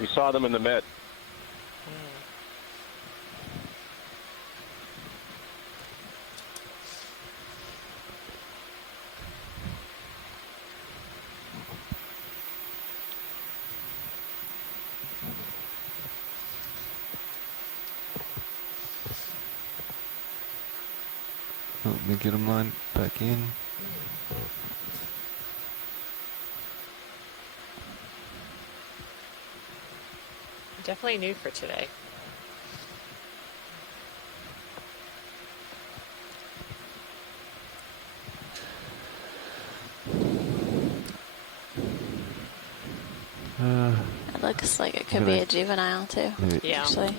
We saw them in the Met. Let me get him lined back in. Definitely new for today. It looks like it could be a juvenile too. Yeah. Actually.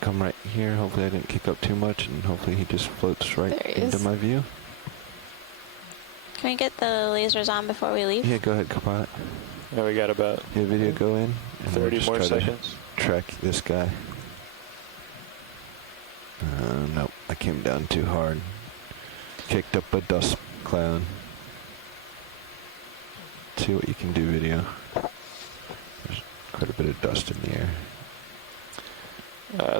Come right here. Hopefully I didn't kick up too much, and hopefully he just floats right into my view. Can we get the lasers on before we leave? Yeah, go ahead, Copilot. Yeah, we got about video go in. And 30 we'll more just try to seconds. Track this guy. Nope, I came down too hard. Kicked up a dust cloud. See what you can do, video. There's quite a bit of dust in the air.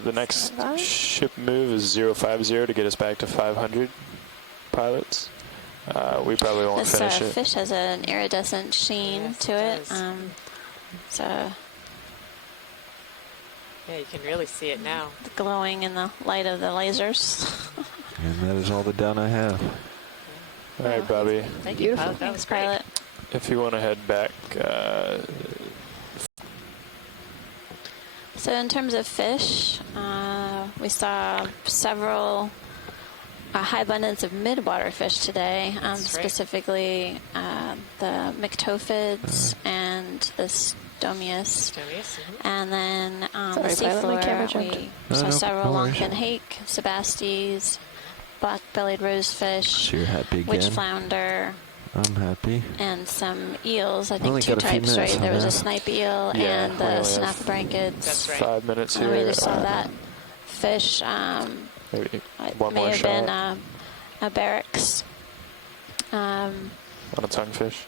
The next ship move is 050 to get us back to 500 pilots. We probably won't This finish it. fish has an iridescent sheen to it. So Yeah, you can really see it now. glowing in the light of the lasers. And that is all the down I have. All right, Bobby. Thank you, Pilot. That was great. If you want to head back. So in terms of fish, we saw several high abundance of midwater fish today, specifically the myctophids and the stomius. And then on the seafloor, we saw several longfin hake, sebastes, black-bellied rosefish, So you're happy again? witch flounder, I'm happy. and some eels. I Only think two got a few types, minutes right? on There was a that. snipe eel Yeah, and we the only have synaptobranchids. That's right. 5 minutes And here. we just saw that fish. Maybe It one may more have shot been a barracks. on a tonguefish.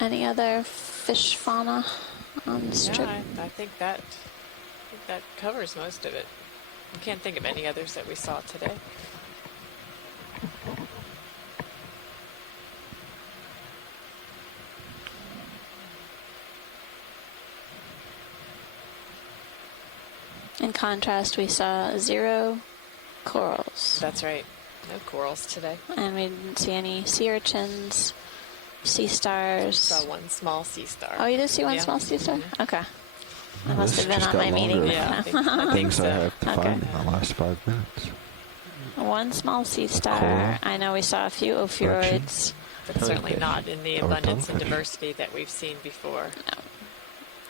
Any other fish fauna on the strip? Yeah, I think that covers most of it. I can't think of any others that we saw today. In contrast, we saw 0 corals. That's right. No corals today. And we didn't see any sea urchins, sea stars. Saw one small sea star. Oh, you did see one Yeah. small sea star? Okay. I Well, must this have been just on got my meeting. longer. Yeah, I think Things so. I have to Okay. find in the last 5 minutes. One small sea star. Coral. I know we saw a few ophiuroids. But certainly not in the Or abundance and tonguefish. diversity that we've seen before.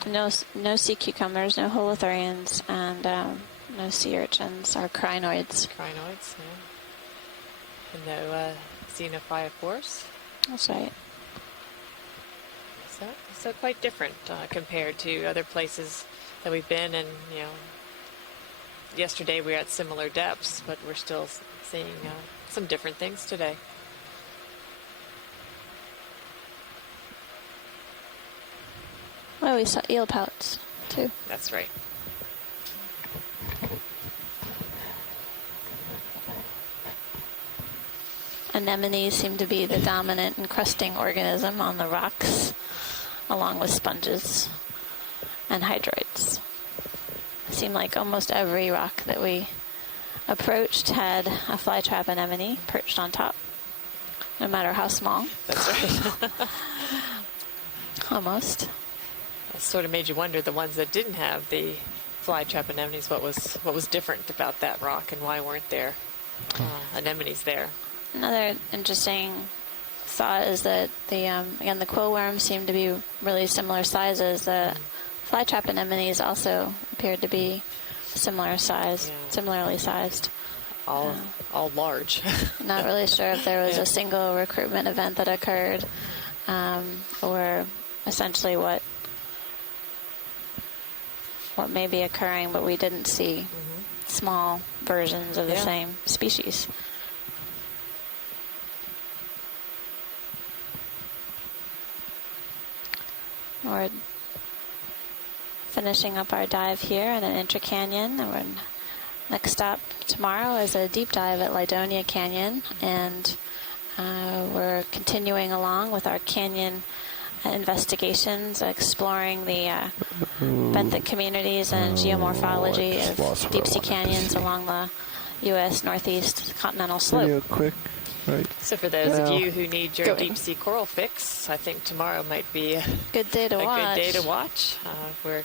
No sea cucumbers, no holothurians, and no sea urchins or crinoids. Crinoids, yeah. And no xenophyophores. That's right. So quite different compared to other places that we've been. And, you know, yesterday we were at similar depths, but we're still seeing some different things today. Well, we saw eel pouts, too. That's right. Anemones seem to be the dominant encrusting organism on the rocks, along with sponges and hydroids. It seemed like almost every rock that we approached had a flytrap anemone perched on top, no matter how small. That's right. Almost. It sort of made you wonder, the ones that didn't have the flytrap anemones, what was different about that rock and why weren't there anemones there? Another interesting thought is that again, the quill worms seem to be really similar sizes. The flytrap anemones also appeared to be similarly sized. All large. Not really sure if there was Yeah. a single recruitment event that occurred, or essentially what may be occurring, but we didn't see small versions of the Yeah. same species. We're finishing up our dive here in an Intercanyon, and next stop tomorrow is a deep dive at Lydonia Canyon, and we're continuing along with our canyon investigations, exploring the benthic communities and geomorphology of deep sea canyons along the U.S. Northeast continental slope. Real quick, right? So for those of Now- you who need your Go. deep sea coral fix, I think tomorrow might be a Good day to watch. good day to watch. We're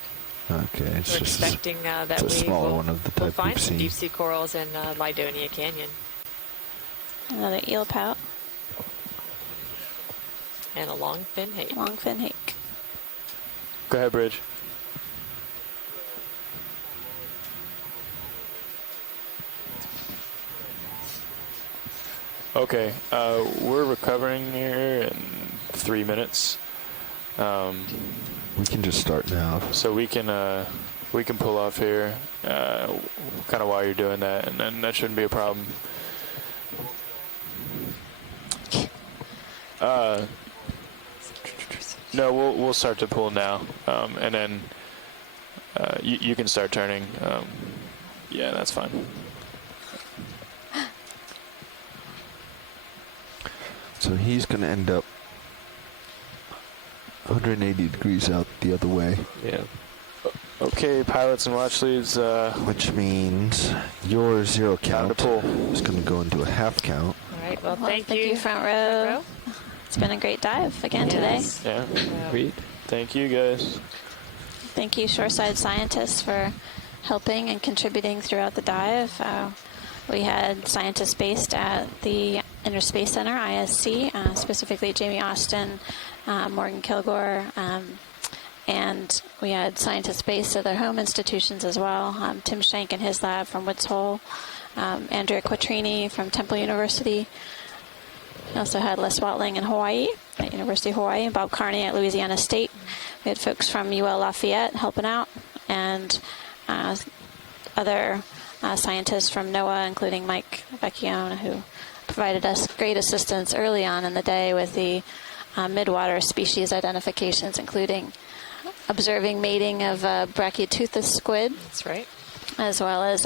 Okay, it's we're just expecting that it's a we smaller will one of the we'll type find we've some seen. deep sea corals in Lydonia Canyon. Another eel pout, And a long fin hake. long fin hake. Go ahead, Bridge. Okay, we're recovering here in 3 minutes. We can just start now. So we can pull off here, kind of while you're doing that, and then that shouldn't be a problem. No, we'll start to pull now, and then you can start turning. Yeah, that's fine. So he's going to end up 180 degrees out the other way. Yeah. Okay, pilots and watch leads. Which means your zero count is going to go into a half count. All right. Well, Thank you, front row. It's been a great dive again today. Yeah. Agreed. Thank you, guys. Thank you, shoreside scientists, for helping and contributing throughout the dive. We had scientists based at the Inner Space Center, ISC, specifically Jamie Austin, Morgan Kilgore, and we had scientists based at their home institutions as well. Tim Shank and his lab from Woods Hole, Andrea Quattrini from Temple University. We also had Les Watling in Hawaii, at University of Hawaii, and Bob Carney at Louisiana State. We had folks from UL Lafayette helping out, and other scientists from NOAA, including Mike Vecchione, who provided us great assistance early on in the day with the midwater species identifications, including observing mating of brachytoothus squid. That's right. As well as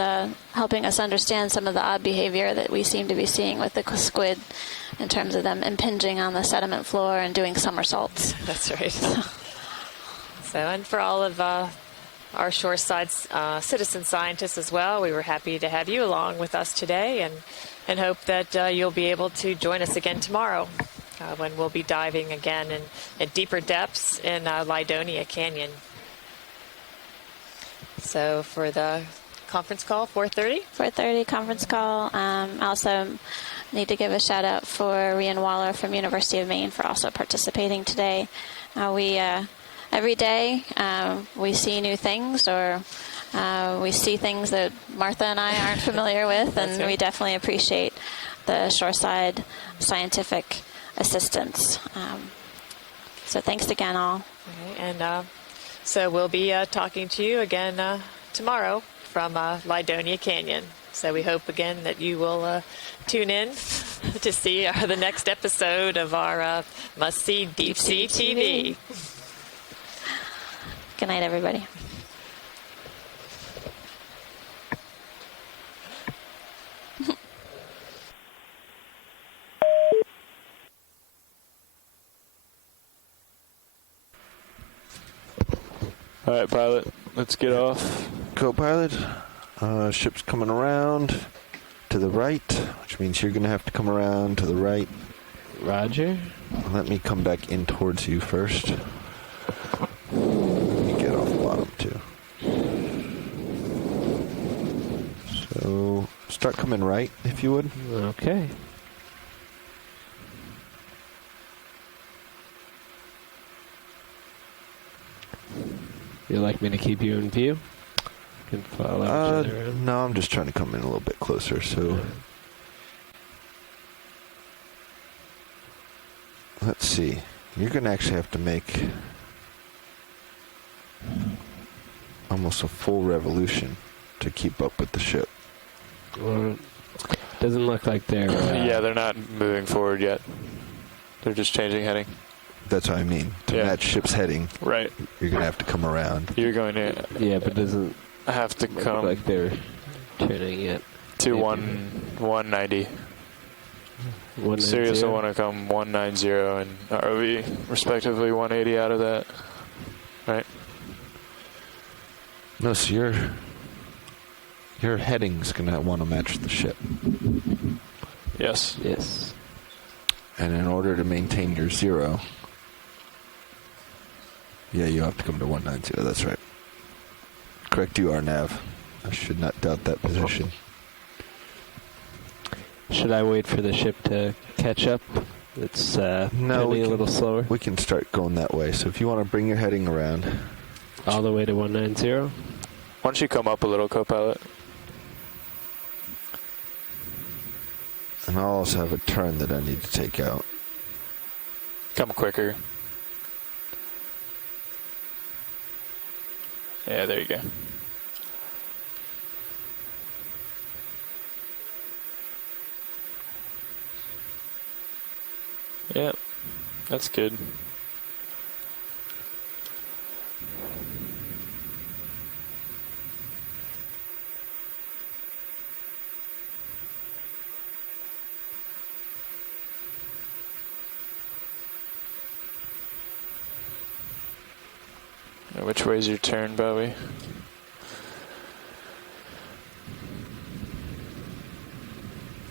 helping us understand some of the odd behavior that we seem to be seeing with the squid in terms of them impinging on the sediment floor and doing somersaults. That's right. So, and for all of our shoreside citizen scientists as well, we were happy to have you along with us today, and hope that you'll be able to join us again tomorrow when we'll be diving again in deeper depths in Lydonia Canyon. So for the conference call, 4:30? 4:30 conference call. I also need to give a shout out for Rian Waller from University of Maine for also participating today. Every day we see new things, or we see things that Martha and I aren't familiar with, and right. we definitely appreciate the shoreside scientific assistance. So thanks again, all. Okay, and so we'll be talking to you again tomorrow from Lydonia Canyon. So we hope again that you will tune in to see the next episode of our must-see Deep Sea TV. Good night, everybody. All right, pilot, let's get off. Co-pilot, ship's coming around to the right, which means you're going to have to come around to the right. Roger. Let me come back in towards you first. Let me get off the bottom, too. So, start coming right, if you would. Okay. You'd like me to keep you in view? Can follow each other around? No, I'm just trying to come in a little bit closer, so... Let's see. You're going to actually have to make almost a full revolution to keep up with the ship. Well, doesn't look like they're... Yeah, they're not moving forward yet. They're just changing heading. That's what I mean. To match ship's heading, right? You're going to have to come around. You're going to... Yeah, but doesn't... have to come... look like they're turning yet. To 190. 190. Sirius will want to come 190 and ROV respectively 180 out of that. Right? No, so your heading's going to want to match the ship. Yes. Yes. And in order to maintain your zero, yeah, you have to come to 190. That's right. Correct, you are, Nav. I should not doubt that position. Should I wait for the ship to catch up? It's no, maybe a little slower. We can start going that way. So if you want to bring your heading around. All the way to 190? Why don't you come up a little, co-pilot? And I'll also have a turn that I need to take out. Come quicker. Yeah, there you go. Yeah, that's good. Which way's your turn, Bowie?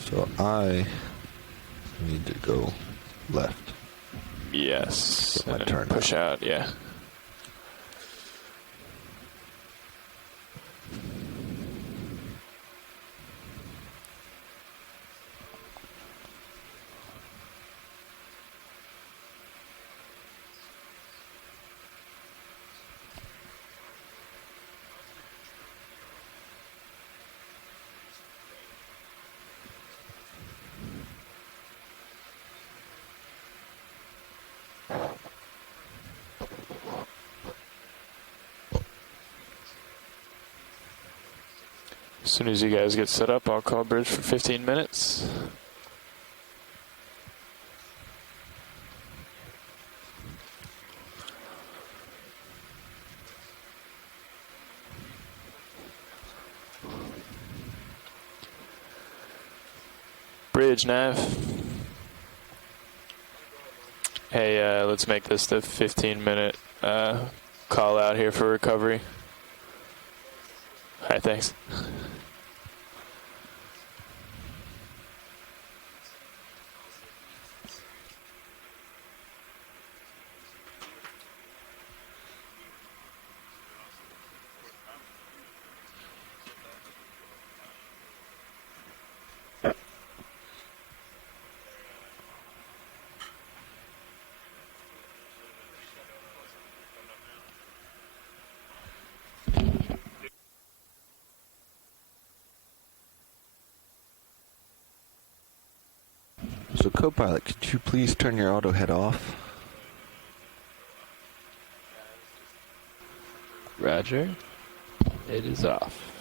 So I need to go left. Yes. Get my turn push out, yeah. As soon as you guys get set up, I'll call bridge for 15 minutes. Bridge, Nav. Hey, let's make this the 15-minute call out here for recovery. All right, thanks. So, Copilot, could you please turn your auto head off? Roger. It is off.